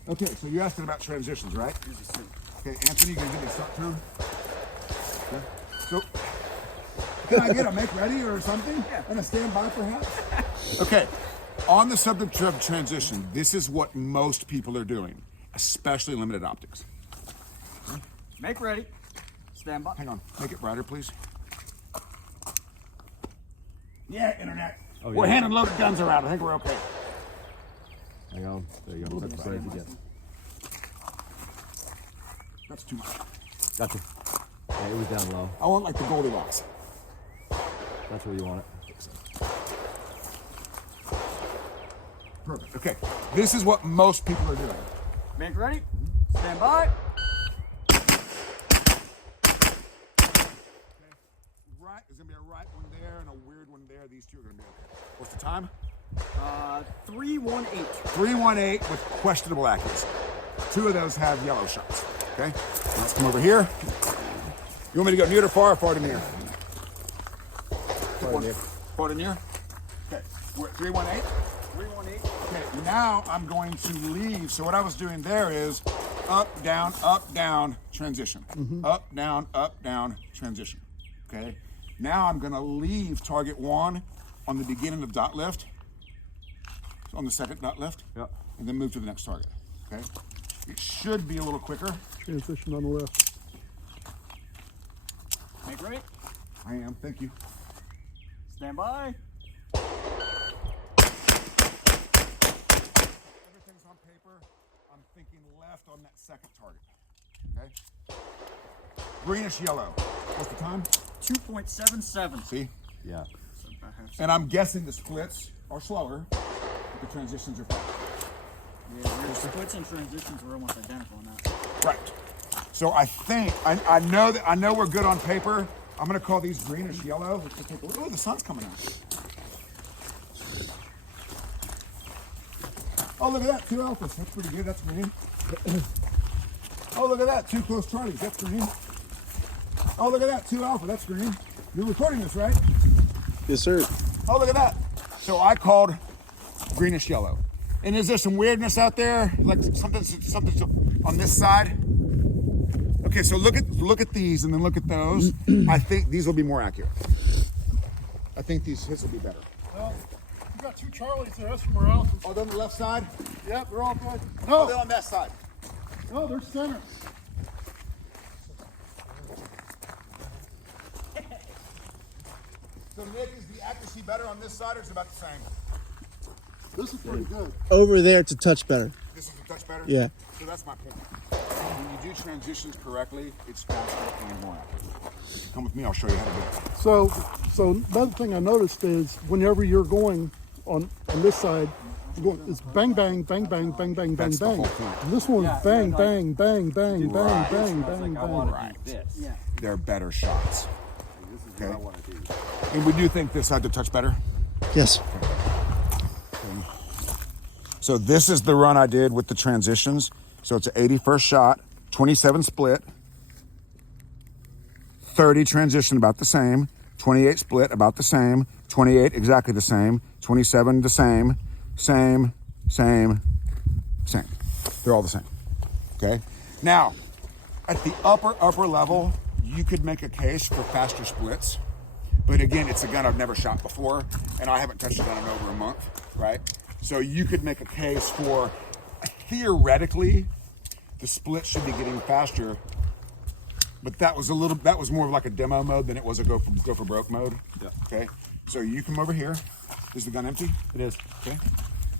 Okay, so you're asking about transitions, right? Okay, Anthony, you gonna give me a start tone? Okay. So, can I get a make ready or something? Yeah. And a standby perhaps? Okay, on the subject of transition, this is what most people are doing, especially limited optics. Make ready. Stand by. Hang on, make it brighter, please. Yeah, internet. Oh, We're yeah. handing loaded guns around. I think we're okay. Hang on. There you go. That's bright as you get. That's too much. Gotcha. Yeah, it was down low. I want like the Goldilocks. That's where you want it. Perfect. Okay, this is what most people are doing. Make ready. Stand by. Right, there's gonna be a right one there and a weird one there. These two are gonna be okay. What's the time? 318. 318 with questionable accuracy. 2 of those have yellow shots. Okay, now let's come over here. You want me to go near to far or far to near? Far to near. Okay, we're at 318. 318. Okay, now I'm going to leave. So what I was doing there is up, down, transition. Up, down, transition. Okay, now I'm gonna leave target 1 on the beginning of dot lift, so on the second dot lift, and then move to the next target. Okay, it should be a little quicker. Transition on the left. Make ready. I am, thank you. Stand by. Everything's on paper. I'm thinking left on that second target. Okay? Greenish yellow. What's the time? 2.77. See? Yeah. And I'm guessing the splits are slower, but the transitions are faster. Yeah, your splits and transitions were almost identical in that. Right. So I think I know we're good on paper. I'm gonna call these greenish yellow. Let's just take a look. Oh, the sun's coming out. Oh, look at that, 2 alphas. That's pretty good. That's green. Oh, look at that, 2 close Charlies. That's green. Oh, look at that, 2 alpha. That's green. You're recording this, right? Yes, sir. Oh, look at that. So I called greenish yellow. And is there some weirdness out there? Like something on this side? Okay, so look at these and then look at those. I think these will be more accurate. I think these hits will be better. Well, you got 2 Charlies there, that's somewhere else. Oh, they're on the left side? Yep, they're all good. Oh, No, they're on that side. no, they're center. So Nick, is the accuracy better on this side or is it about the same? This is pretty good. Over there, it's a touch better. This is a touch better? Yeah. So that's my point. When you do transitions correctly, it's faster and more accurate. If you come with me, I'll show you how to do it. So another thing I noticed is whenever you're going on this side, it's bang, bang, bang, bang, bang, bang, bang, That's the bang. whole point. And this one's bang, bang, bang, bang, bang, Right. bang, bang, bang. Right. Yeah. They're better shots. This is what I want to do. And we do think this had to touch better. Yes. So this is the run I did with the transitions. So it's an 81st shot, 27 split, 30 transition about the same, 28 split about the same, 28 exactly the same, 27 the same, same. They're all the same. Okay? Now, at the upper level, you could make a case for faster splits. But again, it's a gun I've never shot before, and I haven't touched a gun in over a month, right? So you could make a case for, theoretically, the split should be getting faster. But that was more of like a demo mode than it was a go for broke mode. Yeah. Okay. So you come over here. Is the gun empty? It is. Okay.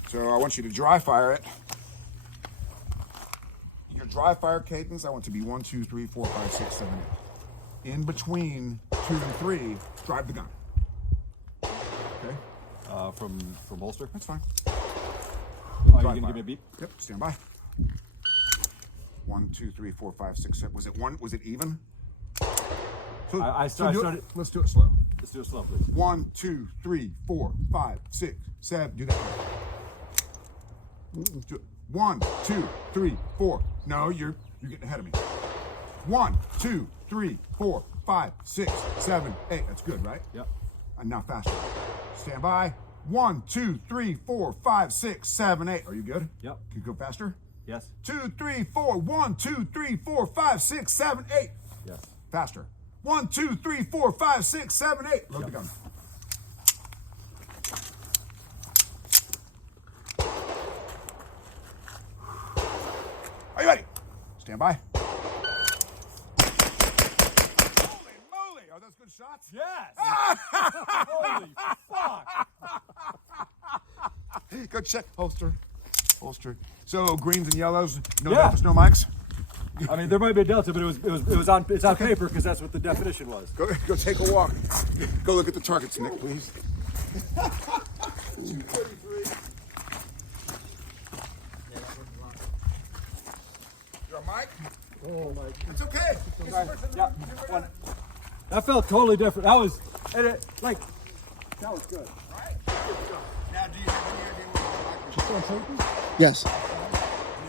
So I want you to dry fire it. Your dry fire cadence, I want to be 1, 2, 3, 4, 5, 6, 7, 8. In between 2 and 3, drive the gun. Okay. From holster. That's fine. Are you Dry gonna fire. give me a beep? Yep. Stand by. 1, 2, 3, 4, 5, 6, 7. Was it one? Was it even? So, I started. Let's do it slow. Let's do it slow, please. 1, 2, 3, 4, 5, 6, 7. Do that. Do it. 1, 2, 3, 4. No, you're getting ahead of me. 1, 2, 3, 4, 5, 6, 7, 8. That's good, right? Yep. And now faster. Stand by. 1, 2, 3, 4, 5, 6, 7, 8. Are you good? Yep. Can you go faster? Yes. 2, 3, 4. 1, 2, 3, 4, 5, 6, 7, 8. Yes. Faster. 1, 2, 3, 4, 5, 6, 7, 8. Load the gun. Are you ready? Stand by. Holy moly! Are those good shots? Yes. Holy fuck. Go check. Holster. So greens and yellows. No Yeah. deltas, no mics. I mean, there might be a delta, but it's on paper because that's what the definition was. Go take a walk. Go look at the targets, Nick, please. 233. You're a mic? Oh my. It's okay. Yeah. That felt totally different. That was good. Right? Now, do you have any idea what the mic was? Yes. Do you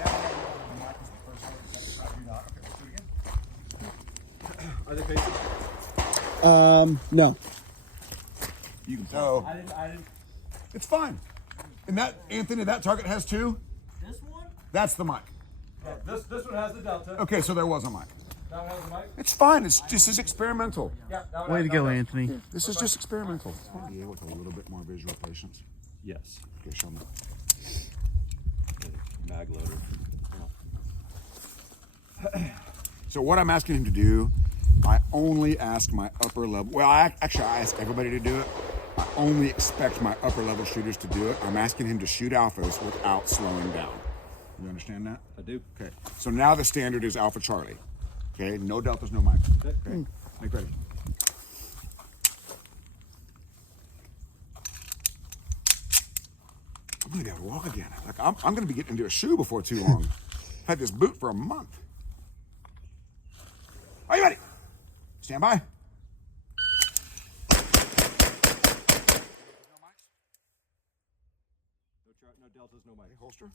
have any idea what the mic was the first one? Is that do not? Okay, let's do it again. Are they basic? No. You can tell. I didn't. It's fine. And that, Anthony, that target has 2. This one? That's the mic. This one has the delta. Okay, so there was a mic. That one has the mic. It's fine. It's just as experimental. Yeah. That one Way has to the go, delta. Anthony. This is just experimental. Yeah, with a little bit more visual patience. Yes. Okay, show me. Mag loader. So what I'm asking him to do, I only ask my upper level. Well, I ask everybody to do it. I only expect my upper level shooters to do it. I'm asking him to shoot alphas without slowing down. You understand that? I do. Okay. So now the standard is Alpha Charlie. Okay. No deltas, no Mike. Okay. Make ready. I'm gonna be able to walk again. Like I'm gonna be getting into a shoe before too long. I've had this boot for a month. Are you ready? Stand by. No deltas, no mic. Holster.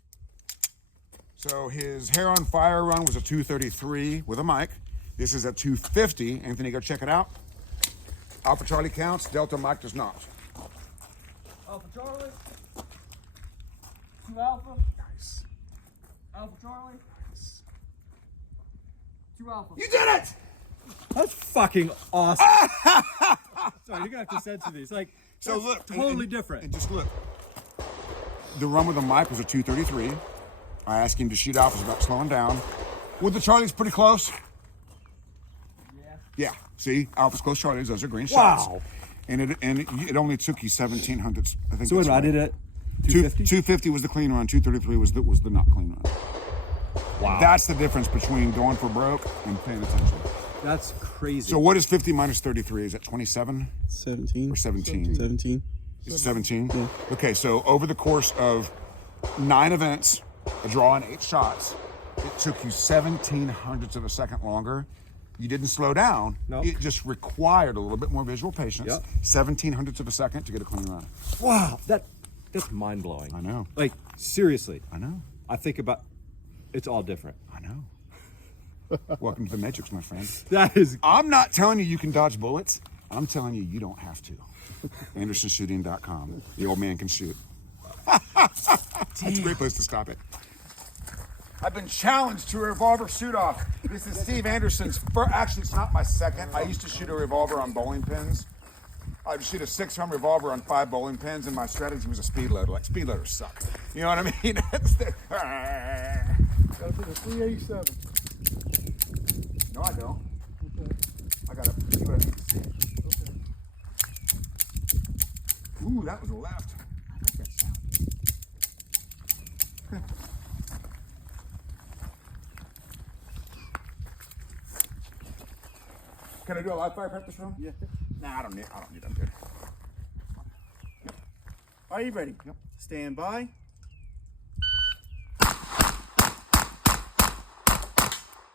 So his hair on fire run was a 233 with a mic. This is a 250. Anthony, go check it out. Alpha Charlie counts. Delta Mike does not. Alpha Charlie. 2 Alpha. Nice. Alpha Charlie. Nice. 2 Alpha. You did it! That's fucking awesome. Sorry, you're gonna have to censor these. Like, So look, totally different. And just look. The run with the mic was a 233. I asked him to shoot off. It's about slowing down. With the Charlie's pretty close. Yeah. Yeah. See, Alpha's close Charlie's. Those are green shots. Wow. And it only took you 17 hundredths. I think. So wait, that's I right. did it. 250. 250 was the clean run. 233 was the not clean run. Wow. That's the difference between going for broke and paying attention. That's crazy. So what is 50 minus 33? Is that 27 17. or 17? 17. Is it 17? Yeah. Okay, so over the course of 9 events, a draw and 8 shots, it took you 17 hundredths of a second longer. You didn't slow down. Nope. It just required a little bit more visual patience. Yep. 17 hundredths of a second to get a clean run. Wow, that's mind blowing. I know. Like, seriously. I know. I think about it's all different. I know. Welcome to the Matrix, my friend. That is. I'm not telling you can dodge bullets. I'm telling you don't have to. AndersonShooting.com. The old man can shoot. That's a great place to stop it. I've been challenged to a revolver shoot-off. This is Steve Anderson's first. Actually, it's not my second. I used to shoot a revolver on bowling pins. I would shoot a 6-drum revolver on 5 bowling pins, and my strategy was a speed loader. Like, speed loaders suck. You know what I mean? Got to the 387. No, I don't. Okay. I got to see what I need to see. Okay. Ooh, that was a left. I like that sound. Can I do a live fire practice run? Yeah. Nah, I don't need. I'm good. Yep. Are you ready? Yep. Stand by.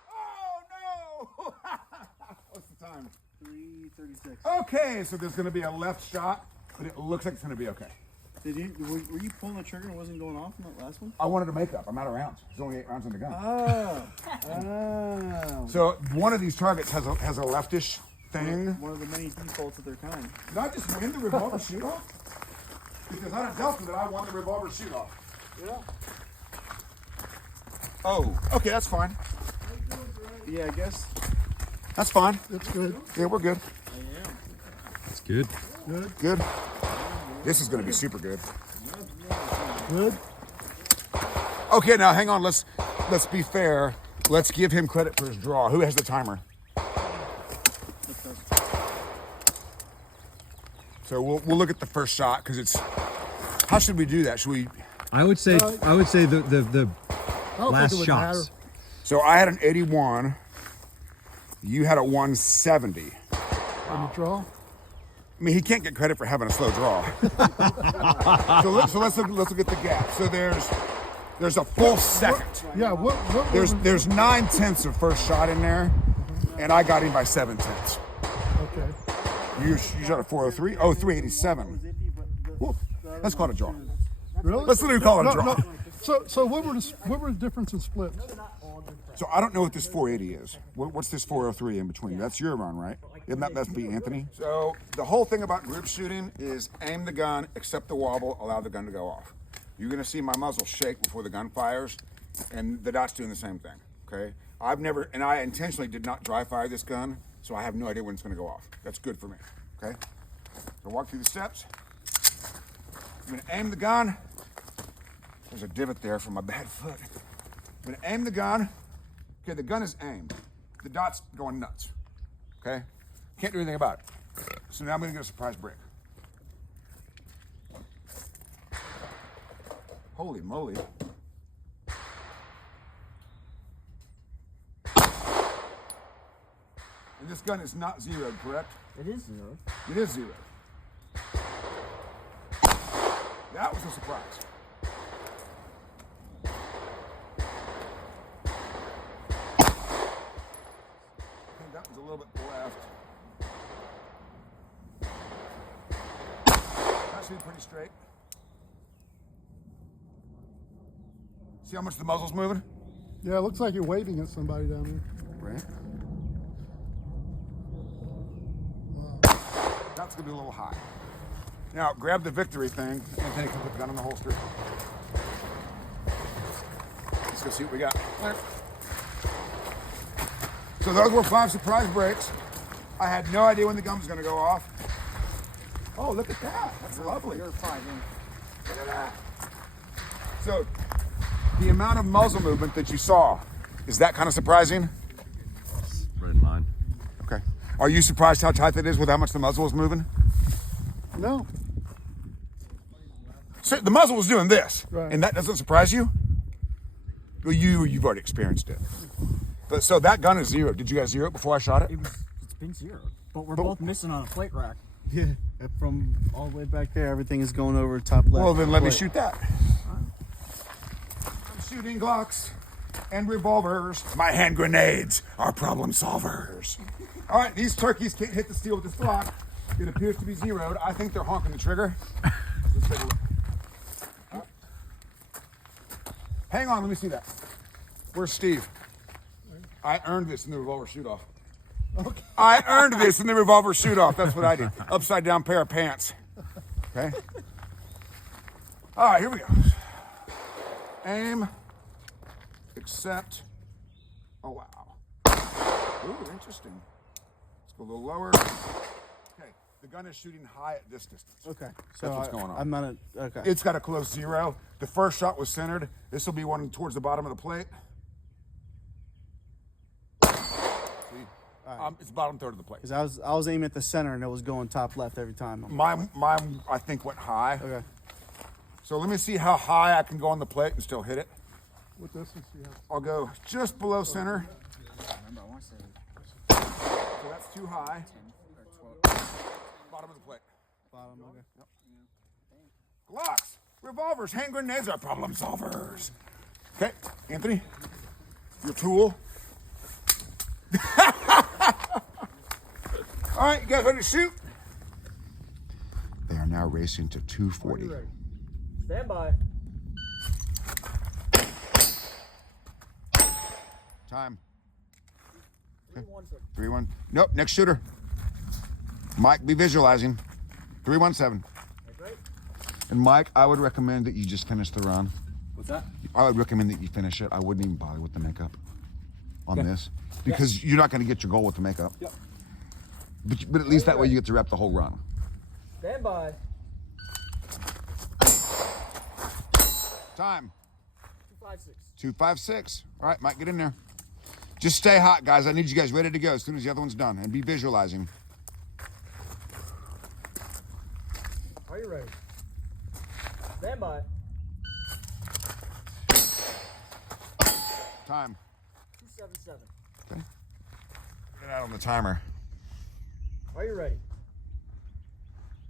Oh no! What's the time? 3:36. Okay, so there's going to be a left shot, but it looks like it's going to be okay. Were you pulling the trigger and it wasn't going off in that last one? I wanted to make up. I'm out of rounds. There's only 8 rounds in the gun. Oh. So one of these targets has a leftish thing. One of the many defaults of their kind. Did I just win the revolver shoot-off? Because I done dealt with it, I won the revolver shoot-off. Yeah. Oh, okay, that's fine. Yeah, I guess. That's fine. That's good. Yeah, we're good. It's good. Good. Good. This is going to be super good. Good. Okay, now hang on. Let's be fair. Let's give him credit for his draw. Who has the timer? So we'll look at the first shot because it's. How should we do that? Should we? I would say the I don't last think it would shots. matter. So I had an 81. You had a 170. On the draw. I mean, he can't get credit for having a slow draw. so let's look at the gap. So there's a full second. Yeah. What There's 9/10 of first shot in there, and I got him by 7/10. Okay. You shot a 403. Oh, 387. Woo. Let's call it a draw. Really? Let's literally call it a draw. No. So what were the difference in splits? So I don't know what this 480 is. What's this 403 in between? That's your run, right? Isn't that must be Anthony? So the whole thing about group shooting is aim the gun, accept the wobble, allow the gun to go off. You're gonna see my muzzle shake before the gun fires, and the dot's doing the same thing. Okay? I intentionally did not dry fire this gun, so I have no idea when it's gonna go off. That's good for me. Okay? So walk through the steps. I'm gonna aim the gun. There's a divot there from my bad foot. I'm gonna aim the gun. Okay, the gun is aimed. The dot's going nuts. Okay? Can't do anything about it. So now I'm gonna get a surprise break. Holy moly. And this gun is not zeroed, correct? It is zero. It is zeroed. That was a surprise. I think that was a little bit left. That should be pretty straight. See how much the muzzle's moving? Yeah, it looks like you're waving at somebody down there. Right. That's gonna be a little high. Now grab the victory thing and then you can put the gun in the holster. Let's go see what we got. So those were 5 surprise breaks. I had no idea when the gun was gonna go off. Oh, look at that. That's lovely. You're 5 in. Look at that. So the amount of muzzle movement that you saw, is that kind of surprising? Right in line. Okay. Are you surprised how tight that is with how much the muzzle was moving? No. So the muzzle was doing this, Right. and that doesn't surprise you? Well, you've already experienced it. But so that gun is zero. Did you guys zero it before I shot it? It's been zero. But we're both missing on a plate rack. Yeah. From all the way back there, everything is going over top left. Well, then let me plate. shoot that. I'm shooting Glocks and revolvers. My hand grenades are problem solvers. All right, these turkeys can't hit the steel with this Glock. It appears to be zeroed. I think they're honking the trigger. Let's take a look. Hang on, let me see that. Where's Steve? I earned this in the revolver shoot-off. Okay. I earned this in the revolver shoot-off. That's what I did. Upside down pair of pants. Okay? All right, here we go. Aim. Accept. Oh, wow. Ooh, interesting. Let's go a little lower. Okay, the gun is shooting high at this distance. Okay. That's what's going on. I'm not a. Okay. It's got a close zero. The first shot was centered. This will be one towards the bottom of the plate. It's bottom third of the plate. Because I was aiming at the center and it was going top left every time. Mine, I think, went high. Okay. So let me see how high I can go on the plate and still hit it. What distance do you have? I'll go just below center. So that's too high. Bottom of the plate. Bottom. Okay. Yep. Glocks, revolvers, hand grenades are problem solvers. Okay, Anthony, your tool. All right, you guys ready to shoot? They are now racing to 240. Stand by. Time. 3-1-7. 3-1. Nope, next shooter. Mike, be visualizing. 3-1-7. Right. And Mike, I would recommend that you just finish the run. What's that? I would recommend that you finish it. I wouldn't even bother with the makeup on this because you're not going to get your goal with the makeup. Yep. But at least that way you get to wrap the whole run. Stand by. Time. 2-5-6. 2-5-6. All right, Mike, get in there. Just stay hot, guys. I need you guys ready to go as soon as the other one's done, and be visualizing. Are you ready? Stand by. Time. 2-7-7. Okay. Get out on the timer. Are you ready?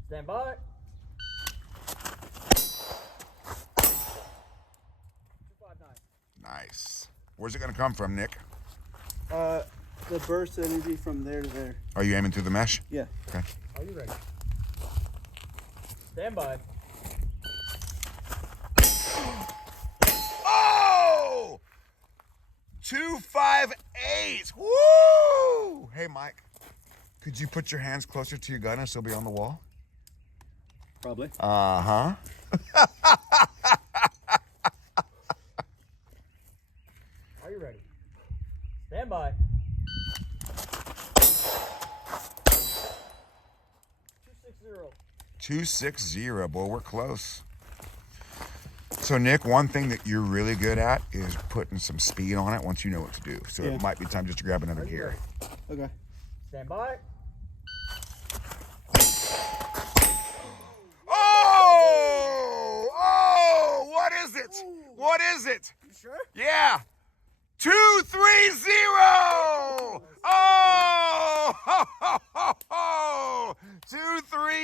Stand by. 2-5-9. Nice. Where's it going to come from, Nick? The burst energy from there to there. Are you aiming through the mesh? Yeah. Okay. Are you ready? Stand by. Oh! 2-5-8. Woo! Hey, Mike, could you put your hands closer to your gun and still be on the wall? Probably. Uh-huh. Are you ready? Stand by. 2-6-0. 2-6-0. Boy, we're close. So, Nick, one thing that you're really good at is putting some speed on it once you know what to do. So it might be time just to grab another gear. Okay. Stand by. Oh! Oh! What is it? What is it? You sure? Yeah. 2-3-0. Oh!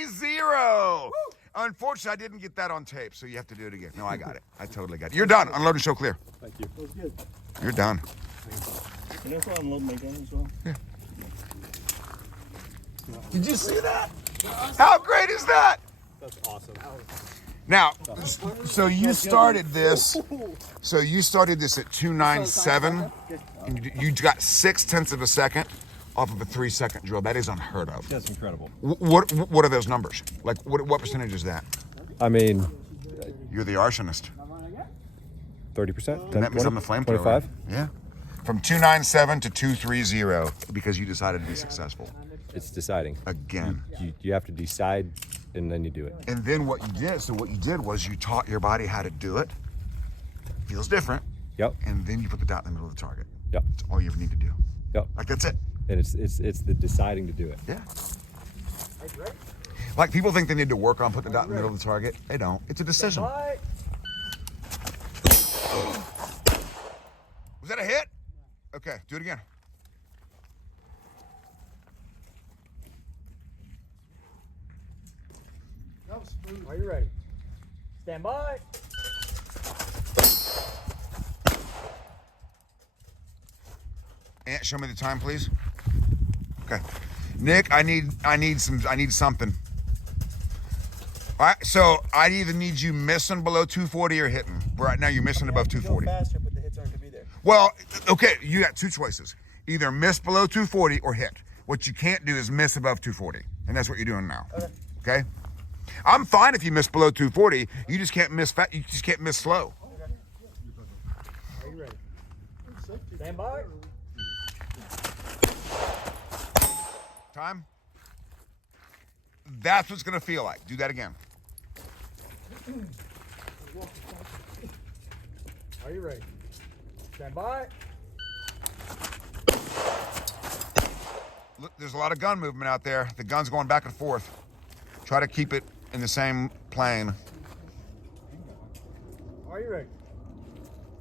230. Unfortunately, I didn't get that on tape, so you have to do it again. No, I got it. I totally got it. You're done. Unload and show clear. Thank you. That was good. You're done. Can you also unload my gun as well? Yeah. Did you see that? How great is that? That's awesome. Now, so you started this. So you started this at 297. And you got 0.6 of a second off of a 3-second drill. That is unheard of. That's incredible. What are those numbers? Like what percentage is that? I mean, You're the arsonist. 30%. And that means I'm the flamethrower. 25. Yeah. From 297 to 230 because you decided to be successful. It's deciding. Again. You have to decide, and then you do it. And then what you did was you taught your body how to do it. Feels different. Yep. And then you put the dot in the middle of the target. Yep. That's all you ever need to do. Yep. Like that's it. And it's the deciding to do it. Yeah. Like people think they need to work on putting the dot in the middle of the target. They don't. It's a decision. Was that a hit? Okay, do it again. Are you ready? Stand by. Ant, show me the time, please. Okay. Nick, I need something. All right, so I either need you missing below 240 or hitting. Right now you're missing above 240. Go faster, but the hits aren't gonna be there. Well, okay, you got two choices. Either miss below 240 or hit. What you can't do is miss above 240. And that's what you're doing now. Okay? I'm fine if you miss below 240. You just can't miss fat. You just can't miss slow. Are you ready? Stand by. Time. That's what's gonna feel like. Do that again. Are you ready? Stand by. Look, there's a lot of gun movement out there. The gun's going back and forth. Try to keep it in the same plane. Are you ready?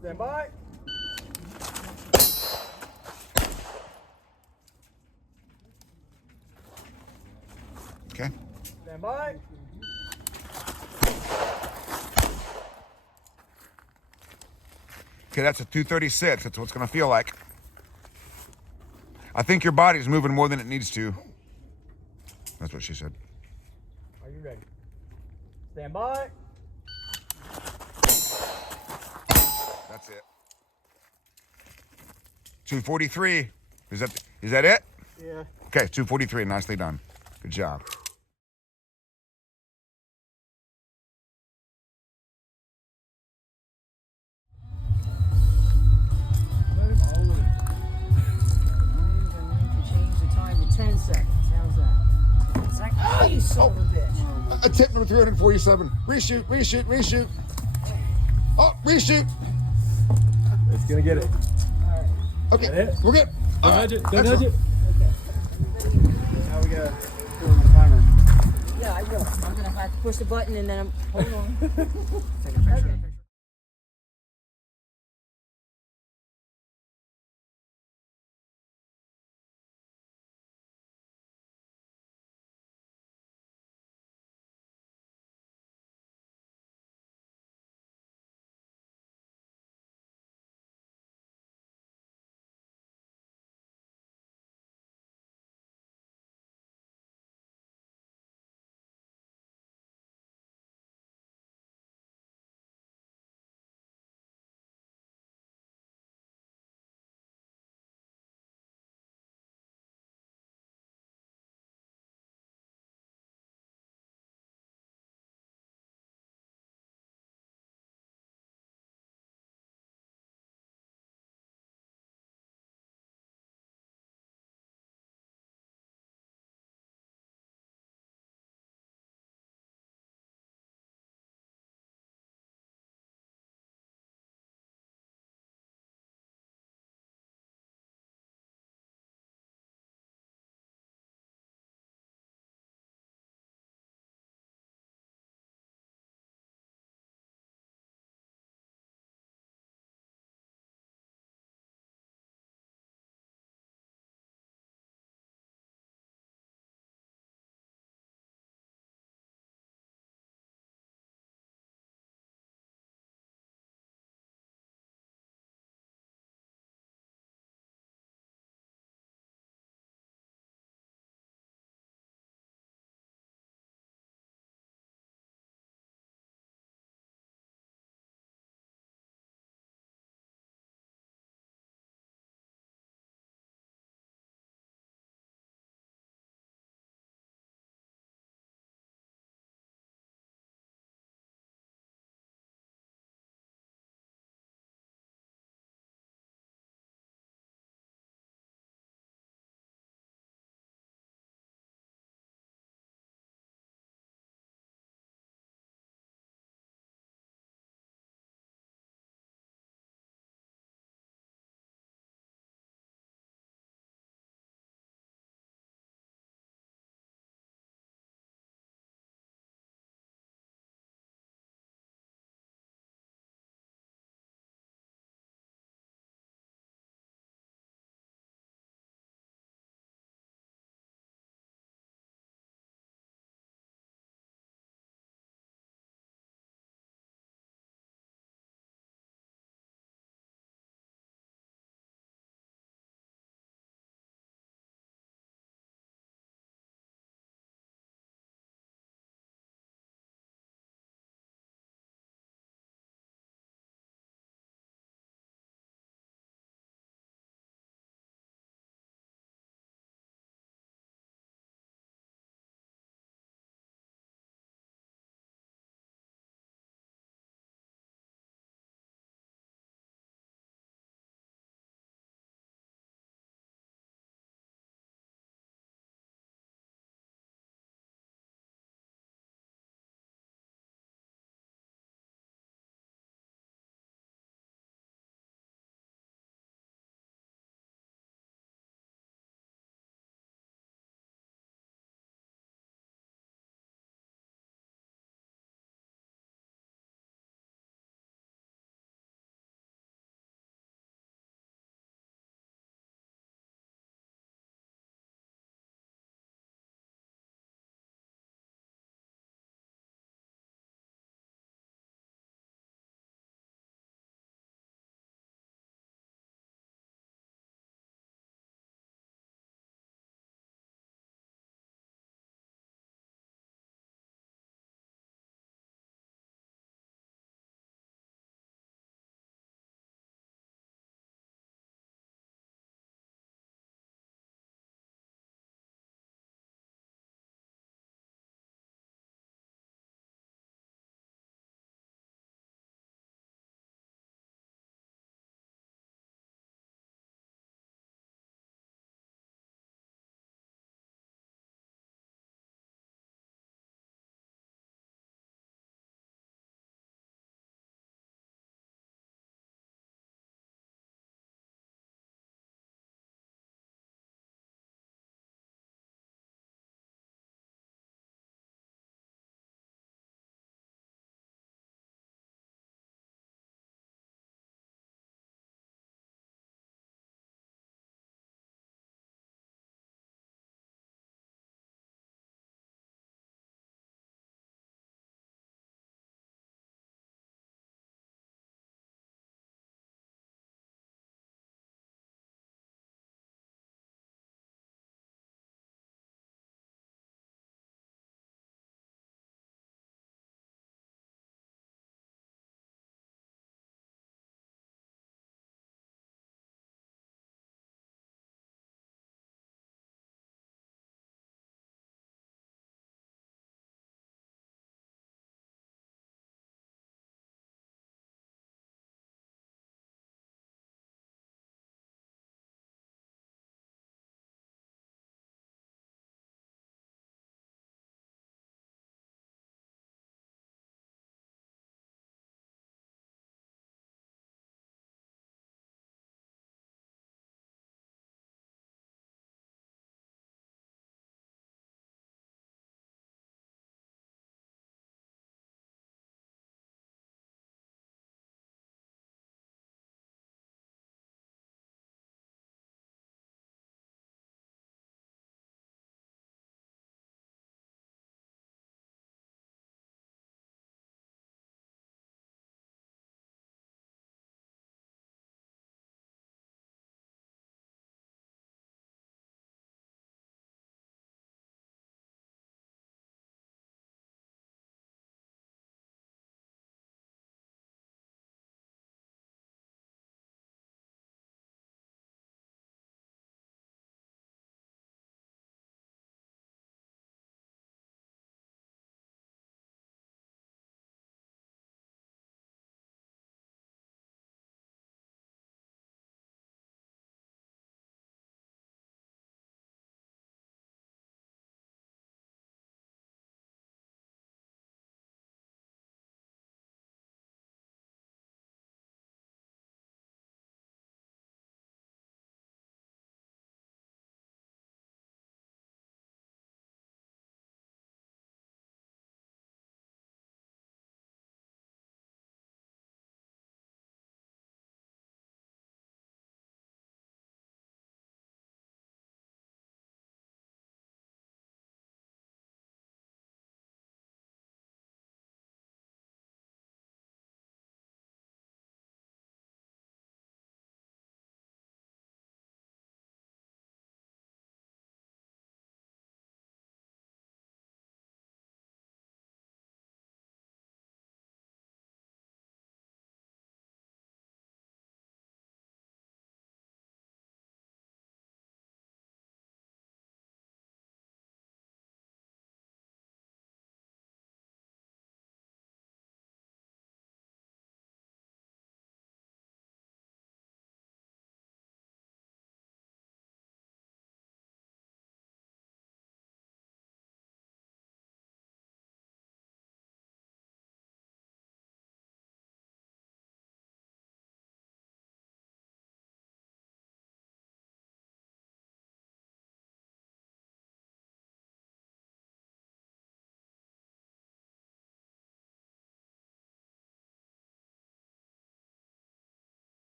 Stand by. Okay. Stand by. Okay, that's a 236. That's what it's gonna feel like. I think your body's moving more than it needs to. That's what she said. Are you ready? Stand by. That's it. 243. Is that it? Yeah. Okay, 243. Nicely done. Good job. Change the time to 10 seconds. How's that? It's like, oh, you son of a bitch. Attempt number 347. Reshoot, reshoot, reshoot. Oh, reshoot. It's gonna get it. Okay, That it? we're good. Don't nudge it. Don't nudge it. Now we gotta put on the timer. Yeah, I will. I'm gonna have to push the button and then hold on. Take a picture. Okay.